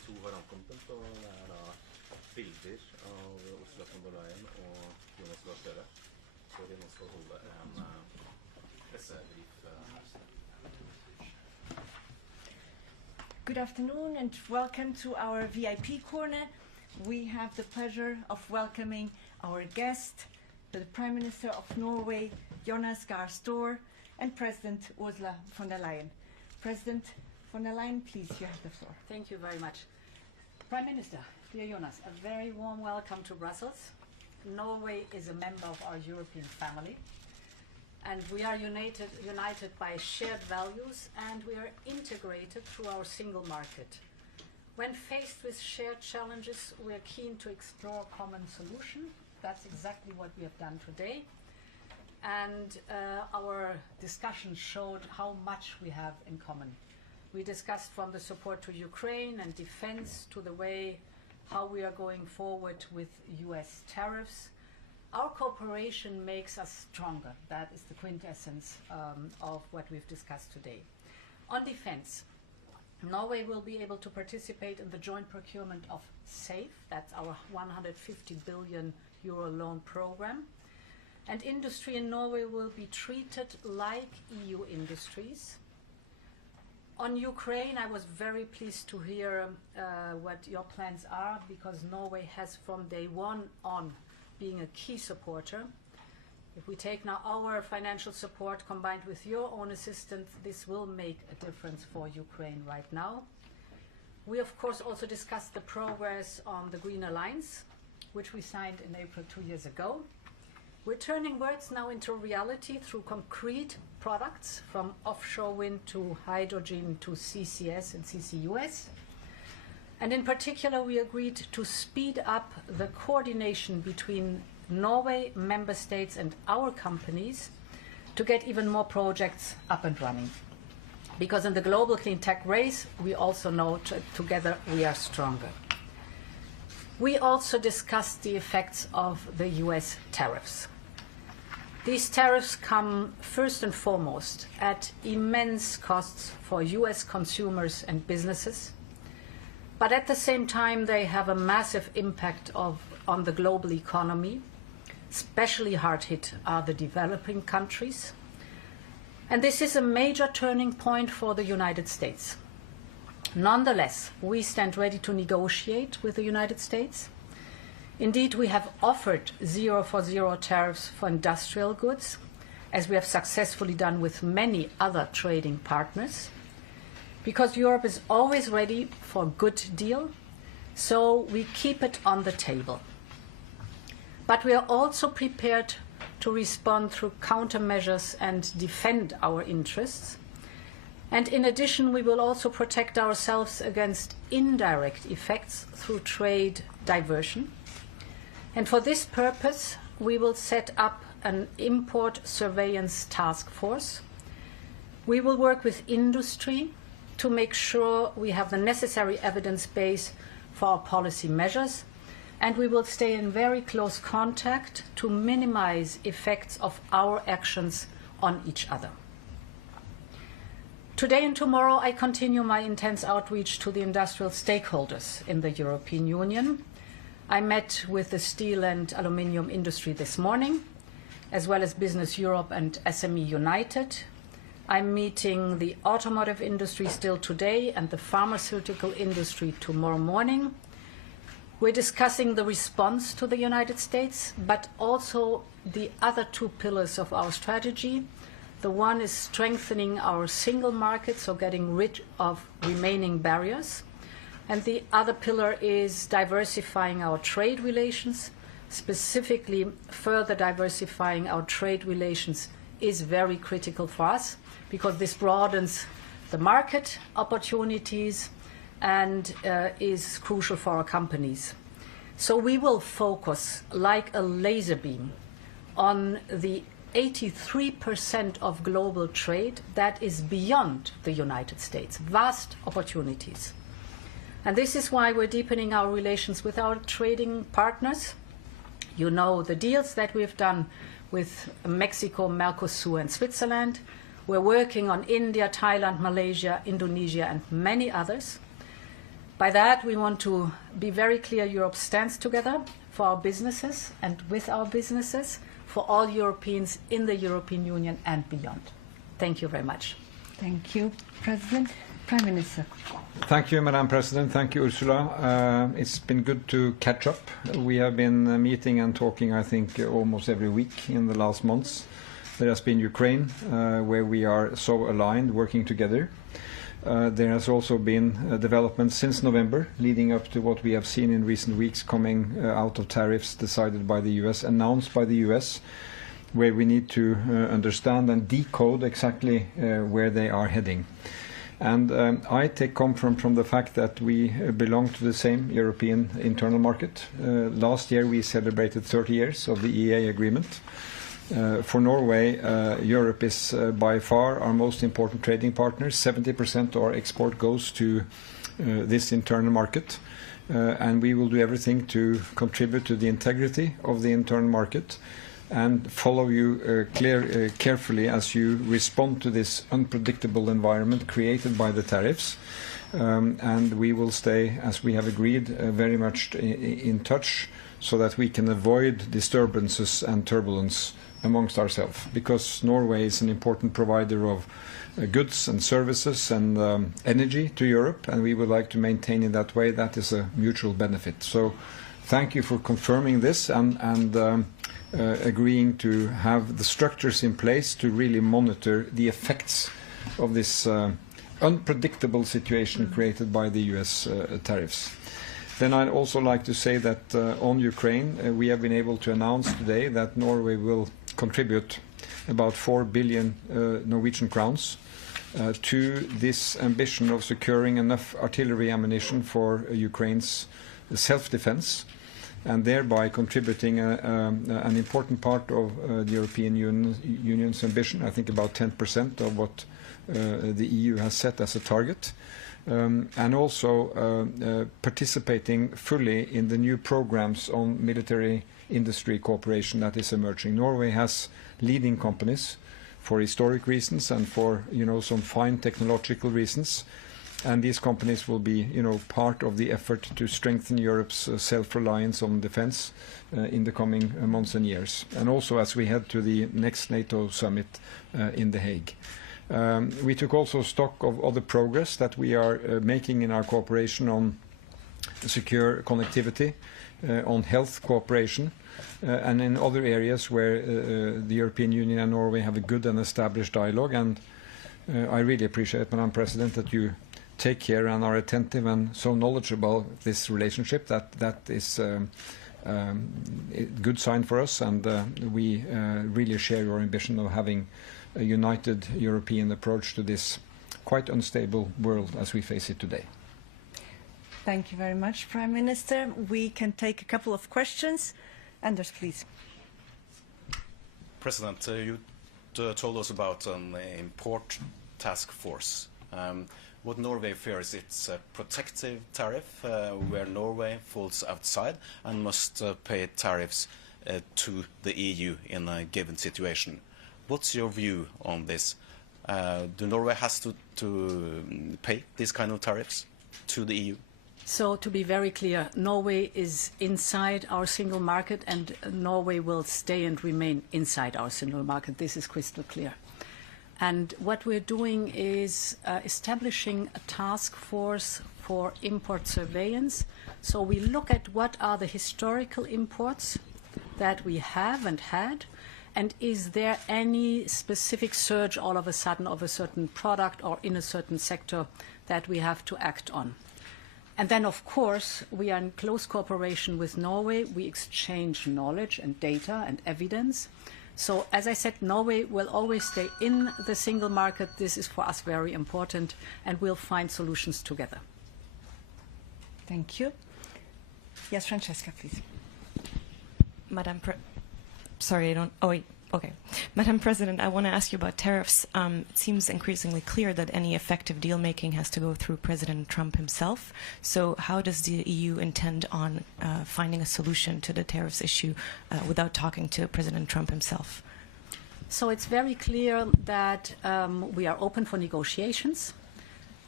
to har ankommet, og det da bilder av Ursula von der Leyen og Jonas Gahr. Så vi nå skal holde en pressebrief her. Good afternoon and welcome to our VIP corner. We have the pleasure of welcoming our guest, the Prime Minister of Norway, Jonas Gahr, and President Ursula von der Leyen. President von der Leyen, please, you have the floor. Thank you very much. Prime Minister, dear Jonas, a very warm welcome to Brussels. Norway is a member of our European family, and we are united by shared values, and we are integrated through our single market. When faced with shared challenges, we are keen to explore common solutions. That's exactly what we have done today. And our discussion showed how much we have in common. We discussed from the support to Ukraine and defense to the way how we are going forward with US tariffs. Our cooperation makes us stronger. That is the quintessence of what we've discussed today. On defense, Norway will be able to participate in the joint procurement of SAFE, that's our 150 billion euro loan program. And industry in Norway will be treated like EU industries. On Ukraine, I was very pleased to hear what your plans are, because Norway has from day one on being a key supporter. If we take now our financial support combined with your own assistance, this will make a difference for Ukraine right now. We of course also discussed the progress on the Green Alliance, which we signed in April 2 years ago. We're turning words now into reality through concrete products, from offshore wind to hydrogen to CCS and CCUS. And in particular, we agreed to speed up the coordination between Norway, member states and our companies to get even more projects up and running. Because in the global clean tech race, we also know together we are stronger. We also discussed the effects of the US tariffs. These tariffs come first and foremost at immense costs for US consumers and businesses, but at the same time they have a massive impact on the global economy. Especially hard hit are the developing countries. And this is a major turning point for the United States. Nonetheless, we stand ready to negotiate with the United States. Indeed, we have offered 0 for 0 tariffs for industrial goods, as we have successfully done with many other trading partners, because Europe is always ready for a good deal, so we keep it on the table. But we are also prepared to respond through countermeasures and defend our interests. And in addition, we will also protect ourselves against indirect effects through trade diversion. And for this purpose, we will set up an import surveillance task force. We will work with industry to make sure we have the necessary evidence base for our policy measures, and we will stay in very close contact to minimize effects of our actions on each other. Today and tomorrow, I continue my intense outreach to the industrial stakeholders in the European Union. I met with the steel and aluminium industry this morning, as well as Business Europe and SME United. I'm meeting the automotive industry still today and the pharmaceutical industry tomorrow morning. We're discussing the response to the United States, but also the other two pillars of our strategy. The one is strengthening our single market, so getting rid of remaining barriers. And the other pillar is diversifying our trade relations. Specifically, further diversifying our trade relations is very critical for us, because this broadens the market opportunities and is crucial for our companies. So we will focus like a laser beam on the 83% of global trade that is beyond the United States, vast opportunities. And this is why we're deepening our relations with our trading partners. You know the deals that we've done with Mexico, Mercosur and Switzerland. We're working on India, Thailand, Malaysia, Indonesia and many others. By that, we want to be very clear Europe stands together for our businesses and with our businesses, for all Europeans in the European Union and beyond. Thank you very much. Thank you, President. Prime Minister. Thank you, Madam President. Thank you, Ursula. It's been good to catch up. We have been meeting and talking, I think, almost every week in the last months. There has been Ukraine, where we are so aligned, working together. There has also been developments since November, leading up to what we have seen in recent weeks coming out of tariffs decided by the US, announced by the US, where we need to understand and decode exactly where they are heading. And I take comfort from the fact that we belong to the same European internal market. Last year we celebrated 30 years of the EEA agreement. For Norway, Europe is by far our most important trading partner. 70% of our export goes to this internal market. And we will do everything to contribute to the integrity of the internal market and follow you carefully as you respond to this unpredictable environment created by the tariffs. And we will stay, as we have agreed, very much in touch so that we can avoid disturbances and turbulence amongst ourselves, because Norway is an important provider of goods and services and energy to Europe, and we would like to maintain in that way. That is a mutual benefit. So thank you for confirming this and agreeing to have the structures in place to really monitor the effects of this unpredictable situation created by the US tariffs. Then I'd also like to say that on Ukraine, we have been able to announce today that Norway will contribute about 4 billion Norwegian crowns to this ambition of securing enough artillery ammunition for Ukraine's self-defense, and thereby contributing an important part of the European Union's ambition, I think about 10% of what the EU has set as a target. And also participating fully in the new programs on military industry cooperation that is emerging. Norway has leading companies for historic reasons and for some fine technological reasons, and these companies will be part of the effort to strengthen Europe's self-reliance on defense in the coming months and years, and also as we head to the next NATO summit in The Hague. We took also stock of other progress that we are making in our cooperation on secure connectivity, on health cooperation, and in other areas where the European Union and Norway have a good and established dialogue. And I really appreciate, Madam President, that you take care and are attentive and so knowledgeable of this relationship. That is a good sign for us, and we really share your ambition of having a united European approach to this quite unstable world as we face it today. Thank you very much, Prime Minister. We can take a couple of questions. Anders, please. President, you told us about an import task force. What Norway fears, it's a protective tariff where Norway falls outside and must pay tariffs to the EU in a given situation. What's your view on this? Do Norway has to pay these kind of tariffs to the EU? So to be very clear, Norway is inside our single market, and Norway will stay and remain inside our single market. This is crystal clear. And what we're doing is establishing a task force for import surveillance. So we look at what are the historical imports that we have and had, and is there any specific surge all of a sudden of a certain product or in a certain sector that we have to act on. And then, of course, we are in close cooperation with Norway. We exchange knowledge and data and evidence. So, as I said, Norway will always stay in the single market. This is for us very important, and we'll find solutions together. Thank you. Yes, Francesca, please. Madam President, I want to ask you about tariffs. It seems increasingly clear that any effective deal-making has to go through President Trump himself. So how does the EU intend on finding a solution to the tariffs issue without talking to President Trump himself? So it's very clear that we are open for negotiations.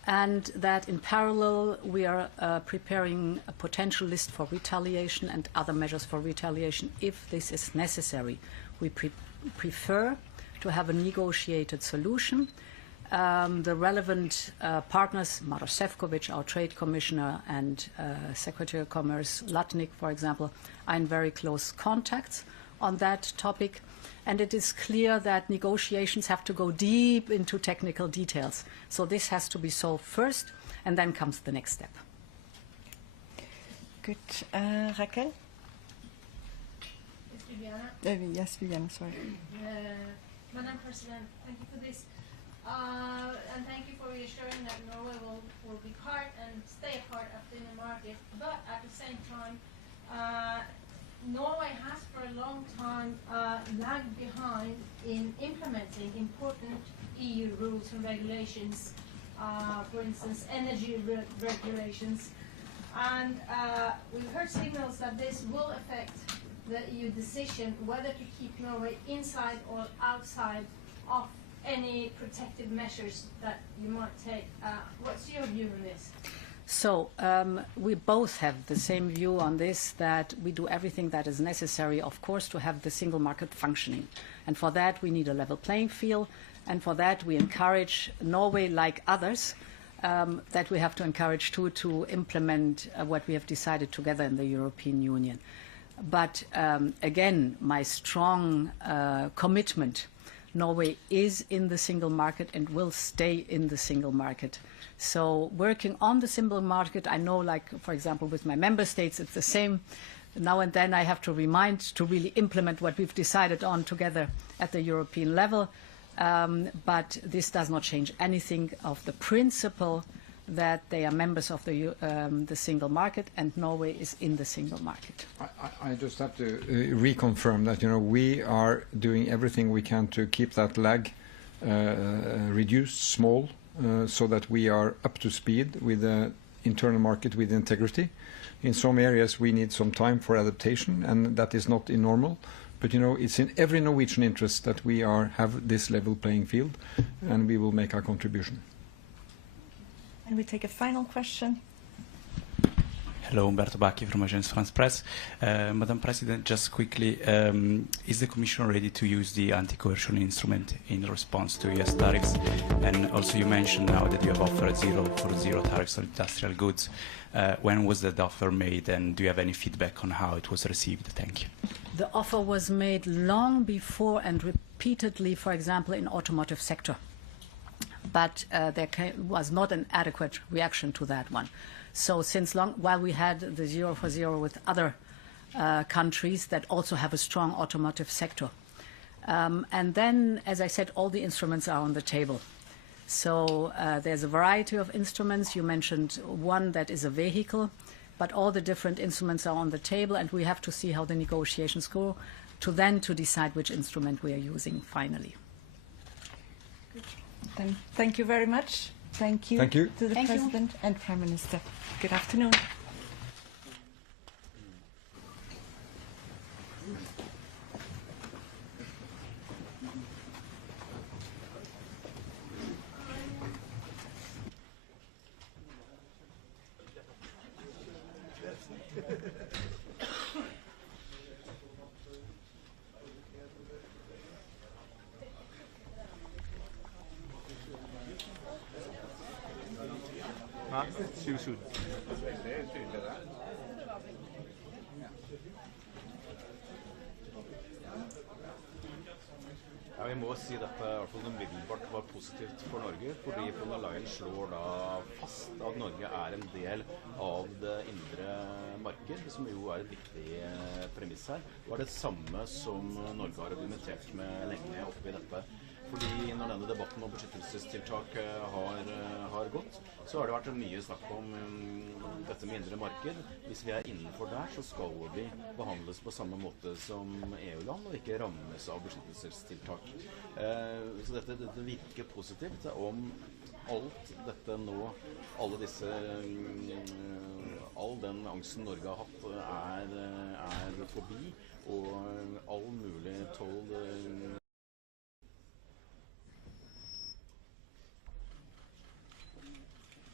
and that in parallel we are preparing a potential list for retaliation and other measures for retaliation if this is necessary. We prefer to have a negotiated solution. The relevant partners, Maroš Šefčovič, our Trade Commissioner, and Secretary of Commerce Latnik, for example, are in very close contacts on that topic. And it is clear that negotiations have to go deep into technical details. So this has to be solved first, and then comes the next step. Good. Raquel? Yes, Viviana, sorry. Madam President, thank you for this. And thank you for reassuring that Norway will be part and stay part of the inner market. But at the same time, Norway has for a long time lagged behind in implementing important EU rules and regulations, for instance, energy regulations. And we've heard signals that this will affect the EU decision whether to keep Norway inside or outside of any protective measures that you might take. What's your view on this? So we both have the same view on this, that we do everything that is necessary, of course, to have the single market functioning. And for that, we need a level playing field. And for that, we encourage Norway, like others, that we have to encourage too, to implement what we have decided together in the European Union. But again, my strong commitment, Norway is in the single market and will stay in the single market. So working on the single market, I know, like, for example, with my member states, it's the same. Now and then I have to remind to really implement what we've decided on together at the European level. But this does not change anything of the principle that they are members of the single market, and Norway is in the single market. I just have to reconfirm that, we are doing everything we can to keep that lag reduced, small, so that we are up to speed with the internal market with integrity. In some areas we need some time for adaptation, and that is not normal. But it's in every Norwegian interest that we have this level playing field, and we will make our contribution. And we take a final question. Hello, Umberto Bacchi from Agence France Presse. Madam President, just quickly, is the Commission ready to use the anti-coercion instrument in response to US tariffs? And also you mentioned now that you have offered zero tariffs on industrial goods. When was that offer made, and do you have any feedback on how it was received? Thank you. The offer was made long before and repeatedly, for example, in automotive sector. But there was not an adequate reaction to that one. So since long, while we had the 0 for 0 with other countries that also have a strong automotive sector. And then, as I said, all the instruments are on the table. So there's a variety of instruments. You mentioned one that is a vehicle, but all the different instruments are on the table, and we have to see how the negotiations go to decide which instrument we are using finally. Then thank you very much. Thank you, to the President and Prime Minister. Good afternoon. Ja, vi må si dette i hvert fall umiddelbart var positivt for Norge, fordi Leyen slår da fast at Norge er en del av det indre marked, som jo er et viktig premiss her. Det var det samme som Norge har argumentert med lenge oppe i dette. Fordi når denne debatten om beskyttelsestiltak har gått, så har det vært mye snakk om dette med indre marked. Hvis vi er innenfor der, så skal vi behandles på samme måte som EU-land, og ikke rammes av beskyttelsestiltak. Så dette virker positivt. Om alt dette nå, all den angsten Norge har hatt er forbi, og all mulig toll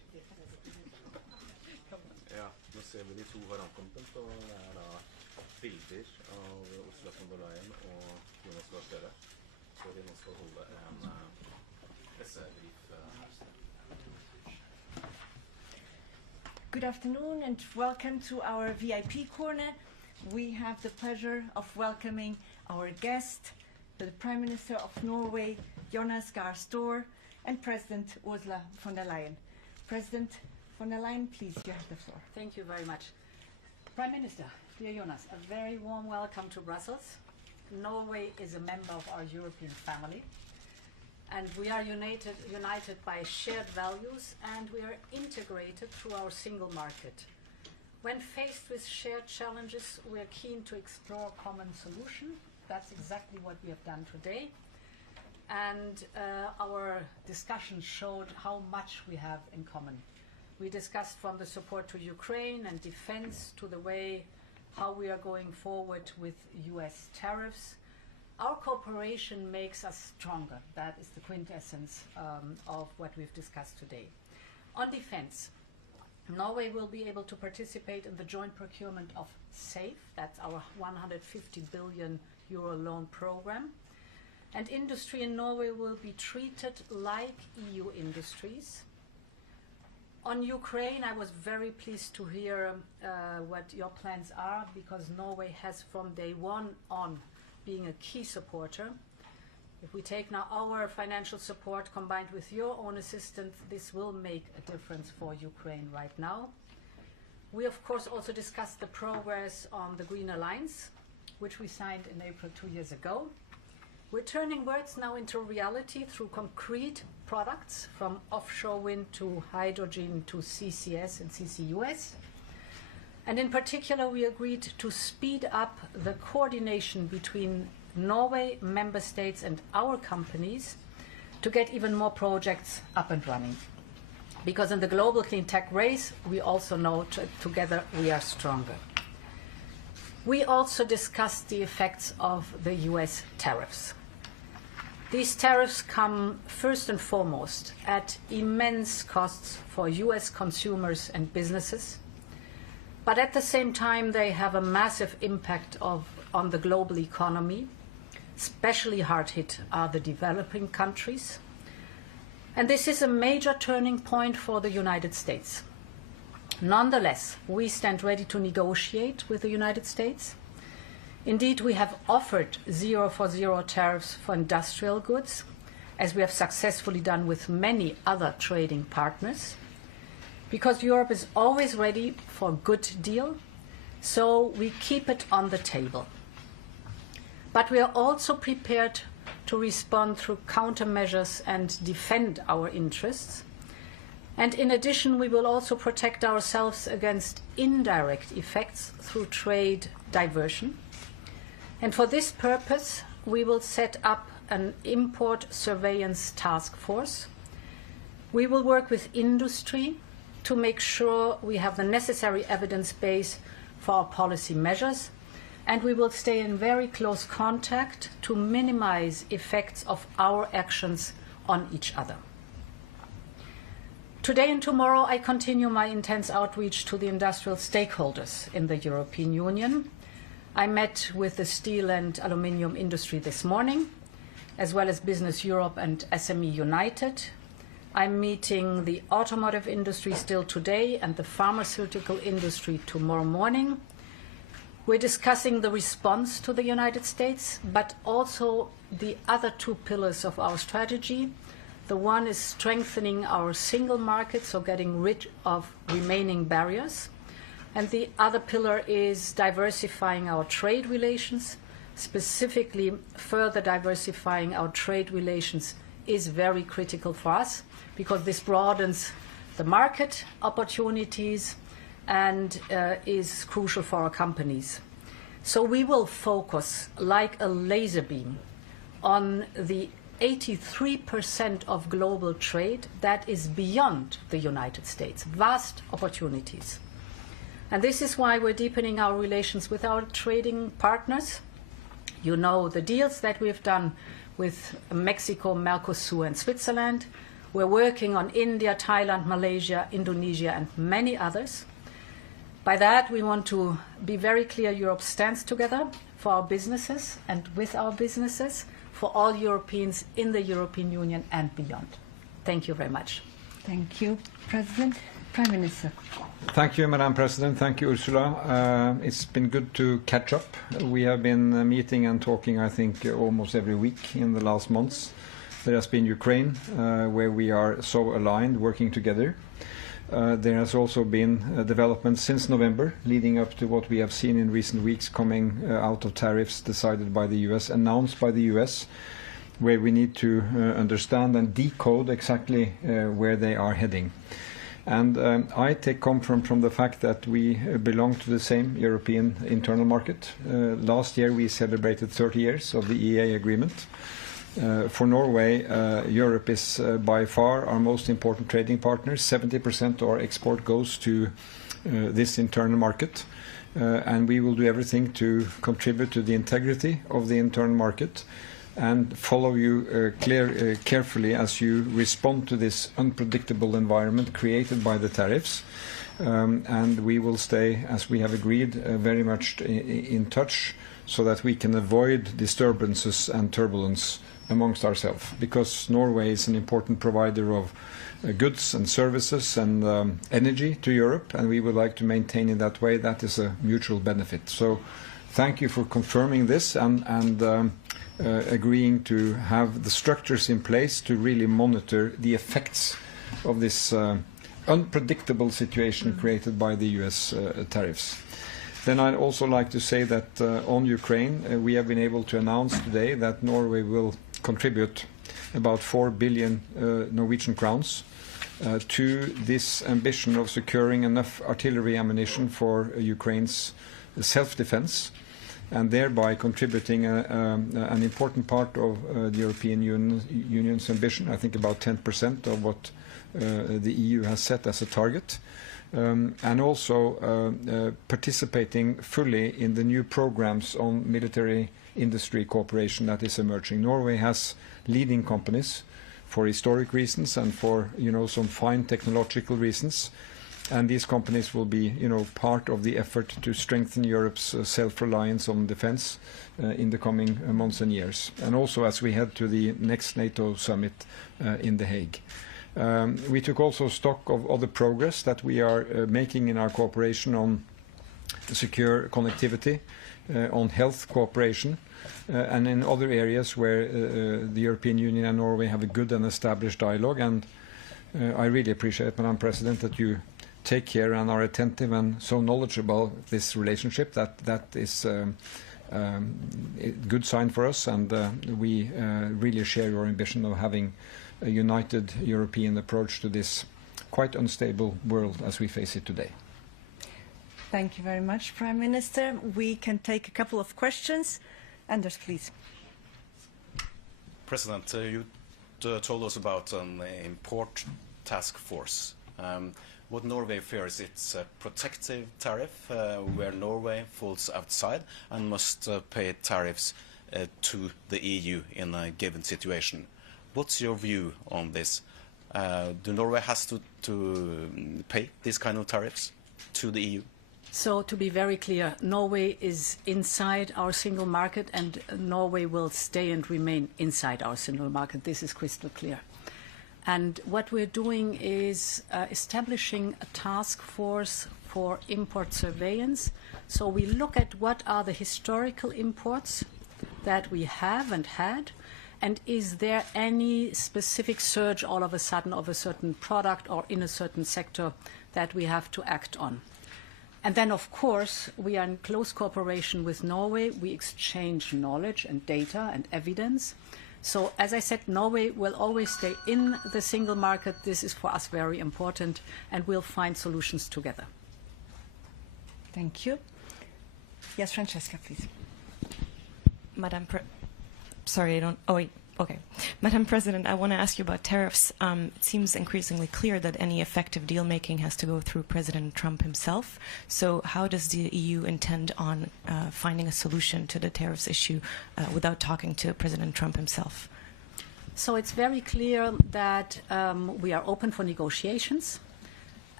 det er da bilder av Ursula von der Leyen og Jonas Gahr, så vi nå skal holde en pressebrief her. Good afternoon and welcome to our VIP corner. We have the pleasure of welcoming our guest, the Prime Minister of Norway, Jonas Gahr, and President Ursula von der Leyen. President von der Leyen, please, you have the floor. Thank you very much. Prime Minister, dear Jonas, a very warm welcome to Brussels. Norway is a member of our European family, and we are united by shared values, and we are integrated through our single market. When faced with shared challenges, we are keen to explore common solutions. That's exactly what we have done today. And our discussion showed how much we have in common. We discussed from the support to Ukraine and defense to the way how we are going forward with US tariffs. Our cooperation makes us stronger. That is the quintessence of what we've discussed today. On defense, Norway will be able to participate in the joint procurement of SAFE, that's our 150 billion euro loan program. And industry in Norway will be treated like EU industries. On Ukraine, I was very pleased to hear what your plans are, because Norway has from day one on being a key supporter. If we take now our financial support combined with your own assistance, this will make a difference for Ukraine right now. We of course also discussed the progress on the Green Alliance, which we signed in April 2 years ago. We're turning words now into reality through concrete products, from offshore wind to hydrogen to CCS and CCUS. And in particular, we agreed to speed up the coordination between Norway, member states and our companies to get even more projects up and running. Because in the global clean tech race, we also know together we are stronger. We also discussed the effects of the US tariffs. These tariffs come first and foremost at immense costs for US consumers and businesses, but at the same time they have a massive impact on the global economy. Especially hard hit are the developing countries. And this is a major turning point for the United States. Nonetheless, we stand ready to negotiate with the United States. Indeed, we have offered 0 for 0 tariffs for industrial goods, as we have successfully done with many other trading partners, because Europe is always ready for a good deal, so we keep it on the table. But we are also prepared to respond through countermeasures and defend our interests. And in addition, we will also protect ourselves against indirect effects through trade diversion. And for this purpose, we will set up an import surveillance task force. We will work with industry to make sure we have the necessary evidence base for our policy measures, and we will stay in very close contact to minimize effects of our actions on each other. Today and tomorrow, I continue my intense outreach to the industrial stakeholders in the European Union. I met with the steel and aluminium industry this morning, as well as Business Europe and SME United. I'm meeting the automotive industry still today and the pharmaceutical industry tomorrow morning. We're discussing the response to the United States, but also the other two pillars of our strategy. The one is strengthening our single market, so getting rid of remaining barriers. And the other pillar is diversifying our trade relations. Specifically, further diversifying our trade relations is very critical for us, because this broadens the market opportunities and is crucial for our companies. So we will focus like a laser beam on the 83% of global trade that is beyond the United States, vast opportunities. And this is why we're deepening our relations with our trading partners. You know the deals that we've done with Mexico, Mercosur and Switzerland. We're working on India, Thailand, Malaysia, Indonesia and many others. By that, we want to be very clear Europe stands together for our businesses and with our businesses, for all Europeans in the European Union and beyond. Thank you very much. Thank you, President. Prime Minister. Thank you, Madam President. Thank you, Ursula. It's been good to catch up. We have been meeting and talking, I think, almost every week in the last months. There has been Ukraine, where we are so aligned, working together. There has also been developments since November, leading up to what we have seen in recent weeks coming out of tariffs decided by the US, announced by the US, where we need to understand and decode exactly where they are heading. And I take comfort from the fact that we belong to the same European internal market. Last year we celebrated 30 years of the EEA agreement. For Norway, Europe is by far our most important trading partner. 70% of our export goes to this internal market. And we will do everything to contribute to the integrity of the internal market and follow you carefully as you respond to this unpredictable environment created by the tariffs. And we will stay, as we have agreed, very much in touch so that we can avoid disturbances and turbulence amongst ourselves, because Norway is an important provider of goods and services and energy to Europe, and we would like to maintain in that way. That is a mutual benefit. So thank you for confirming this and agreeing to have the structures in place to really monitor the effects of this unpredictable situation created by the US tariffs. Then I'd also like to say that on Ukraine, we have been able to announce today that Norway will contribute about 4 billion Norwegian crowns to this ambition of securing enough artillery ammunition for Ukraine's self-defense, and thereby contributing an important part of the European Union's ambition, I think about 10% of what the EU has set as a target. And also participating fully in the new programs on military industry cooperation that is emerging. Norway has leading companies for historic reasons and for some fine technological reasons, and these companies will be part of the effort to strengthen Europe's self-reliance on defense in the coming months and years, and also as we head to the next NATO summit in The Hague. We took also stock of other progress that we are making in our cooperation on secure connectivity, on health cooperation, and in other areas where the European Union and Norway have a good and established dialogue. And I really appreciate, Madam President, that you take care and are attentive and so knowledgeable of this relationship. That is a good sign for us, and we really share your ambition of having a united European approach to this quite unstable world as we face it today. Thank you very much, Prime Minister. We can take a couple of questions. Anders, please. President, you told us about an import task force. What Norway fears, it's a protective tariff where Norway falls outside and must pay tariffs to the EU in a given situation. What's your view on this? Do Norway has to pay these kind of tariffs to the EU? So to be very clear, Norway is inside our single market, and Norway will stay and remain inside our single market. This is crystal clear. And what we're doing is establishing a task force for import surveillance. So we look at what are the historical imports that we have and had, and is there any specific surge all of a sudden of a certain product or in a certain sector that we have to act on. And then, of course, we are in close cooperation with Norway. We exchange knowledge and data and evidence. So, as I said, Norway will always stay in the single market. This is for us very important, and we'll find solutions together. Thank you. Yes, Francesca, please. Madam President, I want to ask you about tariffs. It seems increasingly clear that any effective deal-making has to go through President Trump himself. So how does the EU intend on finding a solution to the tariffs issue without talking to President Trump himself? So it's very clear that we are open for negotiations.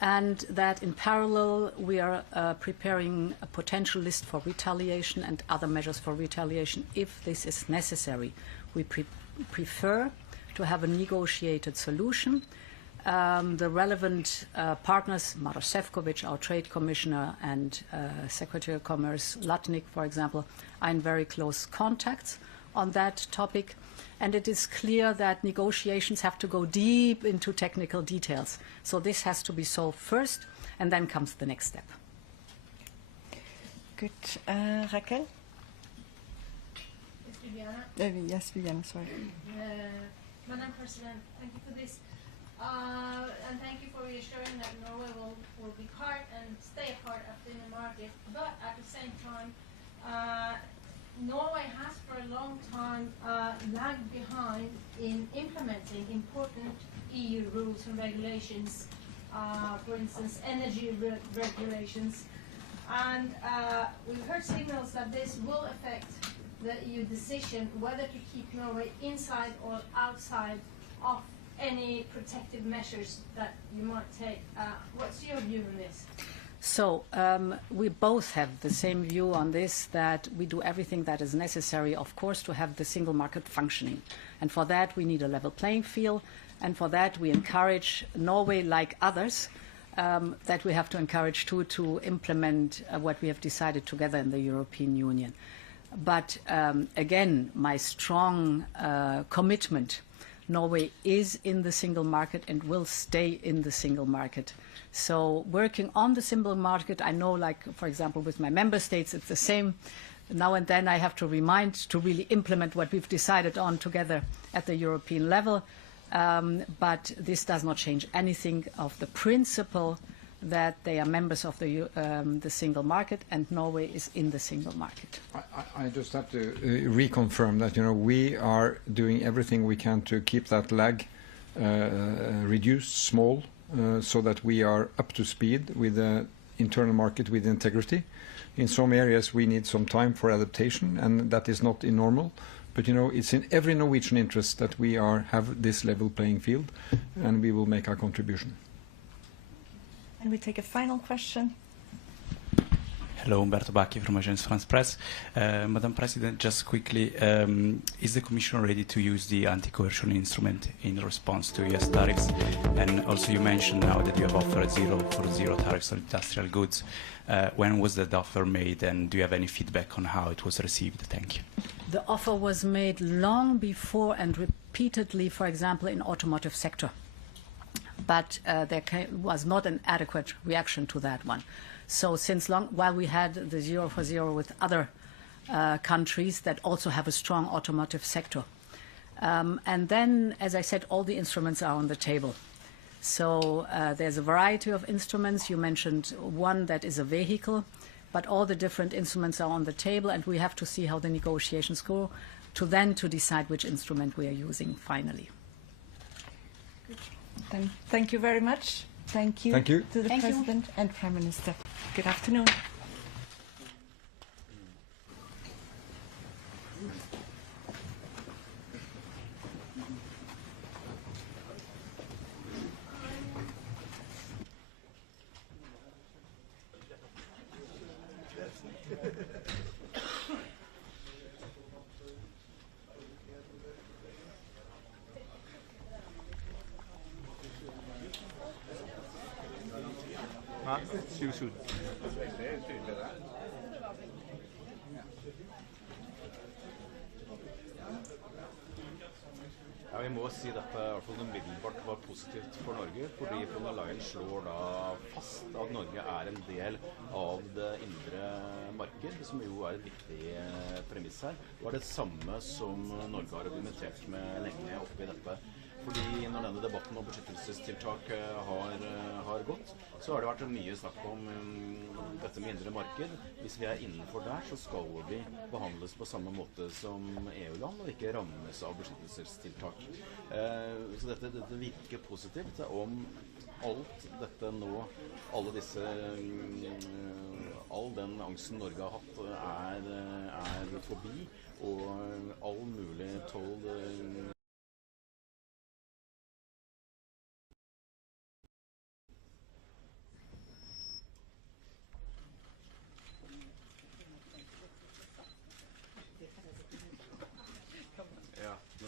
and that in parallel we are preparing a potential list for retaliation and other measures for retaliation if this is necessary. We prefer to have a negotiated solution. The relevant partners, Maroš Šefčovič, our Trade Commissioner, and Secretary of Commerce Latnik, for example, are in very close contacts on that topic. And it is clear that negotiations have to go deep into technical details. So this has to be solved first, and then comes the next step. Good. Raquel? Yes, Viviana, sorry. Madam President, thank you for this. And thank you for reassuring that Norway will be part and stay a part of the inner market. But at the same time, Norway has for a long time lagged behind in implementing important EU rules and regulations, for instance, energy regulations. And we've heard signals that this will affect the EU decision whether to keep Norway inside or outside of any protective measures that you might take. What's your view on this? So we both have the same view on this, that we do everything that is necessary, of course, to have the single market functioning. And for that, we need a level playing field. And for that, we encourage Norway, like others, that we have to encourage too, to implement what we have decided together in the European Union. But again, my strong commitment, Norway is in the single market and will stay in the single market. So working on the single market, I know, like, for example, with my member states, it's the same. Now and then I have to remind to really implement what we've decided on together at the European level. But this does not change anything of the principle that they are members of the single market, and Norway is in the single market. I just have to reconfirm that, we are doing everything we can to keep that lag reduced, small, so that we are up to speed with the internal market with integrity. In some areas we need some time for adaptation, and that is not normal. But it's in every Norwegian interest that we have this level playing field, and we will make our contribution. And we take a final question. Hello, Umberto Bacchi from Agence France Presse. Madam President, just quickly, is the Commission ready to use the anti-coercion instrument in response to US tariffs? And also you mentioned now that you have offered zero tariffs on industrial goods. When was that offer made, and do you have any feedback on how it was received? Thank you. The offer was made long before and repeatedly, for example, in automotive sector. But there was not an adequate reaction to that one. So while we had the 0 for 0 with other countries that also have a strong automotive sector. And then, as I said, all the instruments are on the table. So there's a variety of instruments. You mentioned one that is a vehicle, but all the different instruments are on the table, and we have to see how the negotiations go to decide which instrument we are using finally. Then thank you very much. Thank you, to the President and Prime Minister. Good afternoon. Ja, vi må si dette i hvert fall umiddelbart var positivt for Norge, fordi Leyen slår da fast at Norge er en del av det indre marked, som jo er et viktig premiss her. Det var det samme som Norge har argumentert med lenge oppi dette. Fordi når denne debatten om beskyttelsestiltak har gått, så har det vært mye snakk om dette med indre marked. Hvis vi er innenfor der, så skal vi behandles på samme måte som EU-land, og ikke rammes av beskyttelsestiltak. Så dette virker positivt om alt dette nå, all den angsten Norge har hatt er forbi, og all mulig toll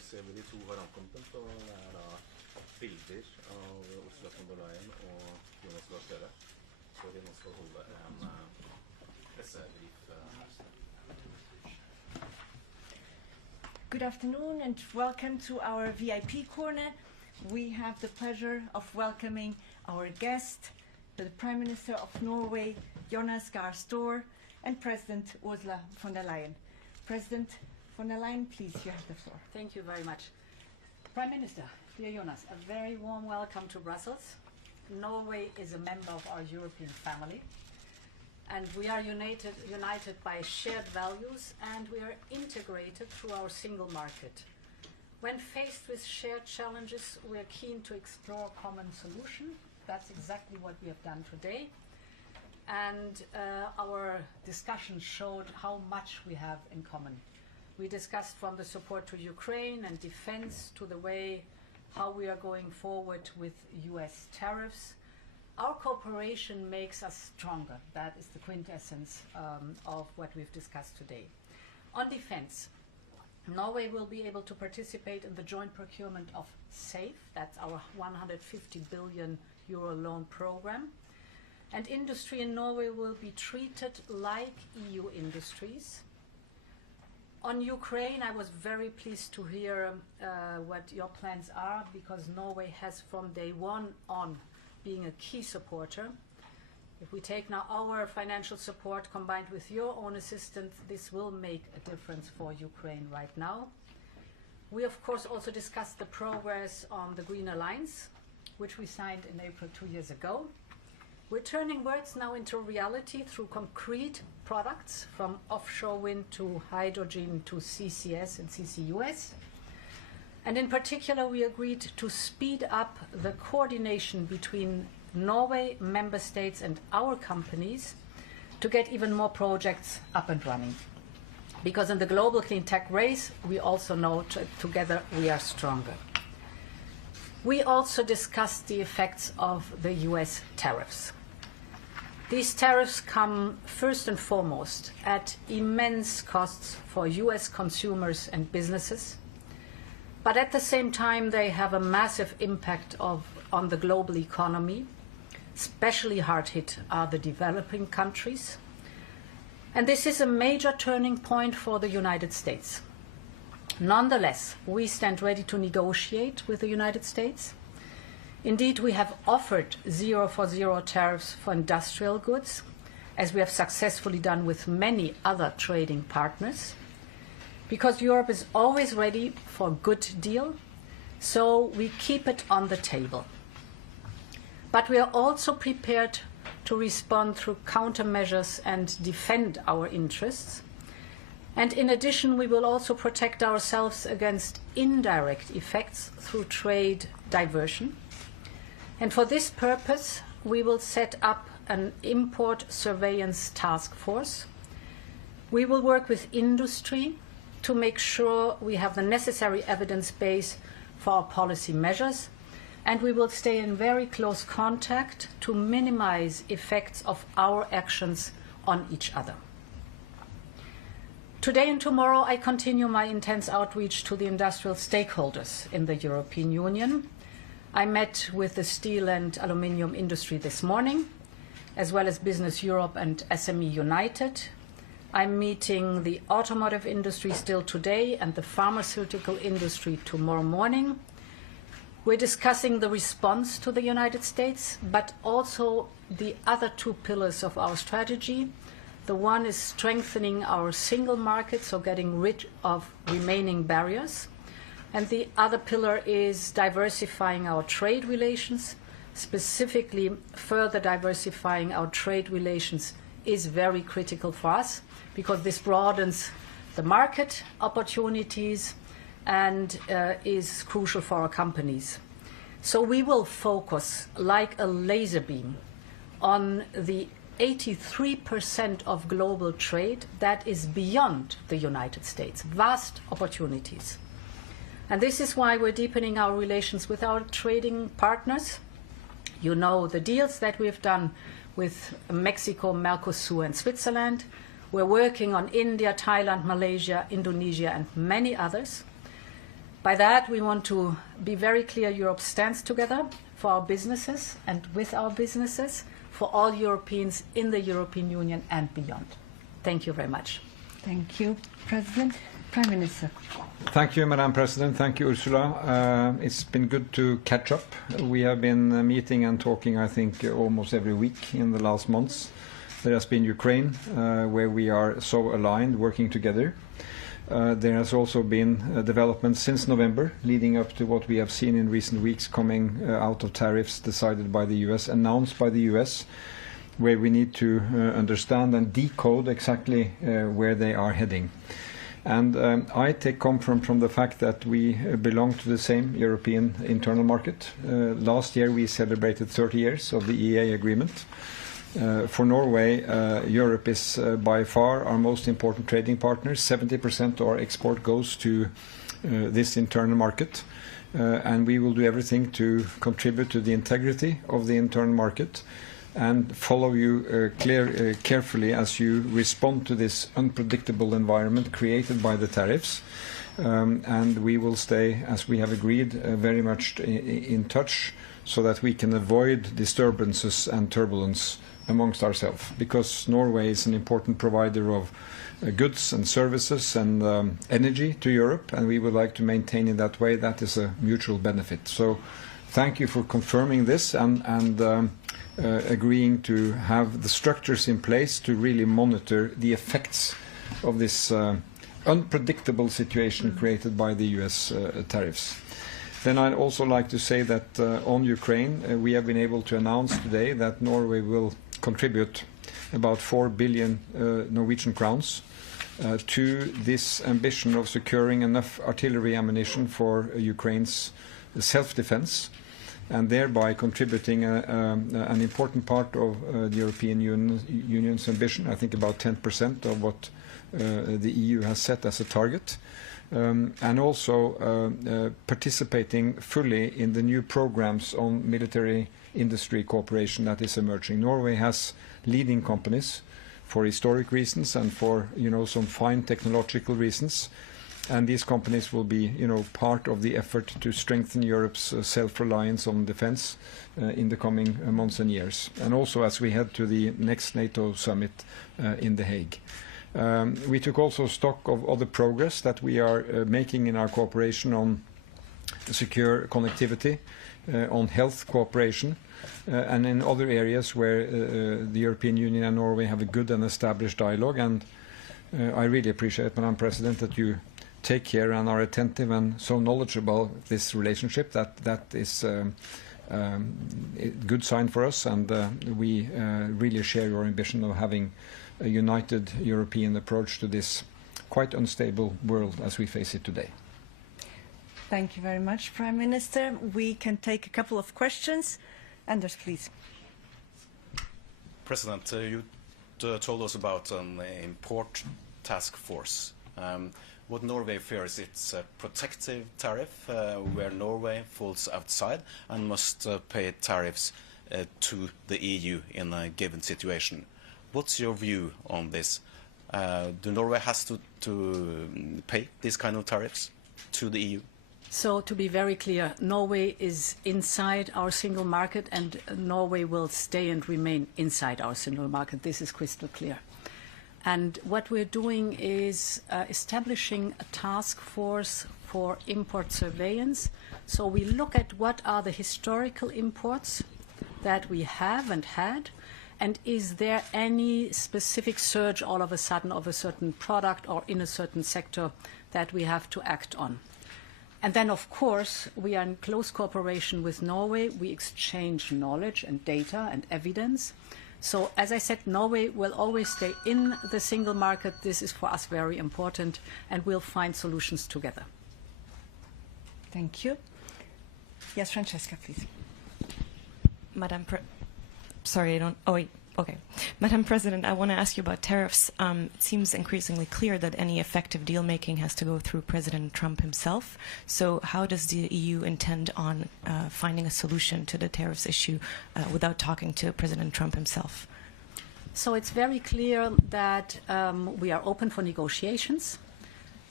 ser vi de to har ankommet, og det da bilder av Ursula von der Leyen og Jonas Gahr, så vi nå skal holde en pressebrief her. Good afternoon and welcome to our VIP corner. We have the pleasure of welcoming our guest, the Prime Minister of Norway, Jonas Gahr, and President Ursula von der Leyen. President von der Leyen, please, you have the floor. Thank you very much. Prime Minister, dear Jonas, a very warm welcome to Brussels. Norway is a member of our European family, and we are united by shared values, and we are integrated through our single market. When faced with shared challenges, we are keen to explore a common solution. That's exactly what we have done today. And our discussion showed how much we have in common. We discussed from the support to Ukraine and defense to the way how we are going forward with US tariffs. Our cooperation makes us stronger. That is the quintessence of what we've discussed today. On defense, Norway will be able to participate in the joint procurement of SAFE, that's our 150 billion euro loan program. And industry in Norway will be treated like EU industries. On Ukraine, I was very pleased to hear what your plans are, because Norway has from day one on being a key supporter. If we take now our financial support combined with your own assistance, this will make a difference for Ukraine right now. We of course also discussed the progress on the Green Alliance, which we signed in April 2 years ago. We're turning words now into reality through concrete products, from offshore wind to hydrogen to CCS and CCUS. And in particular, we agreed to speed up the coordination between Norway, member states and our companies to get even more projects up and running. Because in the global clean tech race, we also know together we are stronger. We also discussed the effects of the US tariffs. These tariffs come first and foremost at immense costs for US consumers and businesses, but at the same time they have a massive impact on the global economy. Especially hard hit are the developing countries. And this is a major turning point for the United States. Nonetheless, we stand ready to negotiate with the United States. Indeed, we have offered 0 for 0 tariffs for industrial goods, as we have successfully done with many other trading partners, because Europe is always ready for a good deal, so we keep it on the table. But we are also prepared to respond through countermeasures and defend our interests. And in addition, we will also protect ourselves against indirect effects through trade diversion. And for this purpose, we will set up an import surveillance task force. We will work with industry to make sure we have the necessary evidence base for our policy measures, and we will stay in very close contact to minimize effects of our actions on each other. Today and tomorrow, I continue my intense outreach to the industrial stakeholders in the European Union. I met with the steel and aluminium industry this morning, as well as Business Europe and SME United. I'm meeting the automotive industry still today and the pharmaceutical industry tomorrow morning. We're discussing the response to the United States, but also the other two pillars of our strategy. The one is strengthening our single market, so getting rid of remaining barriers. And the other pillar is diversifying our trade relations. Specifically, further diversifying our trade relations is very critical for us, because this broadens the market opportunities and is crucial for our companies. So we will focus like a laser beam on the 83% of global trade that is beyond the United States, vast opportunities. And this is why we're deepening our relations with our trading partners. You know the deals that we've done with Mexico, Mercosur and Switzerland. We're working on India, Thailand, Malaysia, Indonesia and many others. By that, we want to be very clear Europe stands together for our businesses and with our businesses, for all Europeans in the European Union and beyond. Thank you very much. Thank you, President. Prime Minister. Thank you, Madam President. Thank you, Ursula. It's been good to catch up. We have been meeting and talking, I think, almost every week in the last months. There has been Ukraine, where we are so aligned, working together. There has also been developments since November, leading up to what we have seen in recent weeks coming out of tariffs decided by the US, announced by the US, where we need to understand and decode exactly where they are heading. And I take comfort from the fact that we belong to the same European internal market. Last year we celebrated 30 years of the EEA agreement. For Norway, Europe is by far our most important trading partner. 70% of our export goes to this internal market. And we will do everything to contribute to the integrity of the internal market and follow you carefully as you respond to this unpredictable environment created by the tariffs. And we will stay, as we have agreed, very much in touch so that we can avoid disturbances and turbulence amongst ourselves, because Norway is an important provider of goods and services and energy to Europe, and we would like to maintain in that way. That is a mutual benefit. So thank you for confirming this and agreeing to have the structures in place to really monitor the effects of this unpredictable situation created by the US tariffs. Then I'd also like to say that on Ukraine, we have been able to announce today that Norway will contribute about 4 billion Norwegian crowns to this ambition of securing enough artillery ammunition for Ukraine's self-defense, and thereby contributing an important part of the European Union's ambition, I think about 10% of what the EU has set as a target. And also participating fully in the new programs on military industry cooperation that is emerging. Norway has leading companies for historic reasons and for some fine technological reasons, and these companies will be part of the effort to strengthen Europe's self-reliance on defense in the coming months and years, and also as we head to the next NATO summit in The Hague. We took also stock of other progress that we are making in our cooperation on secure connectivity, on health cooperation, and in other areas where the European Union and Norway have a good and established dialogue. And I really appreciate, Madam President, that you take care and are attentive and so knowledgeable of this relationship. That is a good sign for us, and we really share your ambition of having a united European approach to this quite unstable world as we face it today. Thank you very much, Prime Minister. We can take a couple of questions. Anders, please. President, you told us about an import task force. What Norway fears, it's a protective tariff where Norway falls outside and must pay tariffs to the EU in a given situation. What's your view on this? Do Norway has to pay these kind of tariffs to the EU? So to be very clear, Norway is inside our single market, and Norway will stay and remain inside our single market. This is crystal clear. And what we're doing is establishing a task force for import surveillance. So we look at what are the historical imports that we have and had, and is there any specific surge all of a sudden of a certain product or in a certain sector that we have to act on. And then, of course, we are in close cooperation with Norway. We exchange knowledge and data and evidence. So, as I said, Norway will always stay in the single market. This is for us very important, and we'll find solutions together. Thank you. Yes, Francesca, please. Madam President, I want to ask you about tariffs. It seems increasingly clear that any effective deal-making has to go through President Trump himself. So how does the EU intend on finding a solution to the tariffs issue without talking to President Trump himself? So it's very clear that we are open for negotiations.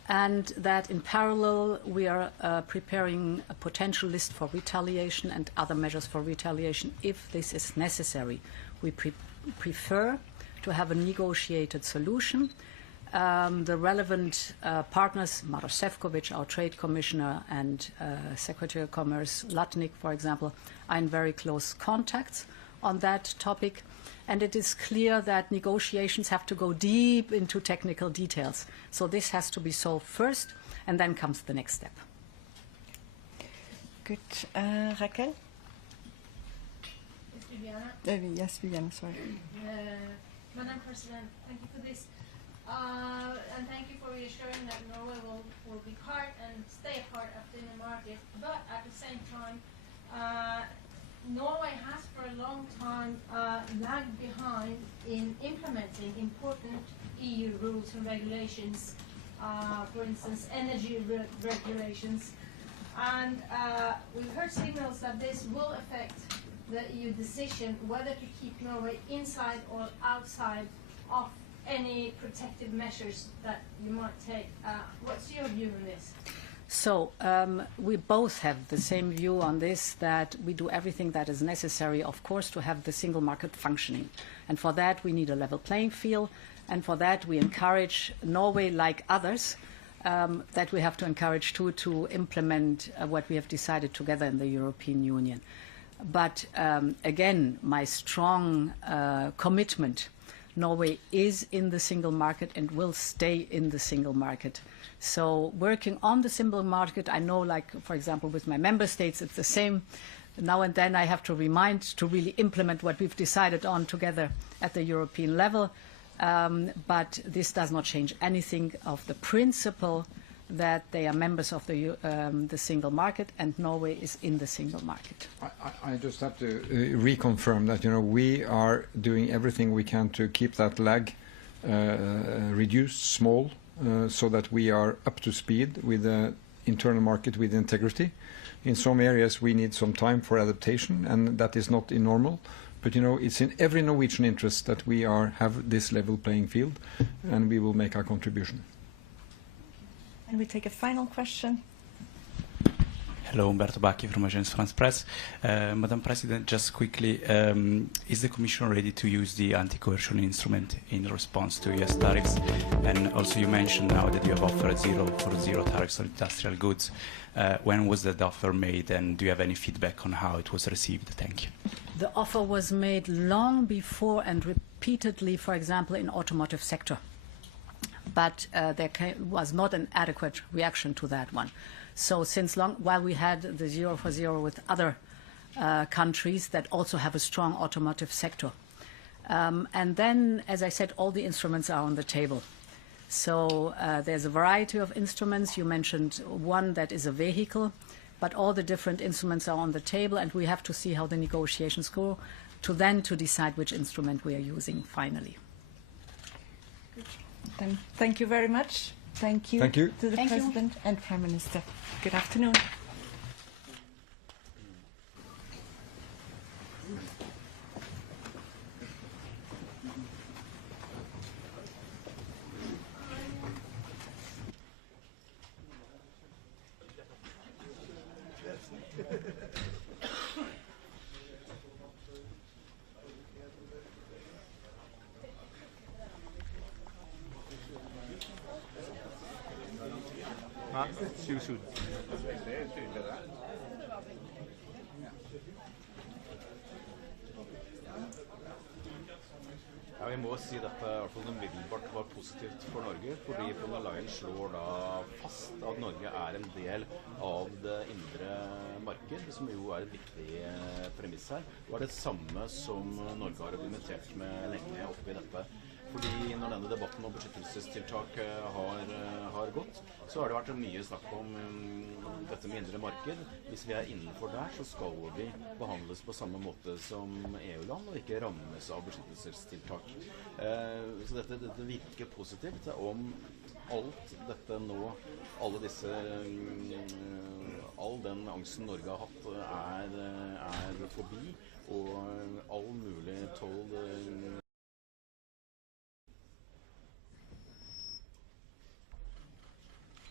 and that in parallel we are preparing a potential list for retaliation and other measures for retaliation if this is necessary. We prefer to have a negotiated solution. The relevant partners, Maroš Šefčovič, our Trade Commissioner, and Secretary of Commerce Latnik, for example, are in very close contacts on that topic. And it is clear that negotiations have to go deep into technical details. So this has to be solved first, and then comes the next step. Good. Raquel? Yes, Viviana, sorry. Madam President, thank you for this. And thank you for reassuring that Norway will be part and stay part of the inner market. But at the same time, Norway has for a long time lagged behind in implementing important EU rules and regulations, for instance, energy regulations. And we've heard signals that this will affect the EU decision whether to keep Norway inside or outside of any protective measures that you might take. What's your view on this? So we both have the same view on this, that we do everything that is necessary, of course, to have the single market functioning. And for that, we need a level playing field. And for that, we encourage Norway, like others, that we have to encourage too, to implement what we have decided together in the European Union. But again, my strong commitment, Norway is in the single market and will stay in the single market. So working on the single market, I know, like, for example, with my member states, it's the same. Now and then I have to remind to really implement what we've decided on together at the European level. But this does not change anything of the principle that they are members of the single market, and Norway is in the single market. I just have to reconfirm that, we are doing everything we can to keep that lag reduced, small, so that we are up to speed with the internal market with integrity. In some areas we need some time for adaptation, and that is not normal. But it's in every Norwegian interest that we have this level playing field, and we will make our contribution. And we take a final question. Hello, Umberto Bacchi from Agence France Presse. Madam President, just quickly, is the Commission ready to use the anti-coercion instrument in response to US tariffs? And also you mentioned now that you have offered zero tariffs on industrial goods. When was that offer made, and do you have any feedback on how it was received? Thank you. The offer was made long before and repeatedly, for example, in automotive sector. But there was not an adequate reaction to that one. So while we had the 0 for 0 with other countries that also have a strong automotive sector. And then, as I said, all the instruments are on the table. So there's a variety of instruments. You mentioned one that is a vehicle, but all the different instruments are on the table, and we have to see how the negotiations go to decide which instrument we are using finally. Then thank you very much. Thank you, to the President and Prime Minister. Good afternoon. Ja, vi må si dette i hvert fall umiddelbart var positivt for Norge, fordi Leyen slår da fast at Norge er en del av det indre marked, som jo er et viktig premiss her. Det var det samme som Norge har argumentert med lenge oppe i dette. Fordi når denne debatten om beskyttelsestiltak har gått, så har det vært mye snakk om dette med indre marked. Hvis vi er innenfor der, så skal vi behandles på samme måte som EU-land, og ikke rammes av beskyttelsestiltak. Så dette virker positivt. Om alt dette nå, all den angsten Norge har hatt er forbi, og all mulig toll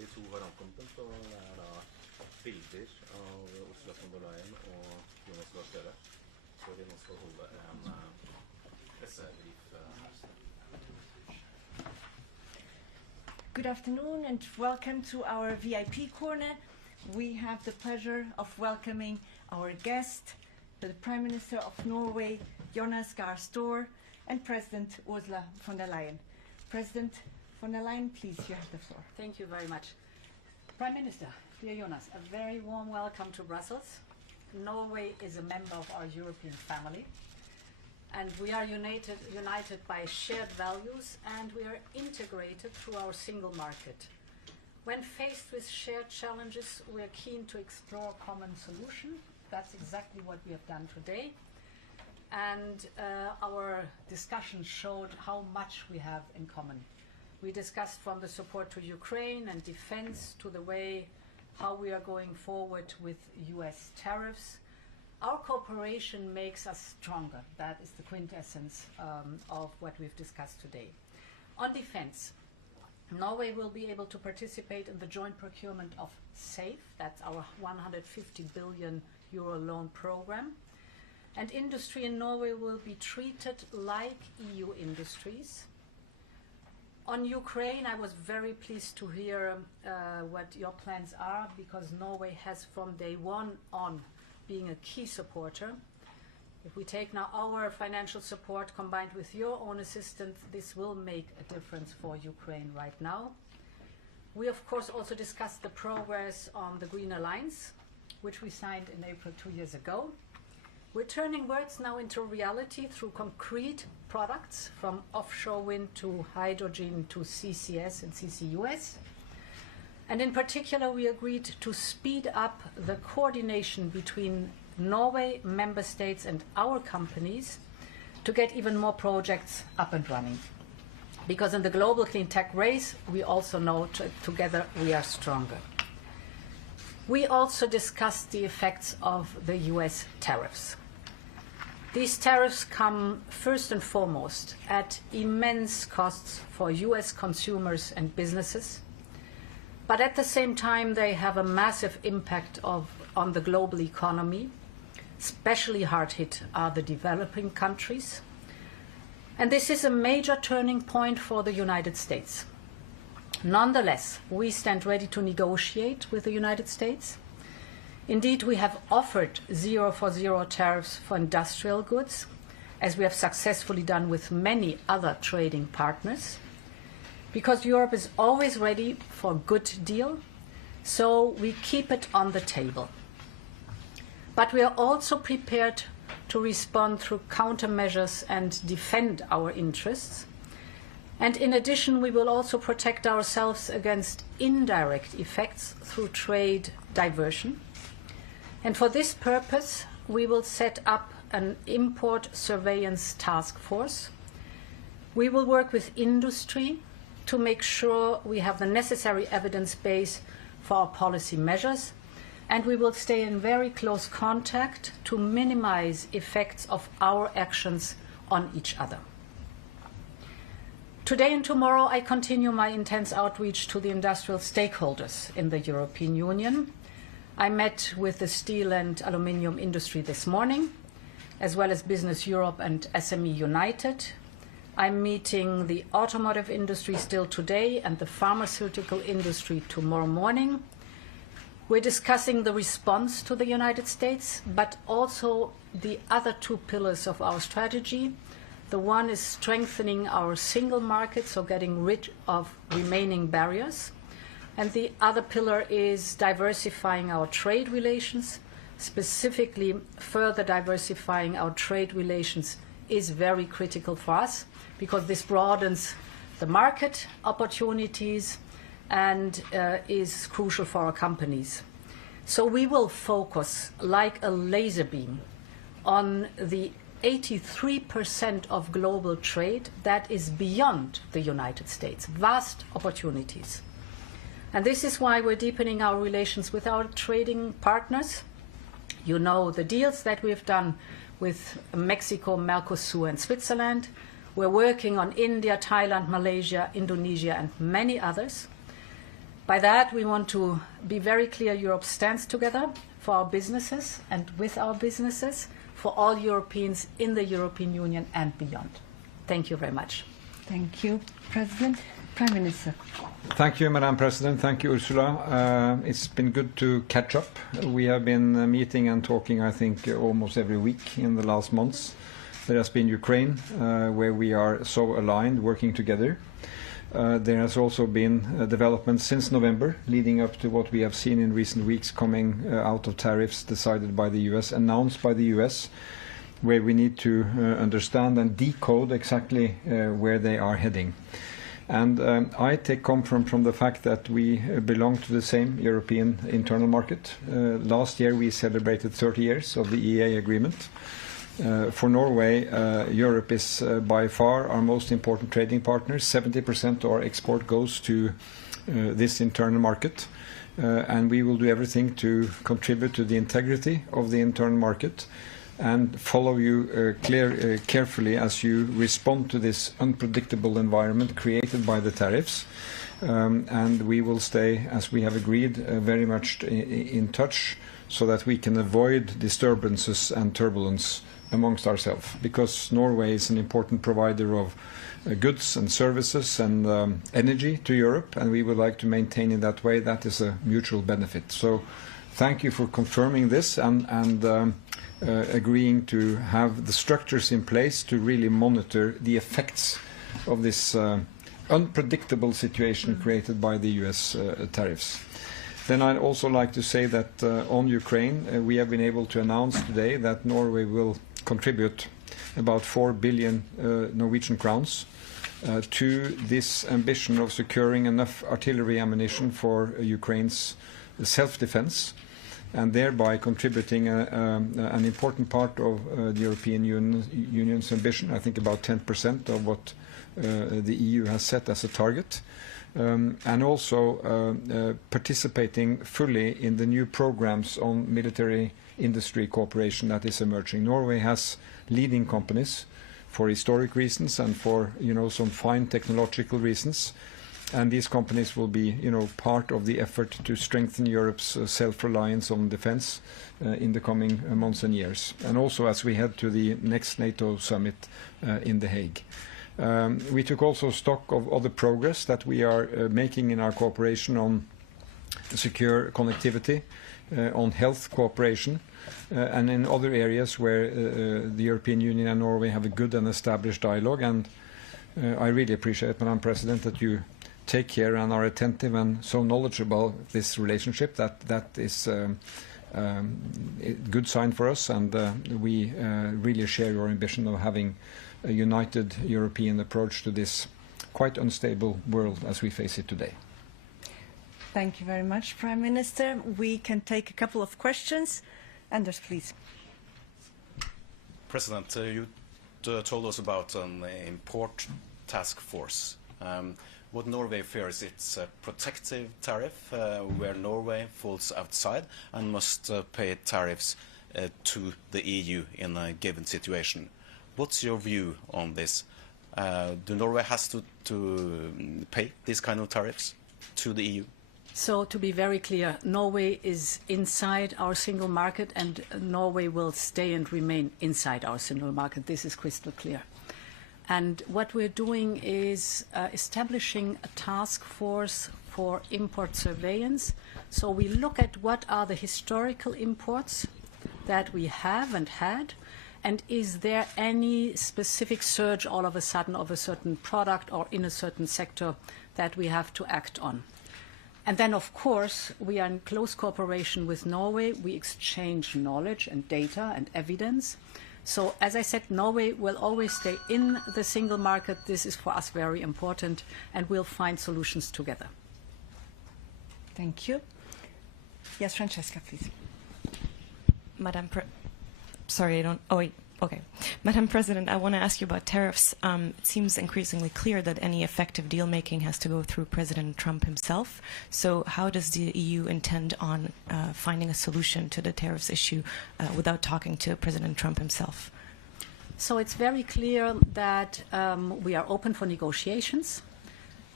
de to har ankommet, og det da bilder av Ursula von der Leyen og Jonas Gahr, hvor de nå skal holde en pressebrief her. Good afternoon and welcome to our VIP corner. We have the pleasure of welcoming our guest, the Prime Minister of Norway, Jonas, Gahr, and President Ursula von der Leyen. President von der Leyen, please, you have the floor. Thank you very much. Prime Minister, dear Jonas, a very warm welcome to Brussels. Norway is a member of our European family, and we are united by shared values, and we are integrated through our single market. When faced with shared challenges, we are keen to explore common solutions. That's exactly what we have done today. And our discussion showed how much we have in common. We discussed from the support to Ukraine and defense to the way how we are going forward with US tariffs. Our cooperation makes us stronger. That is the quintessence of what we've discussed today. On defense, Norway will be able to participate in the joint procurement of SAFE, that's our 150 billion euro loan program. And industry in Norway will be treated like EU industries. On Ukraine, I was very pleased to hear what your plans are, because Norway has from day one on being a key supporter. If we take now our financial support combined with your own assistance, this will make a difference for Ukraine right now. We of course also discussed the progress on the Green Alliance, which we signed in April 2 years ago. We're turning words now into reality through concrete products, from offshore wind to hydrogen to CCS and CCUS. And in particular, we agreed to speed up the coordination between Norway, member states and our companies to get even more projects up and running. Because in the global clean tech race, we also know together we are stronger. We also discussed the effects of the US tariffs. These tariffs come first and foremost at immense costs for US consumers and businesses, but at the same time they have a massive impact on the global economy. Especially hard hit are the developing countries. And this is a major turning point for the United States. Nonetheless, we stand ready to negotiate with the United States. Indeed, we have offered 0 for 0 tariffs for industrial goods, as we have successfully done with many other trading partners, because Europe is always ready for a good deal, so we keep it on the table. But we are also prepared to respond through countermeasures and defend our interests. And in addition, we will also protect ourselves against indirect effects through trade diversion. And for this purpose, we will set up an import surveillance task force. We will work with industry to make sure we have the necessary evidence base for our policy measures. And we will stay in very close contact to minimize effects of our actions on each other. Today and tomorrow, I continue my intense outreach to the industrial stakeholders in the European Union. I met with the steel and aluminium industry this morning, as well as Business Europe and SME United. I'm meeting the automotive industry still today and the pharmaceutical industry tomorrow morning. We're discussing the response to the United States, but also the other two pillars of our strategy. The one is strengthening our single market, so getting rid of remaining barriers. And the other pillar is diversifying our trade relations. Specifically, further diversifying our trade relations is very critical for us, because this broadens the market opportunities and is crucial for our companies. So we will focus like a laser beam on the 83% of global trade that is beyond the United States, vast opportunities. And this is why we're deepening our relations with our trading partners. You know the deals that we've done with Mexico, Mercosur and Switzerland. We're working on India, Thailand, Malaysia, Indonesia and many others. By that, we want to be very clear Europe stands together for our businesses and with our businesses, for all Europeans in the European Union and beyond. Thank you very much. Thank you, President. Prime Minister. Thank you, Madam President. Thank you, Ursula. It's been good to catch up. We have been meeting and talking, I think, almost every week in the last months. There has been Ukraine, where we are so aligned, working together. There has also been developments since November, leading up to what we have seen in recent weeks coming out of tariffs decided by the US, announced by the US, where we need to understand and decode exactly where they are heading. And I take comfort from the fact that we belong to the same European internal market. Last year we celebrated 30 years of the EEA agreement. For Norway, Europe is by far our most important trading partner. 70% of our export goes to this internal market. And we will do everything to contribute to the integrity of the internal market and follow you carefully as you respond to this unpredictable environment created by the tariffs. And we will stay, as we have agreed, very much in touch so that we can avoid disturbances and turbulence amongst ourselves, because Norway is an important provider of goods and services and energy to Europe, and we would like to maintain in that way. That is a mutual benefit. So thank you for confirming this and agreeing to have the structures in place to really monitor the effects of this unpredictable situation created by the US tariffs. Then I'd also like to say that on Ukraine, we have been able to announce today that Norway will contribute about 4 billion Norwegian crowns to this ambition of securing enough artillery ammunition for Ukraine's self-defense, and thereby contributing an important part of the European Union's ambition, I think about 10% of what the EU has set as a target, and also participating fully in the new programs on military industry cooperation that is emerging. Norway has leading companies for historic reasons and for some fine technological reasons, and these companies will be part of the effort to strengthen Europe's self-reliance on defense in the coming months and years, and also as we head to the next NATO summit in The Hague. We took also stock of other progress that we are making in our cooperation on secure connectivity, on health cooperation, and in other areas where the European Union and Norway have a good and established dialogue. And I really appreciate, Madam President, that you take care and are attentive and so knowledgeable of this relationship. That is a good sign for us, and we really share your ambition of having a united European approach to this quite unstable world as we face it today. Thank you very much, Prime Minister. We can take a couple of questions. Anders, please. President, you told us about an import task force. What Norway fears, it's a protective tariff where Norway falls outside and must pay tariffs to the EU in a given situation. What's your view on this? Do Norway has to pay these kind of tariffs to the EU? So to be very clear, Norway is inside our single market, and Norway will stay and remain inside our single market. This is crystal clear. And what we're doing is establishing a task force for import surveillance. So we look at what are the historical imports that we have and had, and is there any specific surge all of a sudden of a certain product or in a certain sector that we have to act on. And then, of course, we are in close cooperation with Norway. We exchange knowledge and data and evidence. So, as I said, Norway will always stay in the single market. This is for us very important, and we'll find solutions together. Thank you. Yes, Francesca, please. Madam President, I want to ask you about tariffs. It seems increasingly clear that any effective deal-making has to go through President Trump himself. So how does the EU intend on finding a solution to the tariffs issue without talking to President Trump himself? So it's very clear that we are open for negotiations.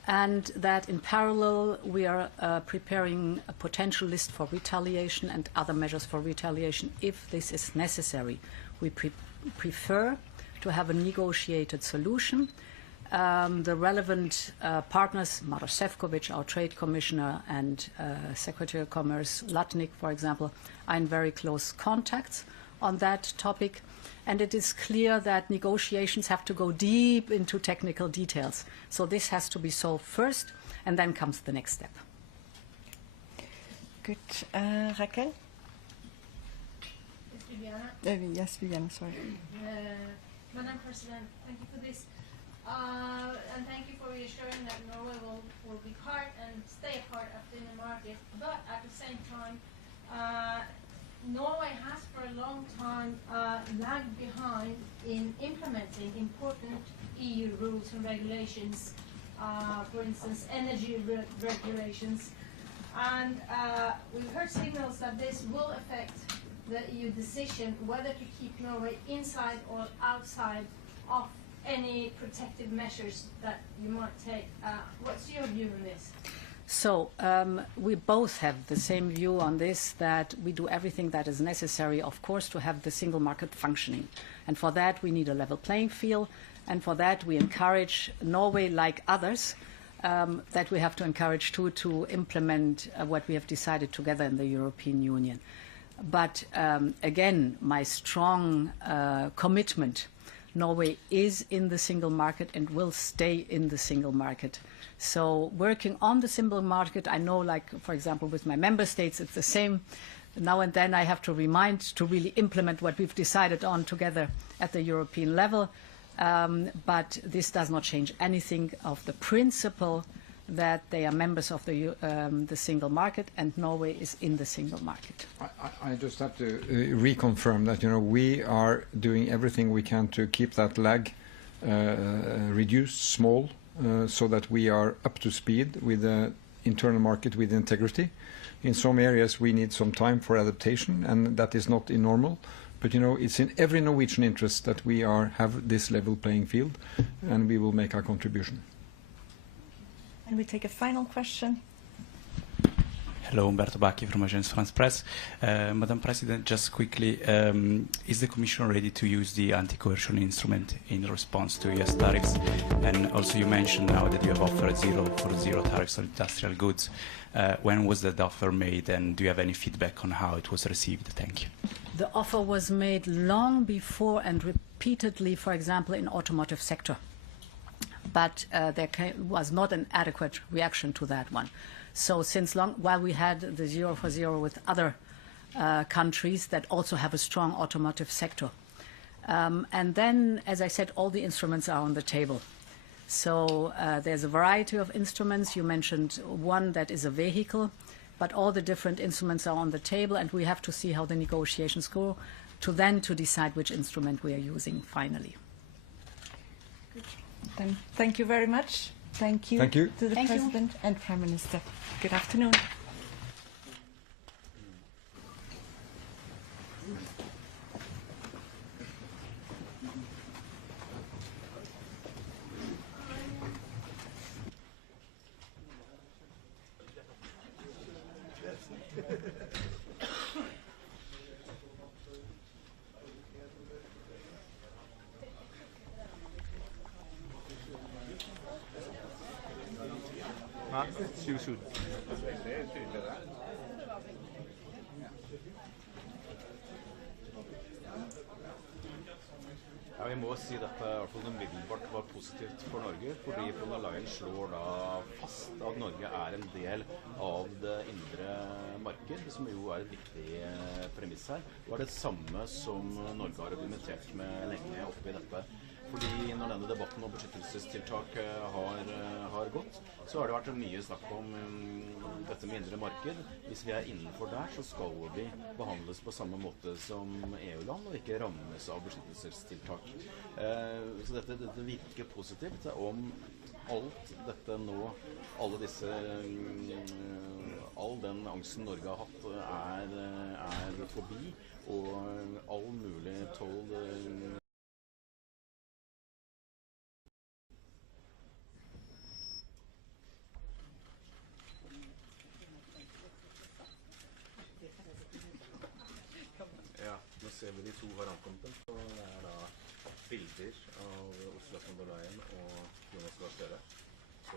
and that in parallel we are preparing a potential list for retaliation and other measures for retaliation if this is necessary. We prefer to have a negotiated solution. The relevant partners, Maroš Šefčovič, our Trade Commissioner, and Secretary of Commerce Latnik, for example, are in very close contacts on that topic. And it is clear that negotiations have to go deep into technical details. So this has to be solved first, and then comes the next step. Good. Raquel? Yes, Viviana, sorry. Madam President, thank you for this. And thank you for reassuring that Norway will be part and stay a part of the inner market. But at the same time, Norway has for a long time lagged behind in implementing important EU rules and regulations, for instance, energy regulations. And we've heard signals that this will affect the EU decision whether to keep Norway inside or outside of any protective measures that you might take. What's your view on this? So we both have the same view on this, that we do everything that is necessary, of course, to have the single market functioning. And for that, we need a level playing field. And for that, we encourage Norway, like others, that we have to encourage too, to implement what we have decided together in the European Union. But again, my strong commitment, Norway is in the single market and will stay in the single market. So working on the single market, I know, like, for example, with my member states, it's the same. Now and then I have to remind to really implement what we've decided on together at the European level. But this does not change anything of the principle that they are members of the single market, and Norway is in the single market. I just have to reconfirm that, we are doing everything we can to keep that lag reduced, small, so that we are up to speed with the internal market with integrity. In some areas we need some time for adaptation, and that is not normal. But it's in every Norwegian interest that we have this level playing field, and we will make our contribution. And we take a final question. Hello, Umberto Bacchi from Agence France Presse. Madam President, just quickly, is the Commission ready to use the anti-coercion instrument in response to US tariffs? And also you mentioned now that you have offered zero tariffs on industrial goods. When was that offer made, and do you have any feedback on how it was received? Thank you. The offer was made long before and repeatedly, for example, in automotive sector. But there was not an adequate reaction to that one. So since long, while we had the 0 for 0 with other countries that also have a strong automotive sector. And then, as I said, all the instruments are on the table. So there's a variety of instruments. You mentioned one that is a vehicle, but all the different instruments are on the table, and we have to see how the negotiations go to decide which instrument we are using finally. Then thank you very much. Thank you, Thank you. to the Thank you. President and Prime Minister. Good afternoon. Ja, vi må si dette i hvert fall umiddelbart var positivt for Norge, fordi Leyen slår da fast at Norge er en del av det indre marked, som jo er et viktig premiss her. Det var det samme som Norge har argumentert med lenge oppe i dette. Fordi når denne debatten om beskyttelsestiltak har gått, så har det vært mye snakk om dette med indre marked. Hvis vi er innenfor der, så skal vi behandles på samme måte som EU-land, og ikke rammes av beskyttelsestiltak. Så dette virker positivt om alt dette nå, all den angsten Norge har hatt er forbi, og all mulig toll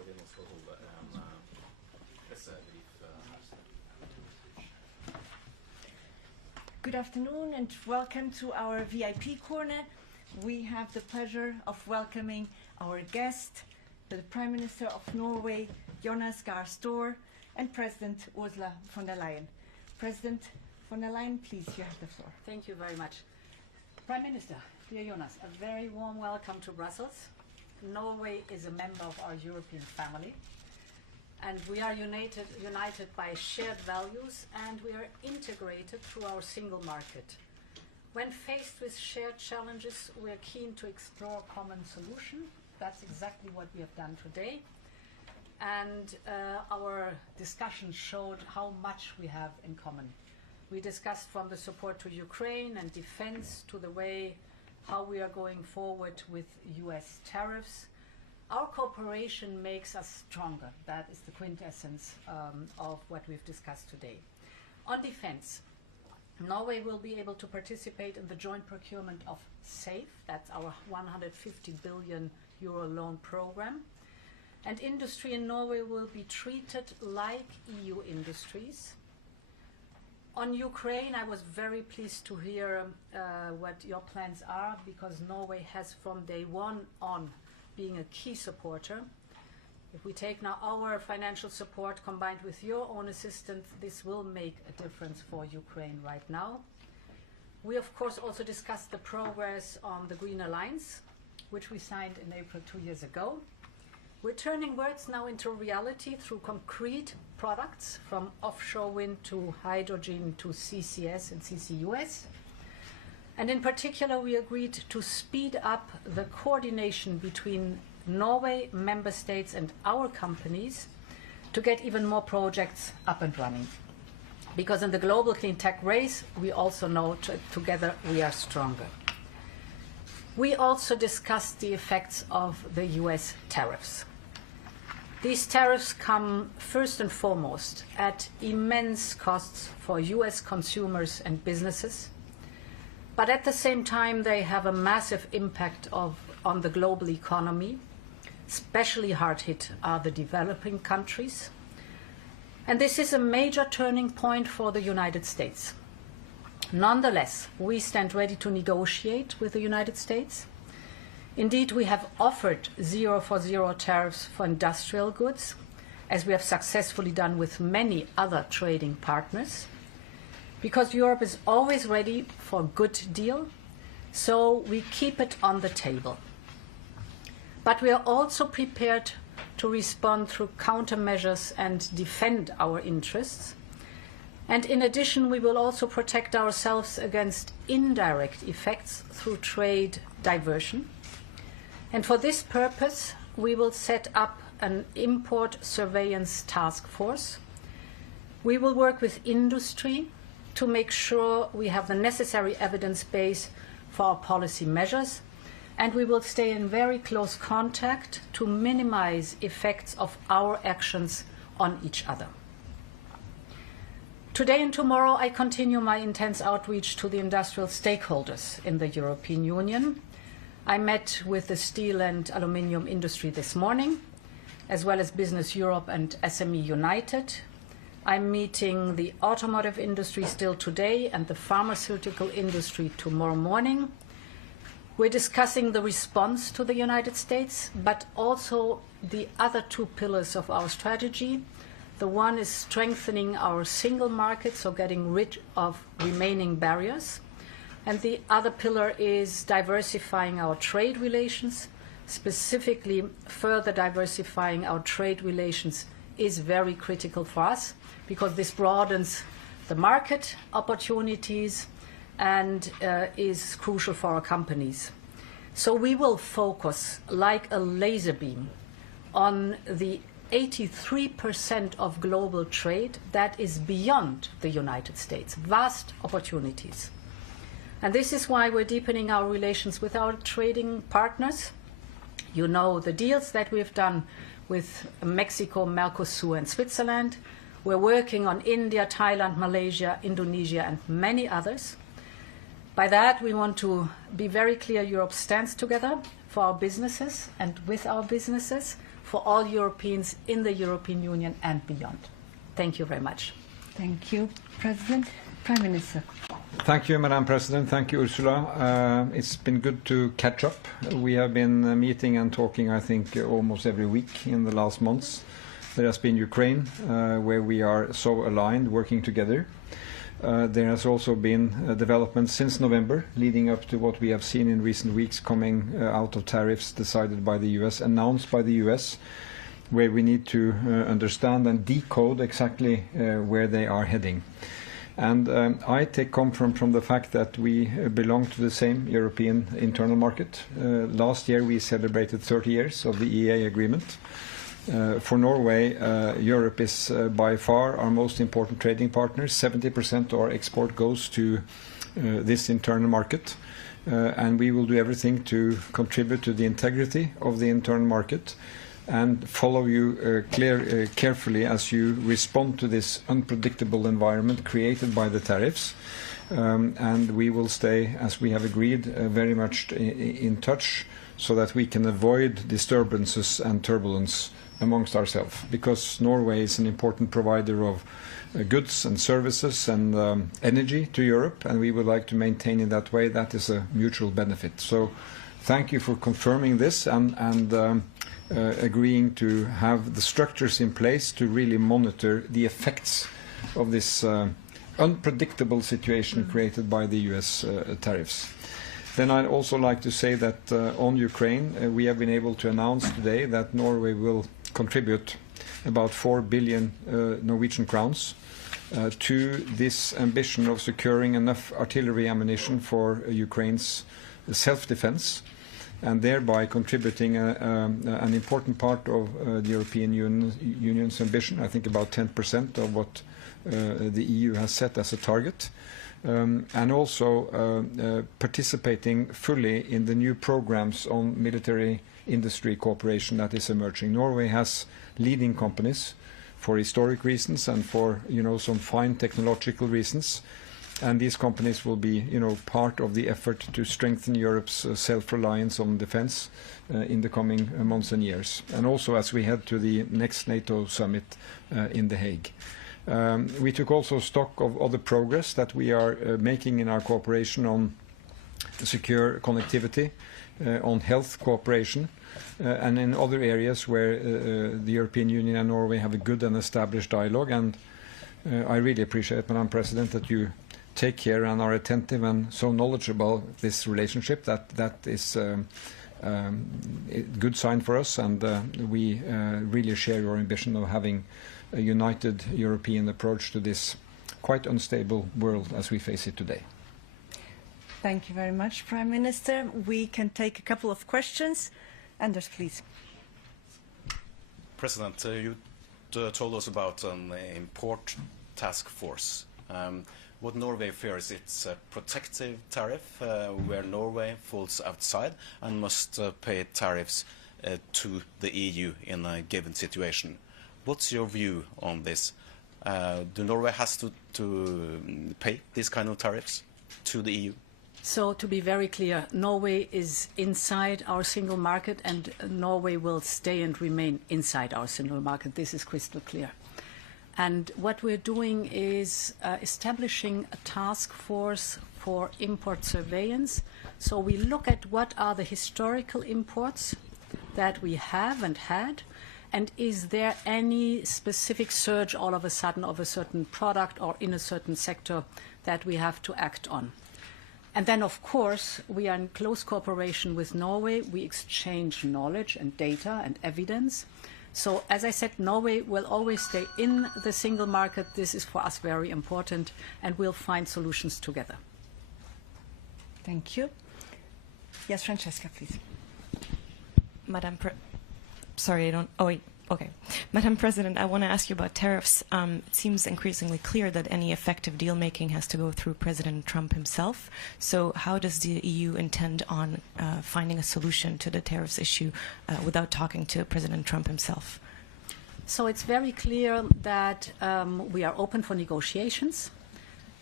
vi nå skal holde en pressebrief. Good afternoon and welcome to our VIP corner. We have the pleasure of welcoming our guest, the Prime Minister of Norway, Jonas Gahr, and President Ursula von der Leyen. President von der Leyen, please, you have the floor. Thank you very much. Prime Minister, dear Jonas, a very warm welcome to Brussels. Norway is a member of our European family, and we are united by shared values, and we are integrated through our single market. When faced with shared challenges, we are keen to explore common solutions. That's exactly what we have done today. And our discussion showed how much we have in common. We discussed from the support to Ukraine and defense to the way how we are going forward with US tariffs. Our cooperation makes us stronger. That is the quintessence of what we've discussed today. On defense, Norway will be able to participate in the joint procurement of SAFE, that's our 150 billion euro loan program. And industry in Norway will be treated like EU industries. On Ukraine, I was very pleased to hear what your plans are, because Norway has from day one on being a key supporter. If we take now our financial support combined with your own assistance, this will make a difference for Ukraine right now. We of course also discussed the progress on the Green Alliance, which we signed in April 2 years ago. We're turning words now into reality through concrete products, from offshore wind to hydrogen to CCS and CCUS. And in particular, we agreed to speed up the coordination between Norway, member states and our companies to get even more projects up and running. Because in the global clean tech race, we also know together we are stronger. We also discussed the effects of the US tariffs. These tariffs come first and foremost at immense costs for US consumers and businesses, but at the same time they have a massive impact on the global economy. Especially hard hit are the developing countries. And this is a major turning point for the United States. Nonetheless, we stand ready to negotiate with the United States. Indeed, we have offered 0 for 0 tariffs for industrial goods, as we have successfully done with many other trading partners, because Europe is always ready for a good deal, so we keep it on the table. But we are also prepared to respond through countermeasures and defend our interests. And in addition, we will also protect ourselves against indirect effects through trade diversion. And for this purpose, we will set up an import surveillance task force. We will work with industry to make sure we have the necessary evidence base for our policy measures, and we will stay in very close contact to minimize effects of our actions on each other. Today and tomorrow, I continue my intense outreach to the industrial stakeholders in the European Union. I met with the steel and aluminium industry this morning, as well as Business Europe and SME United. I'm meeting the automotive industry still today and the pharmaceutical industry tomorrow morning. We're discussing the response to the United States, but also the other two pillars of our strategy. The one is strengthening our single market, so getting rid of remaining barriers. And the other pillar is diversifying our trade relations. Specifically, further diversifying our trade relations is very critical for us, because this broadens the market opportunities and is crucial for our companies. So we will focus like a laser beam on the 83% of global trade that is beyond the United States, vast opportunities. And this is why we're deepening our relations with our trading partners. You know the deals that we've done with Mexico, Mercosur and Switzerland. We're working on India, Thailand, Malaysia, Indonesia and many others. By that, we want to be very clear Europe stands together for our businesses and with our businesses, for all Europeans in the European Union and beyond. Thank you very much. Thank you, President. Prime Minister. Thank you, Madam President. Thank you, Ursula. It's been good to catch up. We have been meeting and talking, I think, almost every week in the last months. There has been Ukraine, where we are so aligned, working together. There has also been developments since November, leading up to what we have seen in recent weeks coming out of tariffs decided by the US, announced by the US, where we need to understand and decode exactly where they are heading. And I take comfort from the fact that we belong to the same European internal market. Last year we celebrated 30 years of the EEA agreement. For Norway, Europe is by far our most important trading partner. 70% of our export goes to this internal market. And we will do everything to contribute to the integrity of the internal market and follow you carefully as you respond to this unpredictable environment created by the tariffs. And we will stay, as we have agreed, very much in touch so that we can avoid disturbances and turbulence amongst ourselves, because Norway is an important provider of goods and services and energy to Europe, and we would like to maintain in that way. That is a mutual benefit. So thank you for confirming this and agreeing to have the structures in place to really monitor the effects of this unpredictable situation created by the US tariffs. Then I'd also like to say that on Ukraine, we have been able to announce today that Norway will contribute about 4 billion Norwegian crowns to this ambition of securing enough artillery ammunition for Ukraine's self-defense, and thereby contributing an important part of the European Union's ambition, I think about 10% of what the EU has set as a target. And also participating fully in the new programs on military industry cooperation that is emerging. Norway has leading companies for historic reasons and for some fine technological reasons, and these companies will be part of the effort to strengthen Europe's self-reliance on defense in the coming months and years, and also as we head to the next NATO summit in The Hague. We took also stock of other progress that we are making in our cooperation on secure connectivity, on health cooperation, and in other areas where the European Union and Norway have a good and established dialogue. And I really appreciate, Madam President, that you take care and are attentive and so knowledgeable about this relationship. That is a good sign for us, and we really share your ambition of having a united European approach to this quite unstable world as we face it today. Thank you very much, Prime Minister. We can take a couple of questions. Anders, please. President, you told us about an import task force. What Norway fears, it's a protective tariff where Norway falls outside and must pay tariffs to the EU in a given situation. What's your view on this? Do Norway has to pay these kind of tariffs to the EU? So to be very clear, Norway is inside our single market, and Norway will stay and remain inside our single market. This is crystal clear. And what we're doing is establishing a task force for import surveillance. So we look at what are the historical imports that we have and had, and is there any specific surge all of a sudden of a certain product or in a certain sector that we have to act on. And then, of course, we are in close cooperation with Norway. We exchange knowledge and data and evidence. So, as I said, Norway will always stay in the single market. This is for us very important, and we'll find solutions together. Thank you. Yes, Francesca, please. Madam President, I want to ask you about tariffs. It seems increasingly clear that any effective deal-making has to go through President Trump himself. So how does the EU intend on finding a solution to the tariffs issue without talking to President Trump himself? So it's very clear that we are open for negotiations.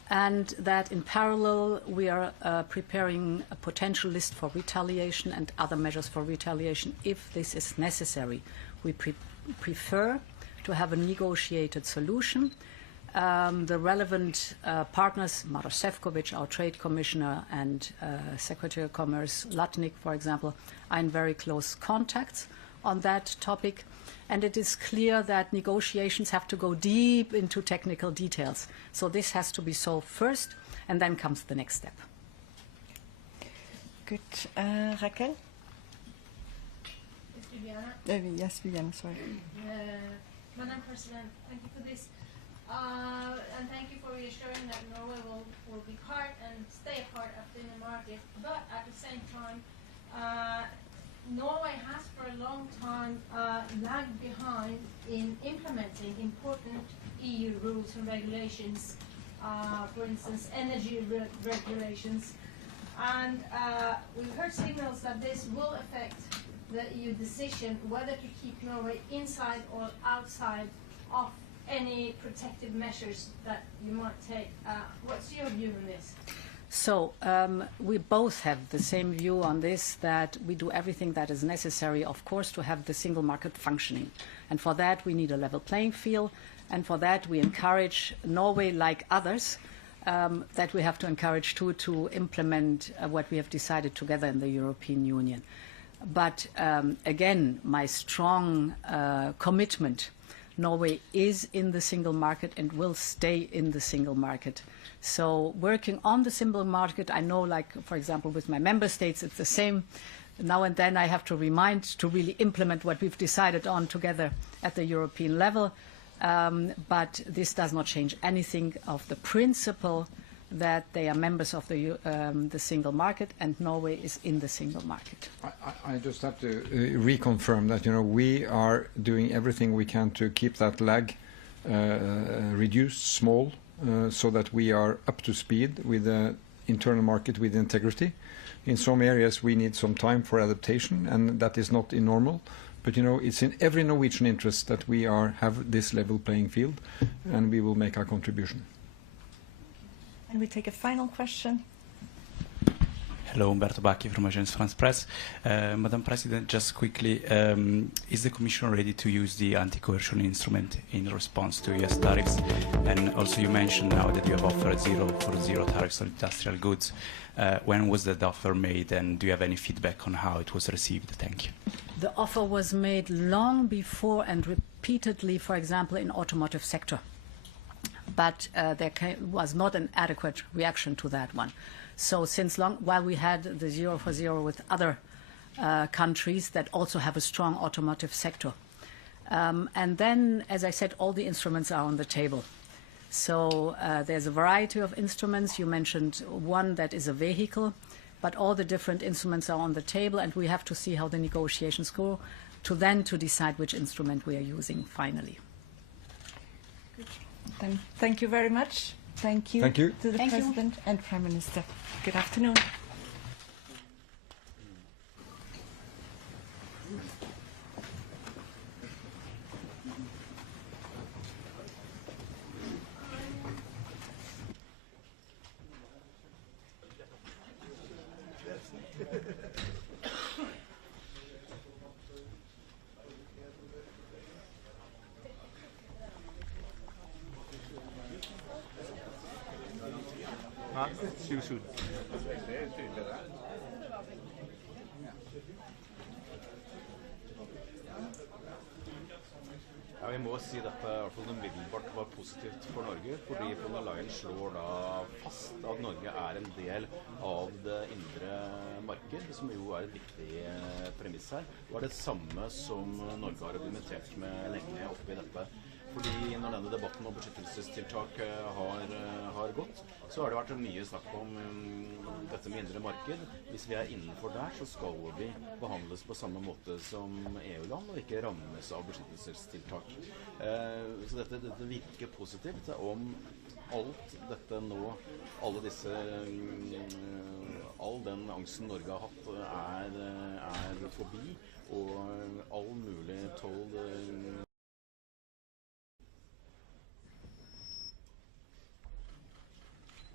and that in parallel we are preparing a potential list for retaliation and other measures for retaliation if this is necessary. We prefer to have a negotiated solution. The relevant partners, Maroš Šefčovič, our Trade Commissioner, and Secretary of Commerce Latnik, for example, are in very close contacts on that topic. And it is clear that negotiations have to go deep into technical details. So this has to be solved first, and then comes the next step. Good. Raquel? Yes, Viviana, sorry. Madam President, thank you for this. And thank you for reassuring that Norway will be part and stay a part of the inner market. But at the same time, Norway has for a long time lagged behind in implementing important EU rules and regulations, for instance, energy regulations. And we've heard signals that this will affect the EU decision whether to keep Norway inside or outside of any protective measures that you might take. What's your view on this? So we both have the same view on this, that we do everything that is necessary, of course, to have the single market functioning. And for that, we need a level playing field. And for that, we encourage Norway, like others, that we have to encourage too, to implement what we have decided together in the European Union. But again, my strong commitment, Norway is in the single market and will stay in the single market. So working on the single market, I know, like, for example, with my member states, it's the same. Now and then I have to remind to really implement what we've decided on together at the European level. But this does not change anything of the principle that they are members of the single market, and Norway is in the single market. I just have to reconfirm that, we are doing everything we can to keep that lag reduced, small, so that we are up to speed with the internal market with integrity. In some areas we need some time for adaptation, and that is not normal. But it's in every Norwegian interest that we have this level playing field, and we will make our contribution. And we take a final question. Hello, Umberto Bacchi from Agence France Presse. Madam President, just quickly, is the Commission ready to use the anti-coercion instrument in response to US tariffs? And also you mentioned now that you have offered zero tariffs on industrial goods. When was that offer made, and do you have any feedback on how it was received? Thank you. The offer was made long before and repeatedly, for example, in automotive sector. But there was not an adequate reaction to that one. So since long, while we had the 0 for 0 with other countries that also have a strong automotive sector. And then, as I said, all the instruments are on the table. So there's a variety of instruments. You mentioned one that is a vehicle, but all the different instruments are on the table, and we have to see how the negotiations go to decide which instrument we are using finally. Then thank you very much. Thank you, Thank you. to the Thank you. President and Prime Minister. Good afternoon. Ja, vi må si dette i hvert fall umiddelbart var positivt for Norge, fordi Leyen slår da fast at Norge er en del av det indre marked, som jo er et viktig premiss her. Det var det samme som Norge har argumentert med lenge oppe i dette. Fordi når denne debatten om beskyttelsestiltak har gått, så har det vært mye snakk om dette med indre marked. Hvis vi er innenfor der, så skal vi behandles på samme måte som EU-land, og ikke rammes av beskyttelsestiltak. Så dette virker positivt. Om alt dette nå, all den angsten Norge har hatt er forbi, og all mulig toll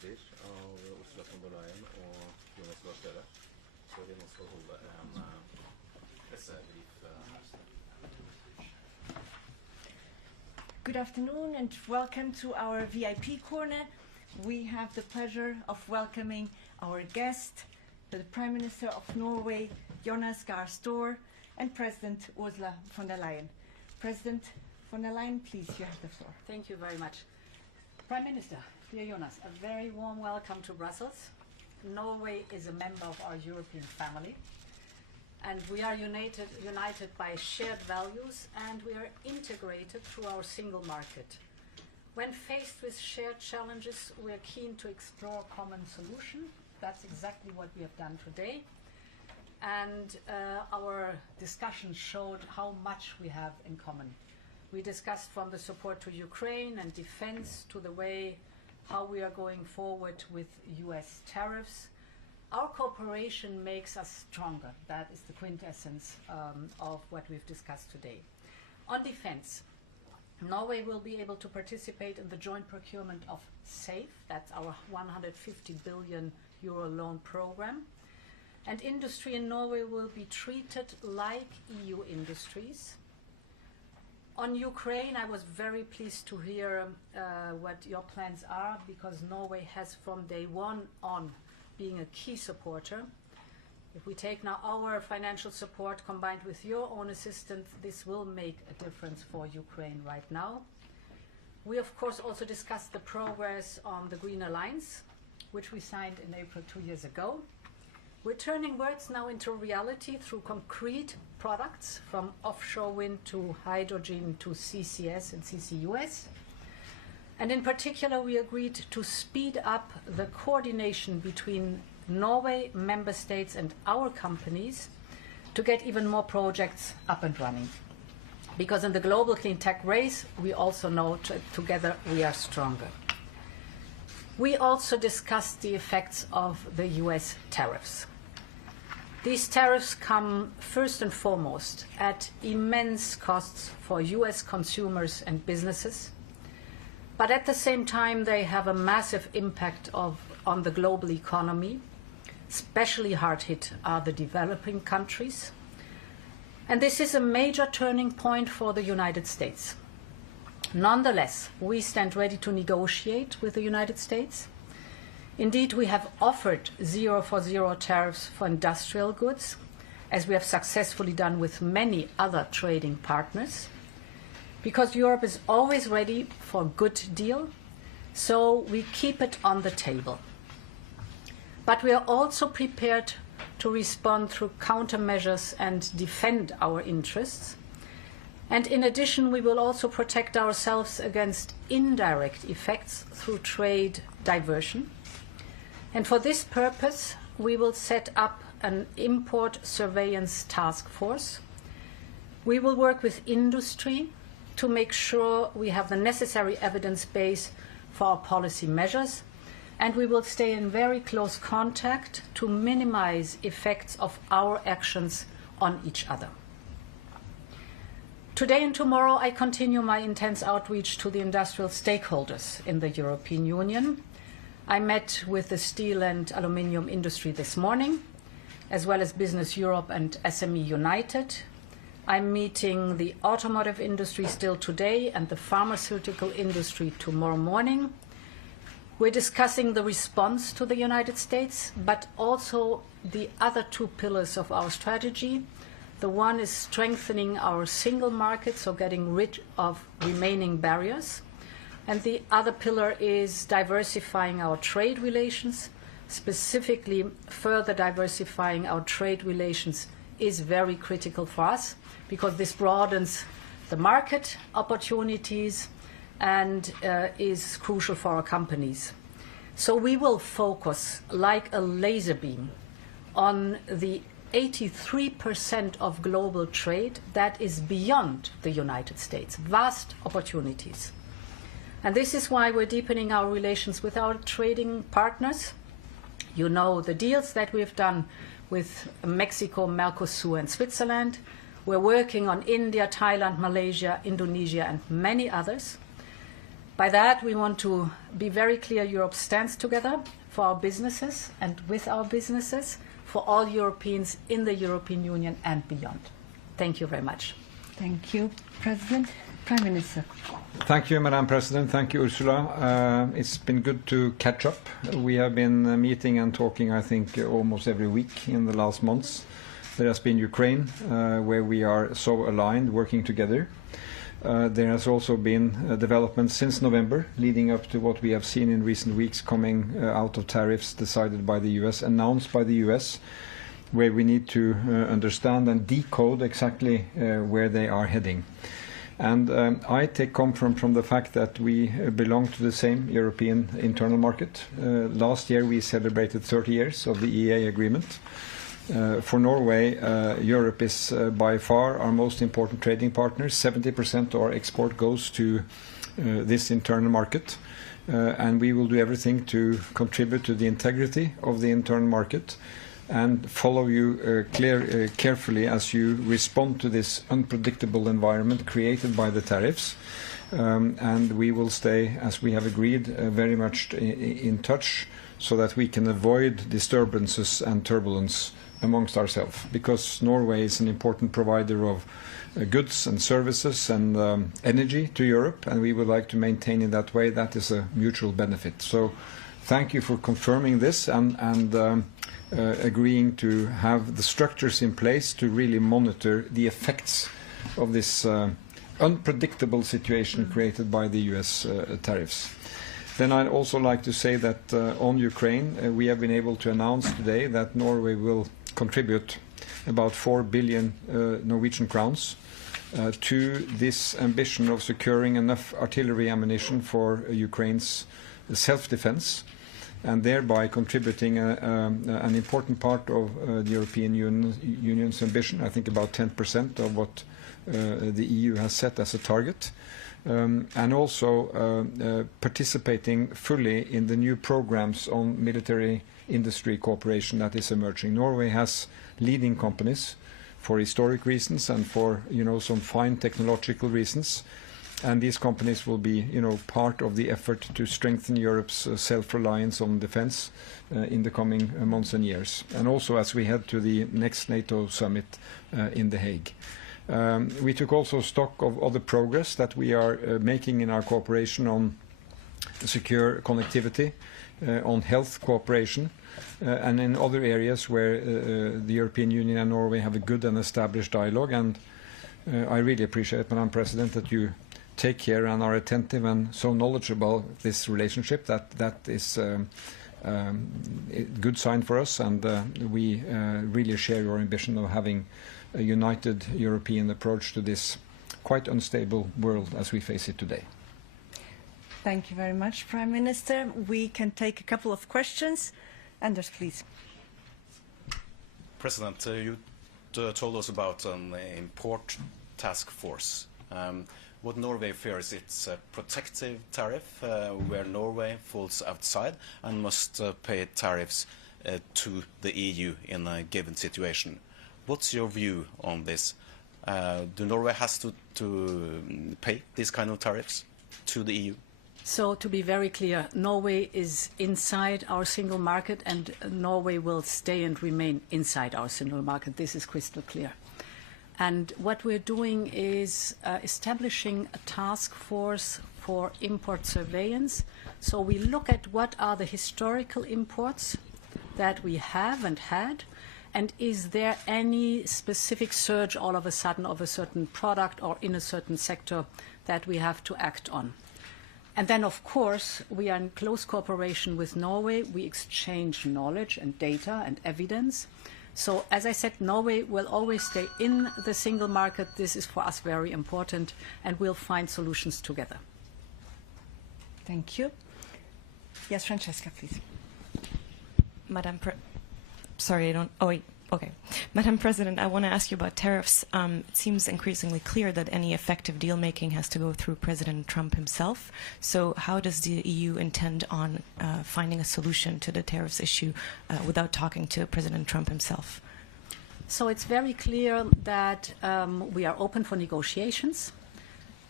speech av Ursula von der Leyen og Jonas Gahr, så vi nå skal holde en pressebrief. Good afternoon and welcome to our VIP corner. We have the pleasure of welcoming our guest, the Prime Minister of Norway, Jonas Gahr, and President Ursula von der Leyen. President von der Leyen, please, you have the floor. Thank you very much. Prime Minister, dear Jonas, a very warm welcome to Brussels. Norway is a member of our European family, and we are united by shared values, and we are integrated through our single market. When faced with shared challenges, we are keen to explore common solutions. That's exactly what we have done today. And our discussion showed how much we have in common. We discussed from the support to Ukraine and defense to the way how we are going forward with US tariffs. Our cooperation makes us stronger. That is the quintessence of what we've discussed today. On defense, Norway will be able to participate in the joint procurement of SAFE, that's our 150 billion euro loan program. And industry in Norway will be treated like EU industries. On Ukraine, I was very pleased to hear what your plans are, because Norway has from day one on being a key supporter. If we take now our financial support combined with your own assistance, this will make a difference for Ukraine right now. We of course also discussed the progress on the Green Alliance, which we signed in April 2 years ago. We're turning words now into reality through concrete products, from offshore wind to hydrogen to CCS and CCUS. And in particular, we agreed to speed up the coordination between Norway, member states and our companies to get even more projects up and running. Because in the global clean tech race, we also know together we are stronger. We also discussed the effects of the US tariffs. These tariffs come first and foremost at immense costs for US consumers and businesses, but at the same time they have a massive impact on the global economy. Especially hard hit are the developing countries. And this is a major turning point for the United States. Nonetheless, we stand ready to negotiate with the United States. Indeed, we have offered 0 for 0 tariffs for industrial goods, as we have successfully done with many other trading partners, because Europe is always ready for a good deal, so we keep it on the table. But we are also prepared to respond through countermeasures and defend our interests. And in addition, we will also protect ourselves against indirect effects through trade diversion. And for this purpose, we will set up an import surveillance task force. We will work with industry to make sure we have the necessary evidence base for our policy measures. And we will stay in very close contact to minimize effects of our actions on each other. Today and tomorrow, I continue my intense outreach to the industrial stakeholders in the European Union. I met with the steel and aluminium industry this morning, as well as Business Europe and SME United. I'm meeting the automotive industry still today and the pharmaceutical industry tomorrow morning. We're discussing the response to the United States, but also the other two pillars of our strategy. The one is strengthening our single market, so getting rid of remaining barriers. And the other pillar is diversifying our trade relations. Specifically, further diversifying our trade relations is very critical for us, because this broadens the market opportunities and is crucial for our companies. So we will focus like a laser beam on the 83% of global trade that is beyond the United States, vast opportunities. And this is why we're deepening our relations with our trading partners. You know the deals that we've done with Mexico, Mercosur and Switzerland. We're working on India, Thailand, Malaysia, Indonesia and many others. By that, we want to be very clear Europe stands together for our businesses and with our businesses, for all Europeans in the European Union and beyond. Thank you very much. Thank you, President. Prime Minister. Thank you, Madam President. Thank you, Ursula. It's been good to catch up. We have been meeting and talking, I think, almost every week in the last months. There has been Ukraine, where we are so aligned, working together. There has also been developments since November, leading up to what we have seen in recent weeks coming out of tariffs decided by the US, announced by the US, where we need to understand and decode exactly where they are heading. And I take comfort from the fact that we belong to the same European internal market. Last year we celebrated 30 years of the EEA agreement. For Norway, Europe is by far our most important trading partner. 70% of our export goes to this internal market. And we will do everything to contribute to the integrity of the internal market and follow you carefully as you respond to this unpredictable environment created by the tariffs. And we will stay, as we have agreed, very much in touch so that we can avoid disturbances and turbulence amongst ourselves, because Norway is an important provider of goods and services and energy to Europe, and we would like to maintain in that way. That is a mutual benefit. So thank you for confirming this and agreeing to have the structures in place to really monitor the effects of this unpredictable situation created by the US tariffs. Then I'd also like to say that on Ukraine, we have been able to announce today that Norway will contribute about 4 billion Norwegian crowns to this ambition of securing enough artillery ammunition for Ukraine's self-defense, and thereby contributing an important part of the European Union's ambition, I think about 10% of what the EU has set as a target, and also participating fully in the new programs on military industry cooperation that is emerging. Norway has leading companies for historic reasons and for some fine technological reasons, and these companies will be part of the effort to strengthen Europe's self-reliance on defense in the coming months and years, and also as we head to the next NATO summit in The Hague. We took also stock of other progress that we are making in our cooperation on secure connectivity, on health cooperation, and in other areas where the European Union and Norway have a good and established dialogue. And I really appreciate, Madam President, that you take care and are attentive and so knowledgeable of this relationship. That is a good sign for us, and we really share your ambition of having a united European approach to this quite unstable world as we face it today. Thank you very much, Prime Minister. We can take a couple of questions. Anders, please. President, you told us about an import task force. What Norway fears, it's a protective tariff where Norway falls outside and must pay tariffs to the EU in a given situation. What's your view on this? Do Norway has to pay these kind of tariffs to the EU? So to be very clear, Norway is inside our single market, and Norway will stay and remain inside our single market. This is crystal clear. And what we're doing is establishing a task force for import surveillance. So we look at what are the historical imports that we have and had, and is there any specific surge all of a sudden of a certain product or in a certain sector that we have to act on. And then, of course, we are in close cooperation with Norway. We exchange knowledge and data and evidence. So, as I said, Norway will always stay in the single market. This is for us very important, and we'll find solutions together. Thank you. Yes, Francesca, please. Madam President, I want to ask you about tariffs. It seems increasingly clear that any effective deal-making has to go through President Trump himself. So how does the EU intend on finding a solution to the tariffs issue without talking to President Trump himself? So it's very clear that we are open for negotiations.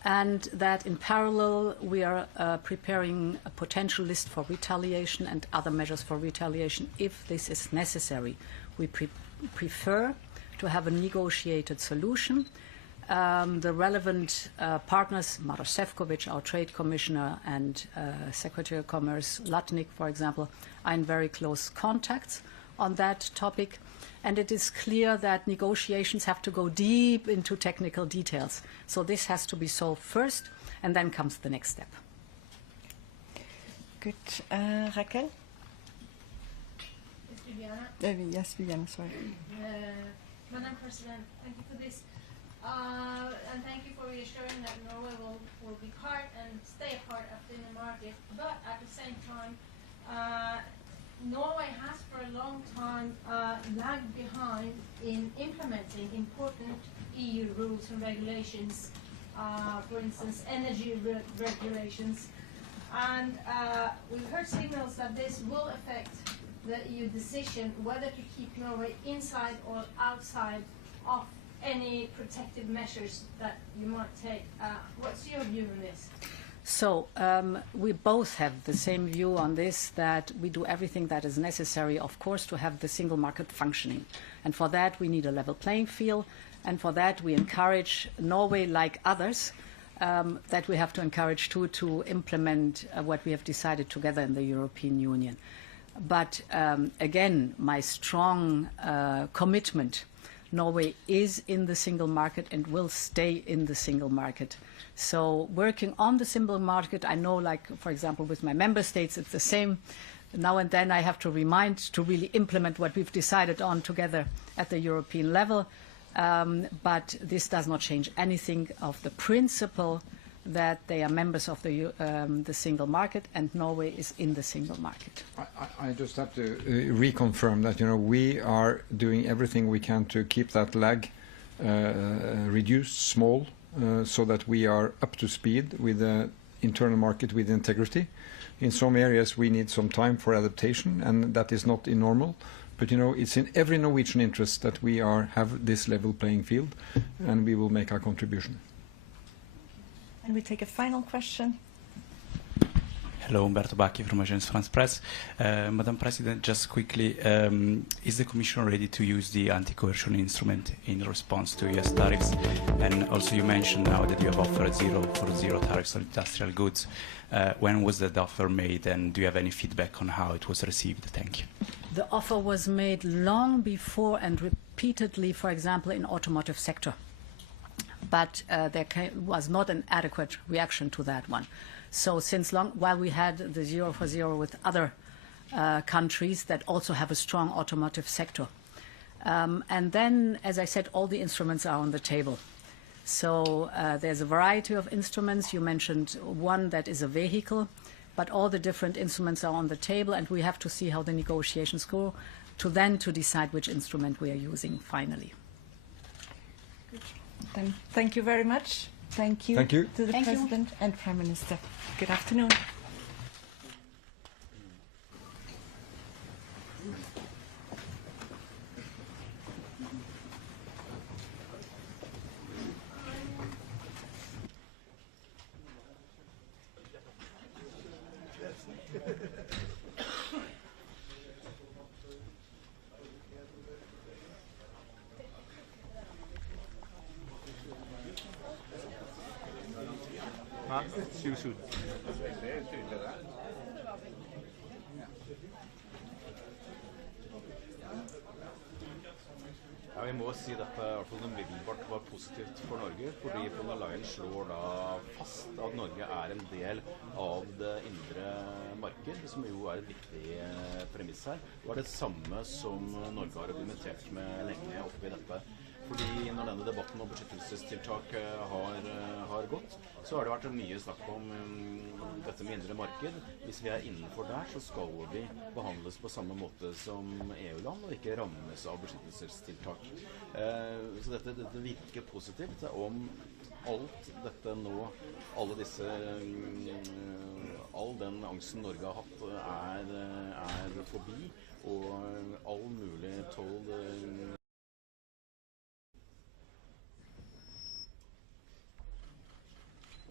and that in parallel we are preparing a potential list for retaliation and other measures for retaliation if this is necessary. We prefer to have a negotiated solution. The relevant partners, Maroš Šefčovič, our Trade Commissioner, and Secretary of Commerce Latnik, for example, are in very close contacts on that topic. And it is clear that negotiations have to go deep into technical details. So this has to be solved first, and then comes the next step. Good. Raquel? Yes, Viviana, sorry. Madam President, thank you for this. And thank you for reassuring that Norway will be part and stay a part of the inner market. But at the same time, Norway has for a long time lagged behind in implementing important EU rules and regulations, for instance, energy regulations. And we've heard signals that this will affect the EU decision whether to keep Norway inside or outside of any protective measures that you might take. What's your view on this? So we both have the same view on this, that we do everything that is necessary, of course, to have the single market functioning. And for that, we need a level playing field. And for that, we encourage Norway, like others, that we have to encourage too, to implement what we have decided together in the European Union. But again, my strong commitment, Norway is in the single market and will stay in the single market. So working on the single market, I know, like, for example, with my member states, it's the same. Now and then I have to remind to really implement what we've decided on together at the European level. But this does not change anything of the principle that they are members of the single market, and Norway is in the single market. I just have to reconfirm that, we are doing everything we can to keep that lag reduced, small, so that we are up to speed with the internal market with integrity. In some areas we need some time for adaptation, and that is not normal. But it's in every Norwegian interest that we have this level playing field, and we will make our contribution. And we take a final question. Hello, Umberto Bacchi from Agence France Presse. Madam President, just quickly, is the Commission ready to use the anti-coercion instrument in response to US tariffs? And also you mentioned now that you have offered zero tariffs on industrial goods. When was that offer made, and do you have any feedback on how it was received? Thank you. The offer was made long before and repeatedly, for example, in automotive sector. But there was not an adequate reaction to that one. So since long, while we had the 0 for 0 with other countries that also have a strong automotive sector. And then, as I said, all the instruments are on the table. So there's a variety of instruments. You mentioned one that is a vehicle, but all the different instruments are on the table, and we have to see how the negotiations go to decide which instrument we are using finally. Then thank you very much. Thank you, to the President and Prime Minister. Good afternoon. Ja, vi må si dette i hvert fall umiddelbart var positivt for Norge, fordi Leyen slår da fast at Norge er en del av det indre marked, som jo er et viktig premiss her. Det var det samme som Norge har argumentert med lenge oppe i dette. Fordi når denne debatten om beskyttelsestiltak har gått, så har det vært mye snakk om dette med indre marked. Hvis vi er innenfor der, så skal vi behandles på samme måte som EU-land, og ikke rammes av beskyttelsestiltak. Så dette virker positivt om alt dette nå, all den angsten Norge har hatt er forbi, og all mulig toll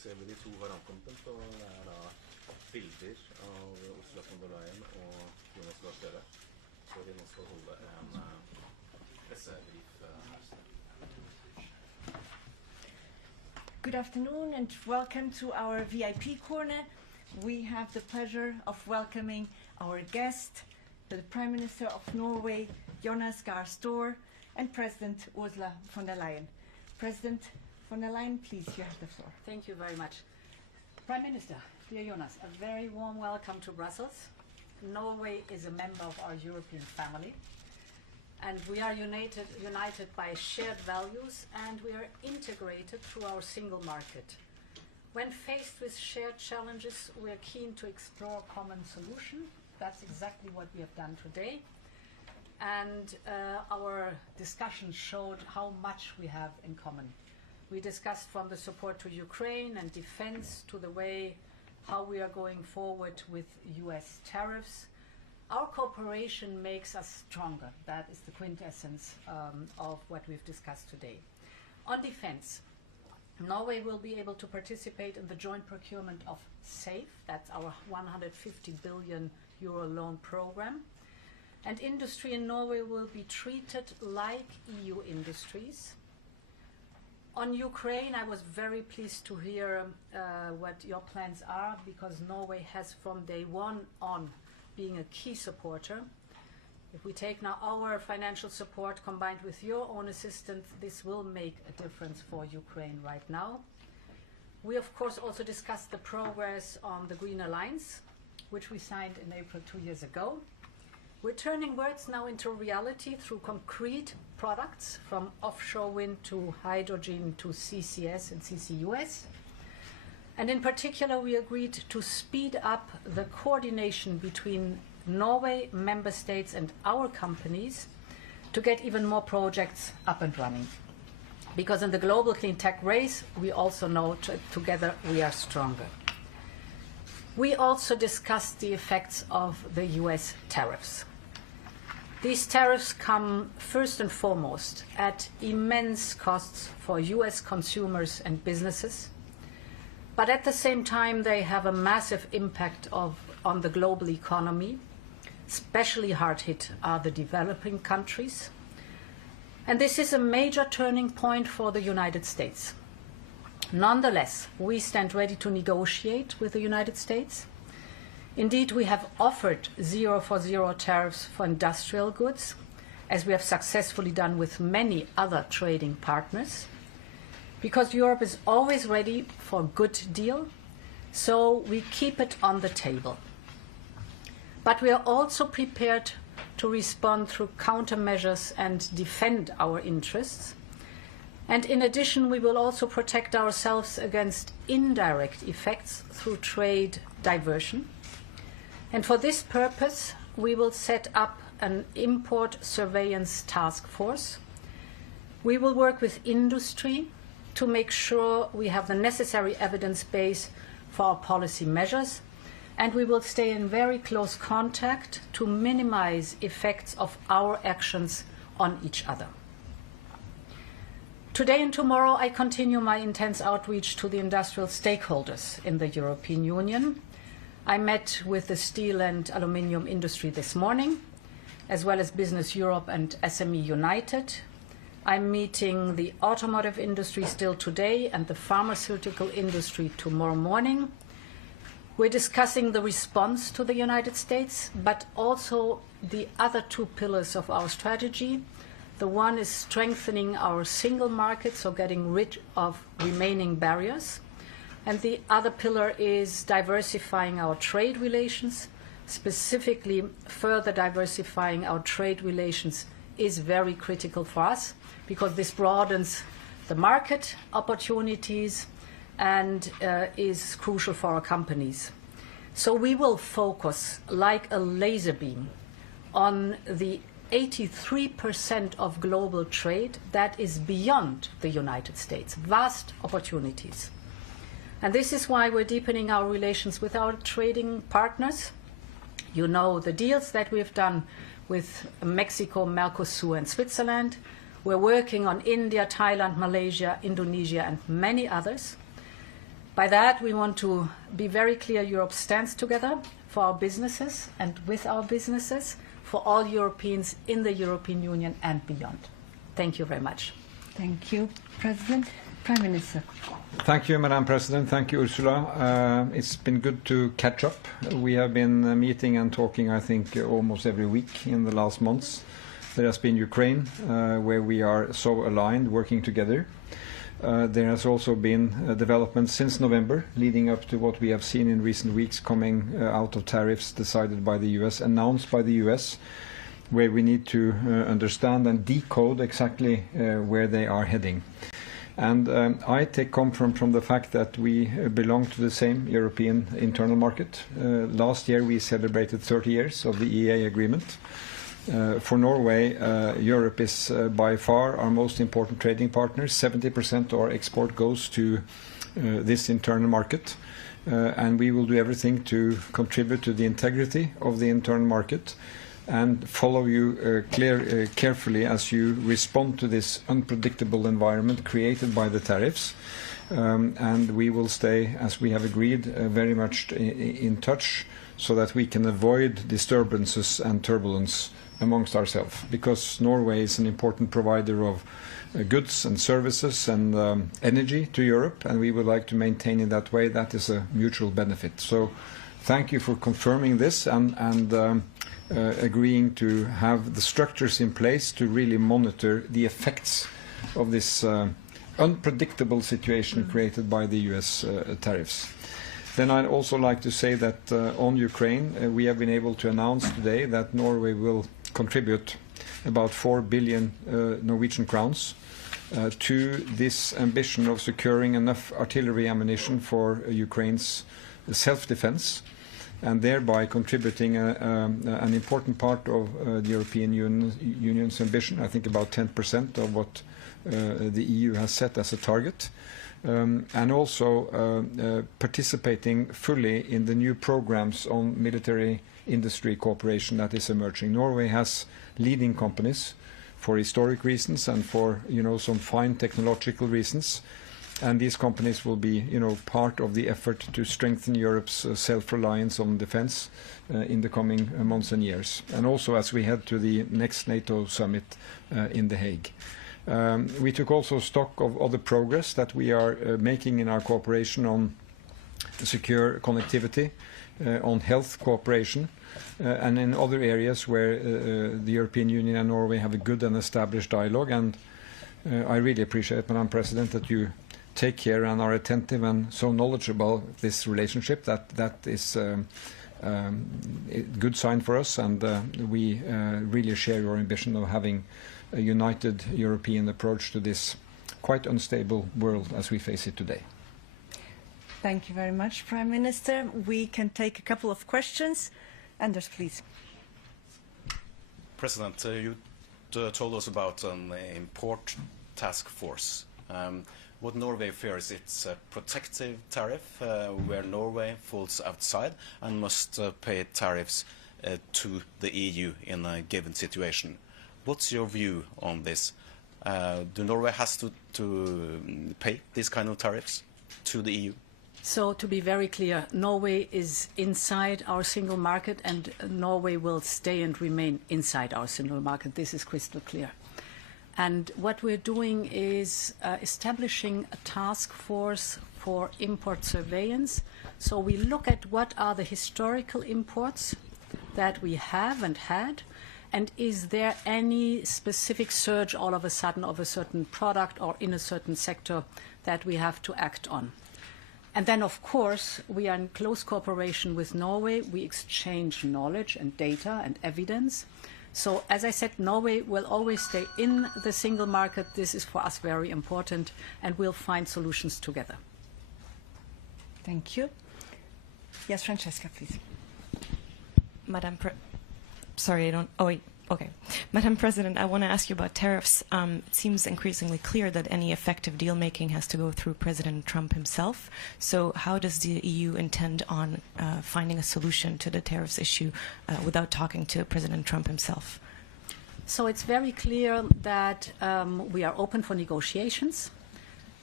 ser vi de to har ankommet, og det da bilder av Ursula von der Leyen og Jonas Gahr, så vi nå skal holde en pressebrief her. Good afternoon and welcome to our VIP corner. We have the pleasure of welcoming our guest, the Prime Minister of Norway, Jonas, Gahr, and President Ursula von der Leyen. President von der Leyen, please, you have the floor. Thank you very much. Prime Minister, dear Jonas, a very warm welcome to Brussels. Norway is a member of our European family, and we are united by shared values, and we are integrated through our single market. When faced with shared challenges, we are keen to explore common solutions. That's exactly what we have done today. And our discussion showed how much we have in common. We discussed from the support to Ukraine and defense to the way how we are going forward with US tariffs. Our cooperation makes us stronger. That is the quintessence of what we've discussed today. On defense, Norway will be able to participate in the joint procurement of SAFE, that's our 150 billion euro loan program. And industry in Norway will be treated like EU industries. On Ukraine, I was very pleased to hear what your plans are, because Norway has from day one on being a key supporter. If we take now our financial support combined with your own assistance, this will make a difference for Ukraine right now. We of course also discussed the progress on the Green Alliance, which we signed in April 2 years ago. We're turning words now into reality through concrete products, from offshore wind to hydrogen to CCS and CCUS. And in particular, we agreed to speed up the coordination between Norway, member states and our companies to get even more projects up and running. Because in the global clean tech race, we also know together we are stronger. We also discussed the effects of the US tariffs. These tariffs come first and foremost at immense costs for US consumers and businesses, but at the same time they have a massive impact on the global economy. Especially hard hit are the developing countries. And this is a major turning point for the United States. Nonetheless, we stand ready to negotiate with the United States. Indeed, we have offered 0 for 0 tariffs for industrial goods, as we have successfully done with many other trading partners, because Europe is always ready for a good deal, so we keep it on the table. But we are also prepared to respond through countermeasures and defend our interests. And in addition, we will also protect ourselves against indirect effects through trade diversion. And for this purpose, we will set up an import surveillance task force. We will work with industry to make sure we have the necessary evidence base for our policy measures, and we will stay in very close contact to minimize effects of our actions on each other. Today and tomorrow, I continue my intense outreach to the industrial stakeholders in the European Union. I met with the steel and aluminium industry this morning, as well as Business Europe and SME United. I'm meeting the automotive industry still today and the pharmaceutical industry tomorrow morning. We're discussing the response to the United States, but also the other two pillars of our strategy. The one is strengthening our single market, so getting rid of remaining barriers. And the other pillar is diversifying our trade relations. Specifically, further diversifying our trade relations is very critical for us, because this broadens the market opportunities and is crucial for our companies. So we will focus like a laser beam on the 83% of global trade that is beyond the United States, vast opportunities. And this is why we're deepening our relations with our trading partners. You know the deals that we've done with Mexico, Mercosur and Switzerland. We're working on India, Thailand, Malaysia, Indonesia and many others. By that, we want to be very clear Europe stands together for our businesses and with our businesses, for all Europeans in the European Union and beyond. Thank you very much. Thank you, President. Prime Minister. Thank you, Madam President. Thank you, Ursula. It's been good to catch up. We have been meeting and talking, I think, almost every week in the last months. There has been Ukraine, where we are so aligned, working together. There has also been developments since November, leading up to what we have seen in recent weeks coming out of tariffs decided by the US, announced by the US, where we need to understand and decode exactly where they are heading. And I take comfort from the fact that we belong to the same European internal market. Last year we celebrated 30 years of the EEA agreement. For Norway, Europe is by far our most important trading partner. 70% of our export goes to this internal market. And we will do everything to contribute to the integrity of the internal market and follow you carefully as you respond to this unpredictable environment created by the tariffs. And we will stay, as we have agreed, very much in touch so that we can avoid disturbances and turbulence amongst ourselves, because Norway is an important provider of goods and services and energy to Europe, and we would like to maintain in that way. That is a mutual benefit. So thank you for confirming this and agreeing to have the structures in place to really monitor the effects of this unpredictable situation created by the US tariffs. Then I'd also like to say that on Ukraine, we have been able to announce today that Norway will contribute about 4 billion Norwegian crowns to this ambition of securing enough artillery ammunition for Ukraine's self-defense, and thereby contributing an important part of the European Union's ambition, I think about 10% of what the EU has set as a target, and also participating fully in the new programs on military industry cooperation that is emerging. Norway has leading companies for historic reasons and for some fine technological reasons. And these companies will be, part of the effort to strengthen Europe's self-reliance on defense in the coming months and years. And also as we head to the next NATO summit in The Hague. We took also stock of other progress that we are making in our cooperation on secure connectivity, on health cooperation, and in other areas where the European Union and Norway have a good and established dialogue. And I really appreciate, Madam President, that you take care and are attentive and so knowledgeable of this relationship. That is a good sign for us, and we really share your ambition of having a united European approach to this quite unstable world as we face it today. Thank you very much, Prime Minister. We can take a couple of questions. Anders, please. President, you told us about an import task force. What Norway fears, it's a protective tariff where Norway falls outside and must pay tariffs to the EU in a given situation. What's your view on this? Do Norway has to pay these kind of tariffs to the EU? So to be very clear, Norway is inside our single market, and Norway will stay and remain inside our single market. This is crystal clear. And what we're doing is establishing a task force for import surveillance. So we look at what are the historical imports that we have and had, and is there any specific surge all of a sudden of a certain product or in a certain sector that we have to act on. And then, of course, we are in close cooperation with Norway. We exchange knowledge and data and evidence. So, as I said, Norway will always stay in the single market. This is for us very important, and we'll find solutions together. Thank you. Yes, Francesca, please. Madam President, I want to ask you about tariffs. It seems increasingly clear that any effective deal-making has to go through President Trump himself. So how does the EU intend on finding a solution to the tariffs issue without talking to President Trump himself? So it's very clear that we are open for negotiations.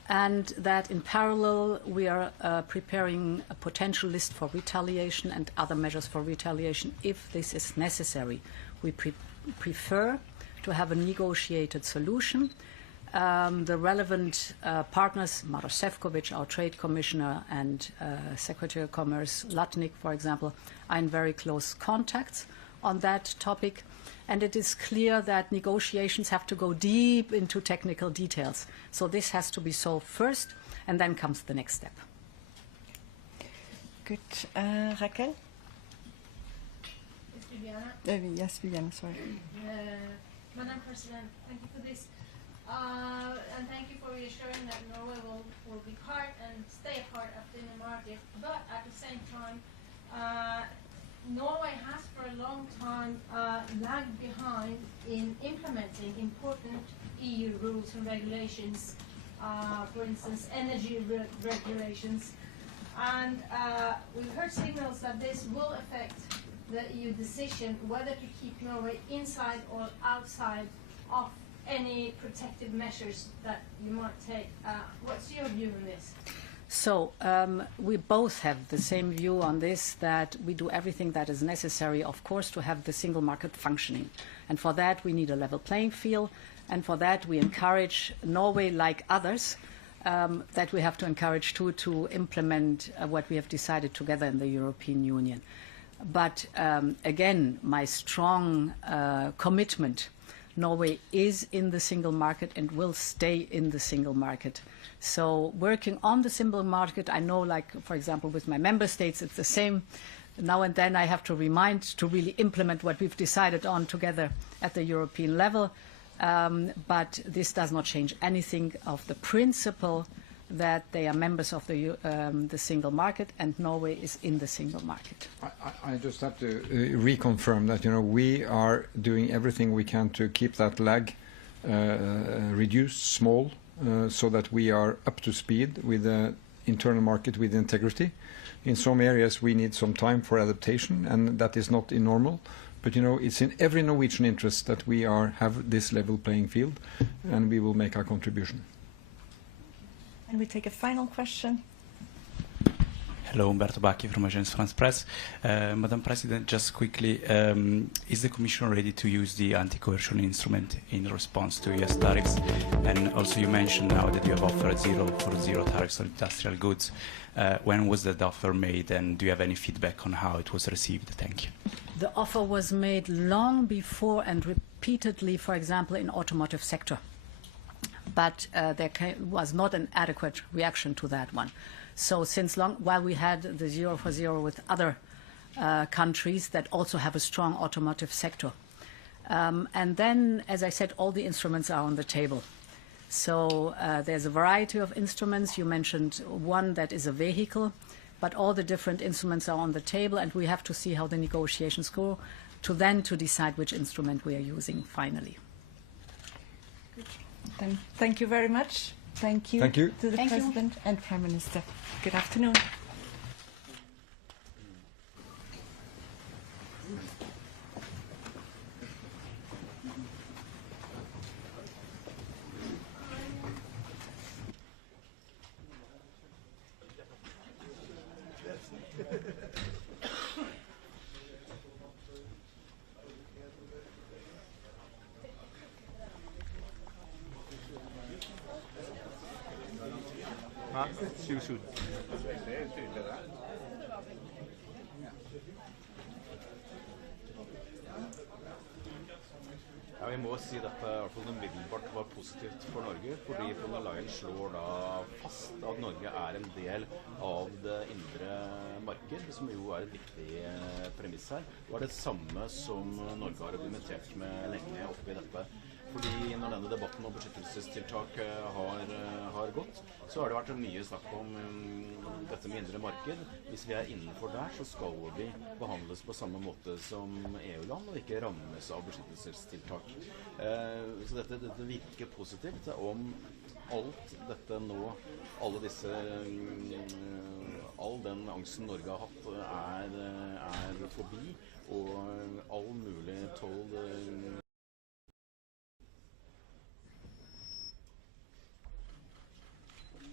and that in parallel we are preparing a potential list for retaliation and other measures for retaliation if this is necessary. We prefer to have a negotiated solution. The relevant partners, Maroš Šefčovič, our Trade Commissioner, and Secretary of Commerce Latnik, for example, are in very close contacts on that topic. And it is clear that negotiations have to go deep into technical details. So this has to be solved first, and then comes the next step. Good. Raquel? Yes, Viviana, sorry. Madam President, thank you for this. And thank you for reassuring that Norway will be part and stay part of the inner market. But at the same time, Norway has for a long time lagged behind in implementing important EU rules and regulations, for instance, energy regulations. And we've heard signals that this will affect the EU decision whether to keep Norway inside or outside of any protective measures that you might take. What's your view on this? So we both have the same view on this, that we do everything that is necessary, of course, to have the single market functioning. And for that, we need a level playing field. And for that, we encourage Norway, like others, that we have to encourage too, to implement what we have decided together in the European Union. But again, my strong commitment, Norway is in the single market and will stay in the single market. So working on the single market, I know, like, for example, with my member states, it's the same. Now and then I have to remind to really implement what we've decided on together at the European level. But this does not change anything of the principle that they are members of the single market, and Norway is in the single market. I just have to reconfirm that, we are doing everything we can to keep that lag reduced, small, so that we are up to speed with the internal market with integrity. In some areas we need some time for adaptation, and that is not normal. But it's in every Norwegian interest that we have this level playing field, and we will make our contribution. And we take a final question. Hello, Umberto Bacchi from Agence France Presse. Madam President, just quickly, is the Commission ready to use the anti-coercion instrument in response to US tariffs? And also you mentioned now that you have offered zero tariffs on industrial goods. When was that offer made, and do you have any feedback on how it was received? Thank you. The offer was made long before and repeatedly, for example, in automotive sector. But there was not an adequate reaction to that one. So since long, while we had the 0 for 0 with other countries that also have a strong automotive sector. And then, as I said, all the instruments are on the table. So there's a variety of instruments. You mentioned one that is a vehicle, but all the different instruments are on the table, and we have to see how the negotiations go to decide which instrument we are using finally. Then thank you very much. Thank you, to the President and Prime Minister. Good afternoon. Ja, vi må si dette i hvert fall umiddelbart var positivt for Norge, fordi Leyen slår da fast at Norge er en del av det indre marked, som jo er et viktig premiss her. Det var det samme som Norge har argumentert med lenge oppi dette. Fordi når denne debatten om beskyttelsestiltak har gått, så har det vært mye snakk om dette med indre marked. Hvis vi er innenfor der, så skal vi behandles på samme måte som EU-land, og ikke rammes av beskyttelsestiltak. Så dette virker positivt om alt dette nå, all den angsten Norge har hatt er forbi, og all mulig toll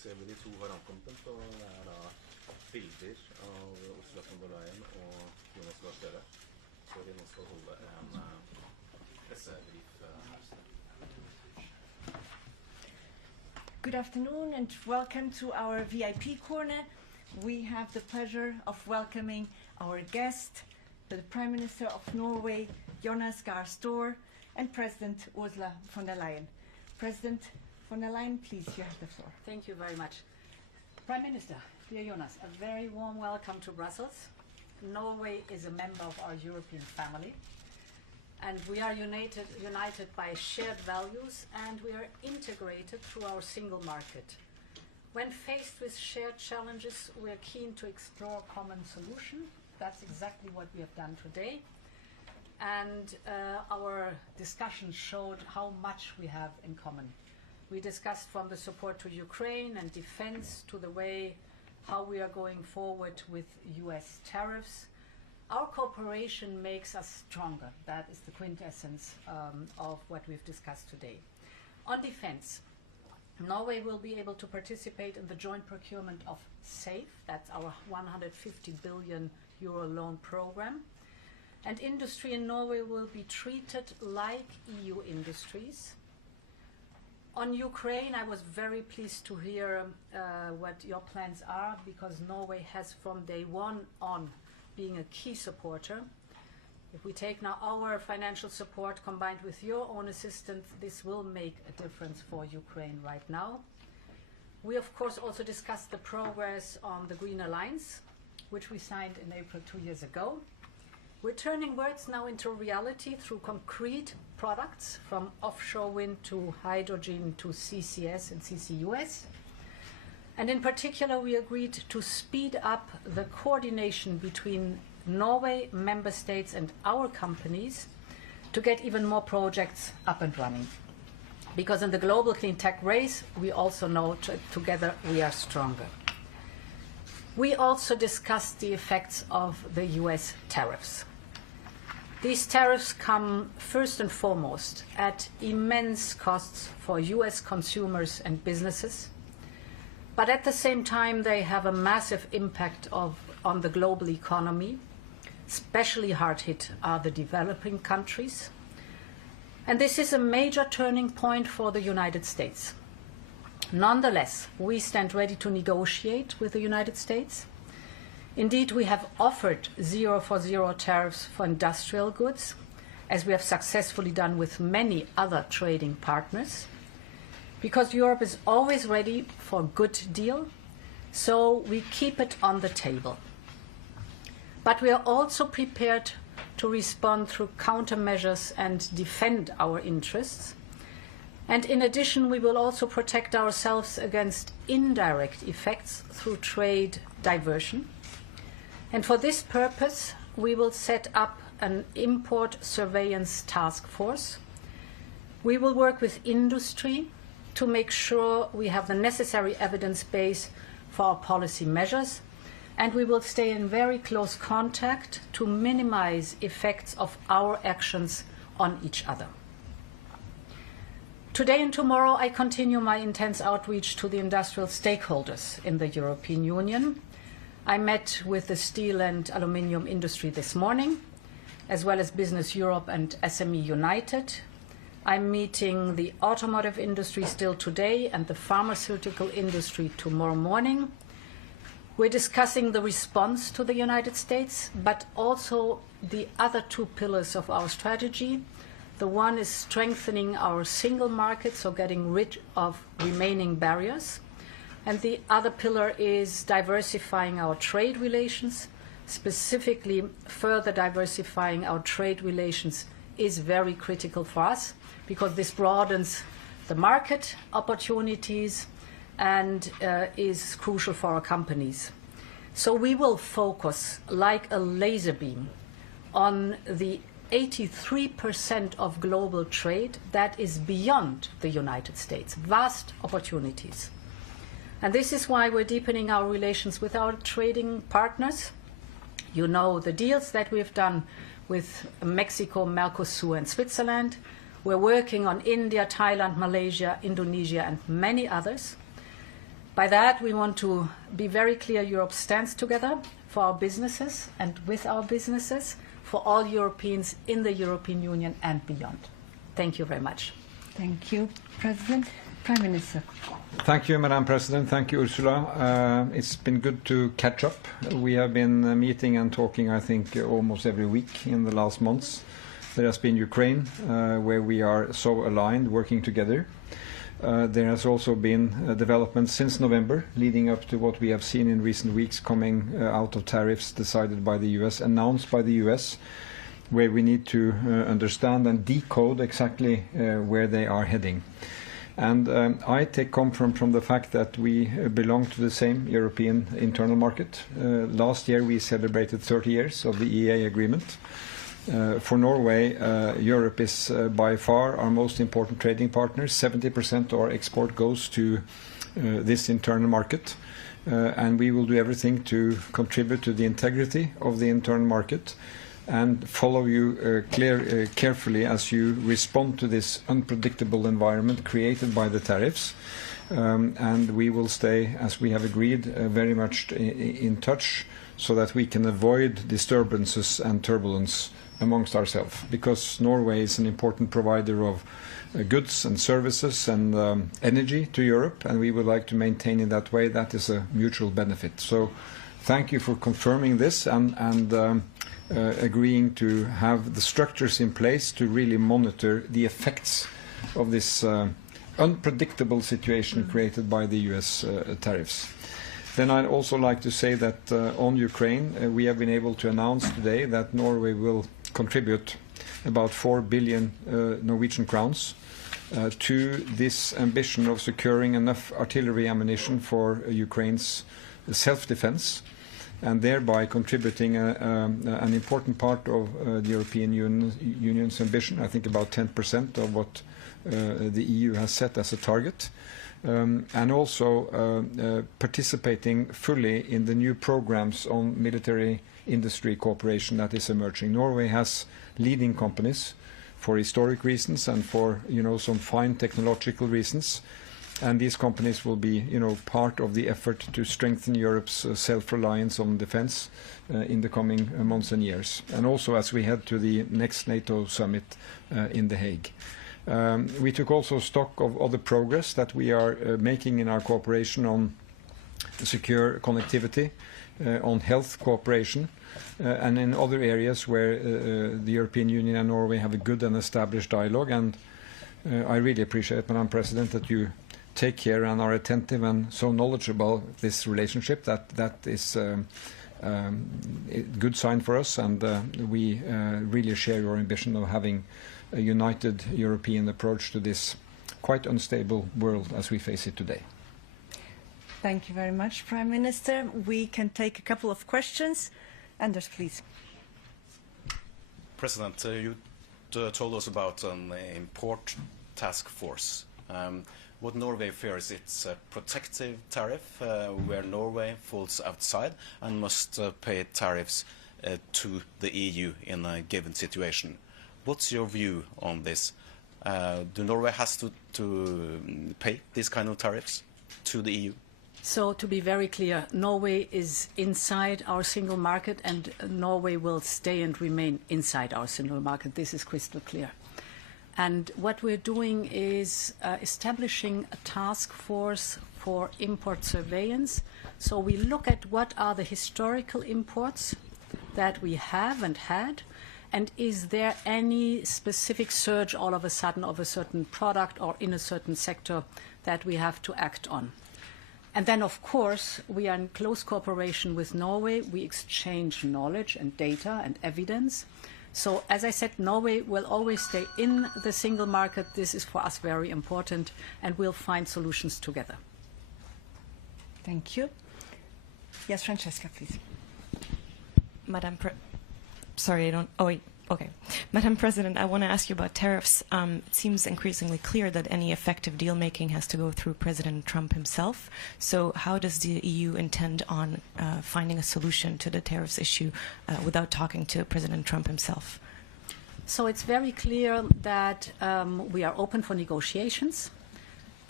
ser vi de to har ankommet, og det da bilder av Ursula von der Leyen og Jonas Gahr, så vi nå skal holde en pressebrief her. Good afternoon and welcome to our VIP corner. We have the pleasure of welcoming our guest, the Prime Minister of Norway, Jonas, Gahr, and President Ursula von der Leyen. President von der Leyen, please, you have the floor. Thank you very much. Prime Minister, dear Jonas, a very warm welcome to Brussels. Norway is a member of our European family, and we are united by shared values, and we are integrated through our single market. When faced with shared challenges, we are keen to explore common solutions. That's exactly what we have done today. And our discussion showed how much we have in common. We discussed from the support to Ukraine and defense to the way how we are going forward with US tariffs. Our cooperation makes us stronger. That is the quintessence of what we've discussed today. On defense, Norway will be able to participate in the joint procurement of SAFE, that's our 150 billion euro loan program. And industry in Norway will be treated like EU industries. On Ukraine, I was very pleased to hear what your plans are, because Norway has from day one on being a key supporter. If we take now our financial support combined with your own assistance, this will make a difference for Ukraine right now. We of course also discussed the progress on the Green Alliance, which we signed in April 2 years ago. We're turning words now into reality through concrete products, from offshore wind to hydrogen to CCS and CCUS. And in particular, we agreed to speed up the coordination between Norway, member states and our companies to get even more projects up and running. Because in the global clean tech race, we also know together we are stronger. We also discussed the effects of the US tariffs. These tariffs come first and foremost at immense costs for US consumers and businesses, but at the same time they have a massive impact on the global economy. Especially hard hit are the developing countries. And this is a major turning point for the United States. Nonetheless, we stand ready to negotiate with the United States. Indeed, we have offered 0 for 0 tariffs for industrial goods, as we have successfully done with many other trading partners, because Europe is always ready for a good deal, so we keep it on the table. But we are also prepared to respond through countermeasures and defend our interests. And in addition, we will also protect ourselves against indirect effects through trade diversion. And for this purpose, we will set up an import surveillance task force. We will work with industry to make sure we have the necessary evidence base for our policy measures, and we will stay in very close contact to minimize effects of our actions on each other. Today and tomorrow, I continue my intense outreach to the industrial stakeholders in the European Union. I met with the steel and aluminium industry this morning, as well as Business Europe and SME United. I'm meeting the automotive industry still today and the pharmaceutical industry tomorrow morning. We're discussing the response to the United States, but also the other two pillars of our strategy. The one is strengthening our single market, so getting rid of remaining barriers. And the other pillar is diversifying our trade relations. Specifically, further diversifying our trade relations is very critical for us, because this broadens the market opportunities and is crucial for our companies. So we will focus like a laser beam on the 83% of global trade that is beyond the United States, vast opportunities. And this is why we're deepening our relations with our trading partners. You know the deals that we've done with Mexico, Mercosur and Switzerland. We're working on India, Thailand, Malaysia, Indonesia and many others. By that, we want to be very clear Europe stands together for our businesses and with our businesses, for all Europeans in the European Union and beyond. Thank you very much. Thank you, President. Prime Minister. Thank you, Madam President. Thank you, Ursula. It's been good to catch up. We have been meeting and talking, I think, almost every week in the last months. There has been Ukraine, where we are so aligned, working together. There has also been developments since November, leading up to what we have seen in recent weeks coming out of tariffs decided by the US, announced by the US, where we need to understand and decode exactly where they are heading. And I take comfort from the fact that we belong to the same European internal market. Last year we celebrated 30 years of the EEA agreement. For Norway, Europe is by far our most important trading partner. 70% of our export goes to this internal market. And we will do everything to contribute to the integrity of the internal market and follow you carefully as you respond to this unpredictable environment created by the tariffs. And we will stay, as we have agreed, very much in touch so that we can avoid disturbances and turbulence amongst ourselves, because Norway is an important provider of goods and services and energy to Europe, and we would like to maintain in that way. That is a mutual benefit. So thank you for confirming this and agreeing to have the structures in place to really monitor the effects of this unpredictable situation created by the US tariffs. Then I'd also like to say that on Ukraine, we have been able to announce today that Norway will contribute about 4 billion Norwegian crowns to this ambition of securing enough artillery ammunition for Ukraine's self-defense, and thereby contributing an important part of the European Union's ambition, I think about 10% of what the EU has set as a target, and also participating fully in the new programs on military industry cooperation that is emerging. Norway has leading companies for historic reasons and for some fine technological reasons, and these companies will be part of the effort to strengthen Europe's self-reliance on defense in the coming months and years, and also as we head to the next NATO summit in The Hague. We took also stock of other progress that we are making in our cooperation on secure connectivity, on health cooperation, and in other areas where the European Union and Norway have a good and established dialogue. And I really appreciate, Madam President, that you take care and are attentive and so knowledgeable of this relationship. That is a good sign for us, and we really share your ambition of having a united European approach to this quite unstable world as we face it today. Thank you very much, Prime Minister. We can take a couple of questions. Anders, please. President, you told us about an import task force. What Norway fears, it's a protective tariff where Norway falls outside and must pay tariffs to the EU in a given situation. What's your view on this? Do Norway has to pay these kind of tariffs to the EU? So to be very clear, Norway is inside our single market, and Norway will stay and remain inside our single market. This is crystal clear. And what we're doing is establishing a task force for import surveillance. So we look at what are the historical imports that we have and had, and is there any specific surge all of a sudden of a certain product or in a certain sector that we have to act on. And then, of course, we are in close cooperation with Norway. We exchange knowledge and data and evidence. So, as I said, Norway will always stay in the single market. This is for us very important, and we'll find solutions together. Thank you. Yes, Francesca, please. Madam President, I want to ask you about tariffs. It seems increasingly clear that any effective deal-making has to go through President Trump himself. So how does the EU intend on finding a solution to the tariffs issue without talking to President Trump himself? So it's very clear that we are open for negotiations.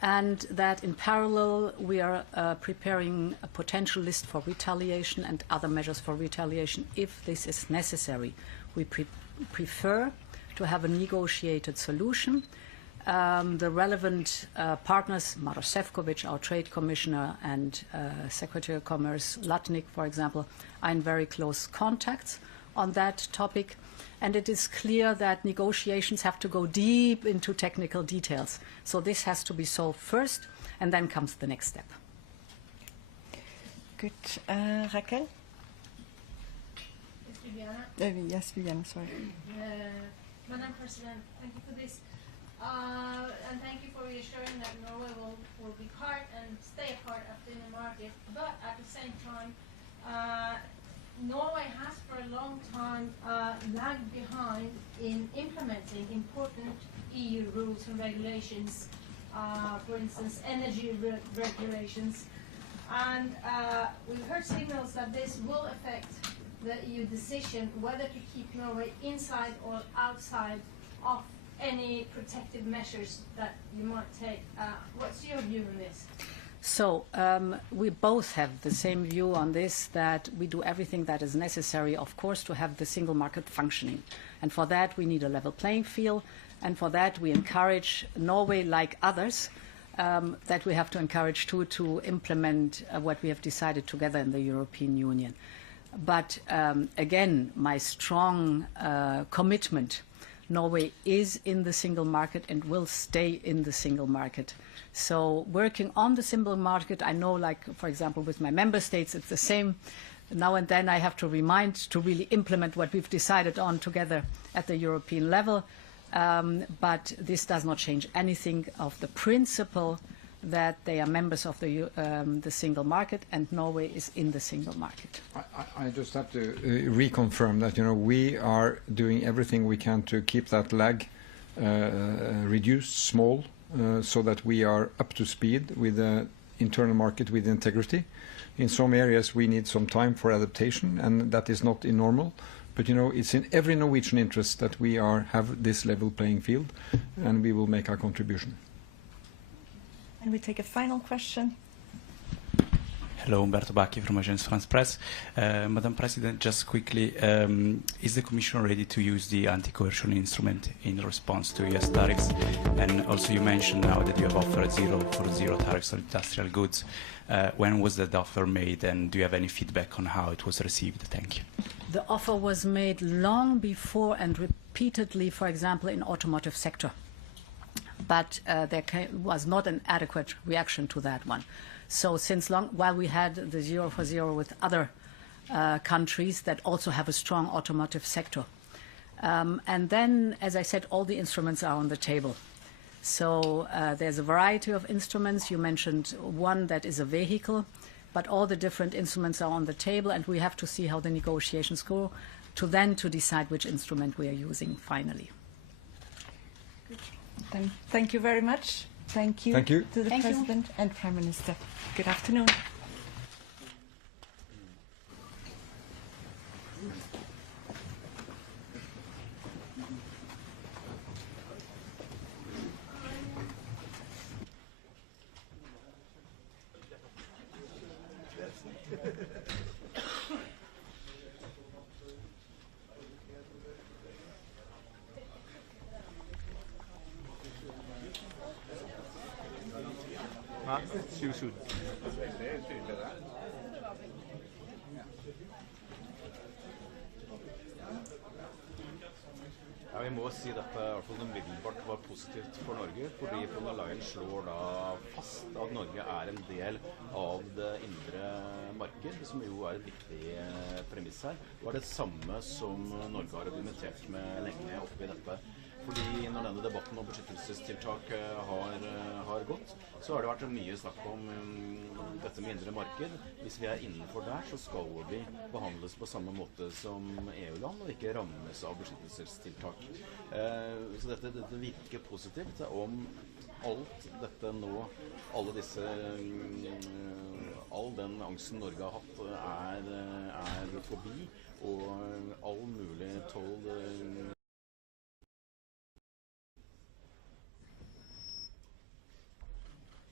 and that in parallel we are preparing a potential list for retaliation and other measures for retaliation if this is necessary. We prefer to have a negotiated solution. The relevant partners, Maroš Šefčovič, our Trade Commissioner, and Secretary of Commerce Latnik, for example, are in very close contacts on that topic. And it is clear that negotiations have to go deep into technical details. So this has to be solved first, and then comes the next step. Good. Raquel? Yes, Viviana, sorry. Madam President, thank you for this. And thank you for reassuring that Norway will be part and stay part of the inner market. But at the same time, Norway has for a long time lagged behind in implementing important EU rules and regulations, for instance, energy regulations. And we've heard signals that this will affect the EU decision whether to keep Norway inside or outside of any protective measures that you might take. What's your view on this? So we both have the same view on this, that we do everything that is necessary, of course, to have the single market functioning. And for that, we need a level playing field. And for that, we encourage Norway, like others, that we have to encourage too, to implement what we have decided together in the European Union. But again, my strong commitment, Norway is in the single market and will stay in the single market. So working on the single market, I know, like, for example, with my member states, it's the same. Now and then I have to remind to really implement what we've decided on together at the European level. But this does not change anything of the principle that they are members of the single market, and Norway is in the single market. I just have to reconfirm that, we are doing everything we can to keep that lag reduced, small, so that we are up to speed with the internal market with integrity. In some areas we need some time for adaptation, and that is not normal. But it's in every Norwegian interest that we have this level playing field, and we will make our contribution. And we take a final question. Hello, Umberto Bacchi from Agence France Presse. Madam President, just quickly, is the Commission ready to use the anti-coercion instrument in response to US tariffs? And also you mentioned now that you have offered zero tariffs on industrial goods. When was that offer made, and do you have any feedback on how it was received? Thank you. The offer was made long before and repeatedly, for example, in automotive sector. But there was not an adequate reaction to that one. So since long, while we had the 0 for 0 with other countries that also have a strong automotive sector. And then, as I said, all the instruments are on the table. So there's a variety of instruments. You mentioned one that is a vehicle, but all the different instruments are on the table, and we have to see how the negotiations go to decide which instrument we are using finally. Then thank you very much. Thank you, to the President and Prime Minister. Good afternoon. Ja, vi må si dette i hvert fall umiddelbart var positivt for Norge, fordi Leyen slår da fast at Norge er en del av det indre marked, som jo er et viktig premiss her. Det var det samme som Norge har argumentert med lenge oppi dette. Fordi når denne debatten om beskyttelsestiltak har gått, så har det vært mye snakk om dette med indre marked. Hvis vi er innenfor der, så skal vi behandles på samme måte som EU-land, og ikke rammes av beskyttelsestiltak. Så dette virker positivt om alt dette nå, all den angsten Norge har hatt er forbi, og all mulig toll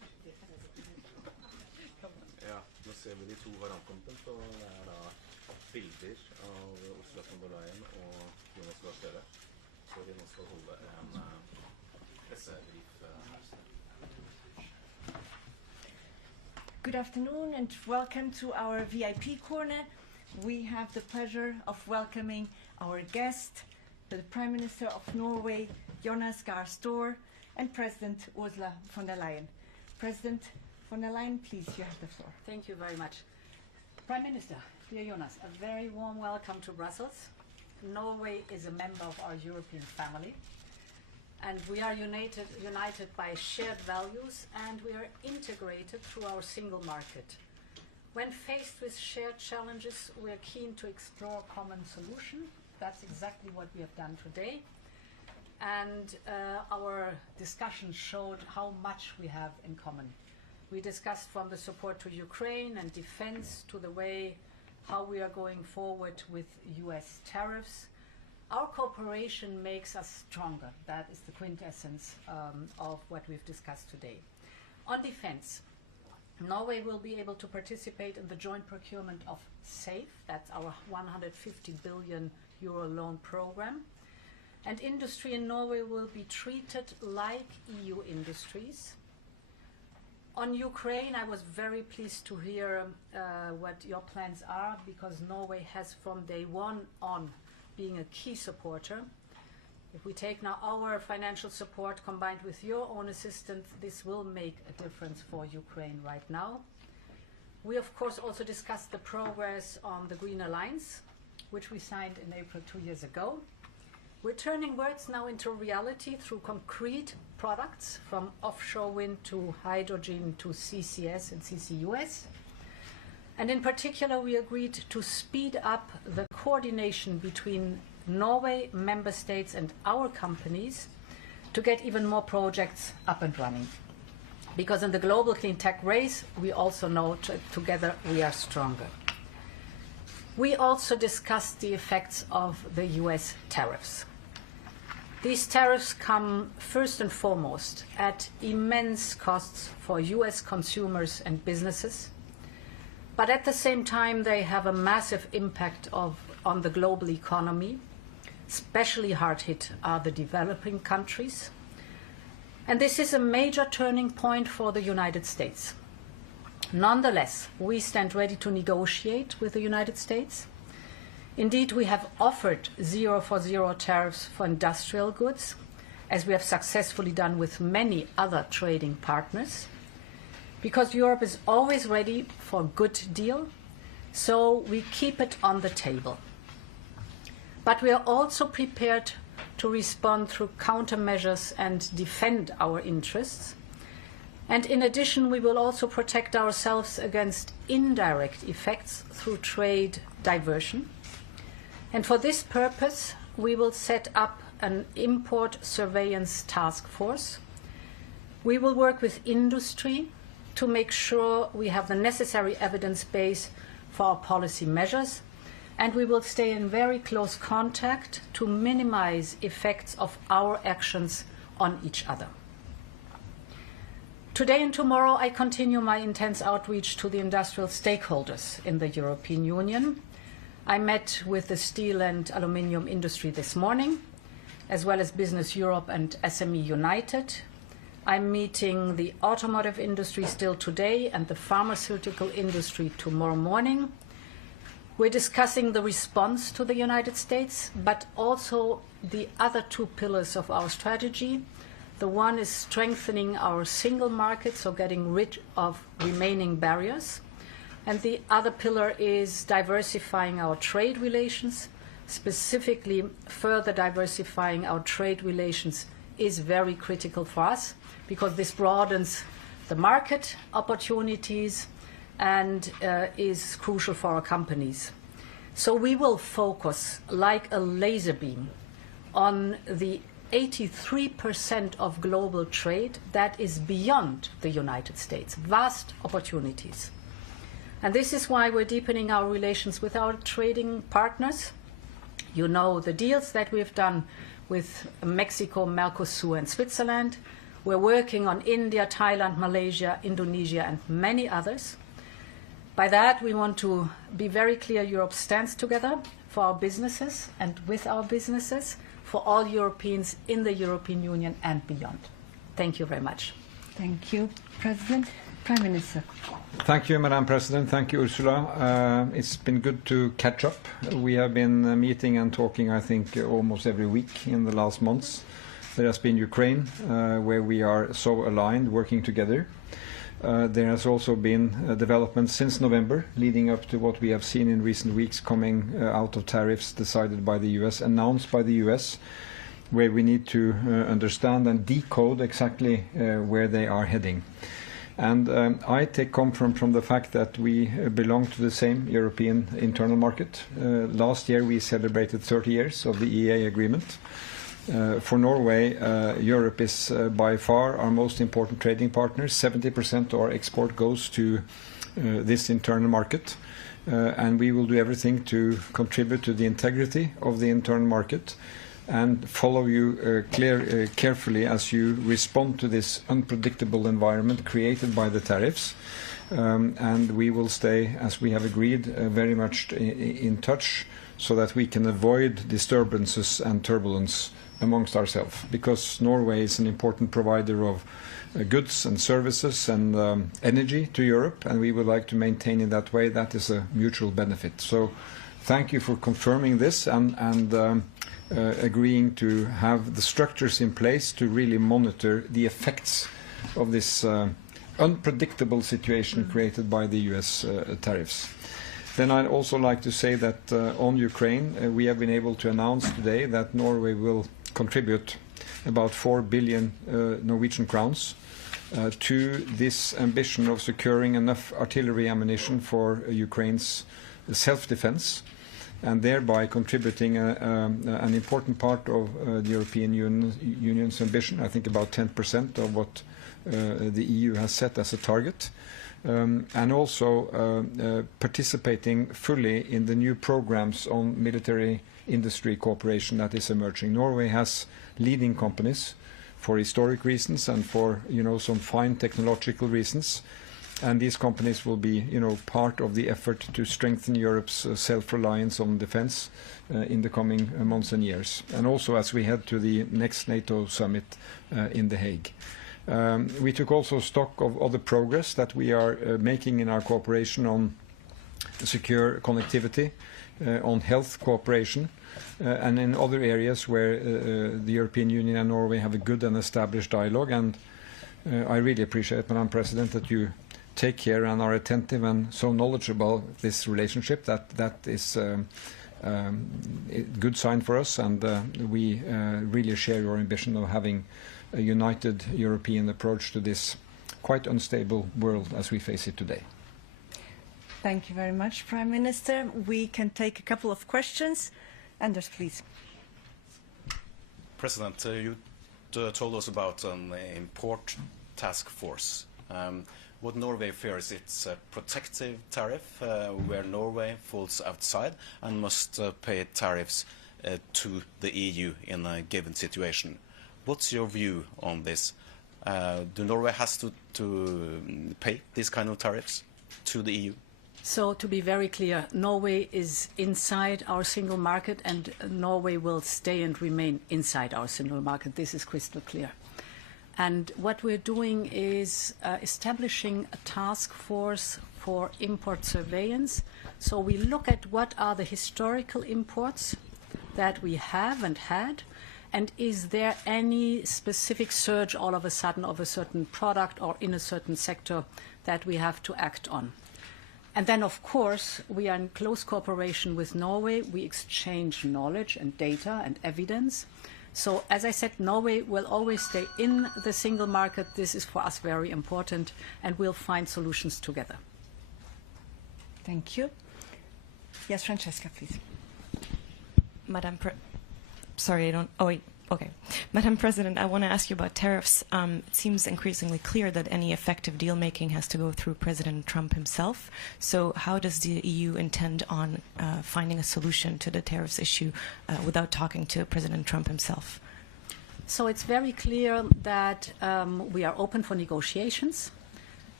så det er da bilder av Ursula von der Leyen og Jonas Gahr, så vi nå skal holde en pressebrief her. Good afternoon and welcome to our VIP corner. We have the pleasure of welcoming our guest, the Prime Minister of Norway, Jonas Gahr, and President Ursula von der Leyen. President von der Leyen, please, you have the floor. Thank you very much. Prime Minister, dear Jonas, a very warm welcome to Brussels. Norway is a member of our European family, and we are united by shared values, and we are integrated through our single market. When faced with shared challenges, we are keen to explore common solutions. That's exactly what we have done today. And our discussion showed how much we have in common. We discussed from the support to Ukraine and defense to the way how we are going forward with US tariffs. Our cooperation makes us stronger. That is the quintessence of what we've discussed today. On defense, Norway will be able to participate in the joint procurement of SAFE, that's our 150 billion euro loan program. And industry in Norway will be treated like EU industries. On Ukraine, I was very pleased to hear what your plans are, because Norway has from day one on being a key supporter. If we take now our financial support combined with your own assistance, this will make a difference for Ukraine right now. We of course also discussed the progress on the Green Alliance, which we signed in April 2 years ago. We're turning words now into reality through concrete products, from offshore wind to hydrogen to CCS and CCUS. And in particular, we agreed to speed up the coordination between Norway, member states and our companies to get even more projects up and running. Because in the global clean tech race, we also know together we are stronger. We also discussed the effects of the US tariffs. These tariffs come first and foremost at immense costs for US consumers and businesses, but at the same time they have a massive impact on the global economy. Especially hard hit are the developing countries. And this is a major turning point for the United States. Nonetheless, we stand ready to negotiate with the United States. Indeed, we have offered 0 for 0 tariffs for industrial goods, as we have successfully done with many other trading partners, because Europe is always ready for a good deal, so we keep it on the table. But we are also prepared to respond through countermeasures and defend our interests. And in addition, we will also protect ourselves against indirect effects through trade diversion. And for this purpose, we will set up an import surveillance task force. We will work with industry to make sure we have the necessary evidence base for our policy measures, and we will stay in very close contact to minimize effects of our actions on each other. Today and tomorrow, I continue my intense outreach to the industrial stakeholders in the European Union. I met with the steel and aluminium industry this morning, as well as Business Europe and SME United. I'm meeting the automotive industry still today and the pharmaceutical industry tomorrow morning. We're discussing the response to the United States, but also the other two pillars of our strategy. The one is strengthening our single market, so getting rid of remaining barriers. And the other pillar is diversifying our trade relations. Specifically, further diversifying our trade relations is very critical for us, because this broadens the market opportunities and is crucial for our companies. So we will focus like a laser beam on the 83% of global trade that is beyond the United States, vast opportunities. And this is why we're deepening our relations with our trading partners. You know the deals that we've done with Mexico, Mercosur and Switzerland. We're working on India, Thailand, Malaysia, Indonesia and many others. By that, we want to be very clear Europe stands together for our businesses and with our businesses, for all Europeans in the European Union and beyond. Thank you very much. Thank you, President. Prime Minister. Thank you, Madam President. Thank you, Ursula. It's been good to catch up. We have been meeting and talking, I think, almost every week in the last months. There has been Ukraine, where we are so aligned, working together. There has also been developments since November, leading up to what we have seen in recent weeks coming out of tariffs decided by the US, announced by the US, where we need to understand and decode exactly where they are heading. And I take comfort from the fact that we belong to the same European internal market. Last year we celebrated 30 years of the EEA agreement. For Norway, Europe is by far our most important trading partner. 70% of our export goes to this internal market. And we will do everything to contribute to the integrity of the internal market and follow you carefully as you respond to this unpredictable environment created by the tariffs. And we will stay, as we have agreed, very much in touch so that we can avoid disturbances and turbulence amongst ourselves, because Norway is an important provider of goods and services and energy to Europe, and we would like to maintain in that way. That is a mutual benefit. So thank you for confirming this and agreeing to have the structures in place to really monitor the effects of this unpredictable situation created by the US tariffs. Then I'd also like to say that on Ukraine, we have been able to announce today that Norway will contribute about 4 billion Norwegian crowns to this ambition of securing enough artillery ammunition for Ukraine's self-defense, and thereby contributing an important part of the European Union's ambition, I think about 10% of what the EU has set as a target. And also participating fully in the new programs on military industry cooperation that is emerging. Norway has leading companies for historic reasons and for some fine technological reasons, and these companies will be part of the effort to strengthen Europe's self-reliance on defense in the coming months and years, and also as we head to the next NATO summit in The Hague. We took also stock of other progress that we are making in our cooperation on secure connectivity, on health cooperation, and in other areas where the European Union and Norway have a good and established dialogue. And I really appreciate, Madam President, that you take care and are attentive and so knowledgeable of this relationship. That is a good sign for us, and we really share your ambition of having a united European approach to this quite unstable world as we face it today. Thank you very much, Prime Minister. We can take a couple of questions. Anders, please. President, you told us about an import task force. What Norway fears, it's a protective tariff where Norway falls outside and must pay tariffs to the EU in a given situation. What's your view on this? Do Norway has to pay these kind of tariffs to the EU? So to be very clear, Norway is inside our single market, and Norway will stay and remain inside our single market. This is crystal clear. And what we're doing is establishing a task force for import surveillance. So we look at what are the historical imports that we have and had, and is there any specific surge all of a sudden of a certain product or in a certain sector that we have to act on. And then, of course, we are in close cooperation with Norway. We exchange knowledge and data and evidence. So, as I said, Norway will always stay in the single market. This is for us very important, and we'll find solutions together. Thank you. Yes, Francesca, please. Madam President, I want to ask you about tariffs. It seems increasingly clear that any effective deal-making has to go through President Trump himself. So how does the EU intend on finding a solution to the tariffs issue without talking to President Trump himself? So it's very clear that we are open for negotiations.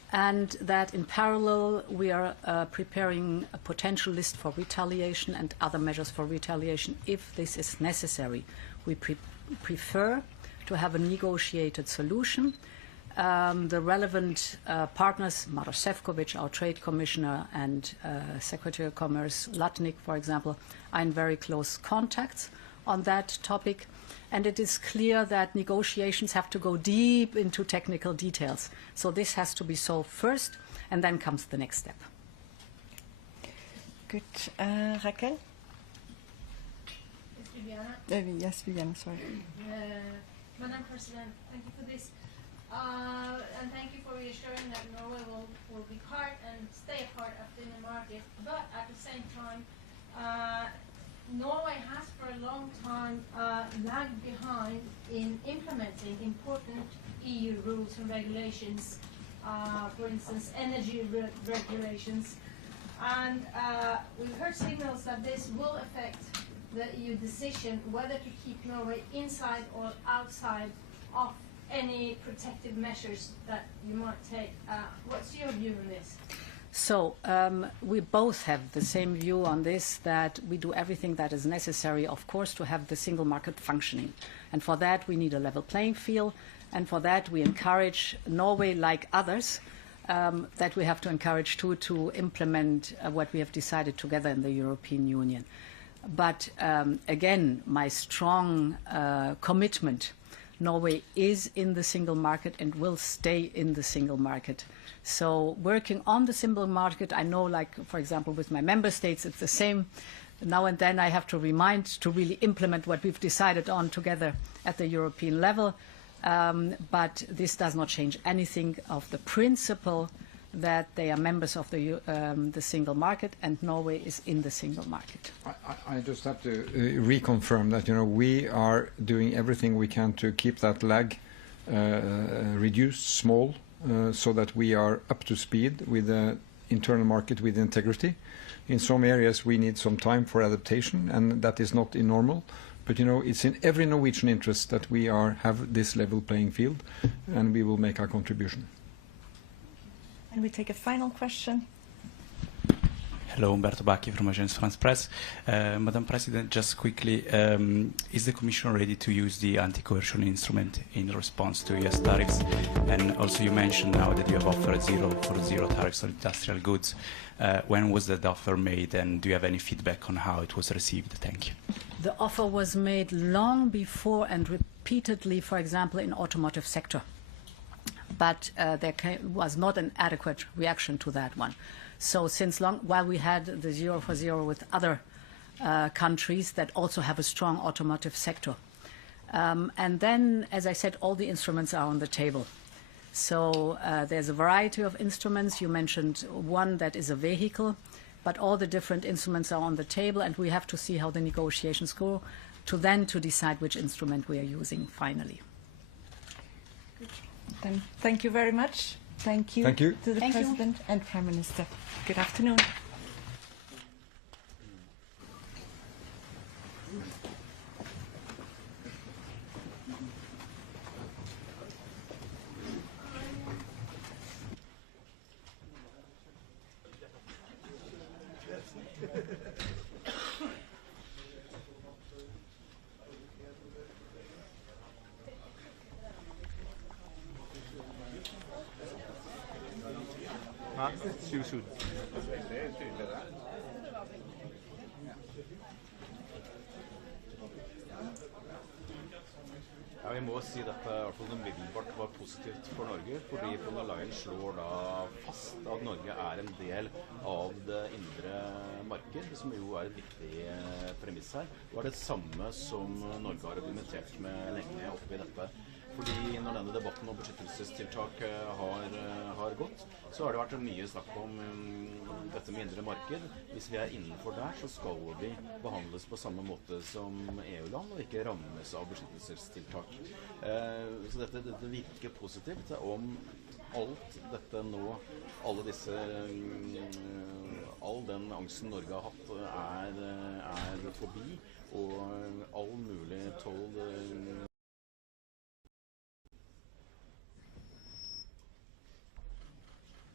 and that in parallel we are preparing a potential list for retaliation and other measures for retaliation if this is necessary. We prefer to have a negotiated solution. The relevant partners, Maroš Šefčovič, our Trade Commissioner, and Secretary of Commerce Latnik, for example, are in very close contacts on that topic. And it is clear that negotiations have to go deep into technical details. So this has to be solved first, and then comes the next step. Good. Raquel? Yes, Viviana, sorry. Madam President, thank you for this. And thank you for reassuring that Norway will be part and stay a part of the inner market. But at the same time, Norway has for a long time lagged behind in implementing important EU rules and regulations, for instance, energy regulations. And we've heard signals that this will affect the EU decision whether to keep Norway inside or outside of any protective measures that you might take. What's your view on this? So we both have the same view on this, that we do everything that is necessary, of course, to have the single market functioning. And for that, we need a level playing field. And for that, we encourage Norway, like others, that we have to encourage too, to implement what we have decided together in the European Union. But again, my strong commitment, Norway is in the single market and will stay in the single market. So working on the single market, I know, like, for example, with my member states, it's the same. Now and then I have to remind to really implement what we've decided on together at the European level. But this does not change anything of the principle that they are members of the single market, and Norway is in the single market. I just have to reconfirm that, we are doing everything we can to keep that lag reduced, small, so that we are up to speed with the internal market with integrity. In some areas we need some time for adaptation, and that is not normal. But it's in every Norwegian interest that we have this level playing field, and we will make our contribution. And we take a final question. Hello, Umberto Bacchi from Agence France Presse. Madam President, just quickly, is the Commission ready to use the anti-coercion instrument in response to US tariffs? And also you mentioned now that you have offered zero tariffs on industrial goods. When was that offer made, and do you have any feedback on how it was received? Thank you. The offer was made long before and repeatedly, for example, in automotive sector. But there was not an adequate reaction to that one. So since long, while we had the 0 for 0 with other countries that also have a strong automotive sector. And then, as I said, all the instruments are on the table. So there's a variety of instruments. You mentioned one that is a vehicle, but all the different instruments are on the table, and we have to see how the negotiations go to decide which instrument we are using finally. Then thank you very much. Thank you, Thank you. to the Thank you. President and Prime Minister. Good afternoon. Ja, vi må si dette i hvert fall umiddelbart var positivt for Norge, fordi Leyen slår da fast at Norge er en del av det indre marked, som jo er et viktig premiss her. Det var det samme som Norge har argumentert med lenge oppe i dette. Fordi når denne debatten om beskyttelsestiltak har gått, så har det vært mye snakk om dette med indre marked. Hvis vi er innenfor der, så skal vi behandles på samme måte som EU-land, og ikke rammes av beskyttelsestiltak. Så dette virker positivt. Om alt dette nå, all den angsten Norge har hatt er forbi, og all mulig toll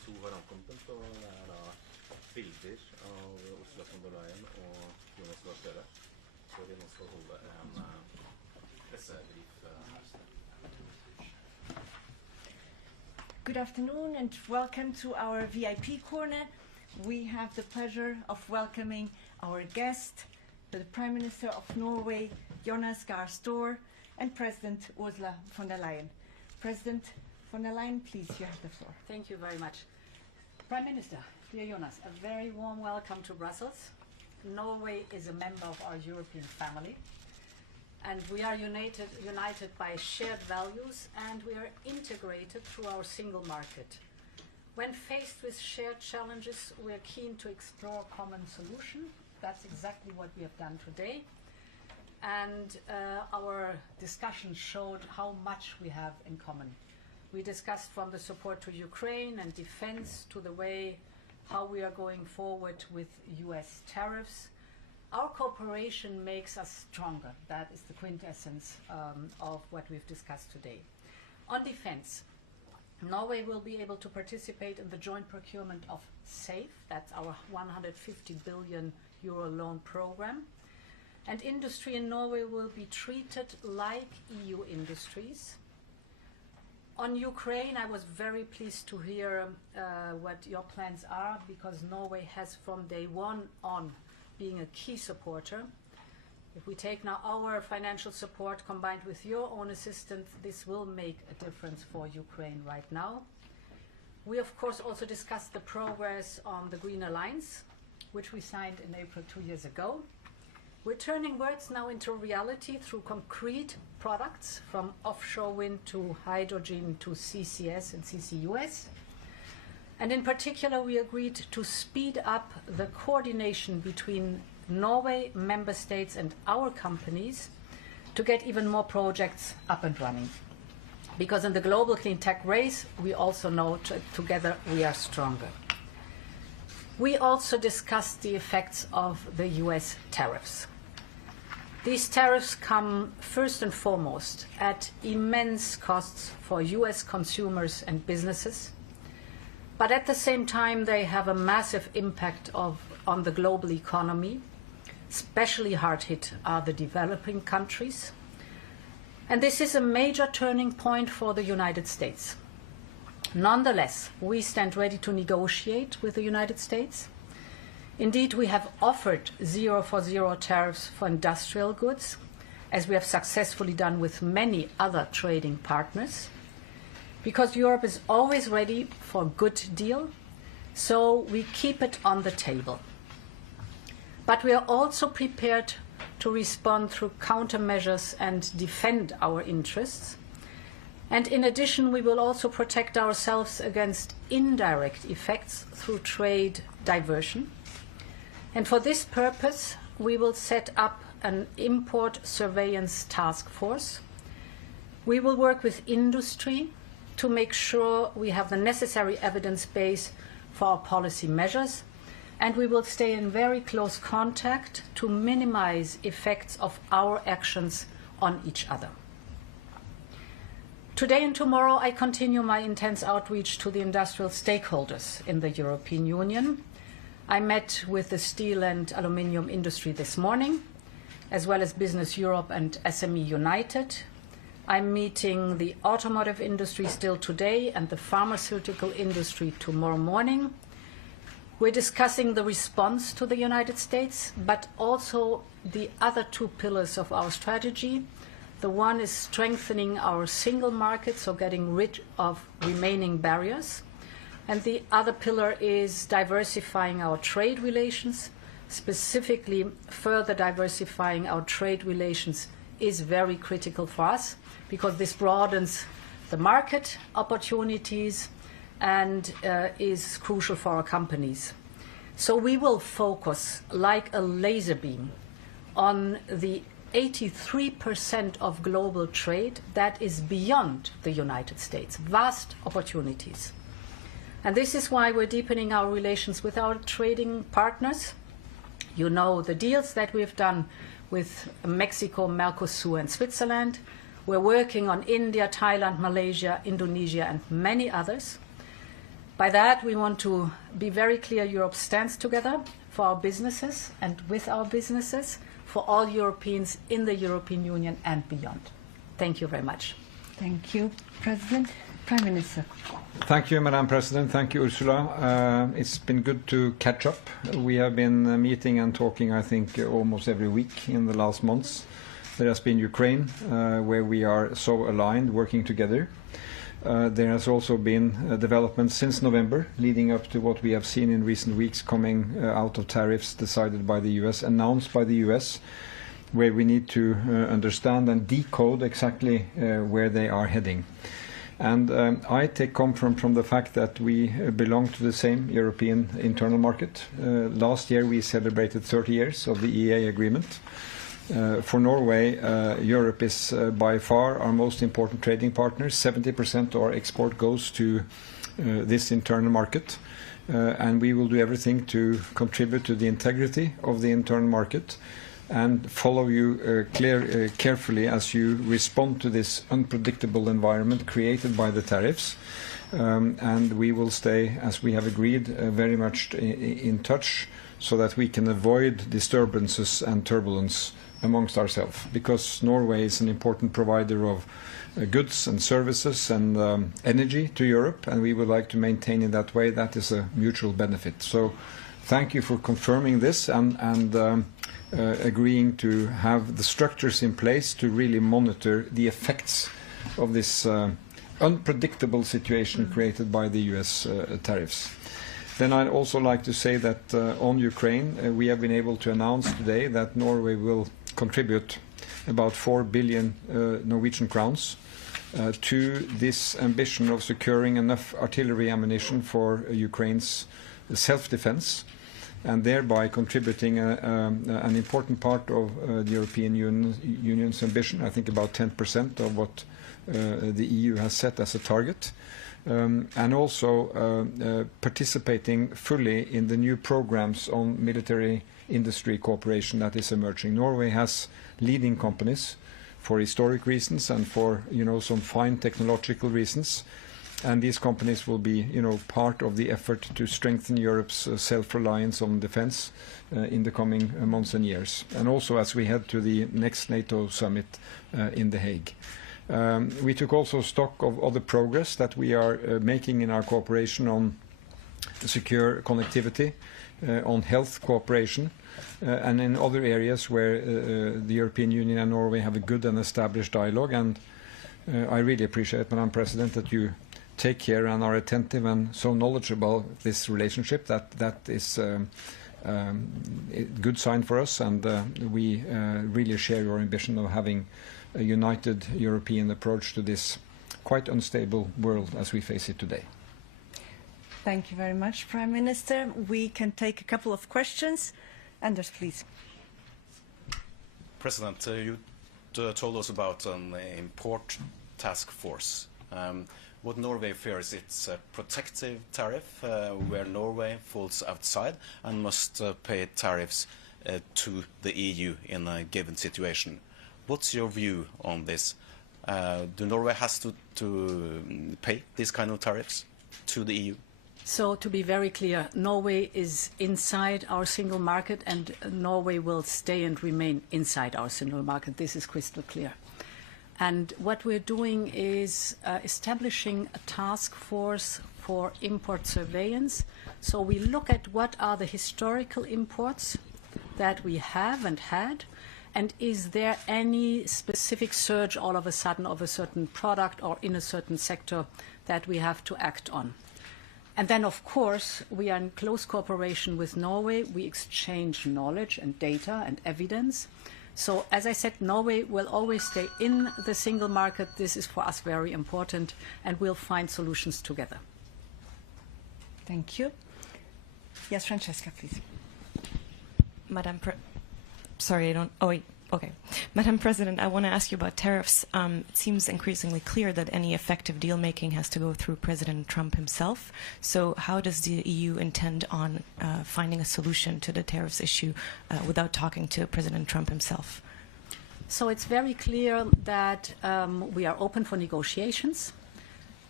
TV2 har ankommet, og det er da bilder av Ursula von der Leyen og Jonas Gahr. Så vi nå skal holde en pressebrief her. Good afternoon and welcome to our VIP corner. We have the pleasure of welcoming our guest, the Prime Minister of Norway, Jonas Gahr, and President Ursula von der Leyen. President von der Leyen, please, you have the floor. Thank you very much. Prime Minister, dear Jonas, a very warm welcome to Brussels. Norway is a member of our European family, and we are united by shared values, and we are integrated through our single market. When faced with shared challenges, we are keen to explore common solutions. That's exactly what we have done today. And our discussion showed how much we have in common. We discussed from the support to Ukraine and defense to the way how we are going forward with US tariffs. Our cooperation makes us stronger. That is the quintessence of what we've discussed today. On defense, Norway will be able to participate in the joint procurement of SAFE, that's our 150 billion euro loan program. And industry in Norway will be treated like EU industries. On Ukraine, I was very pleased to hear what your plans are, because Norway has from day one on being a key supporter. If we take now our financial support combined with your own assistance, this will make a difference for Ukraine right now. We of course also discussed the progress on the Green Alliance, which we signed in April 2 years ago. We're turning words now into reality through concrete products, from offshore wind to hydrogen to CCS and CCUS. And in particular, we agreed to speed up the coordination between Norway, member states and our companies to get even more projects up and running. Because in the global clean tech race, we also know together we are stronger. We also discussed the effects of the US tariffs. These tariffs come first and foremost at immense costs for US consumers and businesses, but at the same time they have a massive impact on the global economy. Especially hard hit are the developing countries. And this is a major turning point for the United States. Nonetheless, we stand ready to negotiate with the United States. Indeed, we have offered 0 for 0 tariffs for industrial goods, as we have successfully done with many other trading partners, because Europe is always ready for a good deal, so we keep it on the table. But we are also prepared to respond through countermeasures and defend our interests. And in addition, we will also protect ourselves against indirect effects through trade diversion. And for this purpose, we will set up an import surveillance task force. We will work with industry to make sure we have the necessary evidence base for our policy measures, and we will stay in very close contact to minimize effects of our actions on each other. Today and tomorrow, I continue my intense outreach to the industrial stakeholders in the European Union. I met with the steel and aluminium industry this morning, as well as Business Europe and SME United. I'm meeting the automotive industry still today and the pharmaceutical industry tomorrow morning. We're discussing the response to the United States, but also the other two pillars of our strategy. The one is strengthening our single market, so getting rid of remaining barriers. And the other pillar is diversifying our trade relations. Specifically, further diversifying our trade relations is very critical for us, because this broadens the market opportunities and is crucial for our companies. So we will focus like a laser beam on the 83% of global trade that is beyond the United States, vast opportunities. And this is why we're deepening our relations with our trading partners. You know the deals that we've done with Mexico, Mercosur and Switzerland. We're working on India, Thailand, Malaysia, Indonesia and many others. By that, we want to be very clear Europe stands together for our businesses and with our businesses, for all Europeans in the European Union and beyond. Thank you very much. Thank you, President. Prime Minister. Thank you, Madam President. Thank you, Ursula. It's been good to catch up. We have been meeting and talking, I think, almost every week in the last months. There has been Ukraine, where we are so aligned, working together. There has also been developments since November, leading up to what we have seen in recent weeks coming out of tariffs decided by the US, announced by the US, where we need to understand and decode exactly where they are heading. And I take comfort from the fact that we belong to the same European internal market. Last year we celebrated 30 years of the EEA agreement. For Norway, Europe is by far our most important trading partner. 70% of our export goes to this internal market. And we will do everything to contribute to the integrity of the internal market and follow you carefully as you respond to this unpredictable environment created by the tariffs. And we will stay, as we have agreed, very much in touch so that we can avoid disturbances and turbulence amongst ourselves, because Norway is an important provider of goods and services and energy to Europe, and we would like to maintain in that way. That is a mutual benefit. So thank you for confirming this and agreeing to have the structures in place to really monitor the effects of this unpredictable situation created by the US tariffs. Then I'd also like to say that on Ukraine, we have been able to announce today that Norway will contribute about 4 billion Norwegian crowns to this ambition of securing enough artillery ammunition for Ukraine's self-defense, and thereby contributing an important part of the European Union's ambition, I think about 10% of what the EU has set as a target. And also participating fully in the new programs on military industry cooperation that is emerging. Norway has leading companies for historic reasons and for some fine technological reasons, and these companies will be part of the effort to strengthen Europe's self-reliance on defense in the coming months and years, and also as we head to the next NATO summit in The Hague. We took also stock of other progress that we are making in our cooperation on secure connectivity, on health cooperation, and in other areas where the European Union and Norway have a good and established dialogue. And I really appreciate, Madam President, that you take care and are attentive and so knowledgeable of this relationship. That is a good sign for us, and we really share your ambition of having a united European approach to this quite unstable world as we face it today. Thank you very much, Prime Minister. We can take a couple of questions. Anders, please. President, you told us about an import task force. What Norway fears, it's a protective tariff where Norway falls outside and must pay tariffs to the EU in a given situation. What's your view on this? Do Norway has to pay these kind of tariffs to the EU? So to be very clear, Norway is inside our single market, and Norway will stay and remain inside our single market. This is crystal clear. And what we're doing is establishing a task force for import surveillance. So we look at what are the historical imports that we have and had, and is there any specific surge all of a sudden of a certain product or in a certain sector that we have to act on. And then, of course, we are in close cooperation with Norway. We exchange knowledge and data and evidence. So, as I said, Norway will always stay in the single market. This is for us very important, and we'll find solutions together. Thank you. Yes, Francesca, please. Madam President, I want to ask you about tariffs. It seems increasingly clear that any effective deal-making has to go through President Trump himself. So how does the EU intend on finding a solution to the tariffs issue without talking to President Trump himself? So it's very clear that we are open for negotiations.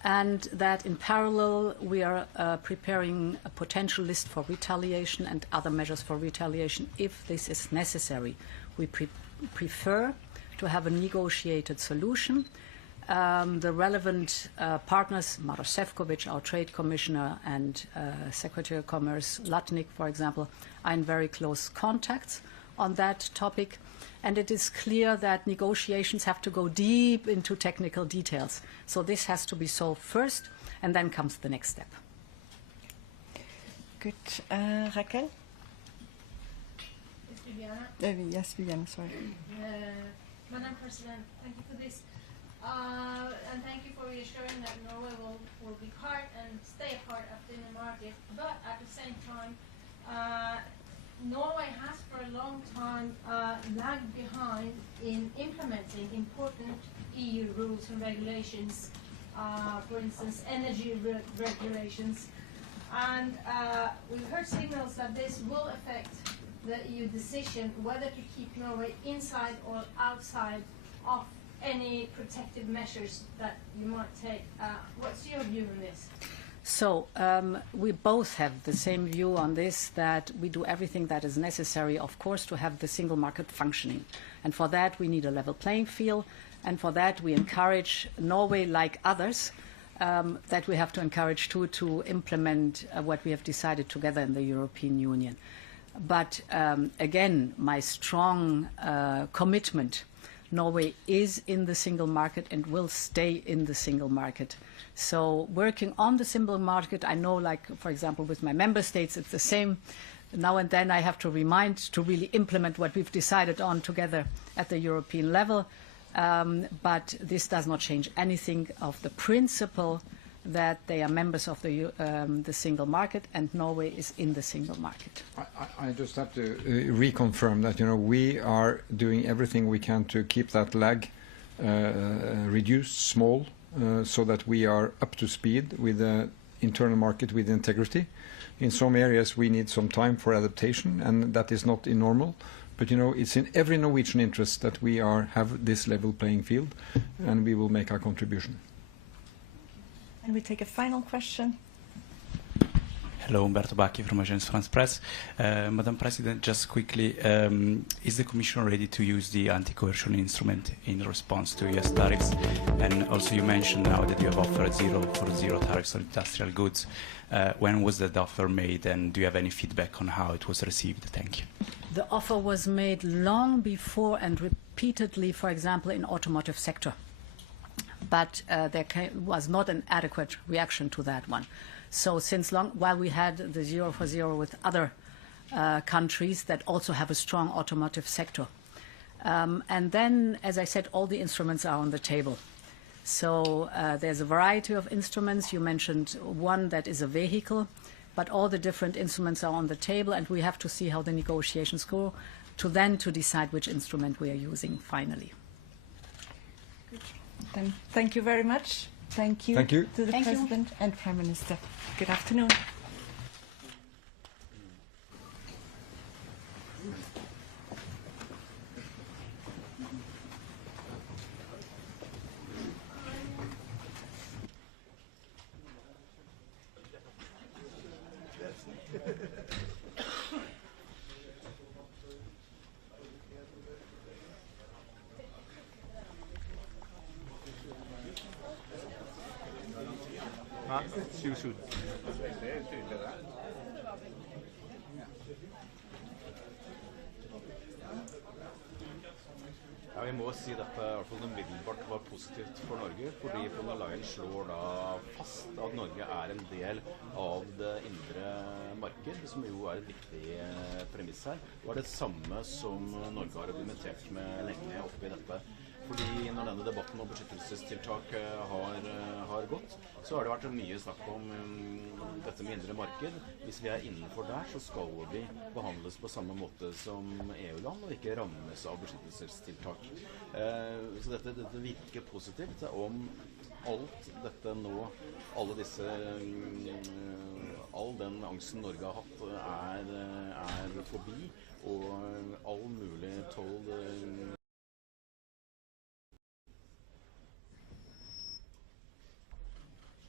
and that in parallel we are preparing a potential list for retaliation and other measures for retaliation if this is necessary. We prefer to have a negotiated solution. The relevant partners, Maroš Šefčovič, our Trade Commissioner, and Secretary of Commerce Latnik, for example, are in very close contacts on that topic. And it is clear that negotiations have to go deep into technical details. So this has to be solved first, and then comes the next step. Good. Raquel? Yes, Viviana, sorry. Madam President, thank you for this. And thank you for reassuring that Norway will be part and stay part of the inner market. But at the same time, Norway has for a long time lagged behind in implementing important EU rules and regulations, for instance, energy regulations. And we've heard signals that this will affect the EU decision whether to keep Norway inside or outside of any protective measures that you might take. What's your view on this? So we both have the same view on this, that we do everything that is necessary, of course, to have the single market functioning. And for that, we need a level playing field. And for that, we encourage Norway, like others, that we have to encourage too, to implement what we have decided together in the European Union. But again, my strong commitment, Norway is in the single market and will stay in the single market. So working on the single market, I know, like, for example, with my member states, it's the same. Now and then I have to remind to really implement what we've decided on together at the European level. But this does not change anything of the principle that they are members of the single market, and Norway is in the single market. I just have to reconfirm that, we are doing everything we can to keep that lag reduced, small, so that we are up to speed with the internal market with integrity. In some areas we need some time for adaptation, and that is not normal. But it's in every Norwegian interest that we have this level playing field, and we will make our contribution. And we take a final question. Hello, Umberto Bacchi from Agence France Presse. Madam President, just quickly, is the Commission ready to use the anti-coercion instrument in response to US tariffs? And also you mentioned now that you have offered zero tariffs on industrial goods. When was that offer made, and do you have any feedback on how it was received? Thank you. The offer was made long before and repeatedly, for example, in automotive sector. But there was not an adequate reaction to that one. So since long, while we had the 0 for 0 with other countries that also have a strong automotive sector. And then, as I said, all the instruments are on the table. So there's a variety of instruments. You mentioned one that is a vehicle, but all the different instruments are on the table, and we have to see how the negotiations go to decide which instrument we are using finally. Then thank you very much. Thank you, to the President and Prime Minister. Good afternoon. Ja, vi må si dette i hvert fall umiddelbart var positivt for Norge, fordi Leyen slår da fast at Norge er en del av det indre marked, som jo er et viktig premiss her. Det var det samme som Norge har argumentert med lenge oppe i dette. Fordi når denne debatten om beskyttelsestiltak har gått, så har det vært mye snakk om dette med indre marked. Hvis vi er innenfor der, så skal vi behandles på samme måte som EU-land, og ikke rammes av beskyttelsestiltak. Så dette virker positivt om alt dette nå, all den angsten Norge har hatt er forbi, og all mulig toll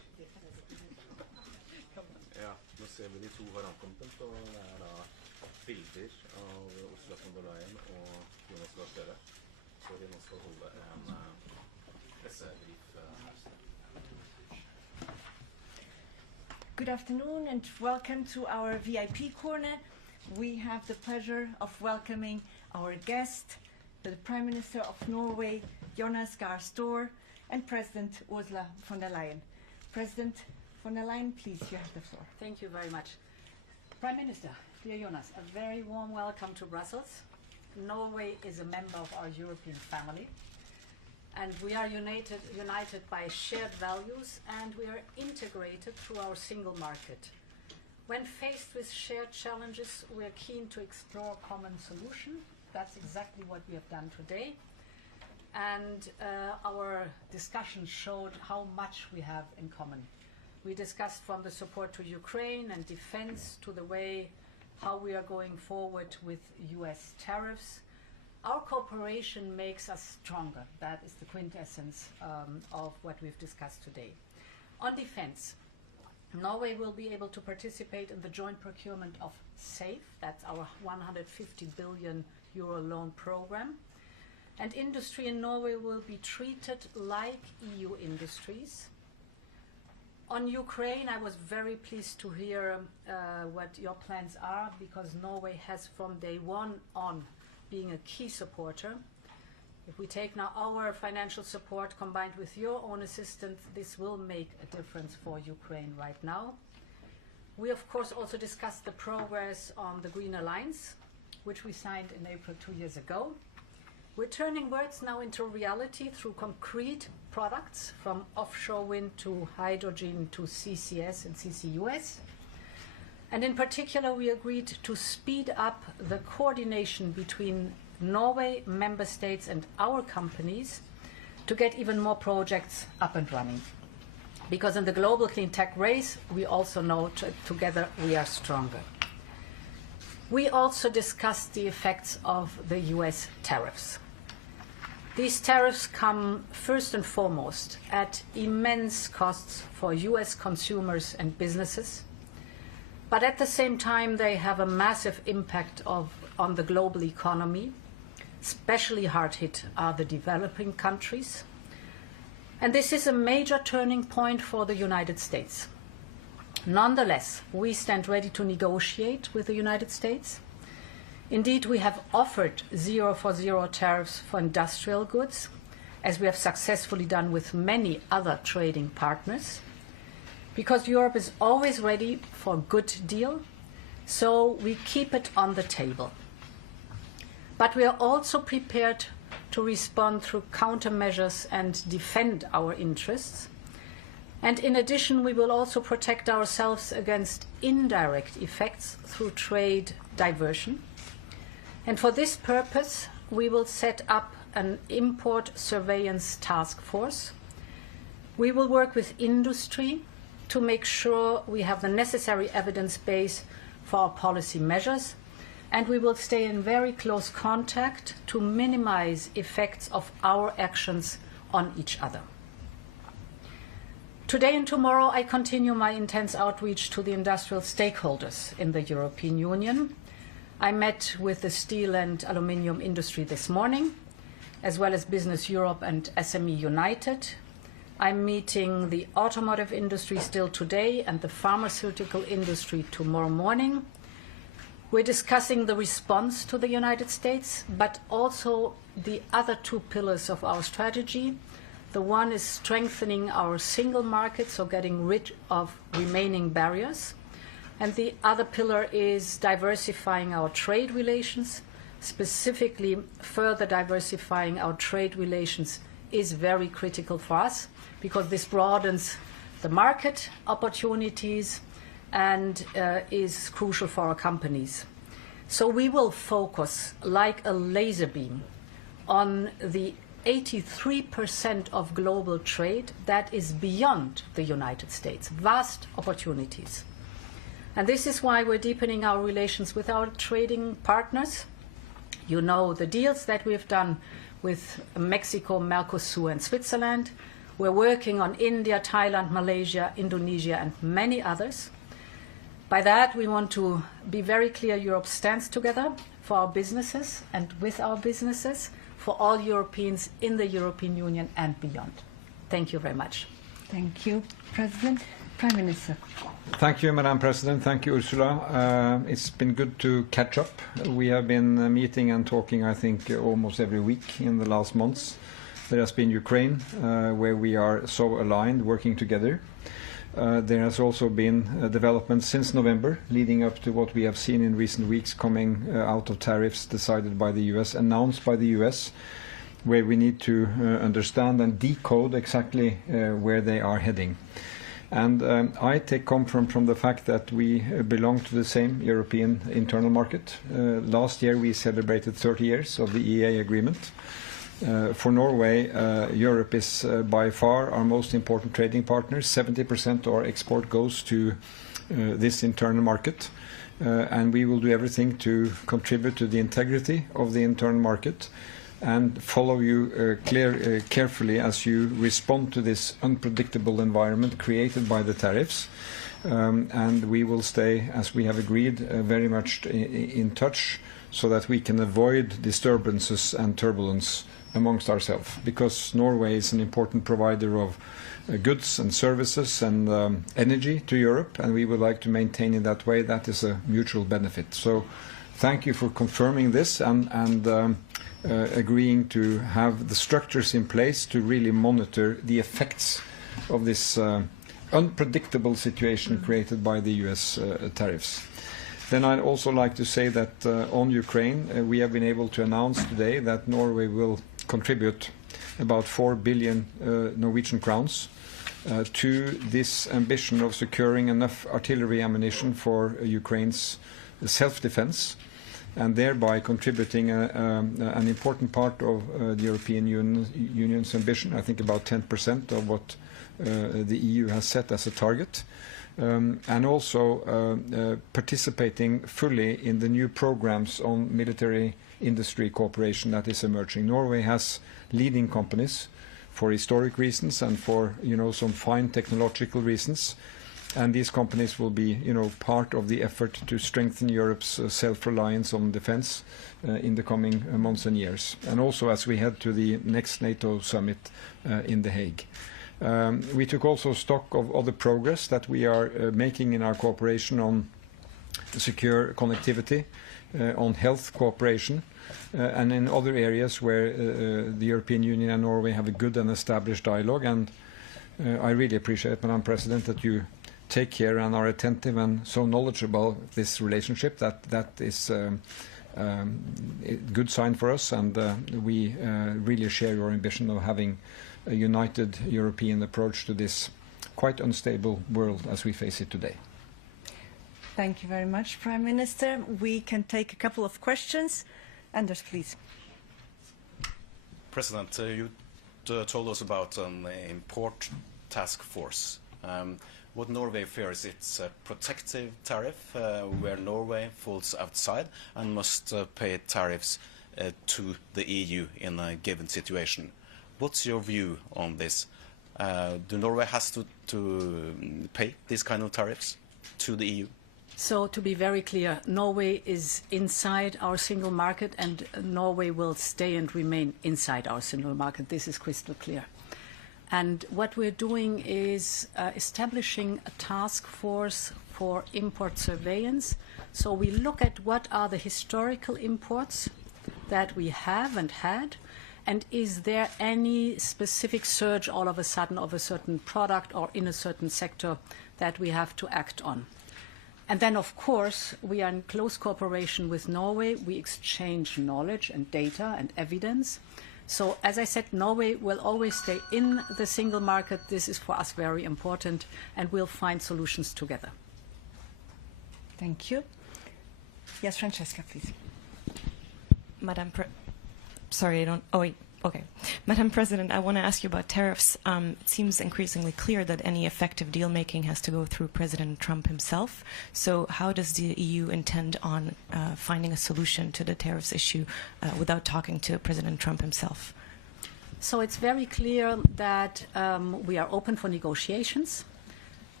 så det er da bilder av Ursula von der Leyen og Jonas Gahr, så vi nå skal holde en pressebrief her. Good afternoon and welcome to our VIP corner. We have the pleasure of welcoming our guest, the Prime Minister of Norway, Jonas Gahr, and President Ursula von der Leyen. President von der Leyen, please, you have the floor. Thank you very much. Prime Minister, dear Jonas, a very warm welcome to Brussels. Norway is a member of our European family, and we are united by shared values, and we are integrated through our single market. When faced with shared challenges, we are keen to explore common solutions. That's exactly what we have done today. And our discussion showed how much we have in common. We discussed from the support to Ukraine and defense to the way how we are going forward with US tariffs. Our cooperation makes us stronger. That is the quintessence of what we've discussed today. On defense, Norway will be able to participate in the joint procurement of SAFE, that's our 150 billion euro loan program. And industry in Norway will be treated like EU industries. On Ukraine, I was very pleased to hear what your plans are, because Norway has from day one on being a key supporter. If we take now our financial support combined with your own assistance, this will make a difference for Ukraine right now. We of course also discussed the progress on the Green Alliance, which we signed in April 2 years ago. We're turning words now into reality through concrete products, from offshore wind to hydrogen to CCS and CCUS. And in particular, we agreed to speed up the coordination between Norway, member states and our companies to get even more projects up and running. Because in the global clean tech race, we also know together we are stronger. We also discussed the effects of the US tariffs. These tariffs come first and foremost at immense costs for US consumers and businesses, but at the same time they have a massive impact on the global economy. Especially hard hit are the developing countries. And this is a major turning point for the United States. Nonetheless, we stand ready to negotiate with the United States. Indeed, we have offered 0 for 0 tariffs for industrial goods, as we have successfully done with many other trading partners, because Europe is always ready for a good deal, so we keep it on the table. But we are also prepared to respond through countermeasures and defend our interests. And in addition, we will also protect ourselves against indirect effects through trade diversion. And for this purpose, we will set up an import surveillance task force. We will work with industry to make sure we have the necessary evidence base for our policy measures, and we will stay in very close contact to minimize effects of our actions on each other. Today and tomorrow, I continue my intense outreach to the industrial stakeholders in the European Union. I met with the steel and aluminium industry this morning, as well as Business Europe and SME United. I'm meeting the automotive industry still today and the pharmaceutical industry tomorrow morning. We're discussing the response to the United States, but also the other two pillars of our strategy. The one is strengthening our single market, so getting rid of remaining barriers. And the other pillar is diversifying our trade relations. Specifically, further diversifying our trade relations is very critical for us, because this broadens the market opportunities and is crucial for our companies. So we will focus like a laser beam on the 83% of global trade that is beyond the United States, vast opportunities. And this is why we're deepening our relations with our trading partners. You know the deals that we've done with Mexico, Mercosur and Switzerland. We're working on India, Thailand, Malaysia, Indonesia and many others. By that, we want to be very clear Europe stands together for our businesses and with our businesses, for all Europeans in the European Union and beyond. Thank you very much. Thank you, President. Prime Minister. Thank you, Madam President. Thank you, Ursula. It's been good to catch up. We have been meeting and talking, I think, almost every week in the last months. There has been Ukraine, where we are so aligned, working together. There has also been developments since November, leading up to what we have seen in recent weeks coming out of tariffs decided by the US, announced by the US, where we need to understand and decode exactly where they are heading. And I take comfort from the fact that we belong to the same European internal market. Last year we celebrated 30 years of the EEA agreement. For Norway, Europe is by far our most important trading partner. 70% of our export goes to this internal market. And we will do everything to contribute to the integrity of the internal market and follow you carefully as you respond to this unpredictable environment created by the tariffs. And we will stay, as we have agreed, very much in touch so that we can avoid disturbances and turbulence amongst ourselves, because Norway is an important provider of goods and services and energy to Europe, and we would like to maintain in that way. That is a mutual benefit. So thank you for confirming this and agreeing to have the structures in place to really monitor the effects of this unpredictable situation created by the US tariffs. Then I'd also like to say that on Ukraine, we have been able to announce today that Norway will contribute about 4 billion Norwegian crowns to this ambition of securing enough artillery ammunition for Ukraine's self-defense, and thereby contributing an important part of the European Union's ambition, I think about 10% of what the EU has set as a target. And also participating fully in the new programs on military industry cooperation that is emerging. Norway has leading companies for historic reasons and for some fine technological reasons, and these companies will be part of the effort to strengthen Europe's self-reliance on defense in the coming months and years, and also as we head to the next NATO summit in The Hague. We took also stock of other progress that we are making in our cooperation on secure connectivity, on health cooperation, and in other areas where the European Union and Norway have a good and established dialogue. And I really appreciate, Madam President, that you take care and are attentive and so knowledgeable about this relationship. That is a good sign for us, and we really share your ambition of having a united European approach to this quite unstable world as we face it today. Thank you very much, Prime Minister. We can take a couple of questions. Anders, please. President, you told us about an import task force. What Norway fears, it's a protective tariff where Norway falls outside and must pay tariffs to the EU in a given situation. What's your view on this? Do Norway has to pay these kind of tariffs to the EU? So to be very clear, Norway is inside our single market, and Norway will stay and remain inside our single market. This is crystal clear. And what we're doing is establishing a task force for import surveillance. So we look at what are the historical imports that we have and had, and is there any specific surge all of a sudden of a certain product or in a certain sector that we have to act on. And then, of course, we are in close cooperation with Norway. We exchange knowledge and data and evidence. So, as I said, Norway will always stay in the single market. This is for us very important, and we'll find solutions together. Thank you. Yes, Francesca, please. Madam President, I want to ask you about tariffs. It seems increasingly clear that any effective deal-making has to go through President Trump himself. So how does the EU intend on finding a solution to the tariffs issue without talking to President Trump himself? So it's very clear that we are open for negotiations.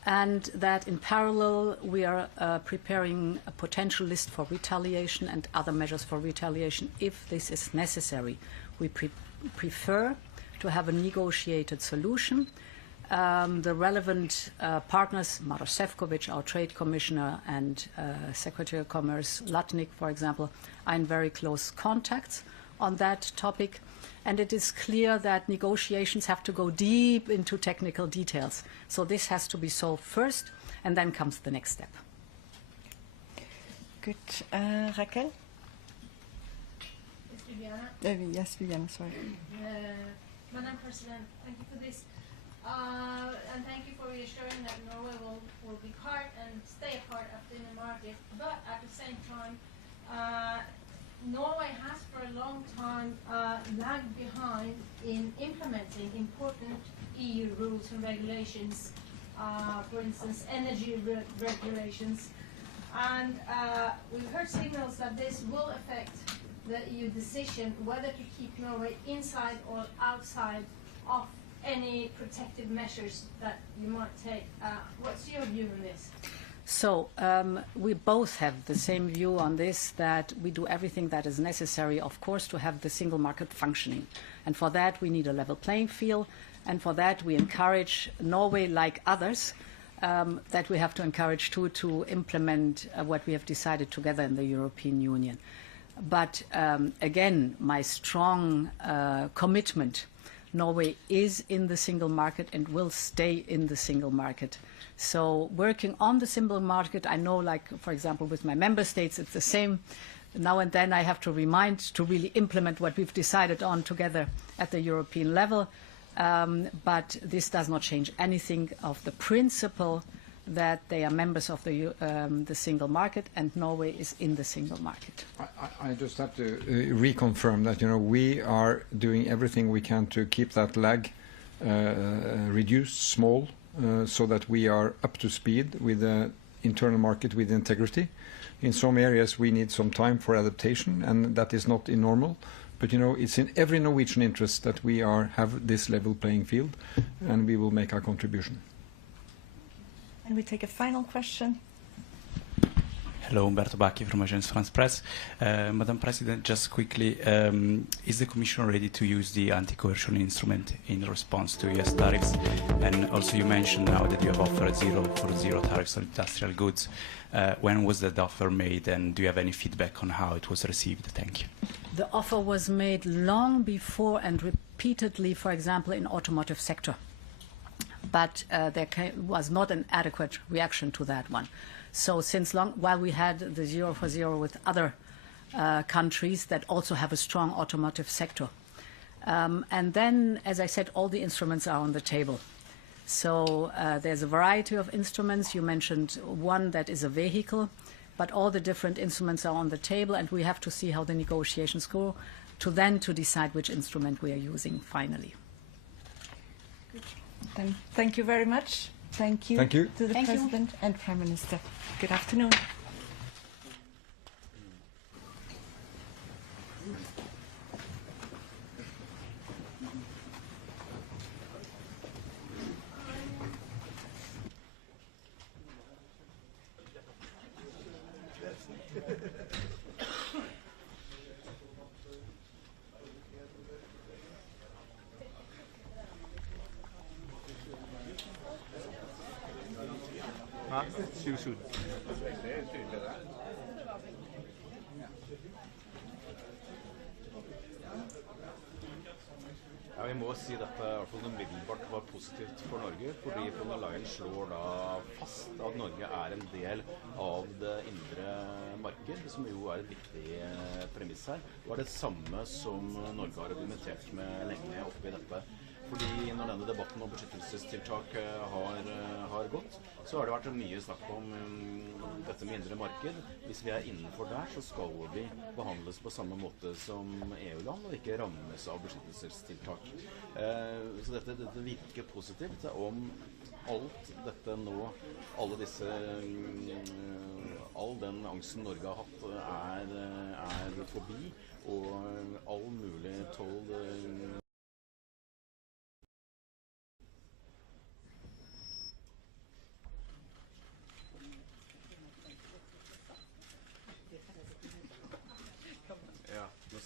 and that in parallel we are preparing a potential list for retaliation and other measures for retaliation if this is necessary. We prefer to have a negotiated solution. The relevant partners, Maroš Šefčovič, our Trade Commissioner, and Secretary of Commerce Latnik, for example, are in very close contacts on that topic. And it is clear that negotiations have to go deep into technical details. So this has to be solved first, and then comes the next step. Good. Raquel? Yes, Viviana, sorry. Madam President, thank you for this. And thank you for reassuring that Norway will be part and stay a part of the inner market. But at the same time, Norway has for a long time lagged behind in implementing important EU rules and regulations, for instance, energy regulations. And we've heard signals that this will affect the EU decision whether to keep Norway inside or outside of any protective measures that you might take. What's your view on this? So we both have the same view on this, that we do everything that is necessary, of course, to have the single market functioning. And for that, we need a level playing field. And for that, we encourage Norway, like others, that we have to encourage too, to implement what we have decided together in the European Union. But again, my strong commitment, Norway is in the single market and will stay in the single market. So working on the single market, I know, like, for example, with my member states, it's the same. Now and then I have to remind to really implement what we've decided on together at the European level. But this does not change anything of the principle that they are members of the single market, and Norway is in the single market. I just have to reconfirm that, we are doing everything we can to keep that lag reduced, small, so that we are up to speed with the internal market with integrity. In some areas we need some time for adaptation, and that is not normal. But it's in every Norwegian interest that we have this level playing field, and we will make our contribution. And we take a final question. Hello, Umberto Bacchi from Agence France Presse. Madam President, just quickly, is the Commission ready to use the anti-coercion instrument in response to US tariffs? And also you mentioned now that you have offered zero tariffs on industrial goods. When was that offer made, and do you have any feedback on how it was received? Thank you. The offer was made long before and repeatedly, for example, in automotive sector. But there was not an adequate reaction to that one. So since long, while we had the 0 for 0 with other countries that also have a strong automotive sector. And then, as I said, all the instruments are on the table. So there's a variety of instruments. You mentioned one that is a vehicle, but all the different instruments are on the table, and we have to see how the negotiations go to decide which instrument we are using finally. Then thank you very much. Thank you, to the President and Prime Minister. Good afternoon. Ja, vi må si dette i hvert fall umiddelbart var positivt for Norge, fordi Leyen slår da fast at Norge er en del av det indre marked, som jo er et viktig premiss her. Det var det samme som Norge har argumentert med lenge oppi dette. Fordi når denne debatten om beskyttelsestiltak har gått, så har det vært mye snakk om dette med indre marked. Hvis vi er innenfor der, så skal vi behandles på samme måte som EU-land, og ikke rammes av beskyttelsestiltak. Så dette virker positivt. Om alt dette nå, all den angsten Norge har hatt er forbi, og all mulig toll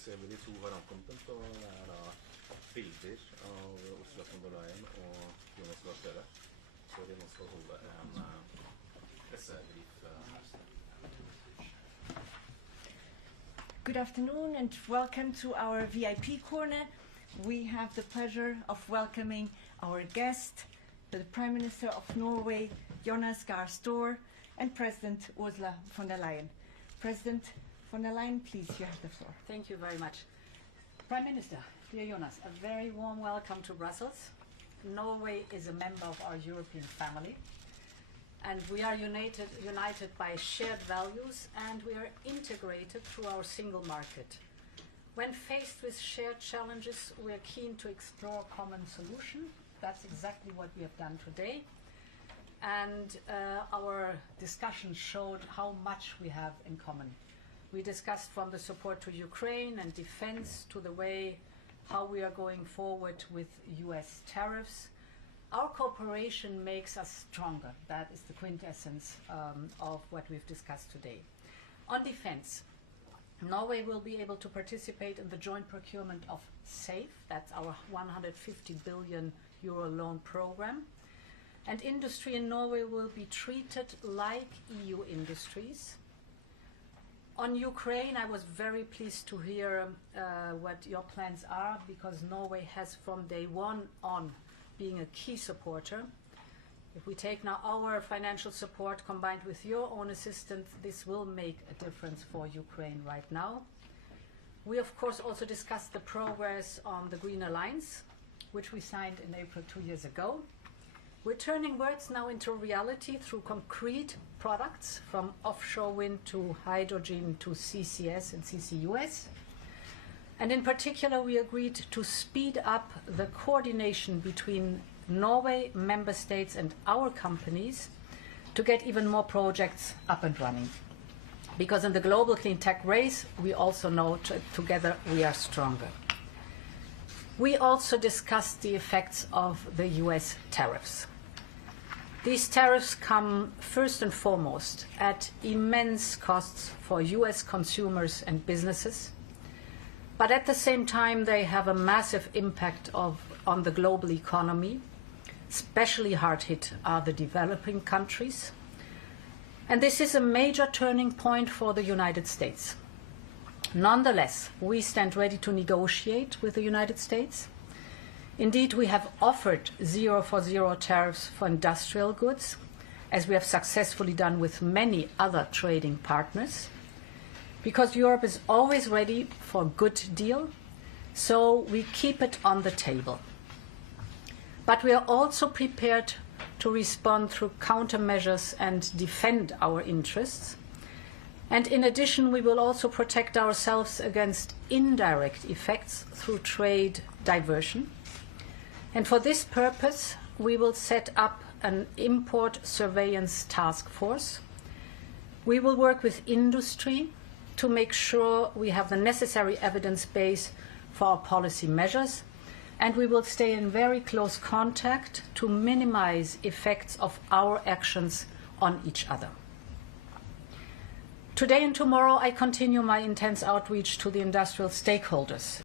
ser vi de to har ankommet, og det da bilder av Ursula von der Leyen og Jonas Gahr. Så de nå skal holde en pressebrief her. Good afternoon and welcome to our VIP corner. We have the pleasure of welcoming our guest, the Prime Minister of Norway, Jonas Gahr, and President Ursula von der Leyen. President von der Leyen, please, you have the floor. Thank you very much. Prime Minister, dear Jonas, a very warm welcome to Brussels. Norway is a member of our European family, and we are united by shared values, and we are integrated through our single market. When faced with shared challenges, we are keen to explore common solutions. That's exactly what we have done today. And our discussion showed how much we have in common. We discussed from the support to Ukraine and defense to the way how we are going forward with US tariffs. Our cooperation makes us stronger. That is the quintessence of what we've discussed today. On defense, Norway will be able to participate in the joint procurement of SAFE, that's our 150 billion euro loan program. And industry in Norway will be treated like EU industries. On Ukraine, I was very pleased to hear what your plans are, because Norway has from day one on being a key supporter. If we take now our financial support combined with your own assistance, this will make a difference for Ukraine right now. We of course also discussed the progress on the Green Alliance, which we signed in April 2 years ago. We're turning words now into reality through concrete products, from offshore wind to hydrogen to CCS and CCUS. And in particular, we agreed to speed up the coordination between Norway, member states and our companies to get even more projects up and running. Because in the global clean tech race, we also know together we are stronger. We also discussed the effects of the US tariffs. These tariffs come first and foremost at immense costs for US consumers and businesses, but at the same time they have a massive impact on the global economy. Especially hard hit are the developing countries. And this is a major turning point for the United States. Nonetheless, we stand ready to negotiate with the United States. Indeed, we have offered 0 for 0 tariffs for industrial goods, as we have successfully done with many other trading partners, because Europe is always ready for a good deal, so we keep it on the table. But we are also prepared to respond through countermeasures and defend our interests. And in addition, we will also protect ourselves against indirect effects through trade diversion. And for this purpose, we will set up an import surveillance task force. We will work with industry to make sure we have the necessary evidence base for our policy measures, and we will stay in very close contact to minimize effects of our actions on each other. Today and tomorrow, I continue my intense outreach to the industrial stakeholders.